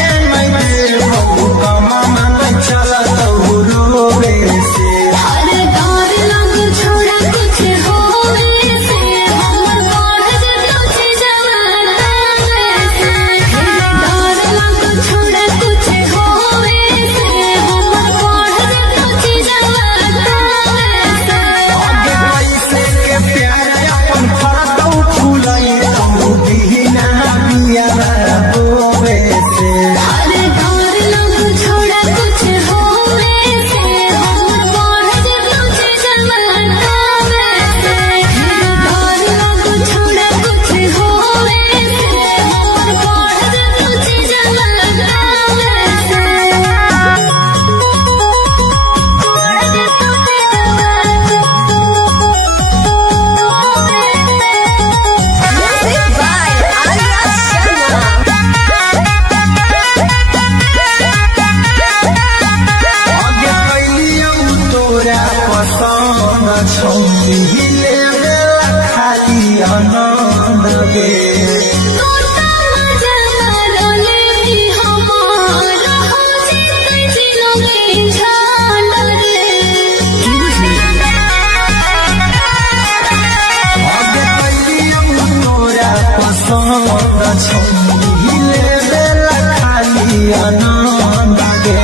दे हो कमा मन चला तो रोवे से अरे डर लग छोड़ा कुछ होवे से हम पढ़ कुछ जवाना से डर लग छोड़ा कुछ होवे से हम पढ़ कुछ जवाना से आगे कैसे के प्यार अपन फरतौ फूलाई तो दीना बिया बोवे से अरे डर लग छोड़ा कुछ होवे से हम पढ़ कुछ जवाना से डर लग छोड़ा कुछ होवे से हम पढ़ कुछ जवाना Music by Arya Sharma. आगे कैलियौ तोरा पसंद छौली ले खाली आनंद गे आगे कैलियौ तोरा पसंद छौली ले खाली आनंद गे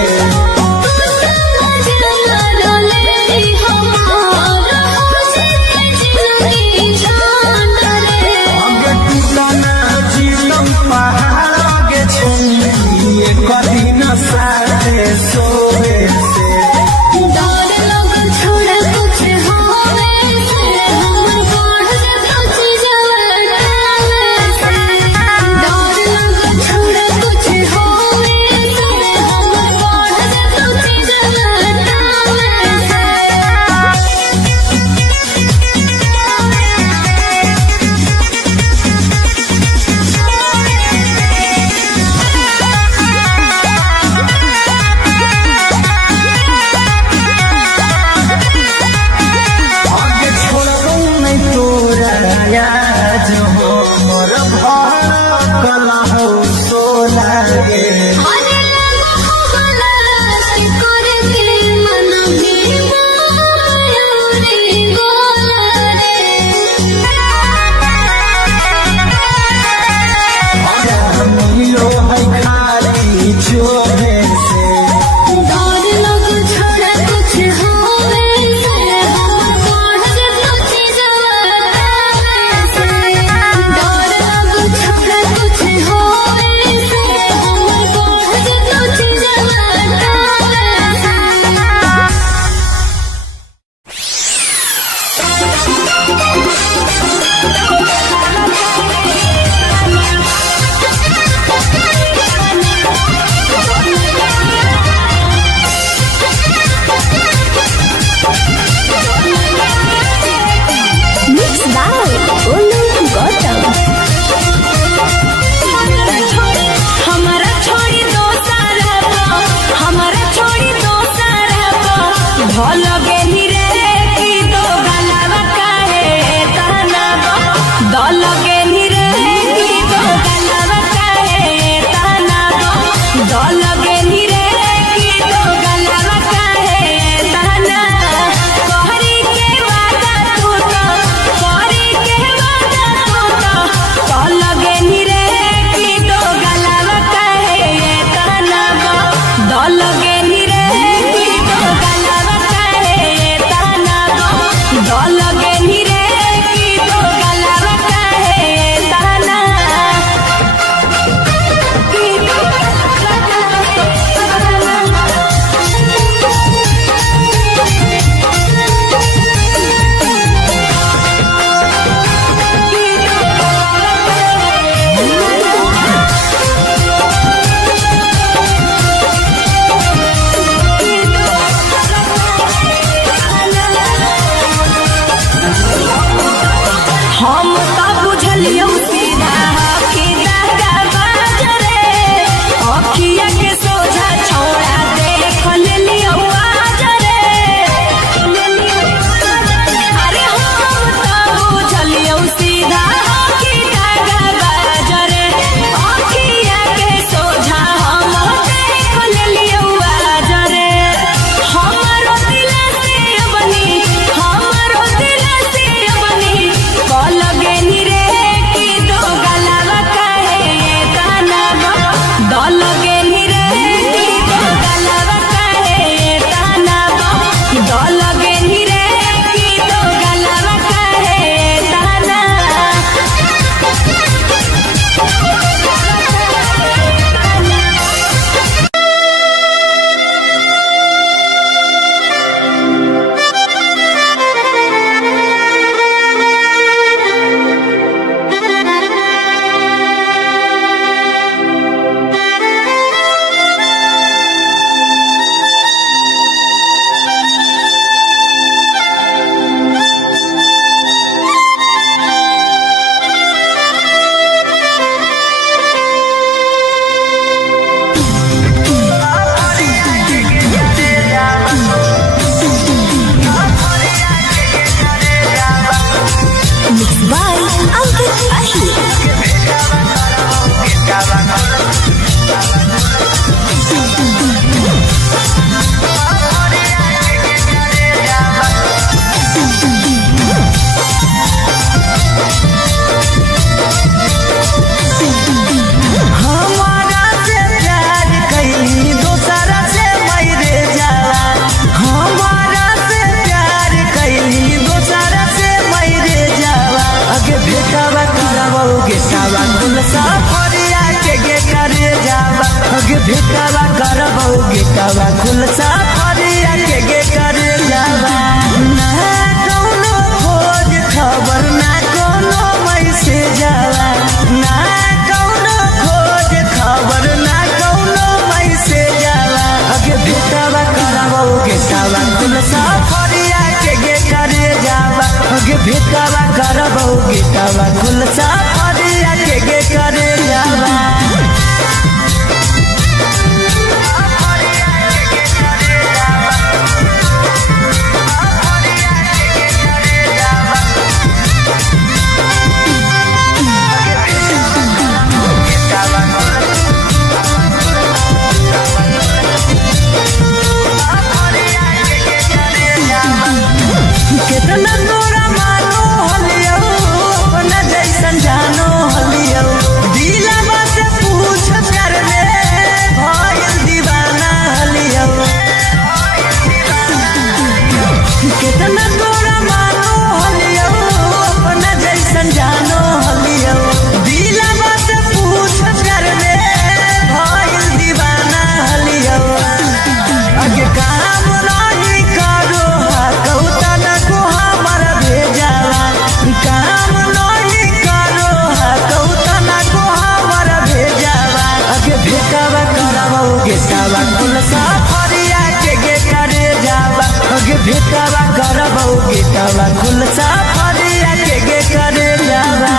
आगे टूटना जीवन पहाड़ आगे छौली कदी न सारे सोवे से छोड़ा कुछ होवे से हम पढ़ कुछ जवाना से डर लग छोड़ा कुछ होवे से हम पढ़ कुछ जवाना से कुल सफरिया के गे करे जावा गे भेटावा करबौ गेटावा कुल सफरिया के गे करे जावा कितना तोरा मानो हलियो अपना जैसन जानो हलियो दिलवा से पूछ कर ले भइल दीवाना हलियो कितना तोरा मानो हलियो अपना जैसन जानो हलियो दिलवा से पूछ कर ले भइल दीवाना हलियो अगे काम नहीं करो कौतन को हमर भेजावा काम नहीं करो कौतन को हमर भेजावा अगे भेटावा करबौ गेटावा कुल सफरिया के गे करे जावा अगे भेटावा करबौ गेटावा कुल सफरिया के गे करे जावा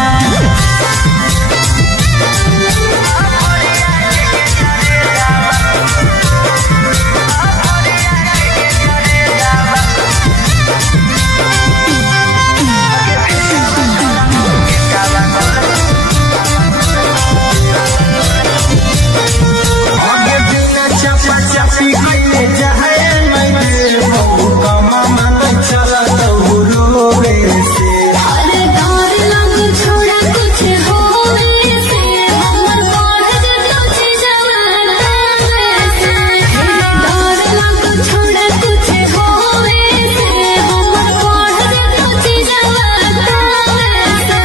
अरे डर लग छोड़ा कुछ होवे से हमर बढ़ जतो छी जवाना से डर लग छोड़ा कुछ होवे से हमर बढ़ जतो छी जवाना से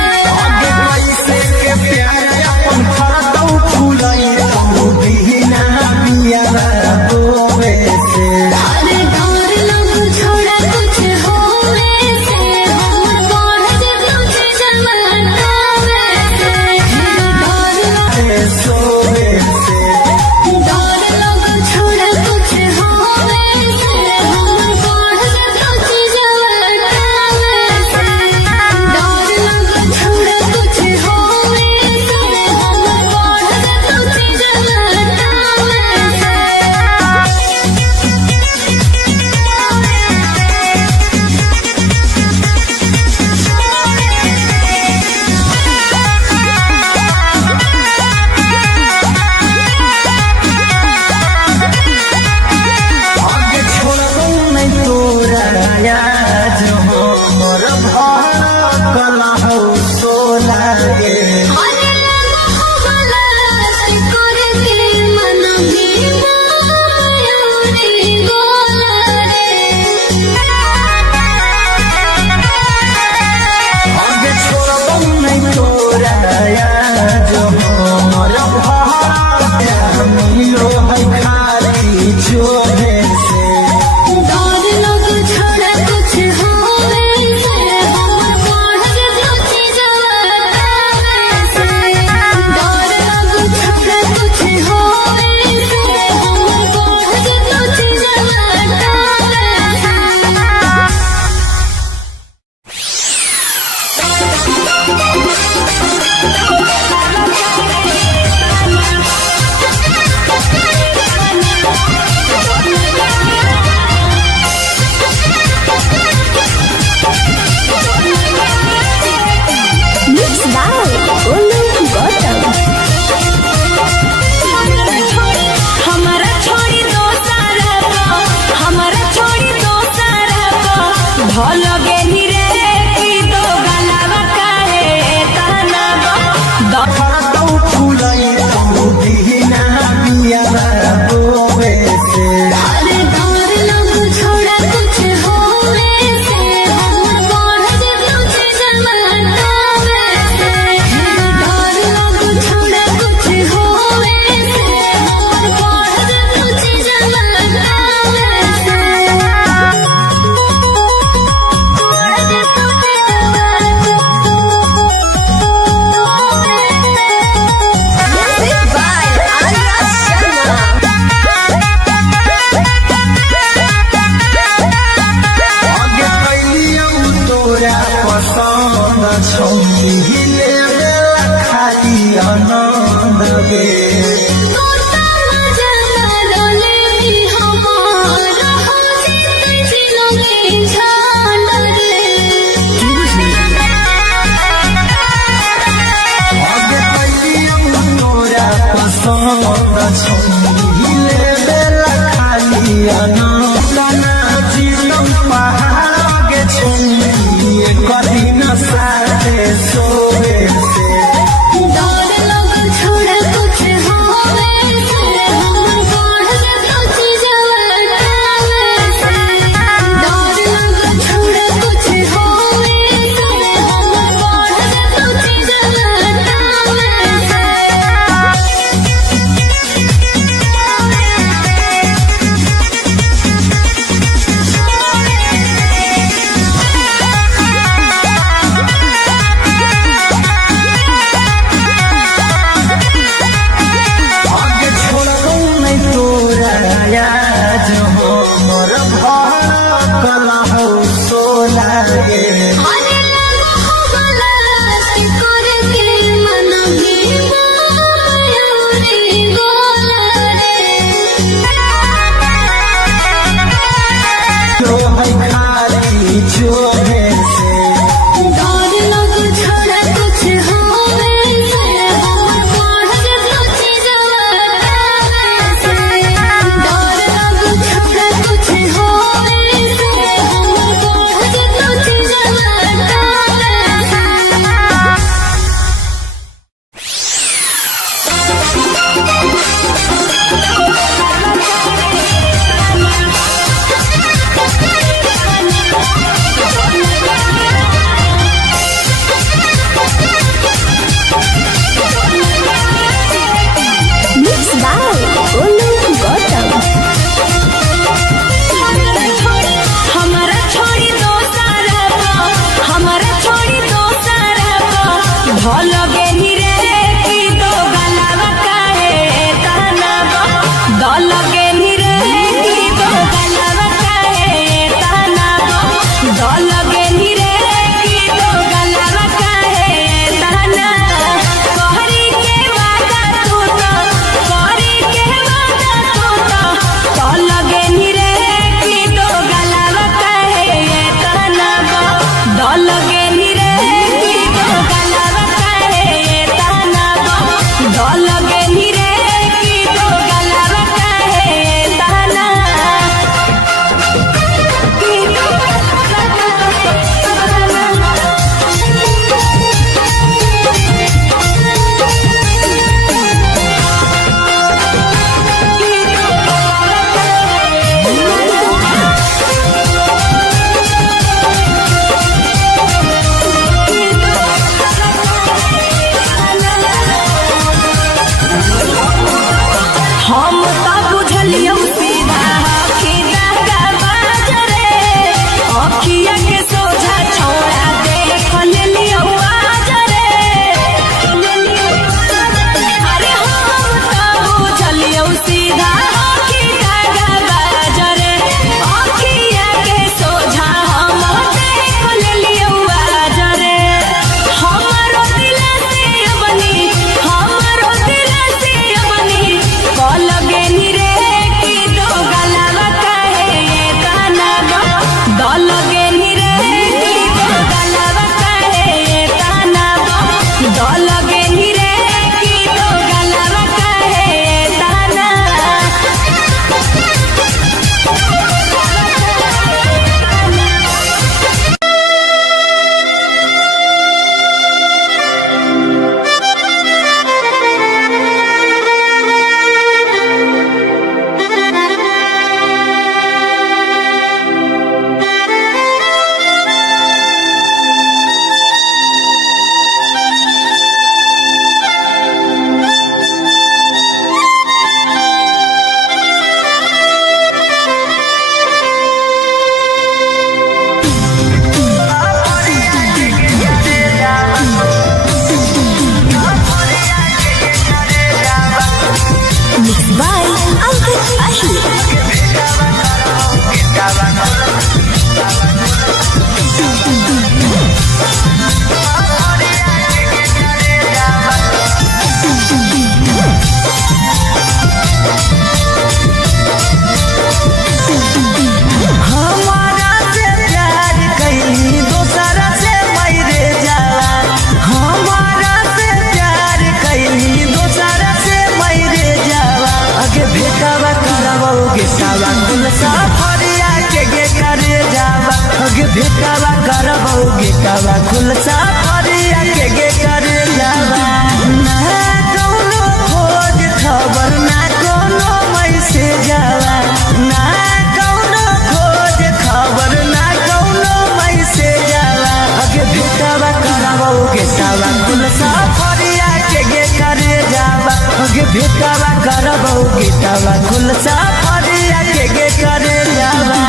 भेटावा करबौ गीतावा खुलसा फरिया के करे जावा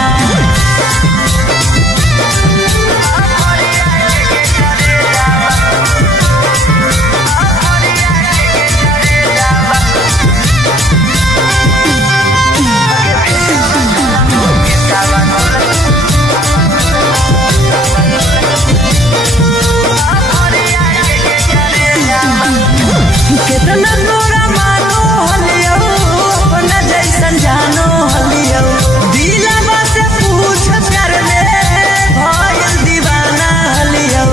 कितना तोरा मानो हलियो अपना जैसन जानो हलियो दिलवा से पूछ कर ले भइल दीवाना हलियो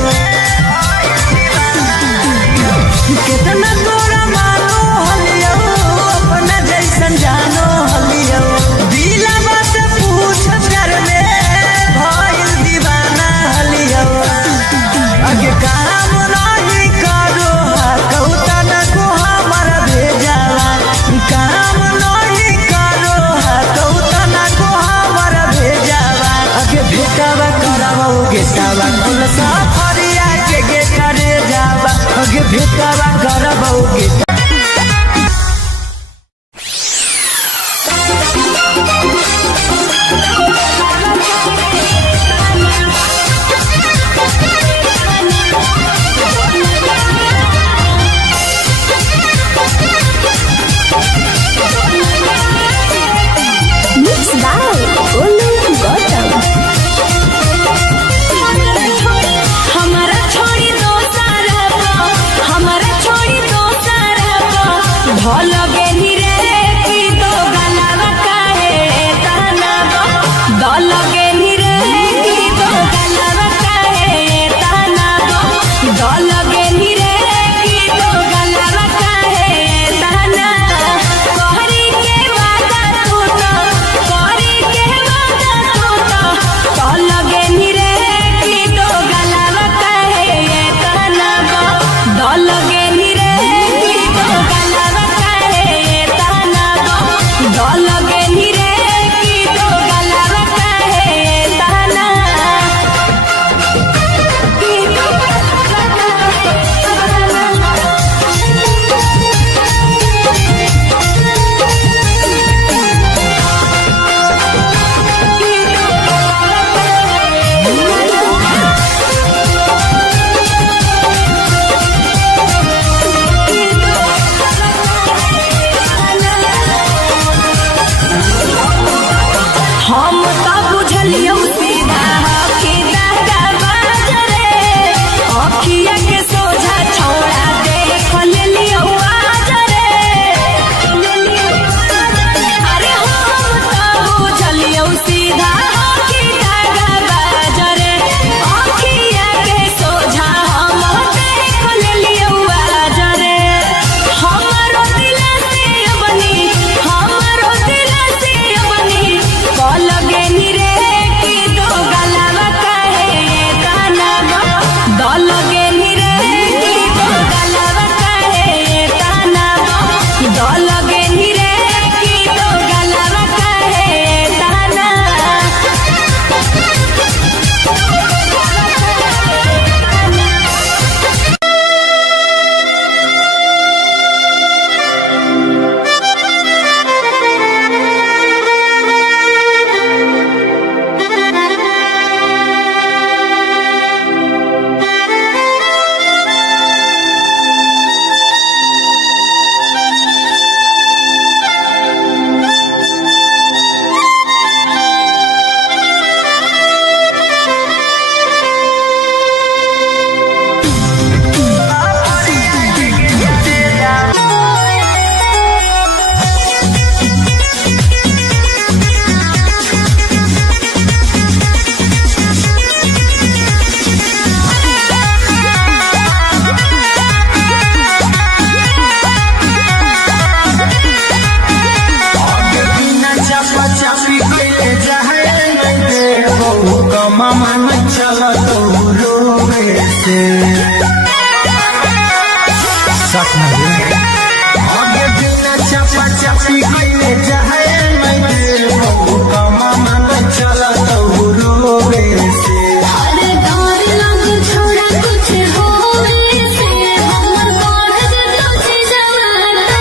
कितना तोरा मानो हलियो अपना जैसन जानो हलियो दिलवा से पूछ कर ले भइल दीवाना हलियो आगे काम नहीं करो कौता काम नहीं करो कौता ना को हमारा भेजावा आगे भेटावा करावो गेटावा खुलसा फरिया के करे जावा आगे भेटावा करावो गेटा Mixed by Olu Gautam. हमारा छोड़ी दो सारा हमारा छोड़ी दो सारा भल गेली रे की दो गलावा काहे ताना दल गेली रे की दो गलावा काहे ताना दल गेली रे की दो गलावा काहे ताना कहरी के वादा तू तो कहरी के वादा तू तो दल गेली रे की दो गलावा काहे ताना दल गेली रे की दो गलावा काहे ताना दल गेली रे की दो गलावा काहे ताना की दो हम तो बुझलियो सीधा कि दादा बाजरे अखिया के सोझा छोड़ा देख लेलियो आजरे अरे हम तो बुझलियो सीधा कि दादा बाजरे अखिया के सोझा हम देख लेलियो आजरे हमारो दिल से बनी हमारो दिल से बनी लगे रे की दो गलावा काहे ताना दल गेली रे की दो गलावा काहे ताना दल गेली रे की दो गलावा काहे ताना मामा चला तो रोवे से सच में आगे बिना चपा चपी के जाए मैं मामा चला तो रोवे से अरे डर लग छोड़ा कुछ होवे से हमर बढ़ तुझे जवाना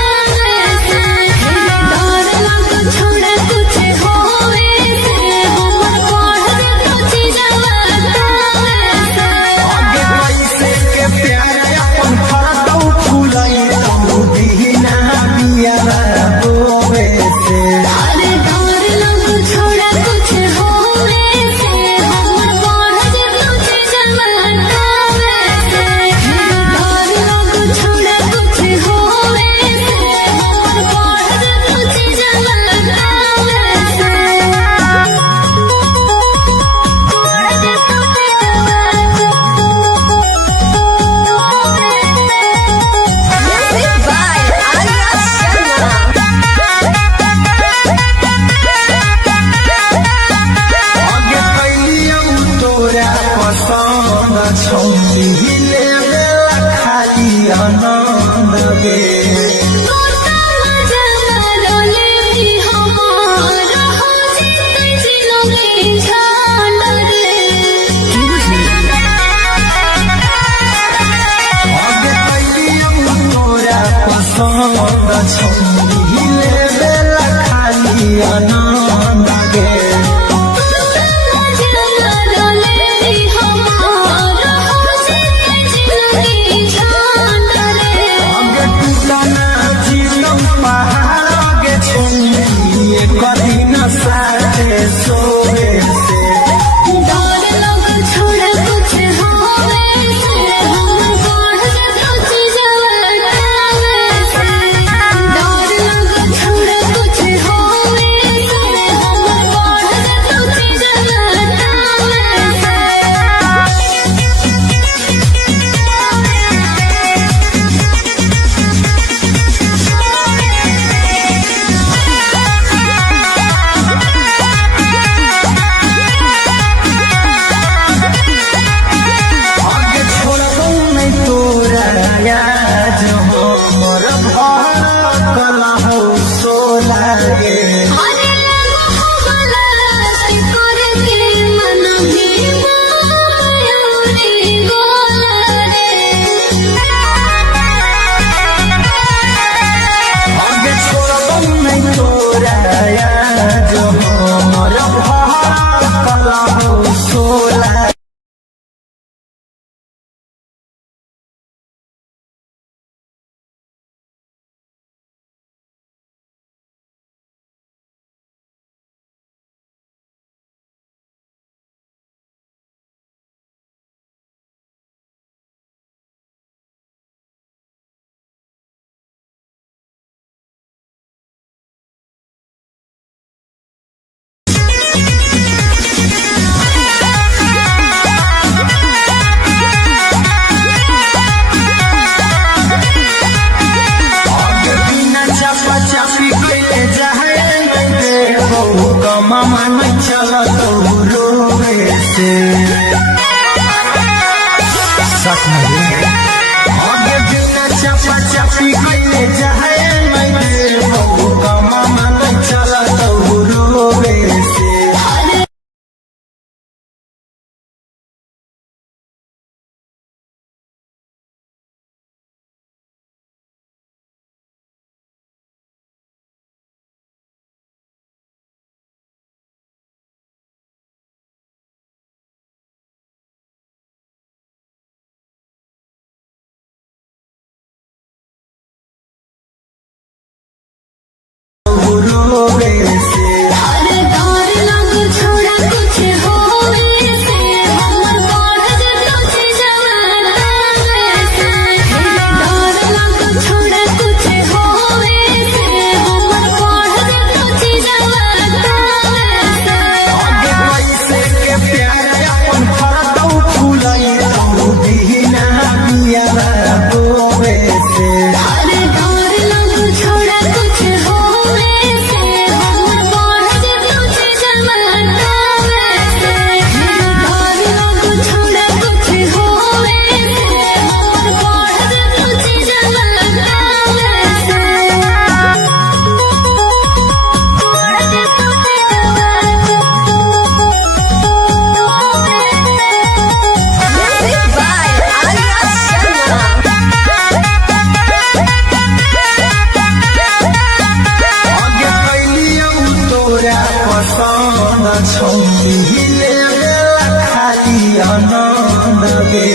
सोए से डर लग छोड़ा कुछ होवे से हमर बढ़ जातो चीजवा से डर लग छोड़ा कुछ होवे से हमर बढ़ जातो चीजवा आगे छोड़बो नहीं तोरा याद हो मोर कला हो सोला गे अरे मोहब्बला से करे के मन भी मायूरी गोला रे आगे छोड़बो नहीं तोरा याद हो मोर कला हो सोला आगे बिना चापा चापी के जाए नहीं देबो कमा नहीं चलत रोवे से सच नहीं आगे बिना चापा चापी के जाए नहीं देबो कमा नहीं चलत रोवे से रोवे से अरे डर लग छोड़ा कुछ होवे से हमर बढ़ जातो चीजवा से डर लग छोड़ा कुछ होवे से हमर बढ़ जातो चीजवा आगे कैसे के प्यार अपन फरदौ फुलाई तू बिना बिया रोवे से अरे डर लग छोड़ा कुछ होवे से हमर बढ़ जातो चीजवा से डर लग छोड़ा कुछ होवे से हमर बढ़ जातो चीजवा Music by Arya Sharma. आगे कैलियौ तोरा पसंद छौली ले खाली आनंद गे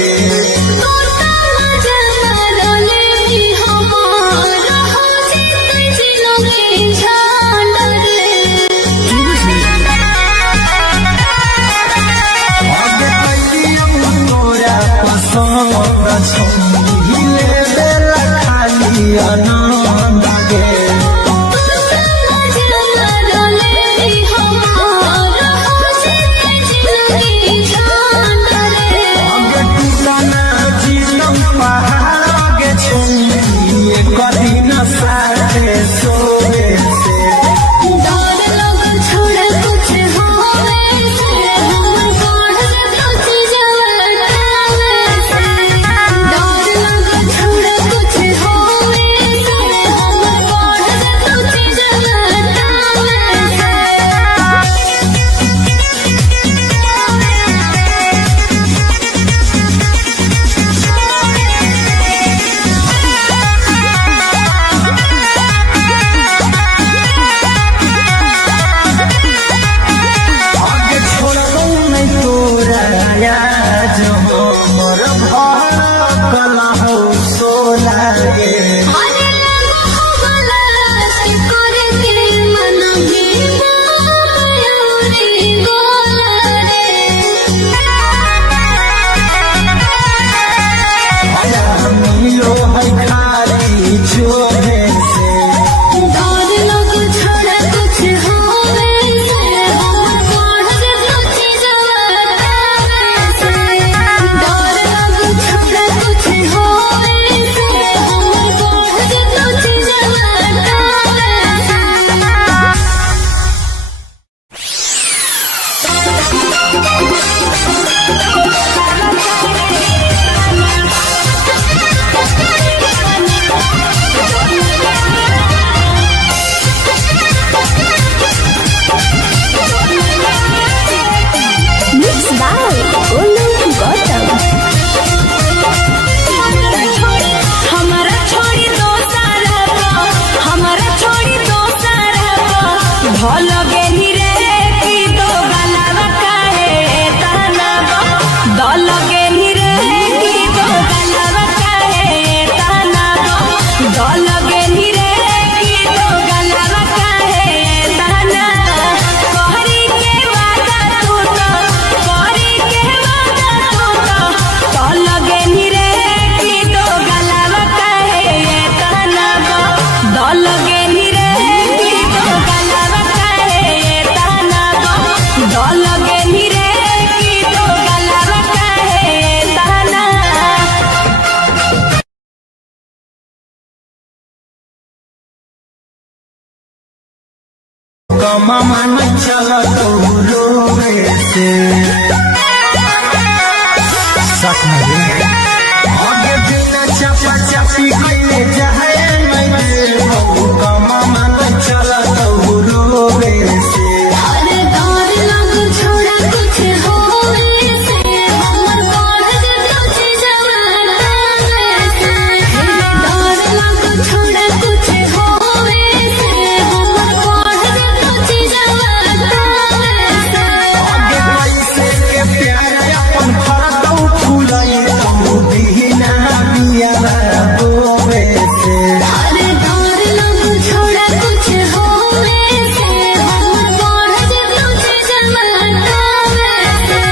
आगे कैलियौ तोरा पसंद छौली ले खाली आनंद गे आगे टूटना जी मामा न चला तो रोवे से सच में आगे बिना चपा चपी के जाए मैं मामा न चला तो रोवे से अरे डर लग छोड़ा कुछ होवे से हमर बढ़ कुछ जवाना से डर लग छोड़ा कुछ होवे से हमर बढ़ कुछ जवाना से आगे पैसे के प्यार अपन फरदौ फुलाई तो बिना बिया बोवे से अरे डर लग छोड़ा कुछ होवे से हमर बढ़ कुछ जवाना से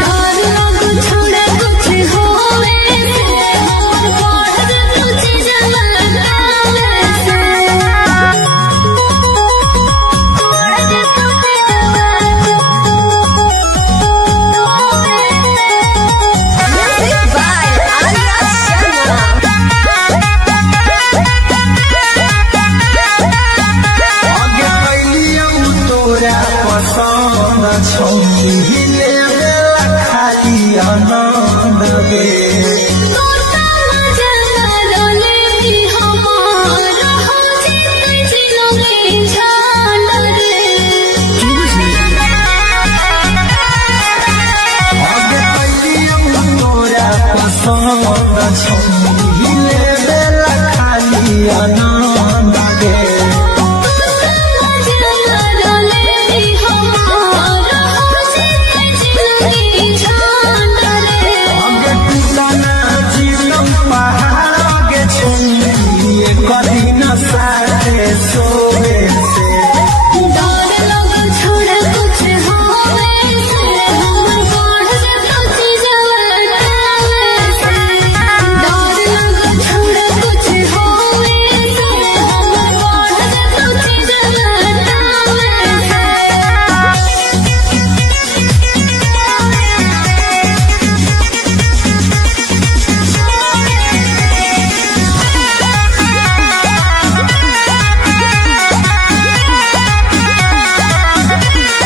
डर लग छोड़ा कुछ होवे से हमर बढ़ कुछ जवाना Music by Arya Sharma. आगे कैलियौ तोरा पसंद छौरी लेला खाली आनंद गे आगे कैलियौ तोरा पसंद छौरी लेला खाली आनंद गे आगे टूटना जीवन पहाड़ आगे छौरी कदी न साथे सोवे से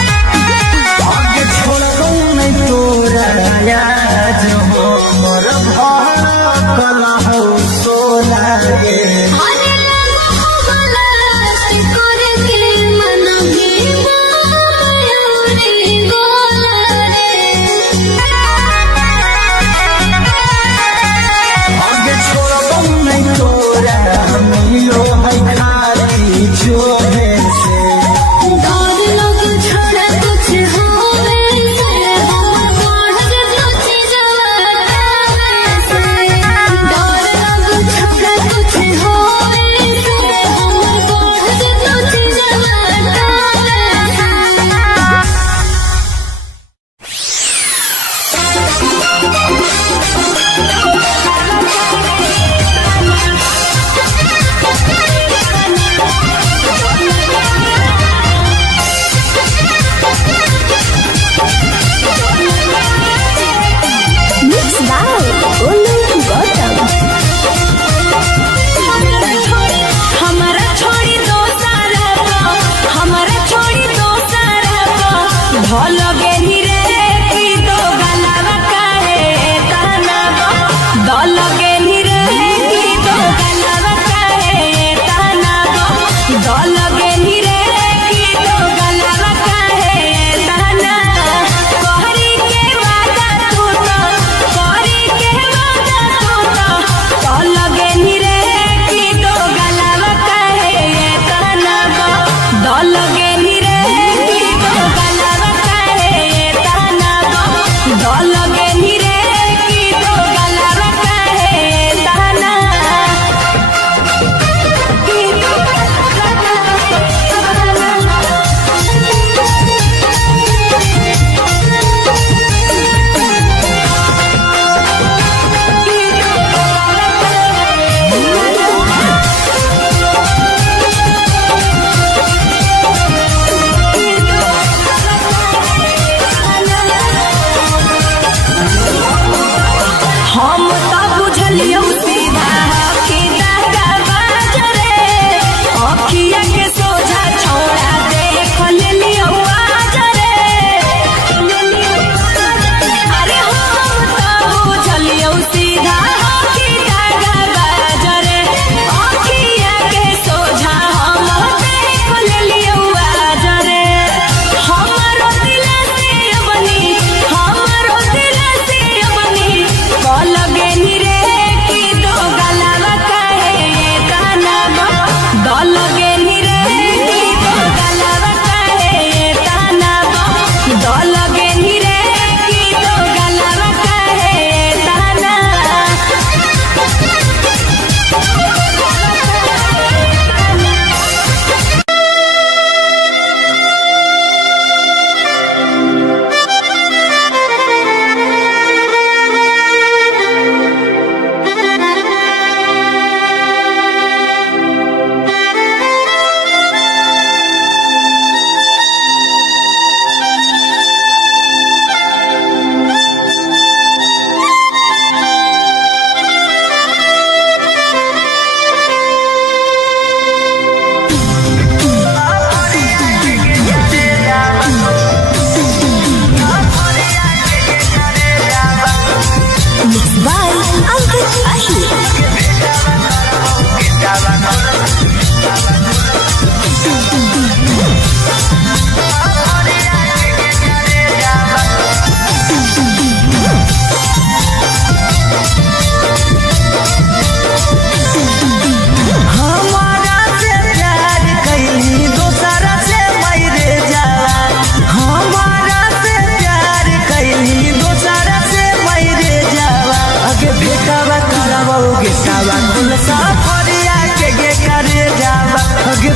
आगे छोड़बौ नहीं तोरा याद हमर भड़कल हौ सोला गे आगे छोड़बौ नहीं तोरा मिलो है खाली जोहे से हमारा छोड़ी दो सारा हमारा छोड़ी दो सारा भल गेही रे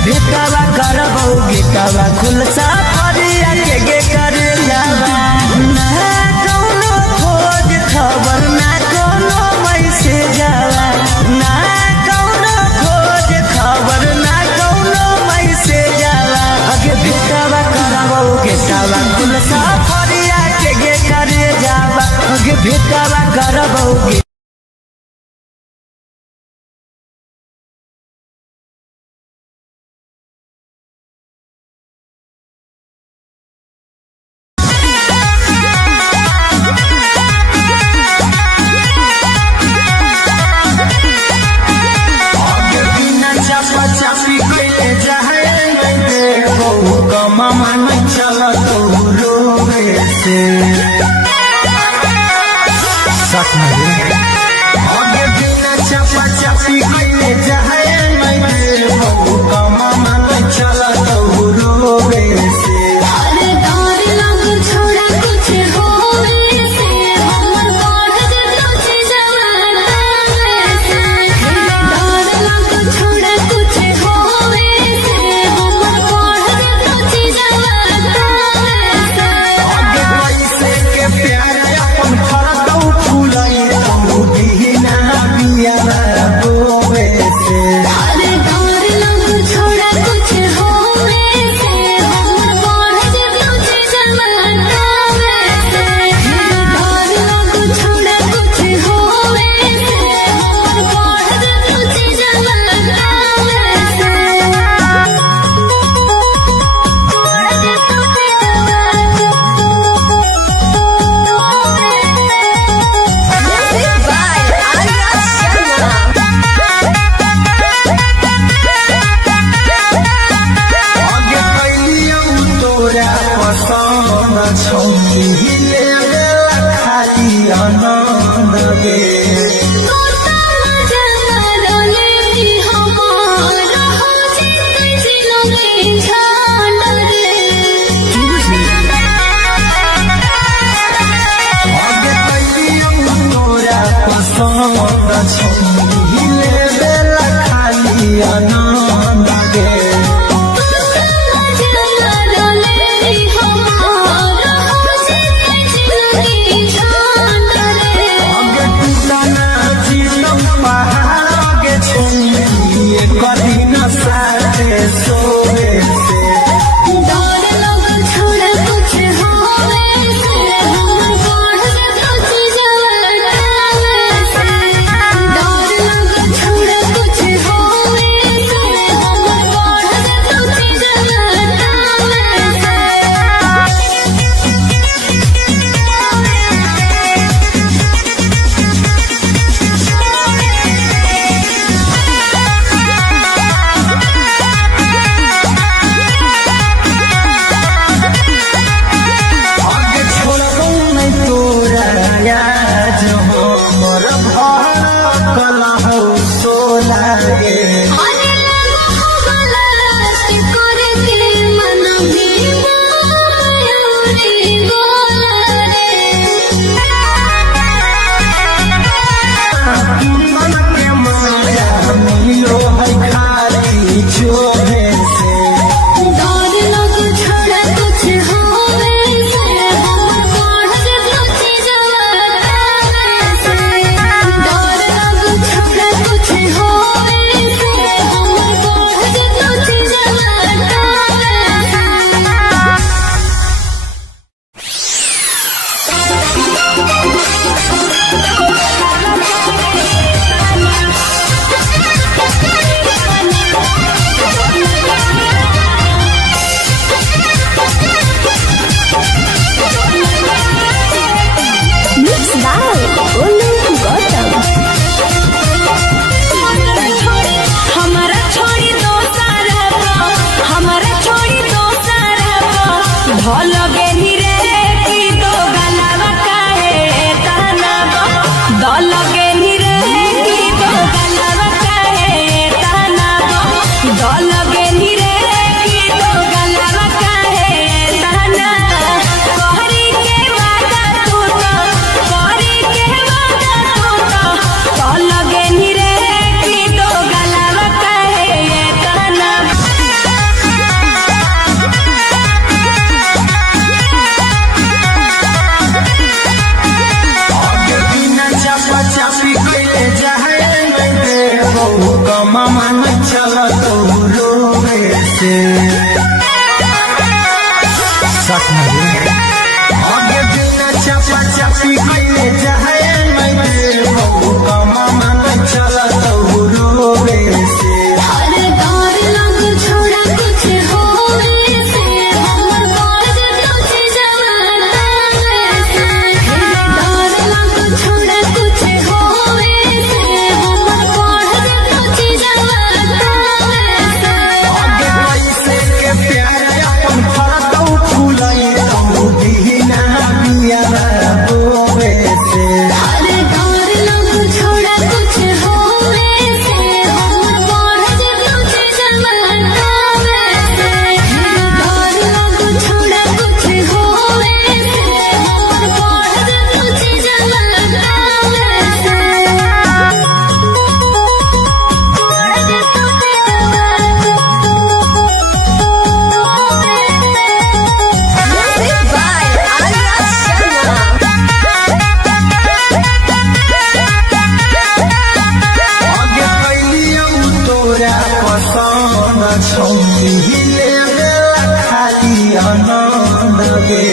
भेटावा करबौ गेटावा खुलसा फरिया के करे जावा ना कौनो खोज खबर ना कौनो मैसेज जावा ना कौनो खोज खबर ना कौनो मैसेज जावा अगे भेटावा करबौ गेटावा खुलसा फरिया के करे जावा अगे भेटावा करबौ चापी कैले जाए मामा नहीं चला तो रोवे से आगे बिना चापा चापी कैले जाए मामा नहीं चला तो रोवे से अरे डर लग छोड़ा कुछ होवे से हमर बढ़ जतो छे जवाना से डर लग छोड़ा कुछ होवे से हमर बढ़ जतो छे जवाना से आगे पैसे के प्यार अपन करतौ फुलाई तू बिना बिया रोवे से अरे डर लग छोड़ा कुछ होवे से हमर बढ़ जतो छे जवाना से डर लग छोड़ा कुछ होवे से हमर बढ़ जतो छे जवाना Music by Arya Sharma. आगे कैलियौ तोरा पसंद छौनी हिले खाली आनंद गे आगे कैलियौ तोरा पसंद छौनी हिले खाली आनंद गे Thank you. गे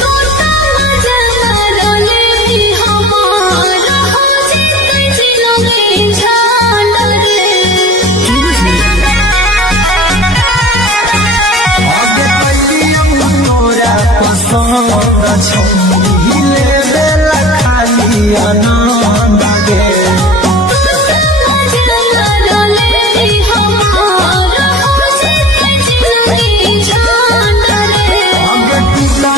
तोता मजा रोले भी हमारा हो जिते जिलोगे झाल रे आगे कैलियो तोरा पसंद छौरी लेबे ला खाली आनंद गे तोता मजा रोले भी हमारा हो जिते जिलोगे झाल रे आगे टूटा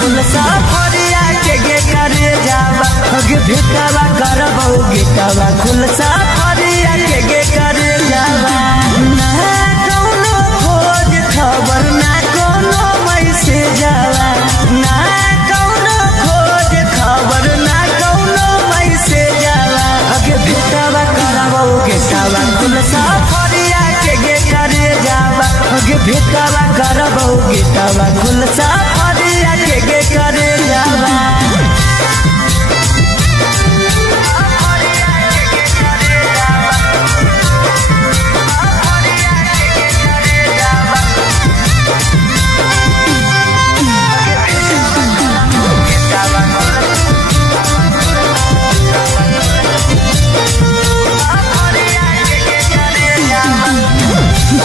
कुल सफरिया के गे करे जावा अगे भेटावा करबौ गेटावा कुल सफरिया के गे करे जावा ना कौनो खोज खबर ना कोनो मैसेज जावा ना कौनो खोज खबर ना कोनो मैसेज जावा अगे भेटावा करबौ गेटावा कुल सफरिया के गे करे जावा अगे भेटावा करबौ गेटावा कुल सफरिया के गे करे जावा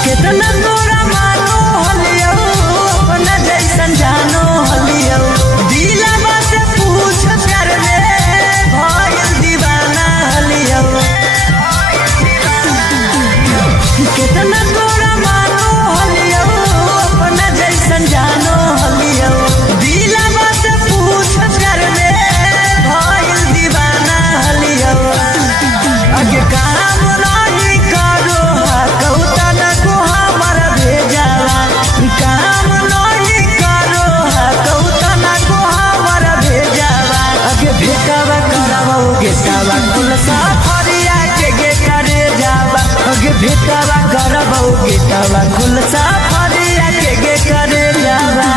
कितना तोरा मानो हलियो अपना जैसन जानो हलियो दिलवा से पूछ कर ले भइल दीवाना हलियो कितना तोरा मानो हलियो अपना जैसन जानो हलियो दिलवा से पूछ कर ले भइल दीवाना हलियो अगे काम नहीं करो कौतन को हमारा भेजावा काम नहीं करो कौतन को हमारा भेजावा अगे भेटावा करबौ गेटावा कुल सफरिया के गे करे जावा अगे भेटावा करबौ गेटावा कुल सफरिया के गे करे जावा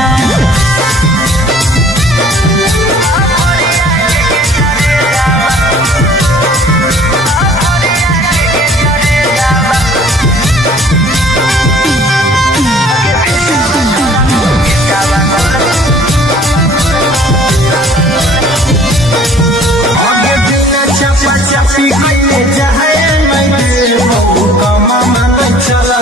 चला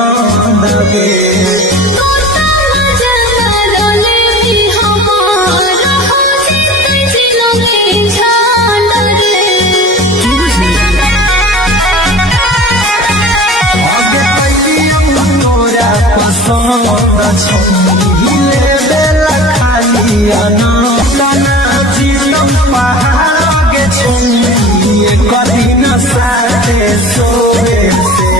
आनंद गे आगे कैलियौ तोरा पसंद छहिले बेला खाली आनंद नाचिलौ पहाड़ के छुइए कभी न साथे सोए से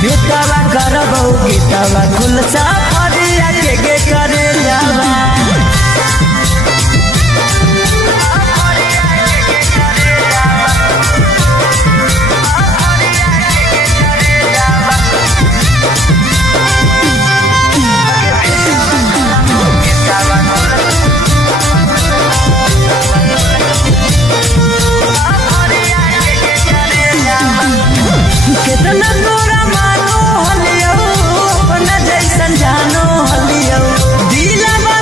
भेटवा करबौ गीतवा खुलसा फरिया के करे जावा कितना तोरा मानो हलियो अपना जैसन जानो हलियो दिलवा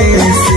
से